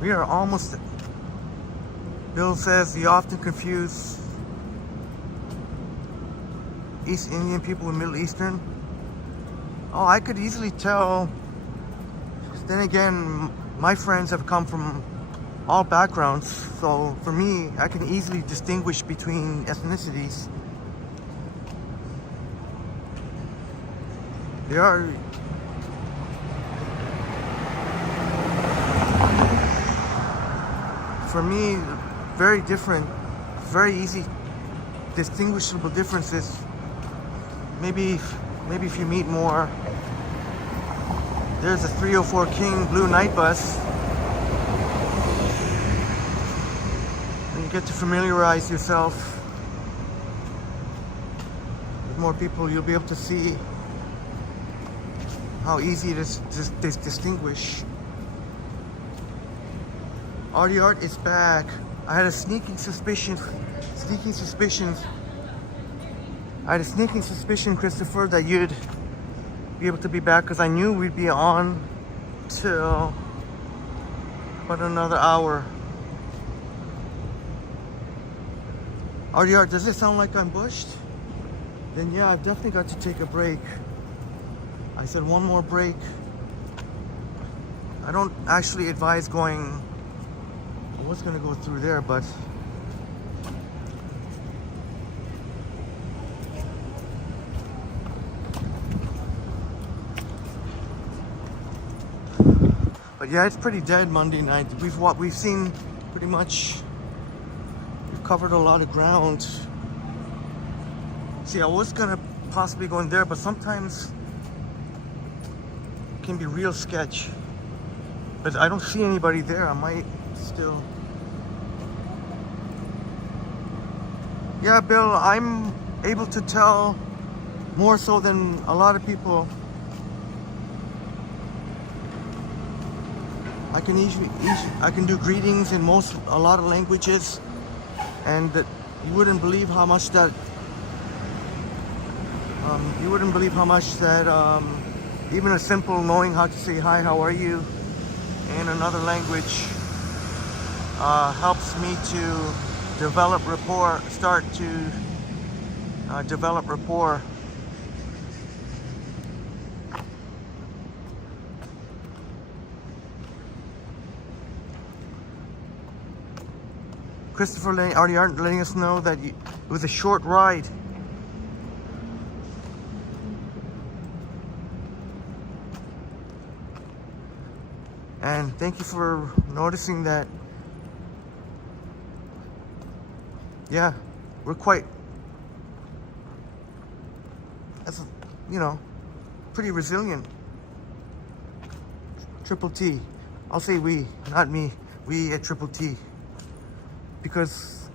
We are almost. Bill says you often confuse East Indian people with Middle Eastern. Oh, I could easily tell. Then again, my friends have come from all backgrounds, so for me, I can easily distinguish between ethnicities. They are. For me, very different, very easy, distinguishable differences. Maybe if you meet more. There's a 304 King Blue Night Bus. And you get to familiarize yourself with more people, you'll be able to see how easy it is to distinguish. Artie Art is back. I had a sneaking suspicion, Christopher, that you'd be able to be back, because I knew we'd be on till about another hour. Artie Art, does it sound like I'm bushed? Then yeah, I've definitely got to take a break. I said one more break. I don't actually advise going. I was gonna go through there, but yeah, it's pretty dead Monday night. We've seen pretty much. We've covered a lot of ground. See, I was gonna possibly go in there, but sometimes it can be real sketch. But I don't see anybody there. I might still. Yeah, Bill, I'm able to tell more so than a lot of people. I can do greetings in a lot of languages, and that you wouldn't believe how much that even a simple knowing how to say hi, how are you in another language helps me to develop rapport, develop rapport. Christopher already aren't letting us know that it was a short ride. And thank you for noticing that. Yeah, we're quite, pretty resilient. Triple T. I'll say we, not me. We at Triple T. Because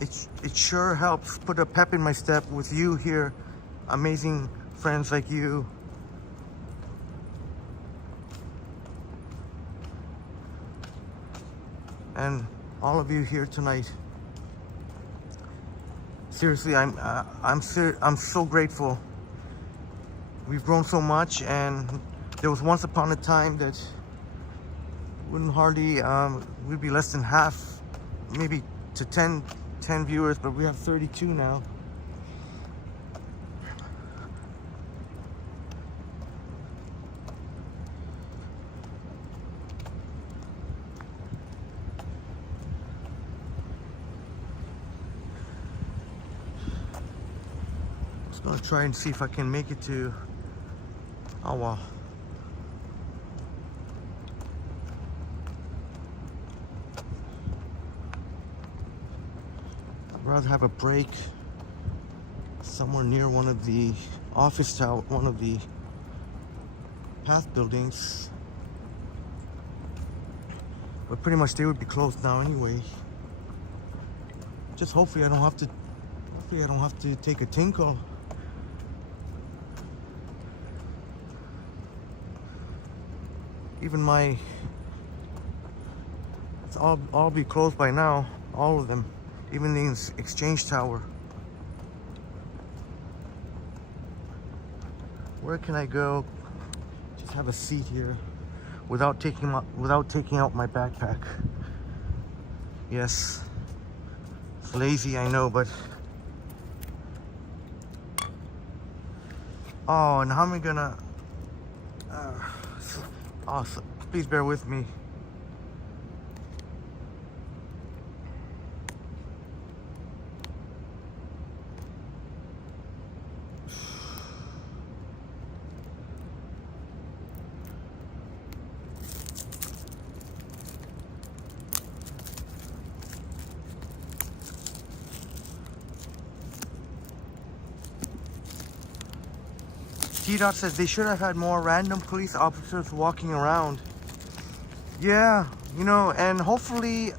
it sure helps put a pep in my step with you here, amazing friends like you. And all of you here tonight. Seriously, I'm so grateful. We've grown so much, and there was once upon a time that wouldn't hardly we'd be less than half, maybe to 10 viewers, but we have 32 now. Just gonna try and see if I can make it to Awa. I'd rather have a break somewhere near one of the office tower, one of the path buildings. But pretty much they would be closed now anyway. Just hopefully I don't have to take a tinkle. Even my, it's all be closed by now, all of them, even the exchange tower. Where can I go? Just have a seat here, without taking out my backpack. Yes, it's lazy, I know, but oh, and how am I gonna? Oh, please bear with me. T-Dot says they should have had more random police officers walking around. Yeah, you know, and hopefully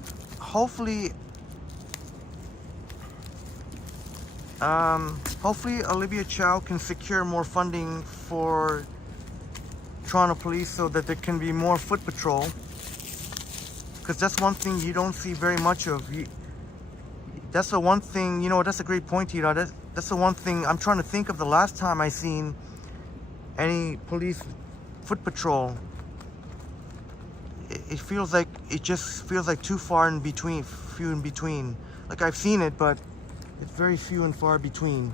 Olivia Chow can secure more funding for Toronto Police so that there can be more foot patrol. Because that's one thing you don't see very much of. That's the one thing, you know, that's a great point, T-Dot. That's the one thing I'm trying to think of the last time I seen any police foot patrol. It feels like, it just feels like too far in between, few in between. Like I've seen it, but it's very few and far between.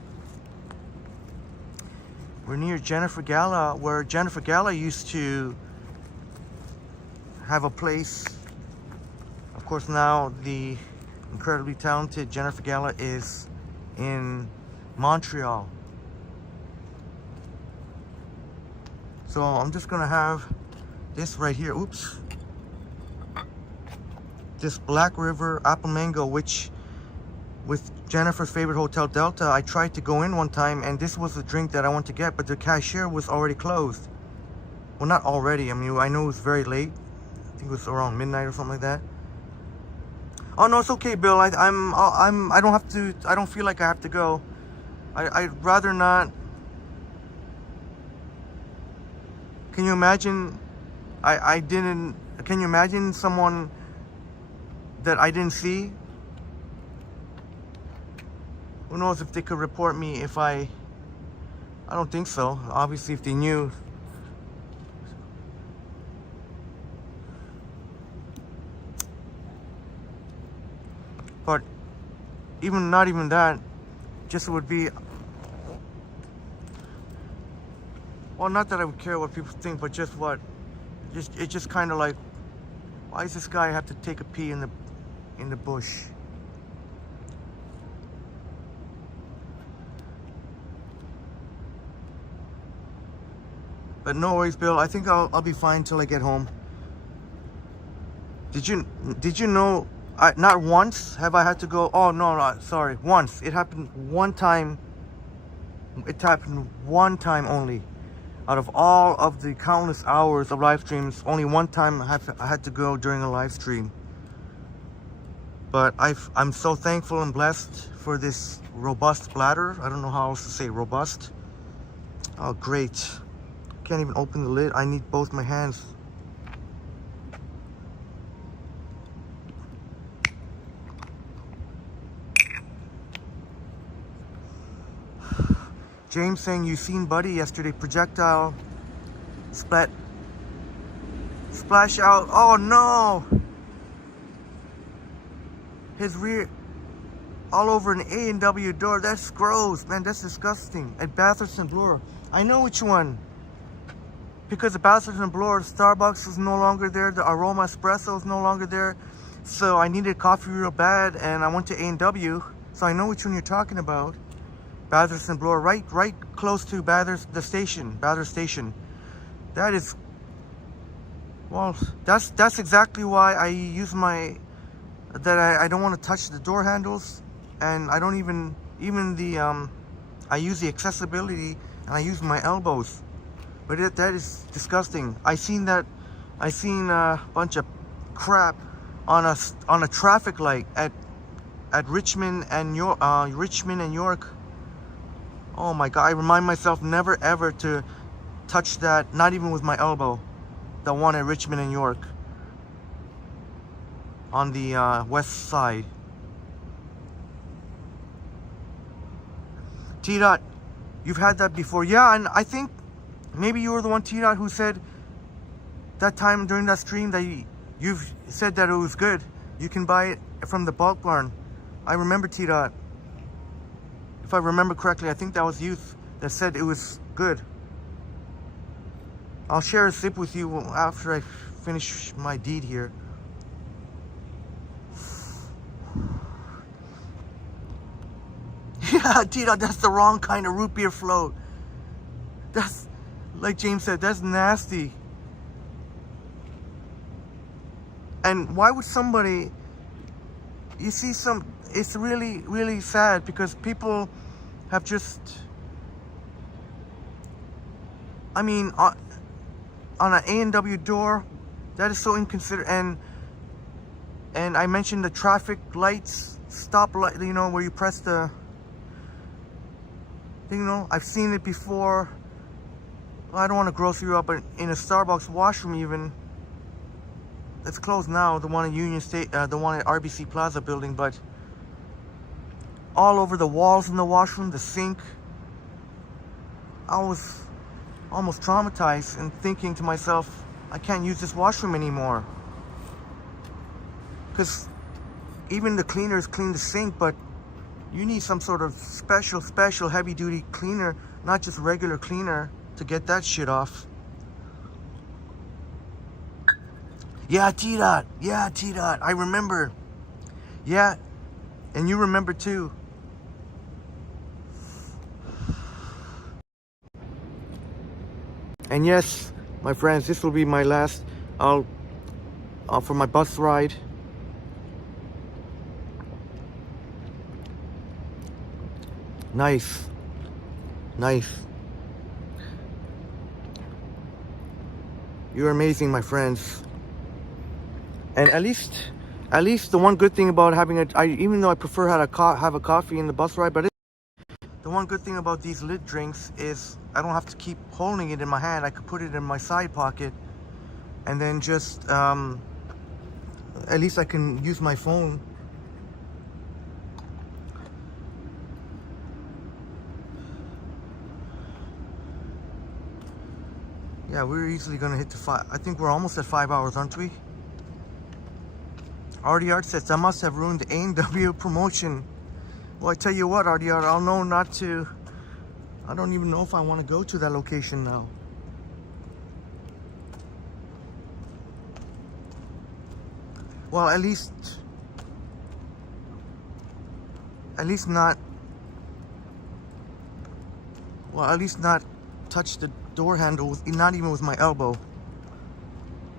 We're near Jennifer Gala, where Jennifer Gala used to have a place. Of course, now the incredibly talented Jennifer Gala is in Montreal. So I'm just gonna have this right here, oops. This Black River Apple Mango, which with Jennifer's favorite hotel, Delta, I tried to go in one time and this was the drink that I wanted to get, but the cashier was already closed. Well, not already, I mean, I know it was very late. I think it was around midnight or something like that. Oh no, it's okay, Bill. I don't have to, I don't feel like I have to go. I'd rather not. Can you imagine, can you imagine someone that I didn't see? Who knows if they could report me if I don't think so. Obviously, if they knew. But not even that, just would be, well, not that I would care what people think, but just what, it's just kind of like, why does this guy have to take a pee in the bush? But no worries, Bill. I think I'll be fine till I get home. Did you know? Not once have I had to go. Oh no, sorry. Once. It happened one time. It happened one time only. Out of all of the countless hours of live streams, only one time I had to go during a live stream. But I'm so thankful and blessed for this robust bladder. I don't know how else to say robust. Oh, great. Can't even open the lid. I need both my hands. James saying you seen Buddy yesterday. Projectile splash out. Oh no! His rear all over an A&W door. That's gross, man. That's disgusting. At Bathurst and Bloor. I know which one. Because the Bathurst and Bloor, Starbucks is no longer there. The Aroma Espresso is no longer there. So I needed coffee real bad, and I went to A&W. So I know which one you're talking about. Bathurst and Bloor, right close to Bathurst Station. That is, well, that's exactly why I use I don't want to touch the door handles, and I don't even the I use the accessibility, and I use my elbows. But that is disgusting. I seen a bunch of crap on a traffic light at Richmond and York. Oh my God, I remind myself never ever to touch that, not even with my elbow. The one at Richmond and York. On the west side. T-Dot, you've had that before. Yeah, and I think maybe you were the one, T-Dot, who said that time during that stream that you've said that it was good. You can buy it from the Bulk Barn. I remember, T-Dot. If I remember correctly, I think that was you that said it was good. I'll share a sip with you after I finish my deed here. Yeah, Tito, that's the wrong kind of root beer float. That's, like James said, that's nasty. And why would somebody, you see it's really, really sad because people have just, I mean, on an A&W door, that is so inconsiderate. And I mentioned the traffic lights, stop light, you know, where you press the, you know, I've seen it before. I don't want to gross you up, but in a Starbucks washroom even, it's closed now, the one in Union State, the one at RBC Plaza building, but all over the walls in the washroom, the sink. I was almost traumatized and thinking to myself, I can't use this washroom anymore. Because even the cleaners clean the sink, but you need some sort of special heavy duty cleaner, not just regular cleaner, to get that shit off. Yeah, T-Dot. Yeah, T-Dot. I remember. Yeah, and you remember too. And yes, my friends, this will be my last, for my bus ride. Nice. You're amazing, my friends. And at least the one good thing about having even though I prefer have a coffee in the bus ride, but the one good thing about these lit drinks is I don't have to keep holding it in my hand. I could put it in my side pocket, and then just at least I can use my phone. Yeah, we're easily gonna hit the 5. I think we're almost at 5 hours, aren't we? RDR says, I must have ruined the A&W promotion. Well, I tell you what, RDR, I'll know not to. I don't even know if I want to go to that location now. Well, at least not touch the door handle with, not even with my elbow.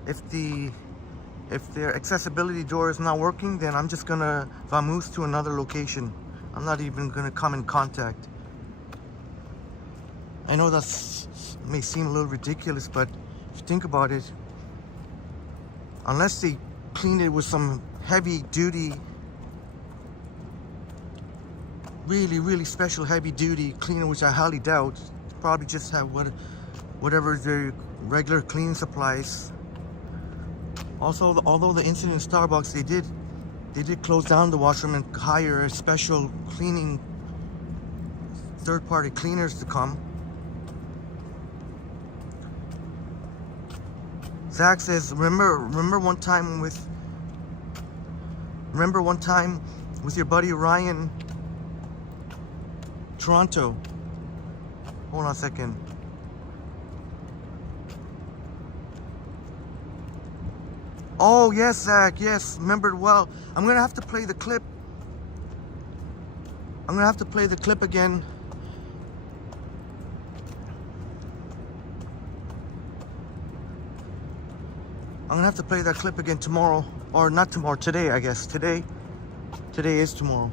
If their accessibility door is not working, then I'm just gonna vamoose to another location. I'm not even gonna come in contact. I know that may seem a little ridiculous, but if you think about it, unless they clean it with some heavy duty really special heavy duty cleaner, which I highly doubt. Probably just have whatever their regular cleaning supplies. Also, although the incident in Starbucks, they did close down the washroom and hire a special cleaning third-party cleaners to come. Zach says, remember one time with your buddy Ryan, Toronto. Hold on a second. Oh yes, Zach, yes, remember it well. I'm gonna have to play the clip. I'm gonna have to play the clip again. I'm gonna have to play that clip again tomorrow, or not tomorrow, today, I guess. Today is tomorrow.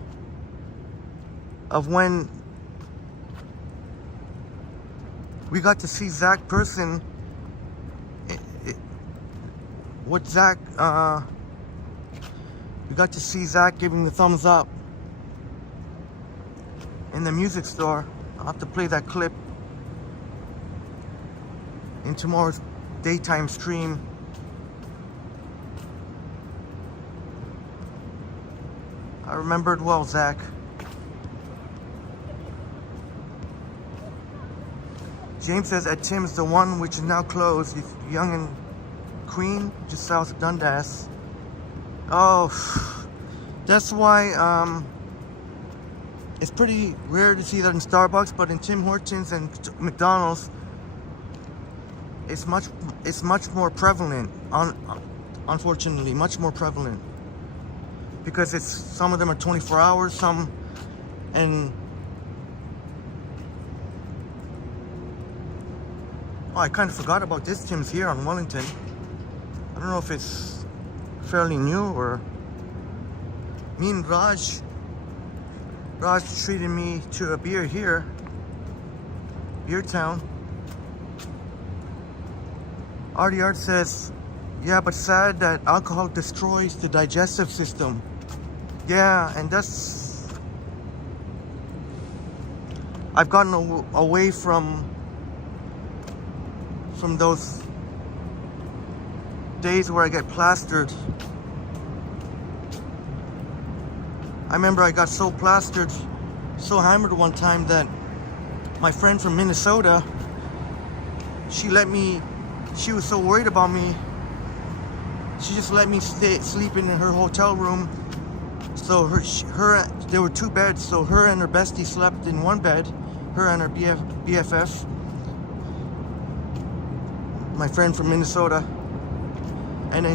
Of when we got to see Zach person. What Zach, we got to see Zach giving the thumbs up in the music store. I'll have to play that clip in tomorrow's daytime stream. I remember it well, Zach. James says at Tim's, the one which is now closed, is Young and Queen, just south of Dundas. Oh, that's why it's pretty rare to see that in Starbucks, but in Tim Hortons and McDonald's, it's much more prevalent. Unfortunately, much more prevalent, because some of them are 24 hours, some, and oh, I kind of forgot about this Tim's here on Wellington. I don't know if it's fairly new or... Me and Raj treated me to a beer here. Beer Town. Artie Art says, yeah, but sad that alcohol destroys the digestive system. Yeah, and that's... I've gotten away from those days where I get plastered. I remember I got so plastered, so hammered one time that my friend from Minnesota, she was so worried about me, she just let me sleep in her hotel room. So there were 2 beds, so her and her bestie slept in one bed, her and her BFF, my friend from Minnesota. And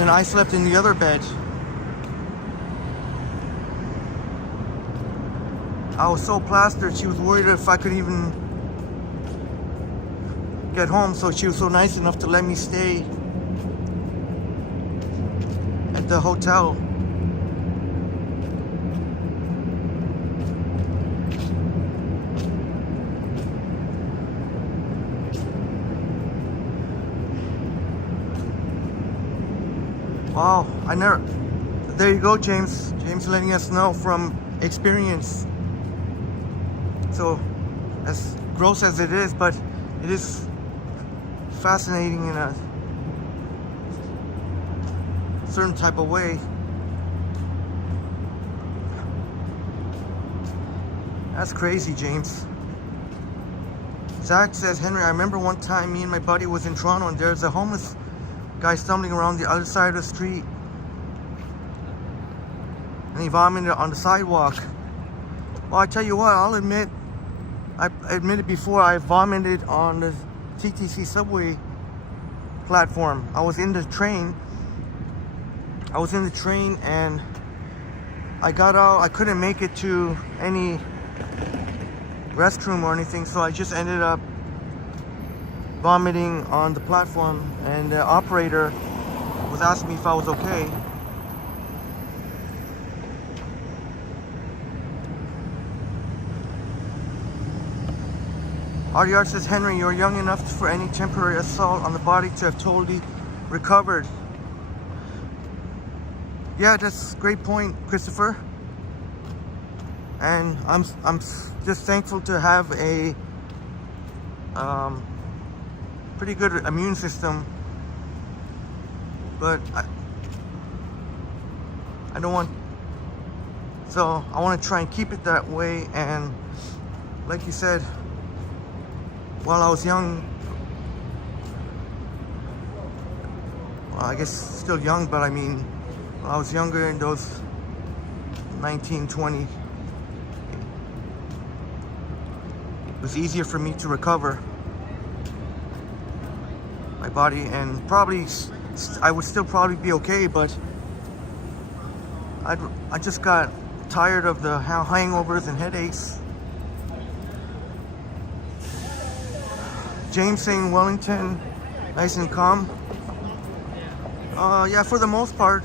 then I slept in the other bed. I was so plastered, she was worried if I could even get home, so she was so nice enough to let me stay at the hotel. Wow, there you go, James. James letting us know from experience. So, as gross as it is, but it is fascinating in a certain type of way. That's crazy, James. Zach says, Henry, I remember one time me and my buddy was in Toronto and there's a homeless guy stumbling around the other side of the street, and he vomited on the sidewalk. Well, I tell you what, I'll admit, I admitted before, I vomited on the TTC subway platform. I was in the train and I got out. I couldn't make it to any restroom or anything, so I just ended up vomiting on the platform, and the operator was asking me if I was okay. RDR says, Henry, you're young enough for any temporary assault on the body to have totally recovered. Yeah, that's a great point, Christopher. And I'm just thankful to have a pretty good immune system, but I don't want, so I want to try and keep it that way. And like you said, while I was young, well, I guess still young, but I mean, when I was younger in those 19, 20, it was easier for me to recover my body, and probably I would still probably be okay, but I just got tired of the hangovers and headaches. James saying Wellington, nice and calm. Yeah, for the most part.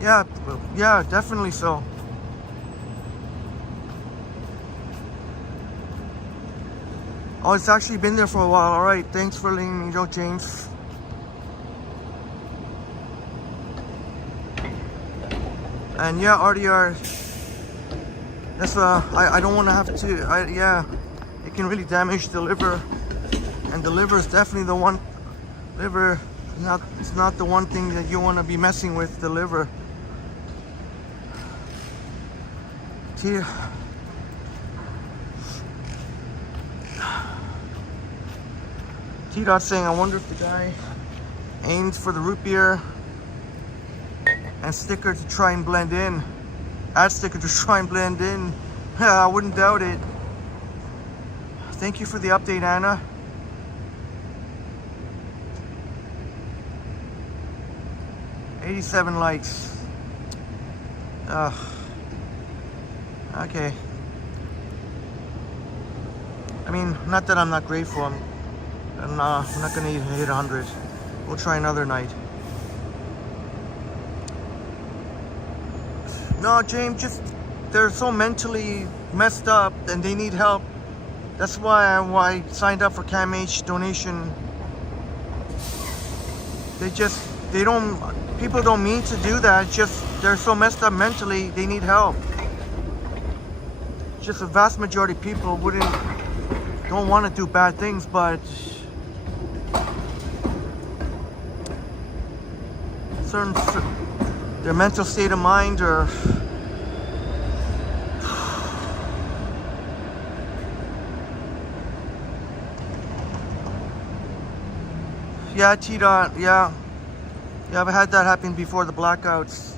Yeah, definitely so. Oh, it's actually been there for a while. All right, thanks for letting me know, James. And yeah, RDR. That's I don't want to have to. Yeah, it can really damage the liver, and the liver is definitely the one. Liver, it's not the one thing that you want to be messing with. The liver. T-Dot saying, I wonder if the guy aims for the root beer and sticker to try and blend in. Ad sticker to try and blend in. I wouldn't doubt it. Thank you for the update, Anna. $87 likes. Okay. I mean, not that I'm not grateful. I'm not gonna even hit 100. We'll try another night. No, James, just they're so mentally messed up and they need help. That's why I signed up for CAMH donation. People don't mean to do that. Just they're so messed up mentally. They need help. Just a vast majority of people don't want to do bad things, but their mental state of mind, or yeah, T-Dot, yeah, I've had that happen before, the blackouts.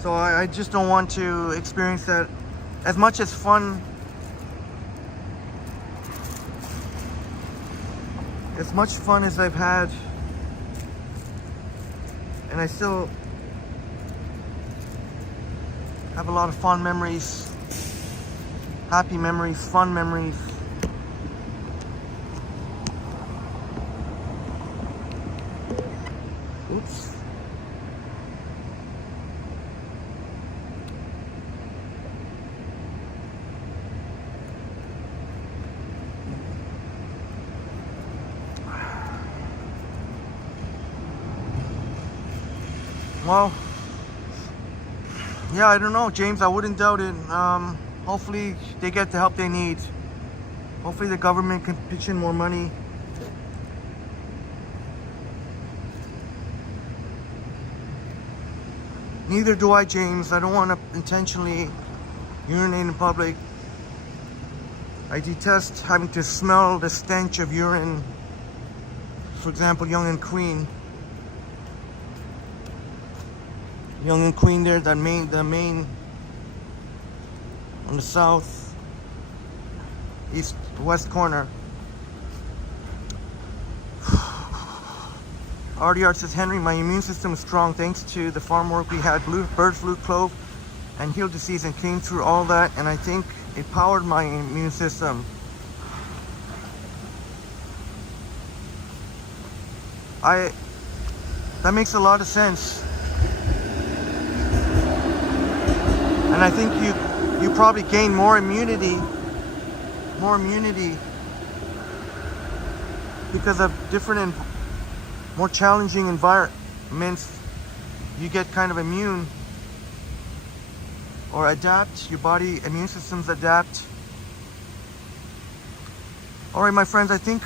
So I just don't want to experience that. As much as fun, as much fun as I've had, and I still have a lot of fond memories, happy memories, fun memories. Oops. Well, yeah, I don't know, James. I wouldn't doubt it. Hopefully they get the help they need. Hopefully the government can pitch in more money. Neither do I, James. I don't want to intentionally urinate in public. I detest having to smell the stench of urine. For example, Yonge and Queen. Yonge and Queen there, the main on the south, east, west corner. RDR says, Henry, my immune system is strong thanks to the farm work we had, bird flu, clove, and heel disease, and came through all that, and I think it powered my immune system. That makes a lot of sense. And I think you probably gain more immunity because of different and more challenging environments, you get kind of immune or adapt. Your body immune systems adapt. All right, my friends, I think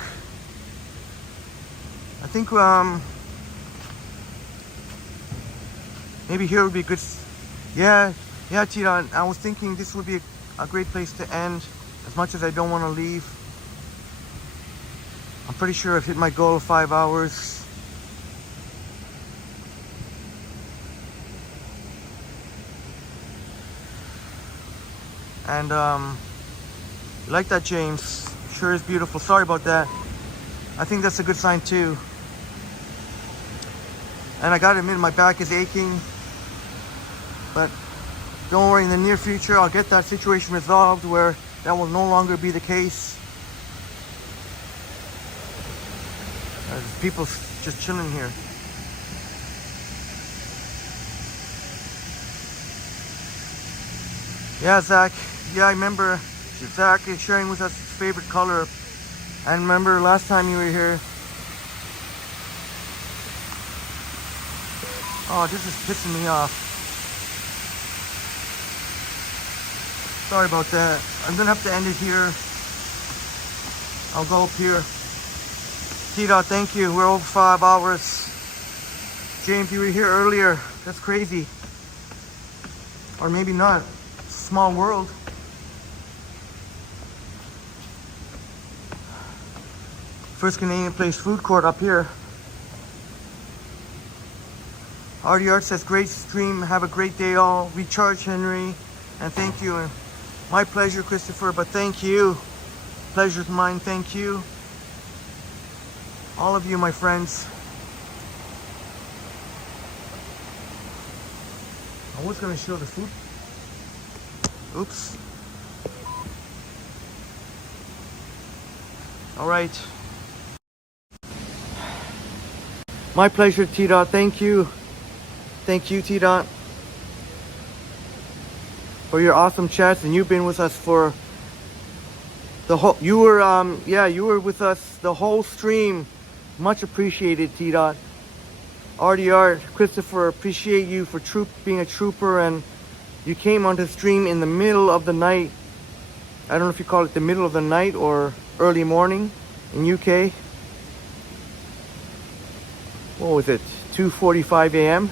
maybe here would be good. Yeah, Tita, I was thinking this would be a great place to end, as much as I don't want to leave. I'm pretty sure I've hit my goal of 5 hours. And you like that, James? Sure is beautiful. Sorry about that. I think that's a good sign too. And I gotta admit, my back is aching, but don't worry, in the near future I'll get that situation resolved where that will no longer be the case. There's people just chilling here. Yeah, Zach. Yeah, I remember Zach is sharing with us his favorite color. And remember last time you were here. Oh, this is pissing me off. Sorry about that. I'm gonna have to end it here. I'll go up here. T-Dot, thank you. We're over 5 hours. James, you were here earlier. That's crazy. Or maybe not. Small world. First Canadian Place food court up here. Artie Art says, great stream. Have a great day all. Recharge, Henry. And thank you. And my pleasure, Christopher. But thank you. Pleasure's mine. Thank you. All of you, my friends. I was going to show the food. Oops. All right. My pleasure, T-Dot. Thank you. Thank you, T-Dot, for your awesome chats. And you've been with us for the whole, you were with us the whole stream. Much appreciated, T-Dot. Artie Art, Christopher, appreciate you for being a trooper, and you came onto the stream in the middle of the night. I don't know if you call it the middle of the night or early morning in UK. What was it? 2:45 a.m.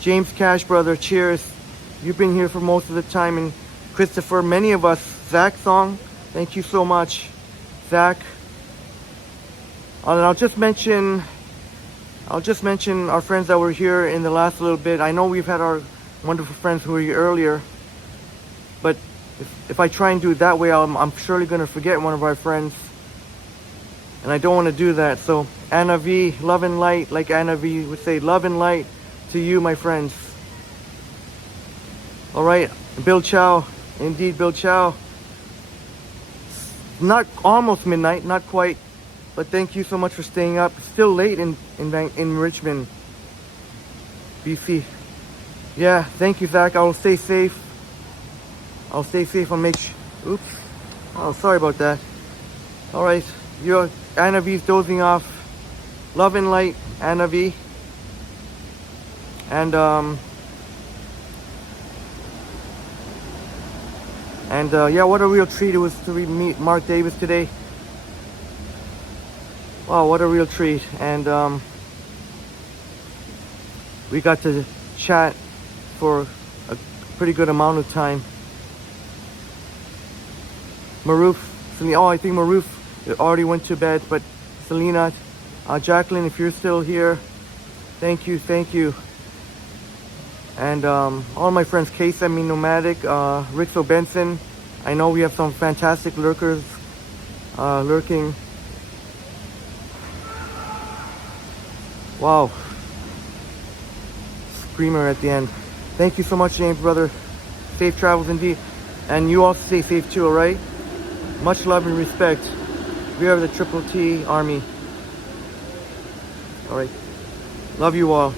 James Cash, brother, cheers. You've been here for most of the time. And Christopher, many of us, Zach Song, thank you so much, Zach. And I'll just mention our friends that were here in the last little bit. I know we've had our wonderful friends who were here earlier, but if I try and do it that way, I'm surely going to forget one of our friends, and I don't want to do that. So Anna V, love and light, like Anna V would say, love and light to you, my friends. All right, Bill Chow, indeed, Bill Chow. Not almost midnight, not quite, but thank you so much for staying up. It's still late in Richmond, BC. Yeah, thank you, Zach. I will stay safe. I'll stay safe. I'll make sure. Oops. Oh, sorry about that. All right, Anna V's dozing off. Love and light, Anna V. And yeah, what a real treat it was to meet Mark Davis today. Wow, what a real treat. And we got to chat for a pretty good amount of time. Maroof, I think Maroof already went to bed, but Selena, Jacqueline, if you're still here, thank you. And all my friends, K-Semi Nomadic, Ritzo Benson. I know we have some fantastic lurkers lurking. Wow. Screamer at the end. Thank you so much, James, brother. Safe travels indeed. And you also stay safe too, alright? Much love and respect. We are the Triple T Army. Alright. Love you all.